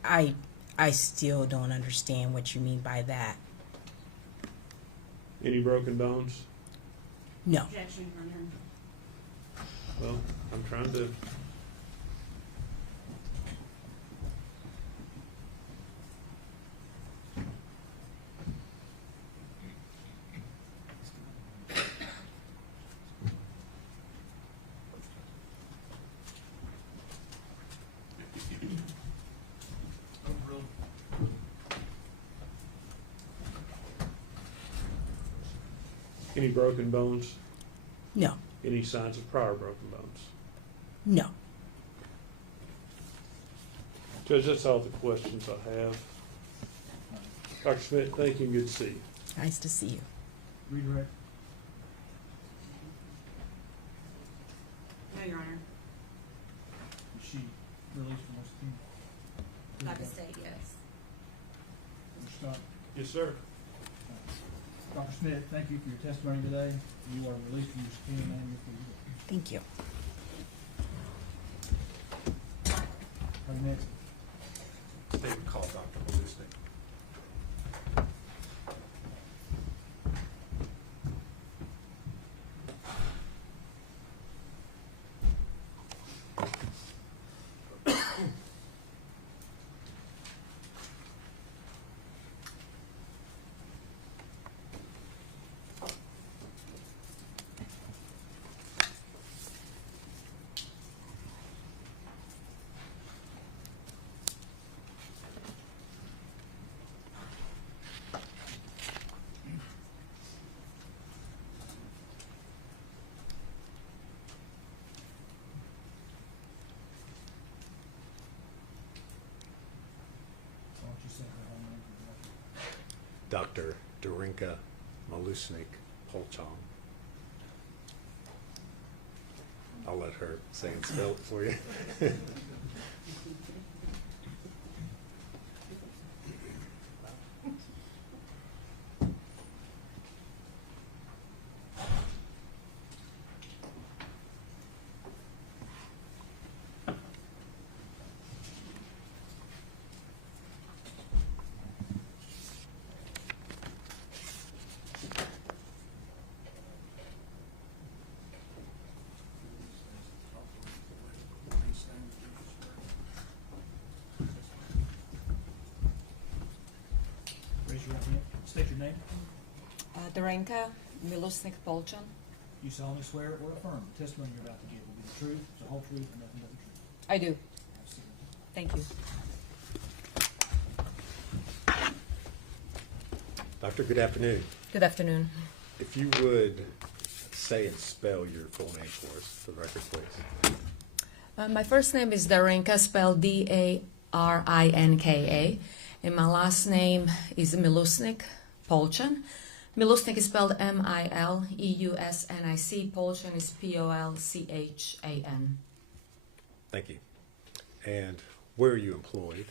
I still don't understand what you mean by that. Any broken bones? No. Well, I'm trying to. Any broken bones? No. Any signs of prior broken bones? No. Judge, that's all the questions I have. Dr. Smith, thank you and good to see you. Nice to see you. Redirect. No, Your Honor. Is she released from this team? Like I state, yes. Mr. Scott? Yes, sir. Dr. Smith, thank you for your testimony today. You are released from your subpoena and your plea. Thank you. Next. David, call Dr. Ballistic. Why don't you say her whole name for the record? Dr. Darinka Malusnik Polchong. I'll let her say and spell it for you. Raise your right hand. State your name. Darenka Milosnik Polchan. You solemnly swear or affirm the testimony you're about to give will be the truth, the whole truth, and nothing but the truth. I do. Absolutely. Thank you. Doctor, good afternoon. Good afternoon. If you would say and spell your full name for us, for the record, please. My first name is Darenka, spelled Darinka, and my last name is Milosnik Polchan. Milosnik is spelled Mileusnic. Polchan is Polchan. Thank you. And where are you employed?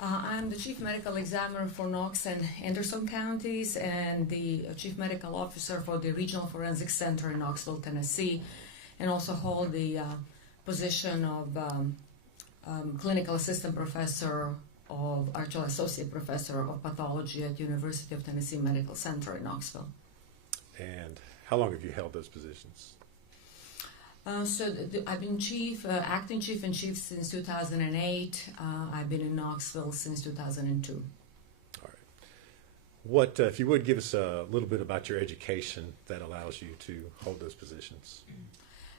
I'm the Chief Medical Examiner for Knox and Anderson counties and the Chief Medical Officer for the Regional Forensic Center in Knoxville, Tennessee, and also hold the position of Clinical Assistant Professor actually Associate Professor of Pathology at University of Tennessee Medical Center in Knoxville. And how long have you held those positions? I've been acting chief and chief since 2008. I've been in Knoxville since 2002. All right. What, if you would, give us a little bit about your education that allows you to hold those positions?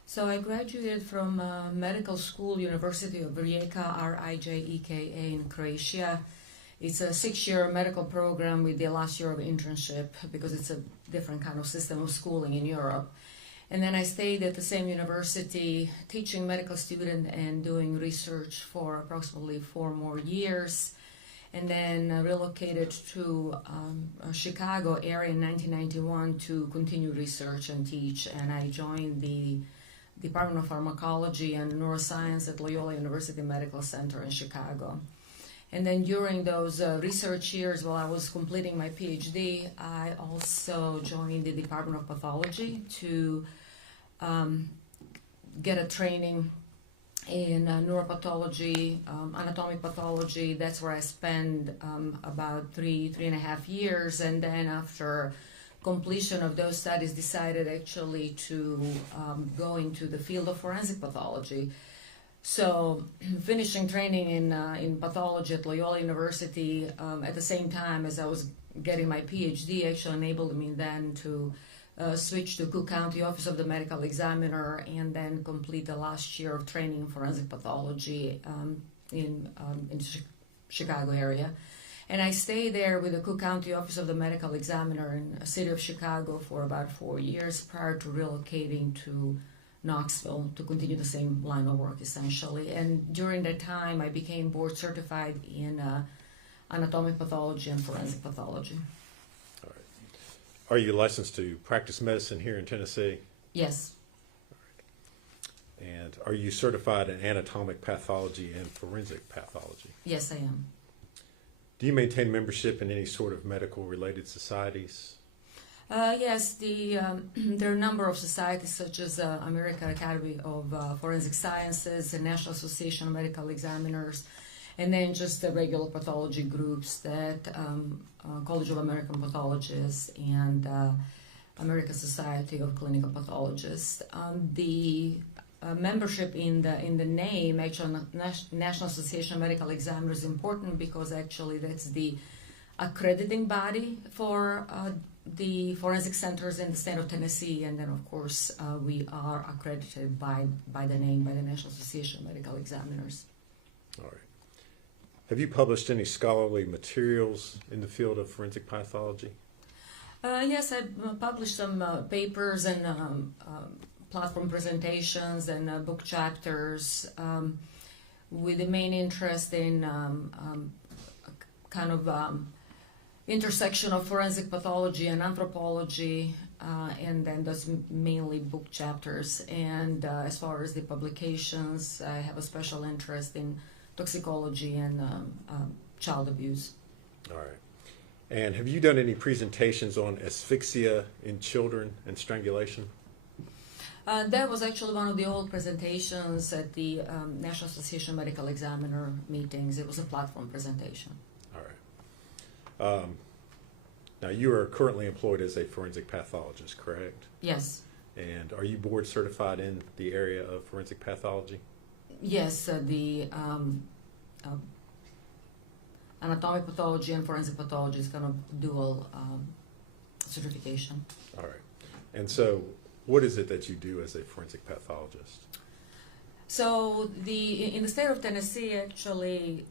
So I graduated from medical school, University of Rijeka, Rijeka in Croatia. It's a 6-year medical program with the last year of internship because it's a different kind of system of schooling in Europe. And then I stayed at the same university teaching medical students and doing research for approximately 4 more years. And then relocated to Chicago area in 1991 to continue research and teach. And I joined the Department of Pharmacology and Neuroscience at Loyola University Medical Center in Chicago. And then during those research years, while I was completing my PhD, I also joined the Department of Pathology to get a training in neuropathology, anatomic pathology. That's where I spent about 3.5 years. And then after completion of those studies, decided actually to go into the field of forensic pathology. So finishing training in pathology at Loyola University at the same time as I was getting my PhD actually enabled me then to switch to Cook County Office of the Medical Examiner and then complete the last year of training in forensic pathology in Chicago area. And I stayed there with the Cook County Office of the Medical Examiner in the city of Chicago for about 4 years prior to relocating to Knoxville to continue the same line of work essentially. And during that time I became board certified in anatomic pathology and forensic pathology. All right. Are you licensed to practice medicine here in Tennessee? Yes. All right. And are you certified in anatomic pathology and forensic pathology? Yes, I am. Do you maintain membership in any sort of medical related societies? Yes, there are a number of societies such as American Academy of Forensic Sciences, the National Association of Medical Examiners, and then just the regular pathology groups that College of American Pathologists and American Society of Clinical Pathologists. The membership in the name, actually, National Association of Medical Examiners is important because actually that's the accrediting body for the forensic centers in the state of Tennessee, and then of course we are accredited by the name, by the National Association of Medical Examiners. All right. Have you published any scholarly materials in the field of forensic pathology? Yes, I've published some papers and platform presentations and book chapters with the main interest in intersection of forensic pathology and anthropology, and then those mainly book chapters. And as far as the publications, I have a special interest in toxicology and child abuse. All right. And have you done any presentations on asphyxia in children and strangulation? That was actually one of the old presentations at the National Association of Medical Examiner meetings. It was a platform presentation. All right. Now, you are currently employed as a forensic pathologist, correct? Yes. And are you board certified in the area of forensic pathology? Yes, the anatomic pathology and forensic pathology is kind of dual certification. All right. And so, what is it that you do as a forensic pathologist? So in the state of Tennessee, actually,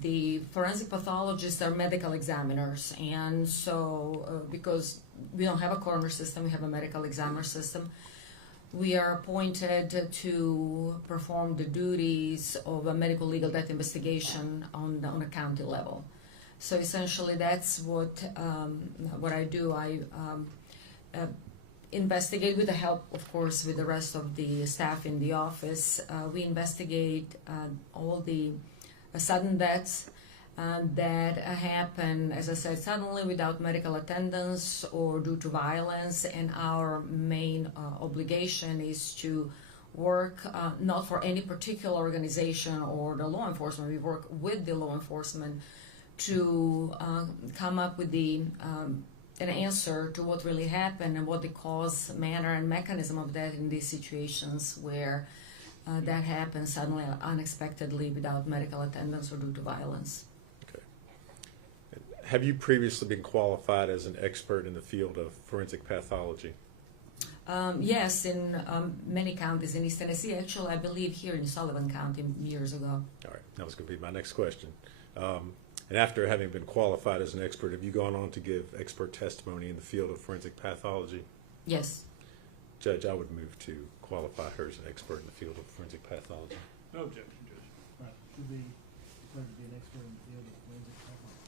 the forensic pathologists are medical examiners, and so because we don't have a coroner system, we have a medical examiner system. We are appointed to perform the duties of a medical legal death investigation on a county level. So essentially, that's what I do. I investigate with the help, of course, with the rest of the staff in the office. We investigate all the sudden deaths that happen, as I said, suddenly without medical attendance or due to violence. And our main obligation is to work not for any particular organization or the law enforcement. We work with the law enforcement to come up with an answer to what really happened and what the cause, manner, and mechanism of that in these situations where that happens suddenly, unexpectedly, without medical attendance or due to violence. Okay. Have you previously been qualified as an expert in the field of forensic pathology? Yes, in many counties in East Tennessee. Actually, I believe here in Sullivan County years ago. All right, that was going to be my next question. And after having been qualified as an expert, have you gone on to give expert testimony in the field of forensic pathology? Yes. Judge, I would move to qualify her as an expert in the field of forensic pathology. No objection, Judge. Right, should be declared to be an expert in the field of forensic pathology.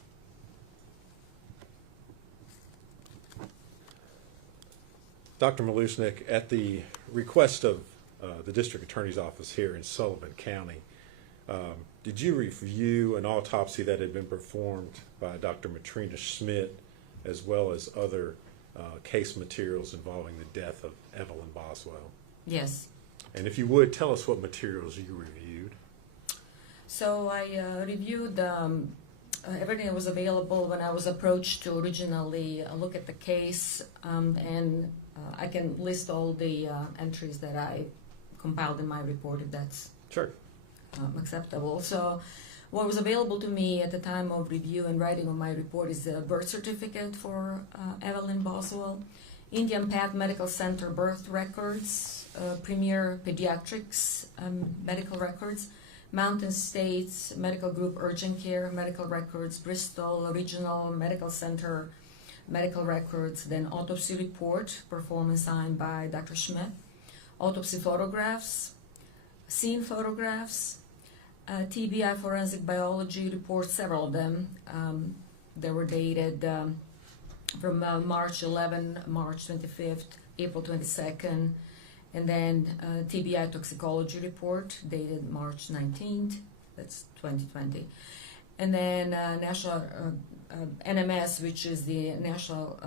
Dr. Malusnik, at the request of the District Attorney's Office here in Sullivan County, did you review an autopsy that had been performed by Dr. Matrina Schmidt, as well as other case materials involving the death of Evelyn Boswell? Yes. And if you would, tell us what materials you reviewed. So I reviewed everything that was available when I was approached to originally look at the case, and I can list all the entries that I compiled in my report, if that's sure. Acceptable. So what was available to me at the time of review and writing of my report is a birth certificate for Evelyn Boswell, Indian Path Medical Center birth records, Premier Pediatrics medical records, Mountain States Medical Group Urgent Care medical records, Bristol Regional Medical Center medical records, then autopsy report performed and signed by Dr. Schmidt, autopsy photographs, scene photographs, TBI forensic biology reports, several of them. They were dated from March 11, March 25th, April 22nd, and then TBI toxicology report dated March 19th, that's 2020. And then National NMS, which is the National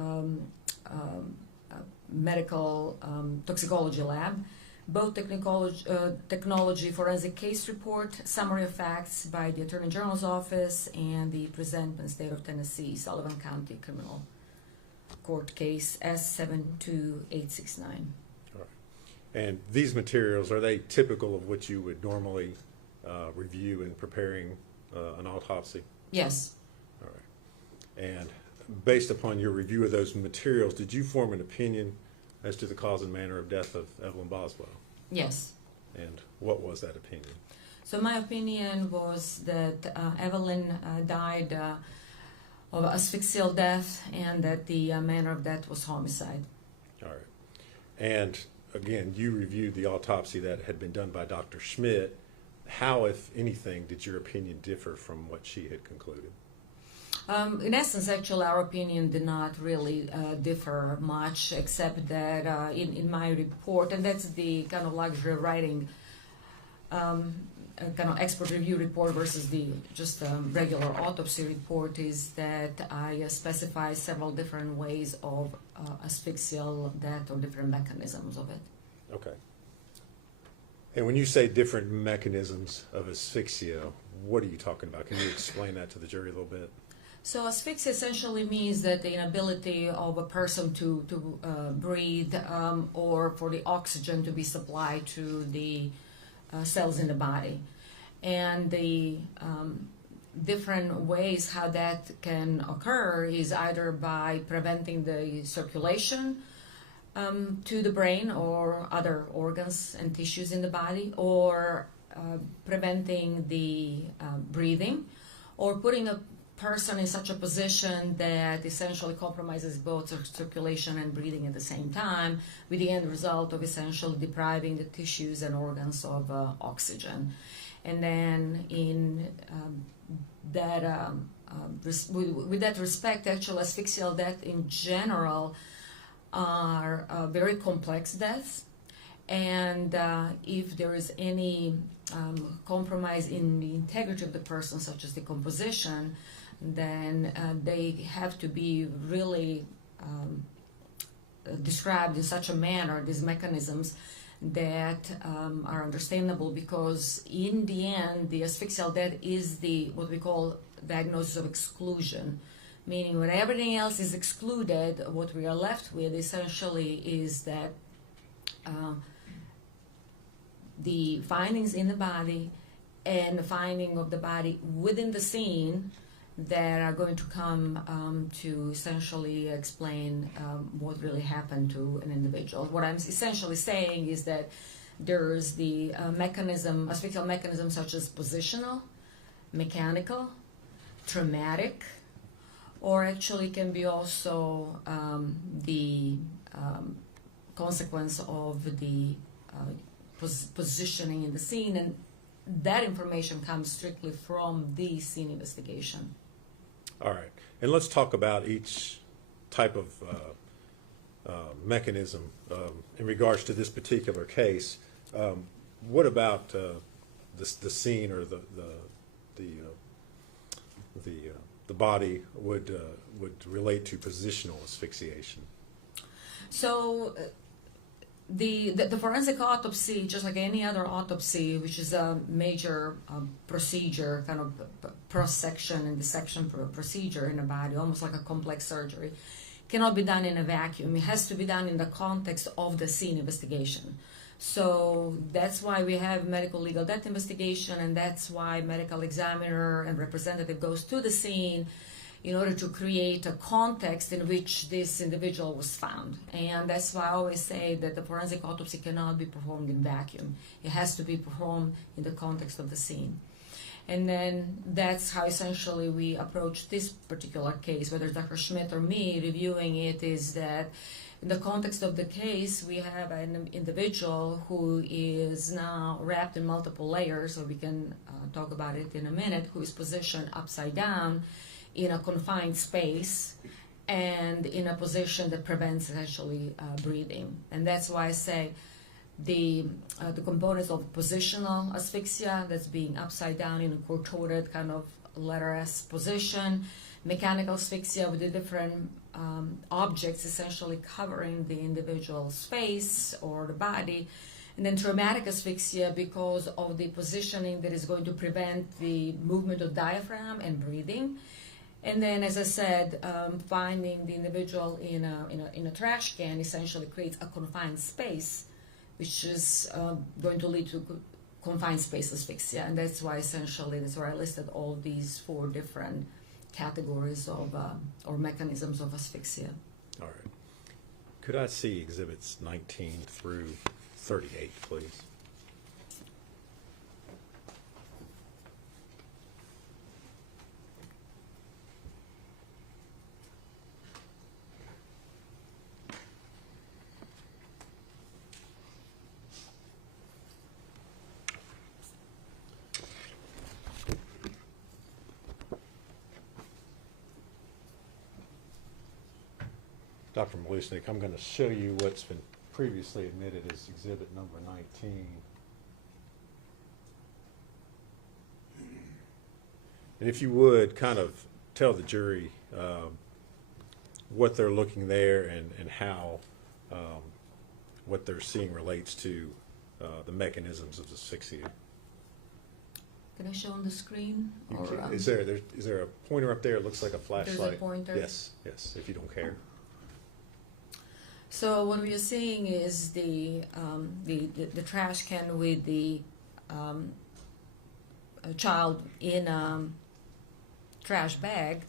Medical Toxicology Lab, both technology forensic case report, summary of facts by the Attorney General's Office, and the presentment State of Tennessee, Sullivan County Criminal Court case S72869. All right. And these materials, are they typical of what you would normally review in preparing an autopsy? Yes. All right. And based upon your review of those materials, did you form an opinion as to the cause and manner of death of Evelyn Boswell? Yes. And what was that opinion? So my opinion was that Evelyn died of asphyxial death, and that the manner of death was homicide. All right. And again, you reviewed the autopsy that had been done by Dr. Schmidt. How, if anything, did your opinion differ from what she had concluded? In essence, actually, our opinion did not really differ much, except that in my report, and that's the kind of luxury of writing kind of expert review report versus the just regular autopsy report, is that I specify several different ways of asphyxial death or different mechanisms of it. Okay. And when you say different mechanisms of asphyxia, what are you talking about? Can you explain that to the jury a little bit? So asphyxia essentially means that the inability of a person to breathe or for the oxygen to be supplied to the cells in the body. And the different ways how that can occur is either by preventing the circulation to the brain or other organs and tissues in the body, or preventing the breathing, or putting a person in such a position that essentially compromises both circulation and breathing at the same time, with the end result of essentially depriving the tissues and organs of oxygen. And then in with that respect, actual asphyxial death in general are very complex deaths, and if there is any compromise in the integrity of the person, such as decomposition, then they have to be really described in such a manner, these mechanisms, that are understandable, because in the end, the asphyxial death is what we call diagnosis of exclusion, meaning when everything else is excluded, what we are left with essentially is that the findings in the body and the finding of the body within the scene that are going to come to essentially explain what really happened to an individual. What I'm essentially saying is that there's the asphyxial mechanism such as positional, mechanical, traumatic, or actually can be also the consequence of the positioning in the scene, and that information comes strictly from the scene investigation. All right, and let's talk about each type of mechanism in regards to this particular case. What about the scene or the body would relate to positional asphyxiation? So the forensic autopsy, just like any other autopsy, which is a major procedure, kind of cross-section and dissection procedure in the body, almost like a complex surgery, cannot be done in a vacuum. It has to be done in the context of the scene investigation. So that's why we have medical legal death investigation, and that's why medical examiner and representative goes to the scene in order to create a context in which this individual was found. And that's why I always say that the forensic autopsy cannot be performed in vacuum. It has to be performed in the context of the scene. And then that's how essentially we approach this particular case, whether it's Dr. Schmidt or me reviewing it, is that in the context of the case, we have an individual who is now wrapped in multiple layers, so we can talk about it in a minute, who is positioned upside down in a confined space and in a position that prevents essentially breathing. And that's why I say the components of positional asphyxia, that's being upside down in a contorted kind of letter S position, mechanical asphyxia with the different objects essentially covering the individual's face or the body, and then traumatic asphyxia because of the positioning that is going to prevent the movement of diaphragm and breathing. And then, as I said, finding the individual in a trash can essentially creates a confined space, which is going to lead to confined space asphyxia. And that's why essentially, that's where I listed all these 4 different categories of or mechanisms of asphyxia. All right. Could I see exhibits 19 through 38, please? Dr. Malusnik, I'm going to show you what's been previously admitted as exhibit number 19. And if you would, kind of tell the jury what they're looking there and how what they're seeing relates to the mechanisms of asphyxia. Can I show on the screen? Or, Is there a pointer up there? It looks like a flashlight. There's a pointer? Yes, if you don't care. So what we are seeing is the trash can with the child in trash bag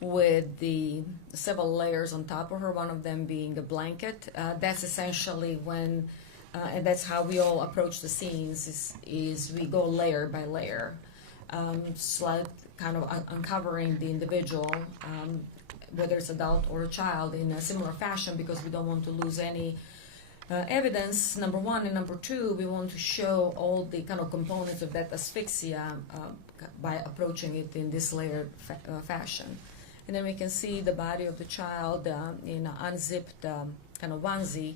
with the several layers on top of her, one of them being a blanket. That's essentially when, and that's how we all approach the scenes, is we go layer by layer, slight kind of uncovering the individual, whether it's adult or a child, in a similar fashion, because we don't want to lose any evidence, number one, and number two, we want to show all the kind of components of that asphyxia by approaching it in this layered fashion. And then we can see the body of the child in an unzipped kind of onesie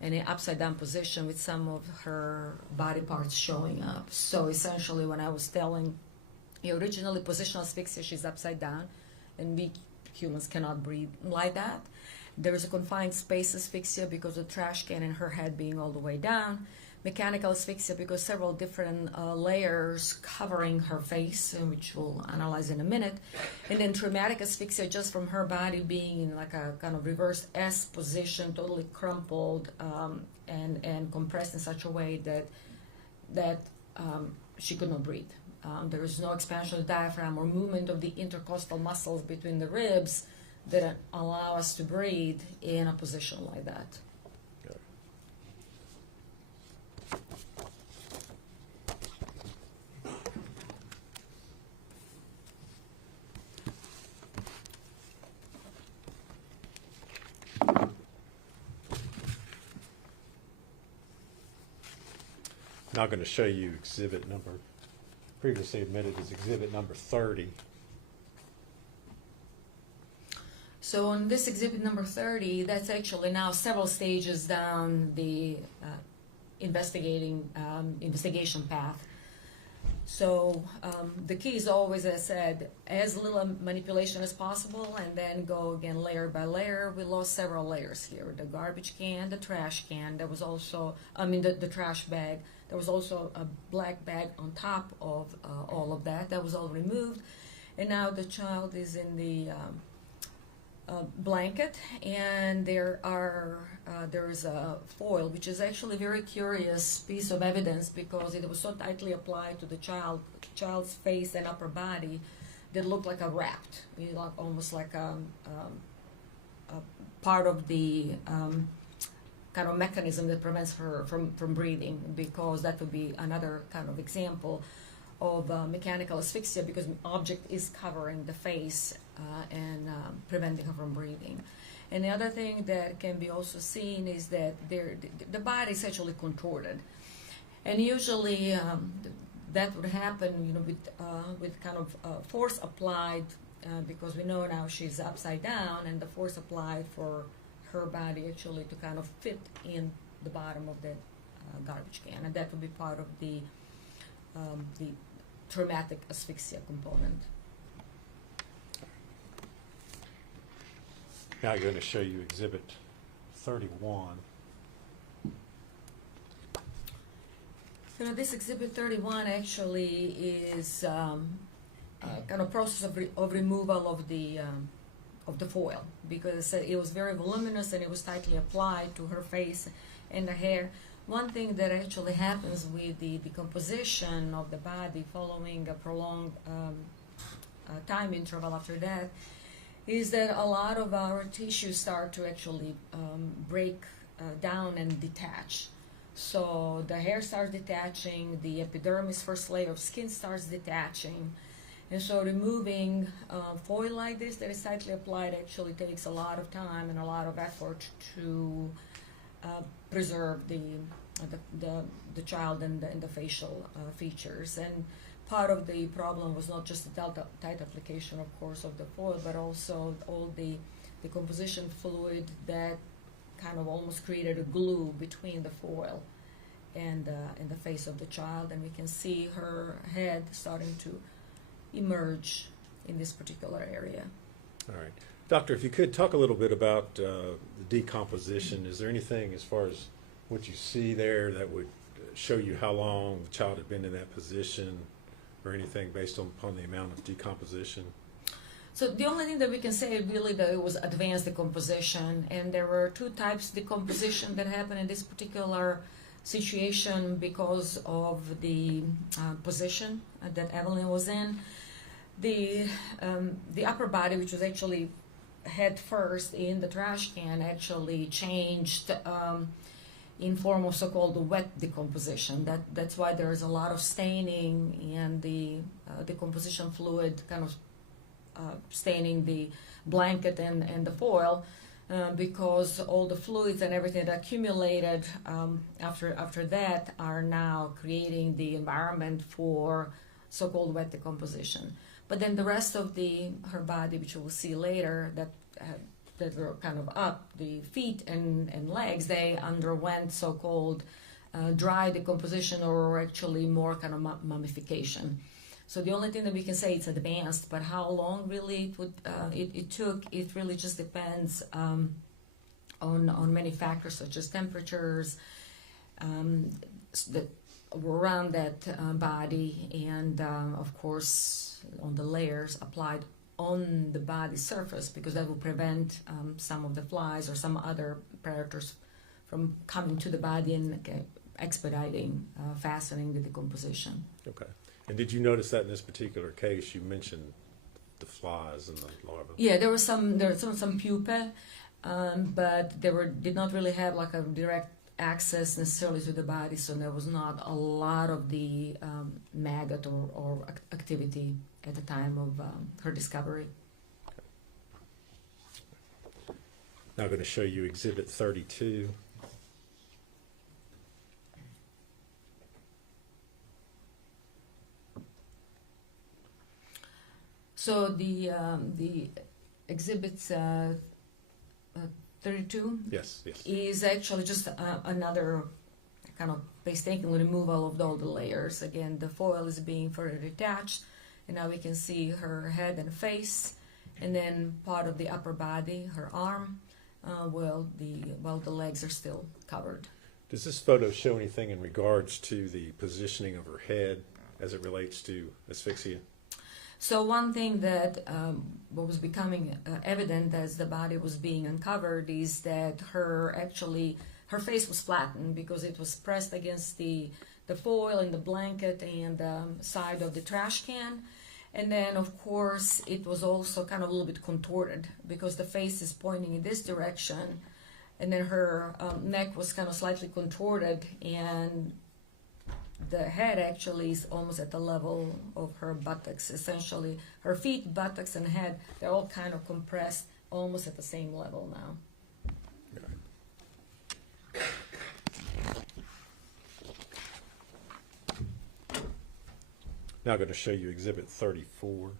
in an upside down position with some of her body parts showing up. So essentially, when I was telling you originally positional asphyxia, she's upside down, and we humans cannot breathe like that. There is a confined space asphyxia because of the trash can and her head being all the way down. Mechanical asphyxia because several different layers covering her face, which we'll analyze in a minute. And then traumatic asphyxia just from her body being in like a kind of reverse S position, totally crumpled and compressed in such a way that she could not breathe. There is no expansion of the diaphragm or movement of the intercostal muscles between the ribs that allow us to breathe in a position like that. Now I'm going to show you exhibit number, previously admitted as exhibit number 30. So on this exhibit number 30, that's actually now several stages down the investigation path. So the key is always, as I said, as little manipulation as possible, and then go again layer by layer. We lost several layers here. The garbage can, the trash can, there was also, the trash bag. There was also a black bag on top of all of that. That was all removed. And now the child is in the blanket, and there is a foil, which is actually a very curious piece of evidence because it was so tightly applied to the child's face and upper body that looked like a wrapped, almost like a part of the kind of mechanism that prevents her from breathing, because that would be another kind of example of mechanical asphyxia because the object is covering the face and preventing her from breathing. And the other thing that can be also seen is that the body is actually contorted, and usually that would happen, with kind of force applied because we know now she's upside down, and the force applied for her body actually to kind of fit in the bottom of the garbage can, and that would be part of the traumatic asphyxia component. Now I'm going to show you exhibit 31. This exhibit 31 actually is kind of process of removal of the foil, because it was very voluminous and it was tightly applied to her face and her hair. One thing that actually happens with the decomposition of the body following a prolonged time interval after that is that a lot of our tissues start to actually break down and detach. So the hair starts detaching, the epidermis, first layer of skin, starts detaching. And so removing foil like this that is tightly applied actually takes a lot of time and a lot of effort to preserve the child and the facial features. And part of the problem was not just the tight application, of course, of the foil, but also all the composition fluid that kind of almost created a glue between the foil and the face of the child. And we can see her head starting to emerge in this particular area. All right. Doctor, if you could talk a little bit about the decomposition. Is there anything as far as what you see there that would show you how long the child had been in that position, or anything based upon the amount of decomposition? So the only thing that we can say really that it was advanced decomposition, and there were two types of decomposition that happened in this particular situation because of the position that Evelyn was in. The upper body, which was actually head first in the trash can, actually changed in form of so-called wet decomposition. That's why there is a lot of staining and the decomposition fluid kind of staining the blanket and the foil, because all the fluids and everything that accumulated after that are now creating the environment for so-called wet decomposition. But then the rest of her body, which we'll see later, that were kind of up, the feet and legs, they underwent so-called dry decomposition, or actually more kind of mummification. So the only thing that we can say it's advanced, but how long really it took, it really just depends on many factors such as temperatures that were around that body, and of course on the layers applied on the body surface, because that will prevent some of the flies or some other predators from coming to the body and expediting, fastening the decomposition. Okay. And did you notice that in this particular case? You mentioned the flies and the larvae. Yeah, there were some pupae, but did not really have like a direct access necessarily to the body, so there was not a lot of the maggot or activity at the time of her discovery. Now I'm going to show you Exhibit 32. So the exhibits 32 yes. is actually just another kind of painstakingly removal of all the layers. Again, the foil is being further detached, and now we can see her head and face, and then part of the upper body, her arm, while the legs are still covered. Does this photo show anything in regards to the positioning of her head as it relates to asphyxia? So one thing that was becoming evident as the body was being uncovered is that her face was flattened because it was pressed against the foil and the blanket and side of the trash can. And then, of course, it was also kind of a little bit contorted because the face is pointing in this direction, and then her neck was kind of slightly contorted, and the head actually is almost at the level of her buttocks. Essentially, her feet, buttocks, and head, they're all kind of compressed almost at the same level now. Now I'm going to show you Exhibit 34.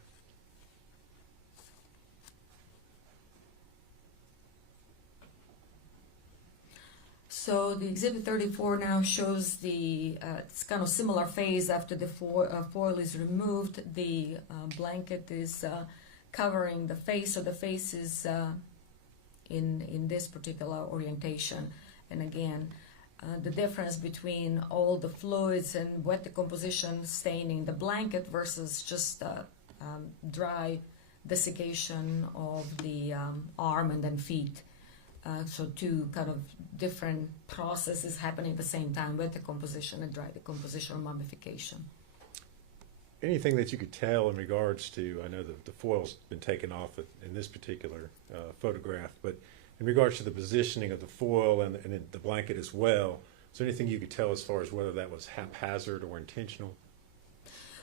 So the Exhibit 34 now shows it's kind of similar phase after the foil is removed. The blanket is covering the face, so the face is in this particular orientation. And again, the difference between all the fluids and wet decomposition staining the blanket versus just dry desiccation of the arm and then feet. So two kind of different processes happening at the same time, wet decomposition and dry decomposition or mummification. Anything that you could tell in regards to, I know the foil's been taken off in this particular photograph, but in regards to the positioning of the foil and the blanket as well, is there anything you could tell as far as whether that was haphazard or intentional?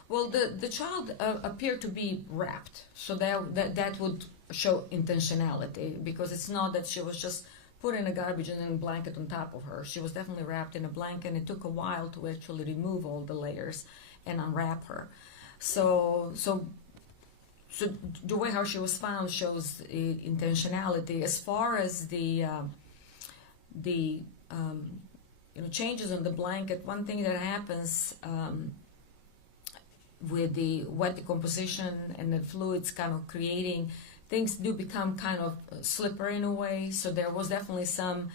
Well, the child appeared to be wrapped, so that would show intentionality, because it's not that she was just put in a garbage and then a blanket on top of her. She was definitely wrapped in a blanket, and it took a while to actually remove all the layers and unwrap her. So the way how she was found shows intentionality. As far as the changes on the blanket, one thing that happens with the wet decomposition and the fluids kind of creating, things do become kind of slippery in a way. So there was definitely some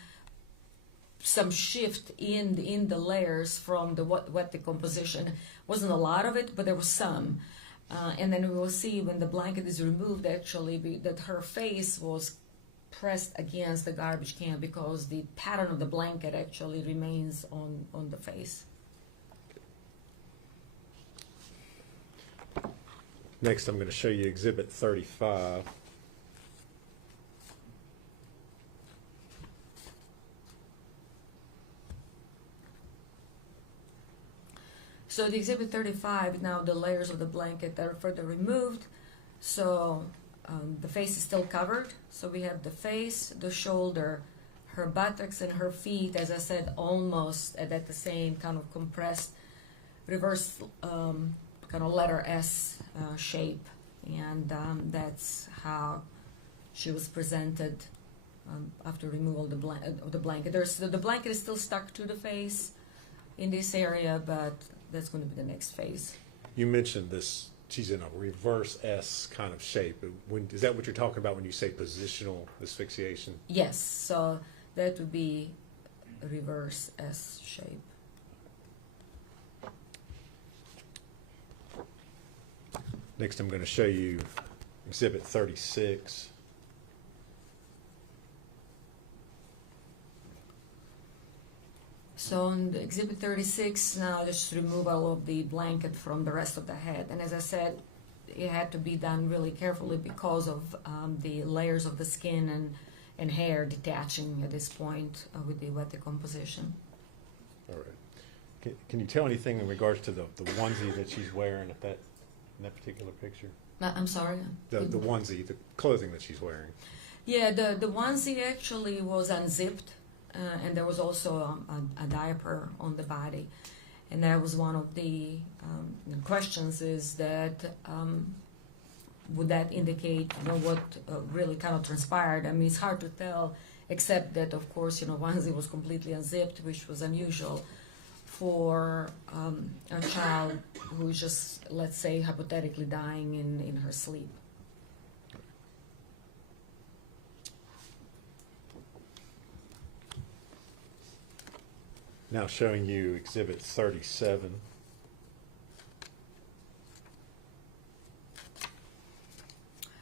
shift in the layers from the wet decomposition. Wasn't a lot of it, but there was some. And then we will see when the blanket is removed, actually, that her face was pressed against the garbage can because the pattern of the blanket actually remains on the face. Next, I'm going to show you Exhibit 35. So the Exhibit 35, now the layers of the blanket are further removed. So the face is still covered. So we have the face, the shoulder, her buttocks and her feet, as I said, almost at the same kind of compressed reverse kind of letter S shape. And that's how she was presented after removal of the blanket. The blanket is still stuck to the face in this area, but that's going to be the next phase. You mentioned this, she's in a reverse S kind of shape. Is that what you're talking about when you say positional asphyxiation? Yes, so that would be a reverse S shape. Next, I'm going to show you Exhibit 36. So on the Exhibit 36, now just removal of the blanket from the rest of the head. And as I said, it had to be done really carefully because of the layers of the skin and hair detaching at this point with the wet decomposition. All right. Can you tell anything in regards to the onesie that she's wearing in that particular picture? I'm sorry? The onesie, the clothing that she's wearing. Yeah, the onesie actually was unzipped. And there was also a diaper on the body. And that was one of the questions, is that would that indicate what really kind of transpired? I mean, it's hard to tell, except that, of course, onesie was completely unzipped, which was unusual for a child who's just, let's say, hypothetically dying in her sleep. Now showing you Exhibit 37.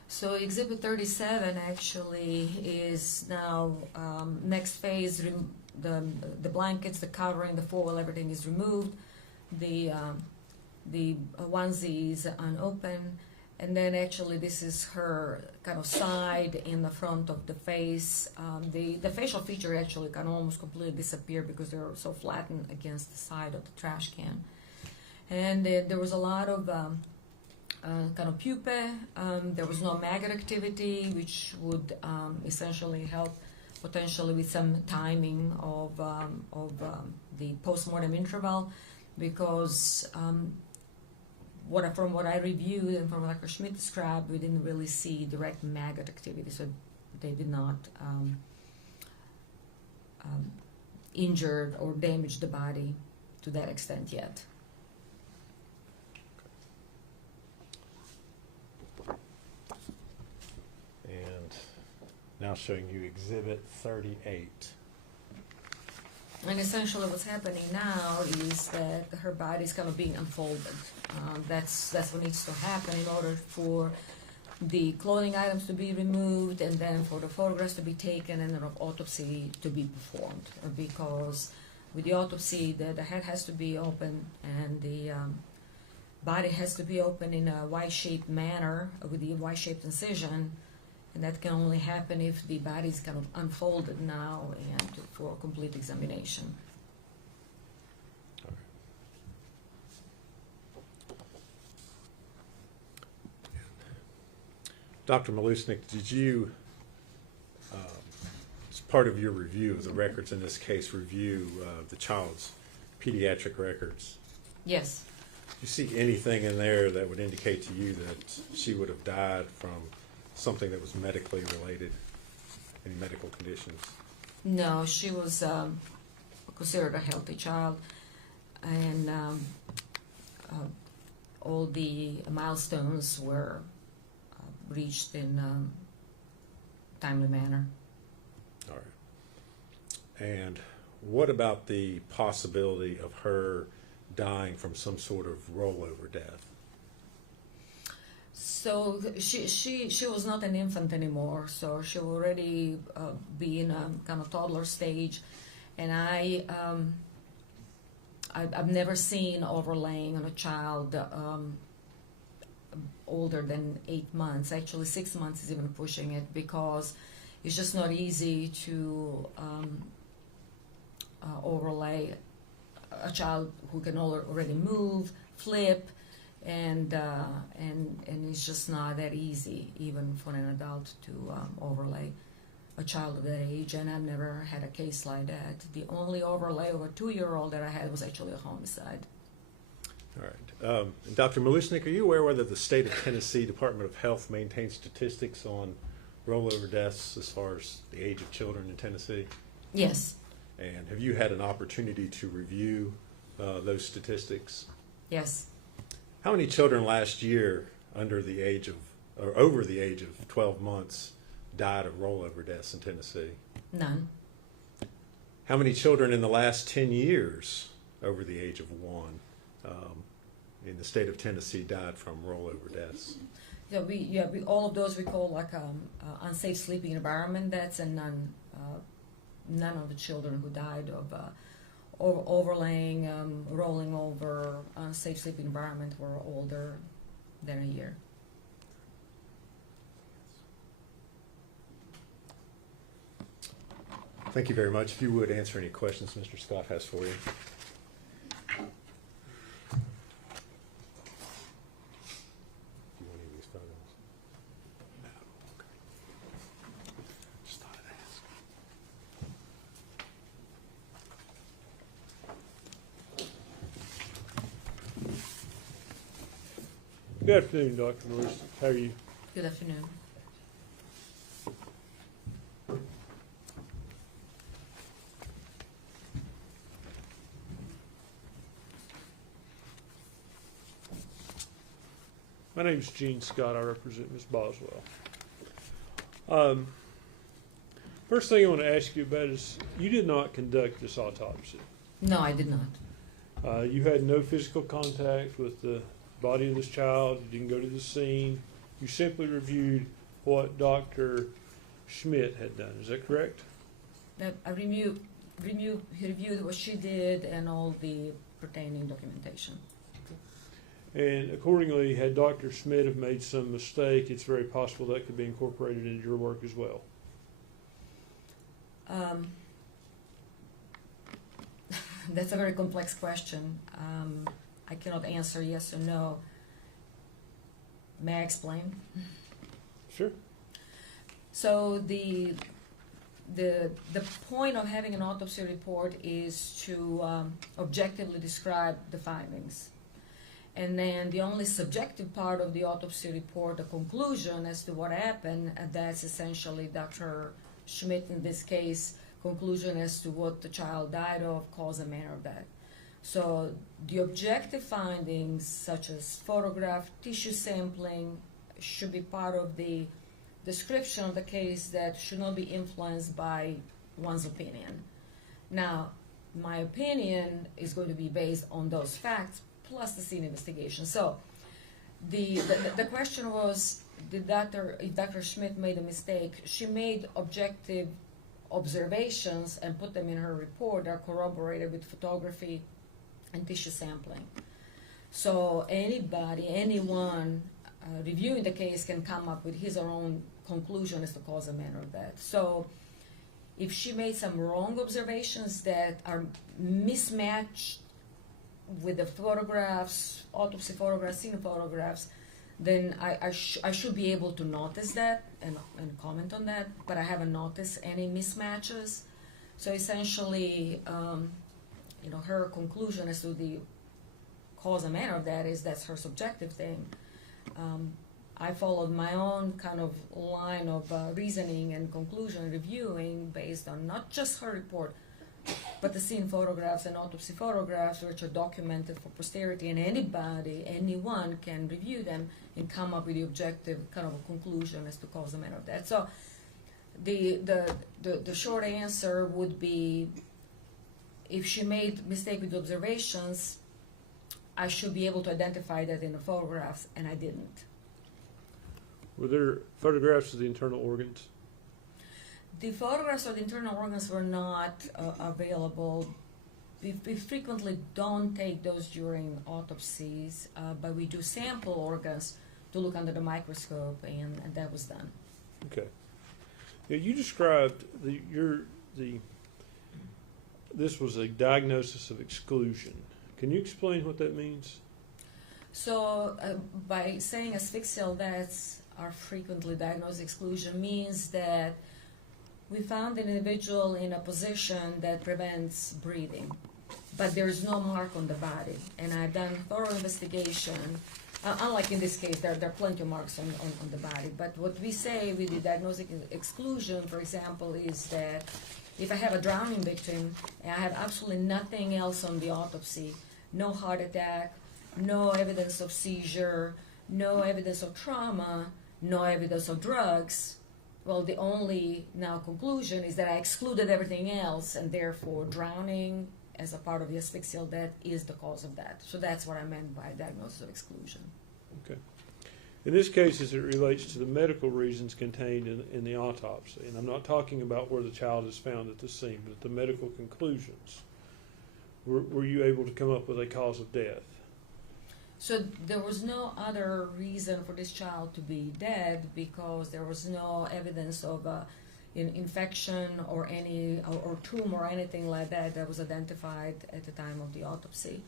So Exhibit 37 actually is now next phase. The blankets, the covering, the foil, everything is removed. The onesie is unopened. And then actually this is her kind of side in the front of the face. The facial feature actually can almost completely disappear because they're so flattened against the side of the trash can. And there was a lot of kind of pupae. There was no maggot activity, which would essentially help potentially with some timing of the postmortem interval, because from what I reviewed and from what Dr. Schmidt described, we didn't really see direct maggot activity, so they did not injure or damage the body to that extent yet. And now showing you Exhibit 38. And essentially what's happening now is that her body is kind of being unfolded. That's what needs to happen in order for the clothing items to be removed, and then for the photographs to be taken and an autopsy to be performed. Because with the autopsy, the head has to be open and the body has to be open in a Y-shaped manner with the Y-shaped incision. And that can only happen if the body is kind of unfolded now and for complete examination. Dr. Malusnik, did you, as part of your review of the records in this case, review the child's pediatric records? Yes. Do you see anything in there that would indicate to you that she would have died from something that was medically related, any medical conditions? No, she was considered a healthy child, and all the milestones were reached in timely manner. All right. And what about the possibility of her dying from some sort of rollover death? So she was not an infant anymore, so she would already be in a kind of toddler stage, and I've never seen overlaying on a child older than 8 months. Actually, 6 months is even pushing it, because it's just not easy to overlay a child who can already move, flip, and it's just not that easy, even for an adult, to overlay a child of that age. And I've never had a case like that. The only overlay of a 2-year-old that I had was actually a homicide. All right. Dr. Malushnik, are you aware whether the state of Tennessee Department of Health maintains statistics on rollover deaths as far as the age of children in Tennessee? Yes. And have you had an opportunity to review those statistics? Yes. How many children last year under the age of, or over the age of 12 months died of rollover deaths in Tennessee? None. How many children in the last 10 years over the age of 1 in the state of Tennessee died from rollover deaths? Yeah, we all of those we call like unsafe sleeping environment deaths, and none of the children who died of overlaying, rolling over, unsafe sleeping environment were older than a year. Thank you very much. If you would answer any questions Mr. Scott has for you. Good afternoon, Dr. Lewis. How are you? Good afternoon. My name is Gene Scott. I represent Ms. Boswell. First thing I want to ask you about is you did not conduct this autopsy. No, I did not. You had no physical contact with the body of this child. You didn't go to the scene. You simply reviewed what Dr. Schmidt had done. Is that correct? I reviewed what she did and all the pertaining documentation. And accordingly, had Dr. Schmidt have made some mistake, it's very possible that could be incorporated into your work as well. That's a very complex question. I cannot answer yes or no. May I explain? Sure. So the point of having an autopsy report is to objectively describe the findings. And then the only subjective part of the autopsy report, the conclusion as to what happened, that's essentially Dr. Schmidt, in this case, conclusion as to what the child died of, cause and manner of death. So the objective findings, such as photograph, tissue sampling, should be part of the description of the case that should not be influenced by one's opinion. Now, my opinion is going to be based on those facts plus the scene investigation. So the question was, if Dr. Schmidt made a mistake, she made objective observations and put them in her report that are corroborated with photography and tissue sampling. So anyone reviewing the case can come up with his or her own conclusion as to cause and manner of death. So if she made some wrong observations that are mismatched with the photographs, autopsy photographs, scene photographs, then I should be able to notice that and comment on that, but I haven't noticed any mismatches. So essentially, her conclusion as to the cause and manner of that is that's her subjective thing. I followed my own kind of line of reasoning and conclusion reviewing based on not just her report, but the scene photographs and autopsy photographs, which are documented for posterity, and anyone can review them and come up with the objective kind of a conclusion as to cause and manner of death. So the short answer would be, if she made mistake with observations, I should be able to identify that in the photographs, and I didn't. Were there photographs of the internal organs? The photographs of the internal organs were not available. We frequently don't take those during autopsies, but we do sample organs to look under the microscope, and that was done. Okay. Now, you described this was a diagnosis of exclusion. Can you explain what that means? So by saying asphyxial deaths are frequently diagnosed exclusion means that we found an individual in a position that prevents breathing, but there is no mark on the body. And I've done thorough investigation. Unlike in this case, there are plenty of marks on the body. But what we say with the diagnostic exclusion, for example, is that if I have a drowning victim and I have absolutely nothing else on the autopsy, no heart attack, no evidence of seizure, no evidence of trauma, no evidence of drugs, well, the only now conclusion is that I excluded everything else, and therefore drowning as a part of the asphyxial death is the cause of that. So that's what I meant by diagnosis of exclusion. Okay. In this case, as it relates to the medical reasons contained in the autopsy, and I'm not talking about where the child is found at the scene, but the medical conclusions, were you able to come up with a cause of death? So there was no other reason for this child to be dead because there was no evidence of infection or any or tumor or anything like that was identified at the time of the autopsy.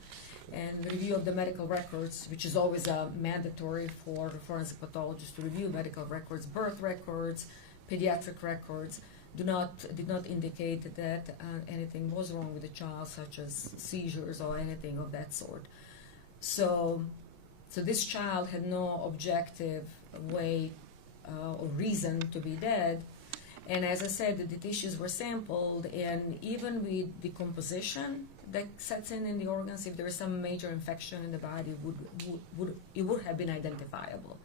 And review of the medical records, which is always mandatory for forensic pathologists to review medical records, birth records, pediatric records, did not indicate that anything was wrong with the child, such as seizures or anything of that sort. So this child had no objective way or reason to be dead. And as I said, the tissues were sampled, and even with decomposition that sets in the organs, if there is some major infection in the body, it would have been identifiable,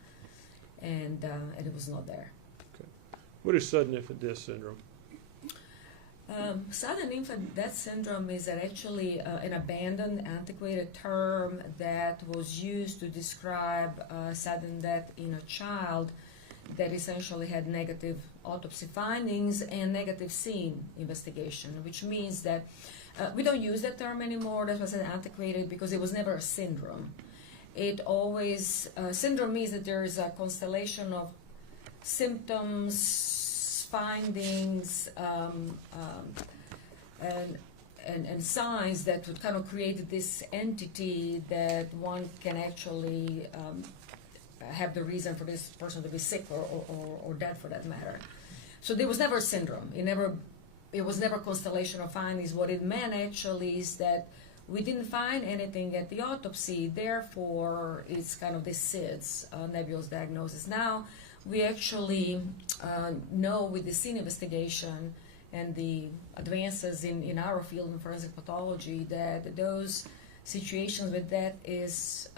and it was not there. Okay. What is sudden infant death syndrome? Sudden infant death syndrome is actually an abandoned, antiquated term that was used to describe sudden death in a child that essentially had negative autopsy findings and negative scene investigation, which means that we don't use that term anymore. That was antiquated because it was never a syndrome. It always, syndrome means that there is a constellation of symptoms, findings, and signs that would kind of create this entity that one can actually have the reason for this person to be sick or dead for that matter. So there was never a syndrome. It was never a constellation of findings. What it meant actually is that we didn't find anything at the autopsy, therefore it's kind of this SIDS, nebulous diagnosis. Now we actually know with the scene investigation and the advances in our field in forensic pathology that those situations with that is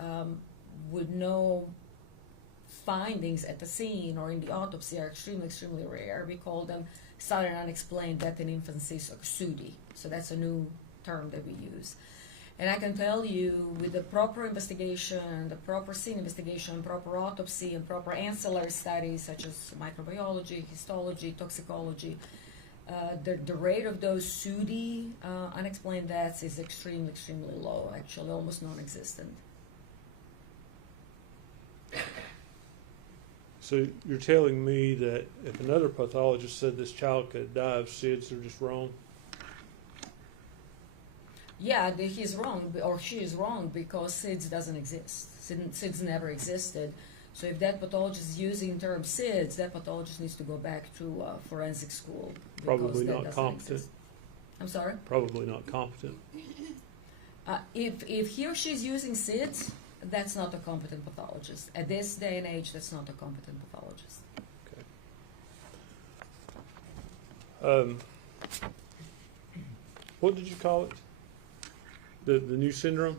with no findings at the scene or in the autopsy are extremely, extremely rare. We call them sudden unexplained death in infancy, so SUDI. So that's a new term that we use. And I can tell you with the proper investigation, the proper scene investigation, proper autopsy, and proper ancillary studies such as microbiology, histology, toxicology, the rate of those SUDI unexplained deaths is extremely, extremely low, actually almost non-existent. So you're telling me that if another pathologist said this child could die of SIDS, they're just wrong? Yeah, he's wrong, or she is wrong, because SIDS doesn't exist. SIDS never existed. So if that pathologist is using the term SIDS, that pathologist needs to go back to forensic school. Probably not competent. Exist. I'm sorry? Probably not competent. If he or she is using SIDS, that's not a competent pathologist. At this day and age, that's not a competent pathologist. Okay. What did you call it? The new syndrome?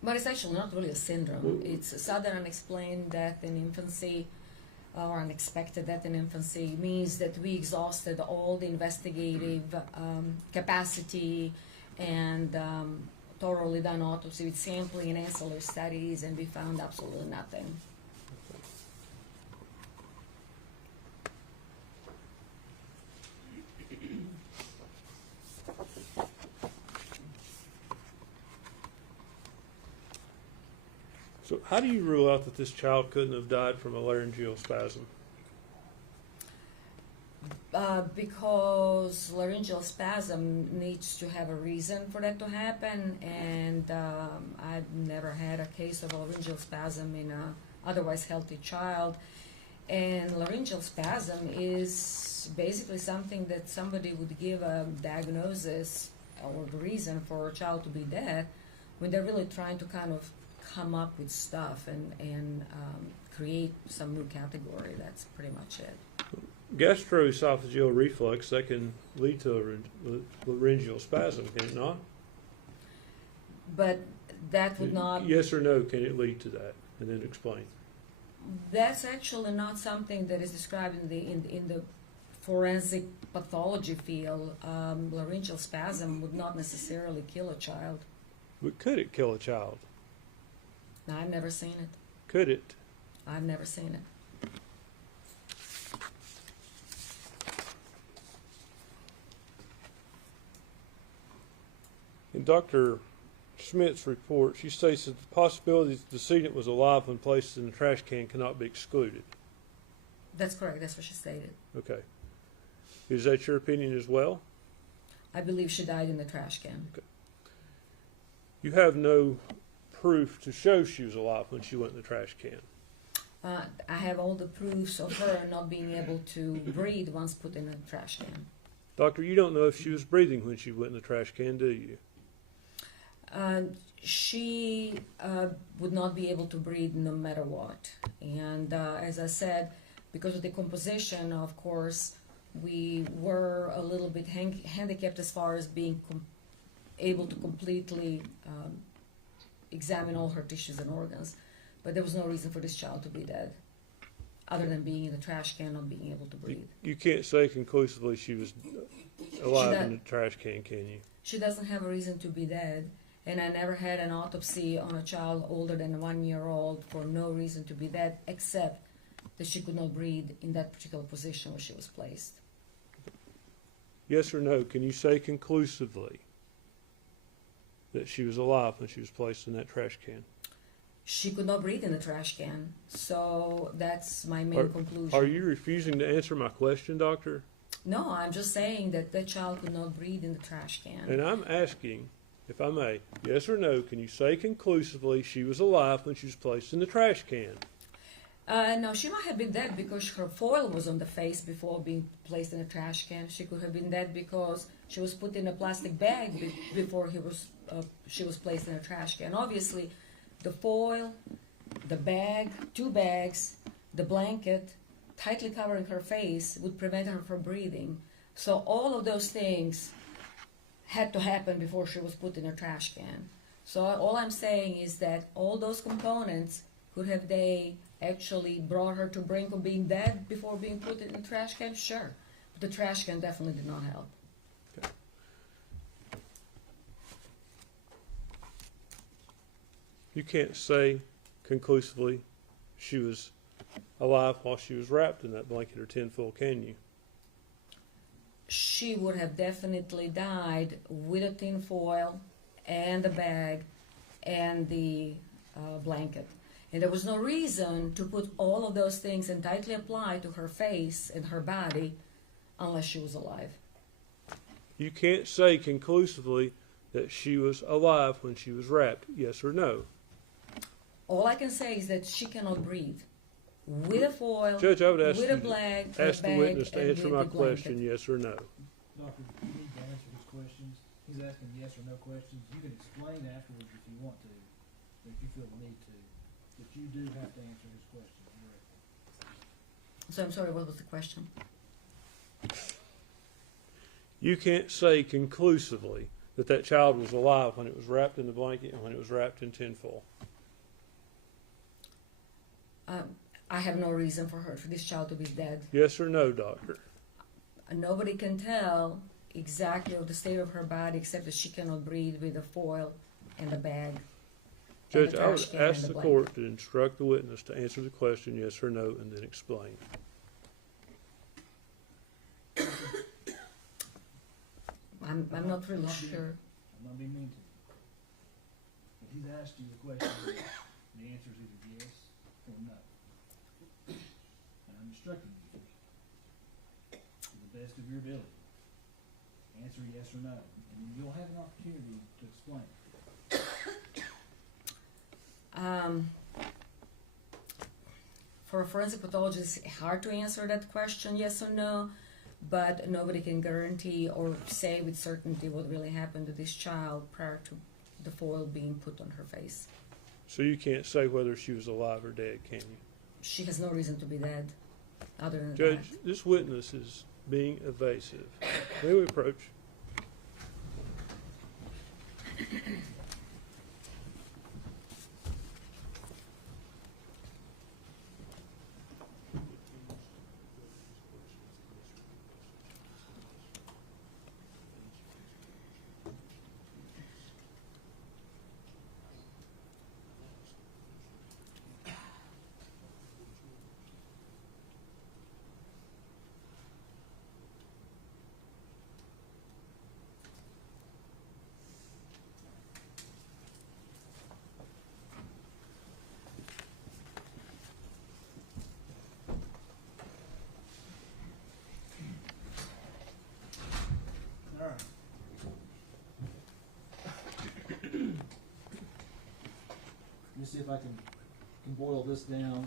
But it's actually not really a syndrome. It's sudden unexplained death in infancy or unexpected death in infancy. Means that we exhausted all the investigative capacity and thoroughly done autopsy with sampling and ancillary studies, and we found absolutely nothing. So how do you rule out that this child couldn't have died from a laryngeal spasm? Because laryngeal spasm needs to have a reason for that to happen, and I've never had a case of a laryngeal spasm in a otherwise healthy child. And laryngeal spasm is basically something that somebody would give a diagnosis or the reason for a child to be dead when they're really trying to kind of come up with stuff and create some new category. That's pretty much it. Gastroesophageal reflux, that can lead to a laryngeal spasm, can it not? But that would not... Yes or no, can it lead to that? And then explain. That's actually not something that is described in the forensic pathology field. Laryngeal spasm would not necessarily kill a child. But could it kill a child? No, I've never seen it. Could it? I've never seen it. In Dr. Schmidt's report, she states that the possibility that the decedent was alive when placed in the trash can cannot be excluded. That's correct. That's what she stated. Okay. Is that your opinion as well? I believe she died in the trash can. Okay. You have no proof to show she was alive when she went in the trash can. I have all the proofs of her not being able to breathe once put in a trash can. Doctor, you don't know if she was breathing when she went in the trash can, do you? She would not be able to breathe no matter what. And as I said, because of the composition, of course, we were a little bit handicapped as far as being able to completely examine all her tissues and organs. But there was no reason for this child to be dead, other than being in the trash can, not being able to breathe. You can't say conclusively she was alive in the trash can you? She doesn't have a reason to be dead. And I never had an autopsy on a child older than 1 year old for no reason to be dead, except that she could not breathe in that particular position where she was placed. Yes or no, can you say conclusively that she was alive when she was placed in that trash can? She could not breathe in the trash can, so that's my main conclusion. Are you refusing to answer my question, doctor? No, I'm just saying that that child could not breathe in the trash can. And I'm asking, if I may, yes or no, can you say conclusively she was alive when she was placed in the trash can? No, she might have been dead because her foil was on the face before being placed in a trash can. She could have been dead because she was put in a plastic bag before she was placed in a trash can. Obviously, the foil, the bag, 2 bags, the blanket, tightly covering her face would prevent her from breathing. So all of those things had to happen before she was put in a trash can. So all I'm saying is that all those components, could have they actually brought her to brink of being dead before being put in a trash can? Sure. But the trash can definitely did not help. Okay. You can't say conclusively she was alive while she was wrapped in that blanket or tinfoil, can you? She would have definitely died with a tin foil and the bag and the blanket. And there was no reason to put all of those things and tightly apply to her face and her body unless she was alive. You can't say conclusively that she was alive when she was wrapped, yes or no? All I can say is that she cannot breathe. With a foil, Judge, I would ask with you a bag, to ask the witness to and answer with my the blanket. question, yes or no. Doctor, you need to answer his questions. He's asking yes or no questions. You can explain afterwards if you want to, if you feel the need to. But you do have to answer his questions directly. So I'm sorry, what was the question? You can't say conclusively that that child was alive when it was wrapped in the blanket and when it was wrapped in tinfoil. I have no reason for this child to be dead. Yes or no, doctor? Nobody can tell exactly of the state of her body except that she cannot breathe with the foil and the bag. Judge, I would ask the court to instruct the witness to answer the question yes or no and then explain. I'm not really sure. I'm not being mean to you. But he's asked you the question. The answer is either yes or no. And I'm instructing you to the best of your ability. Answer yes or no, and then you'll have an opportunity to explain. For a forensic pathologist, it's hard to answer that question, yes or no, but nobody can guarantee or say with certainty what really happened to this child prior to the foil being put on her face. So you can't say whether she was alive or dead, can you? She has no reason to be dead, other than Judge, that. this witness is being evasive. May we approach? All right. Let me see if I can boil this down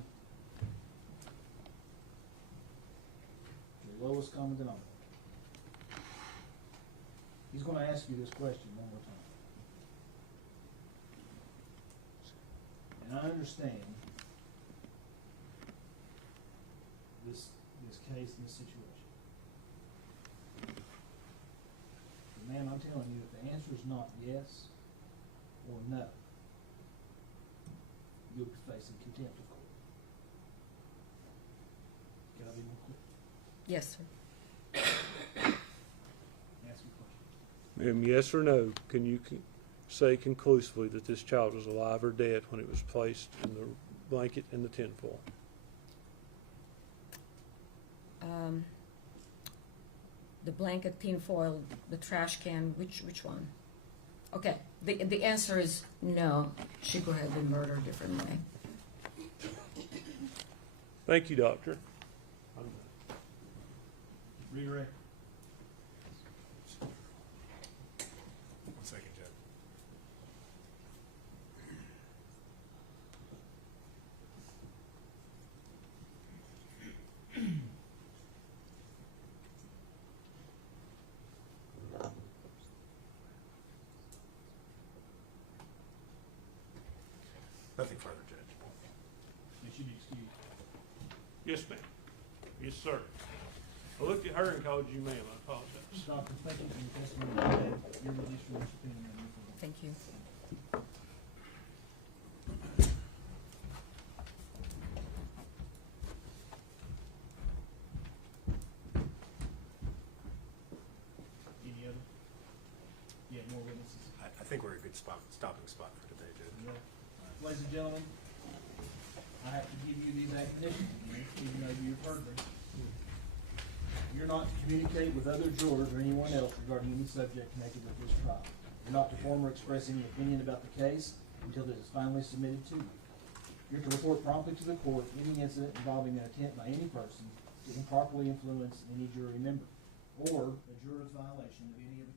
to the lowest common denominator. He's going to ask you this question one more time. And I understand this case and this situation. But ma'am, I'm telling you, if the answer is not yes or no, you'll be facing contempt of court. Can I be more clear? Yes, sir. Ask your question. Ma'am, yes or no, can you say conclusively that this child was alive or dead when it was placed in the blanket and the tinfoil? The blanket, tinfoil, the trash can, which one? Okay, the answer is no. She could have been murdered a different way. Thank you, doctor. Redirect. One second, Judge. Nothing further, Judge. You should be excused. Yes, ma'am. Yes, sir. I looked at her and called you ma'am. I apologize. Doctor, thank you for your testimony today. You're released from this opinion. Thank you. Any other? Yeah, more witnesses. I think we're a good stopping spot for today, Judge. Yeah. Ladies and gentlemen, I have to give you these admonitions, even though you've heard them. You're not to communicate with other jurors or anyone else regarding any subject connected with this trial. You're not to form or express any opinion about the case until it is finally submitted to you. You're to report promptly to the court any incident involving an attempt by any person to improperly influence any jury member or a juror's violation of any of the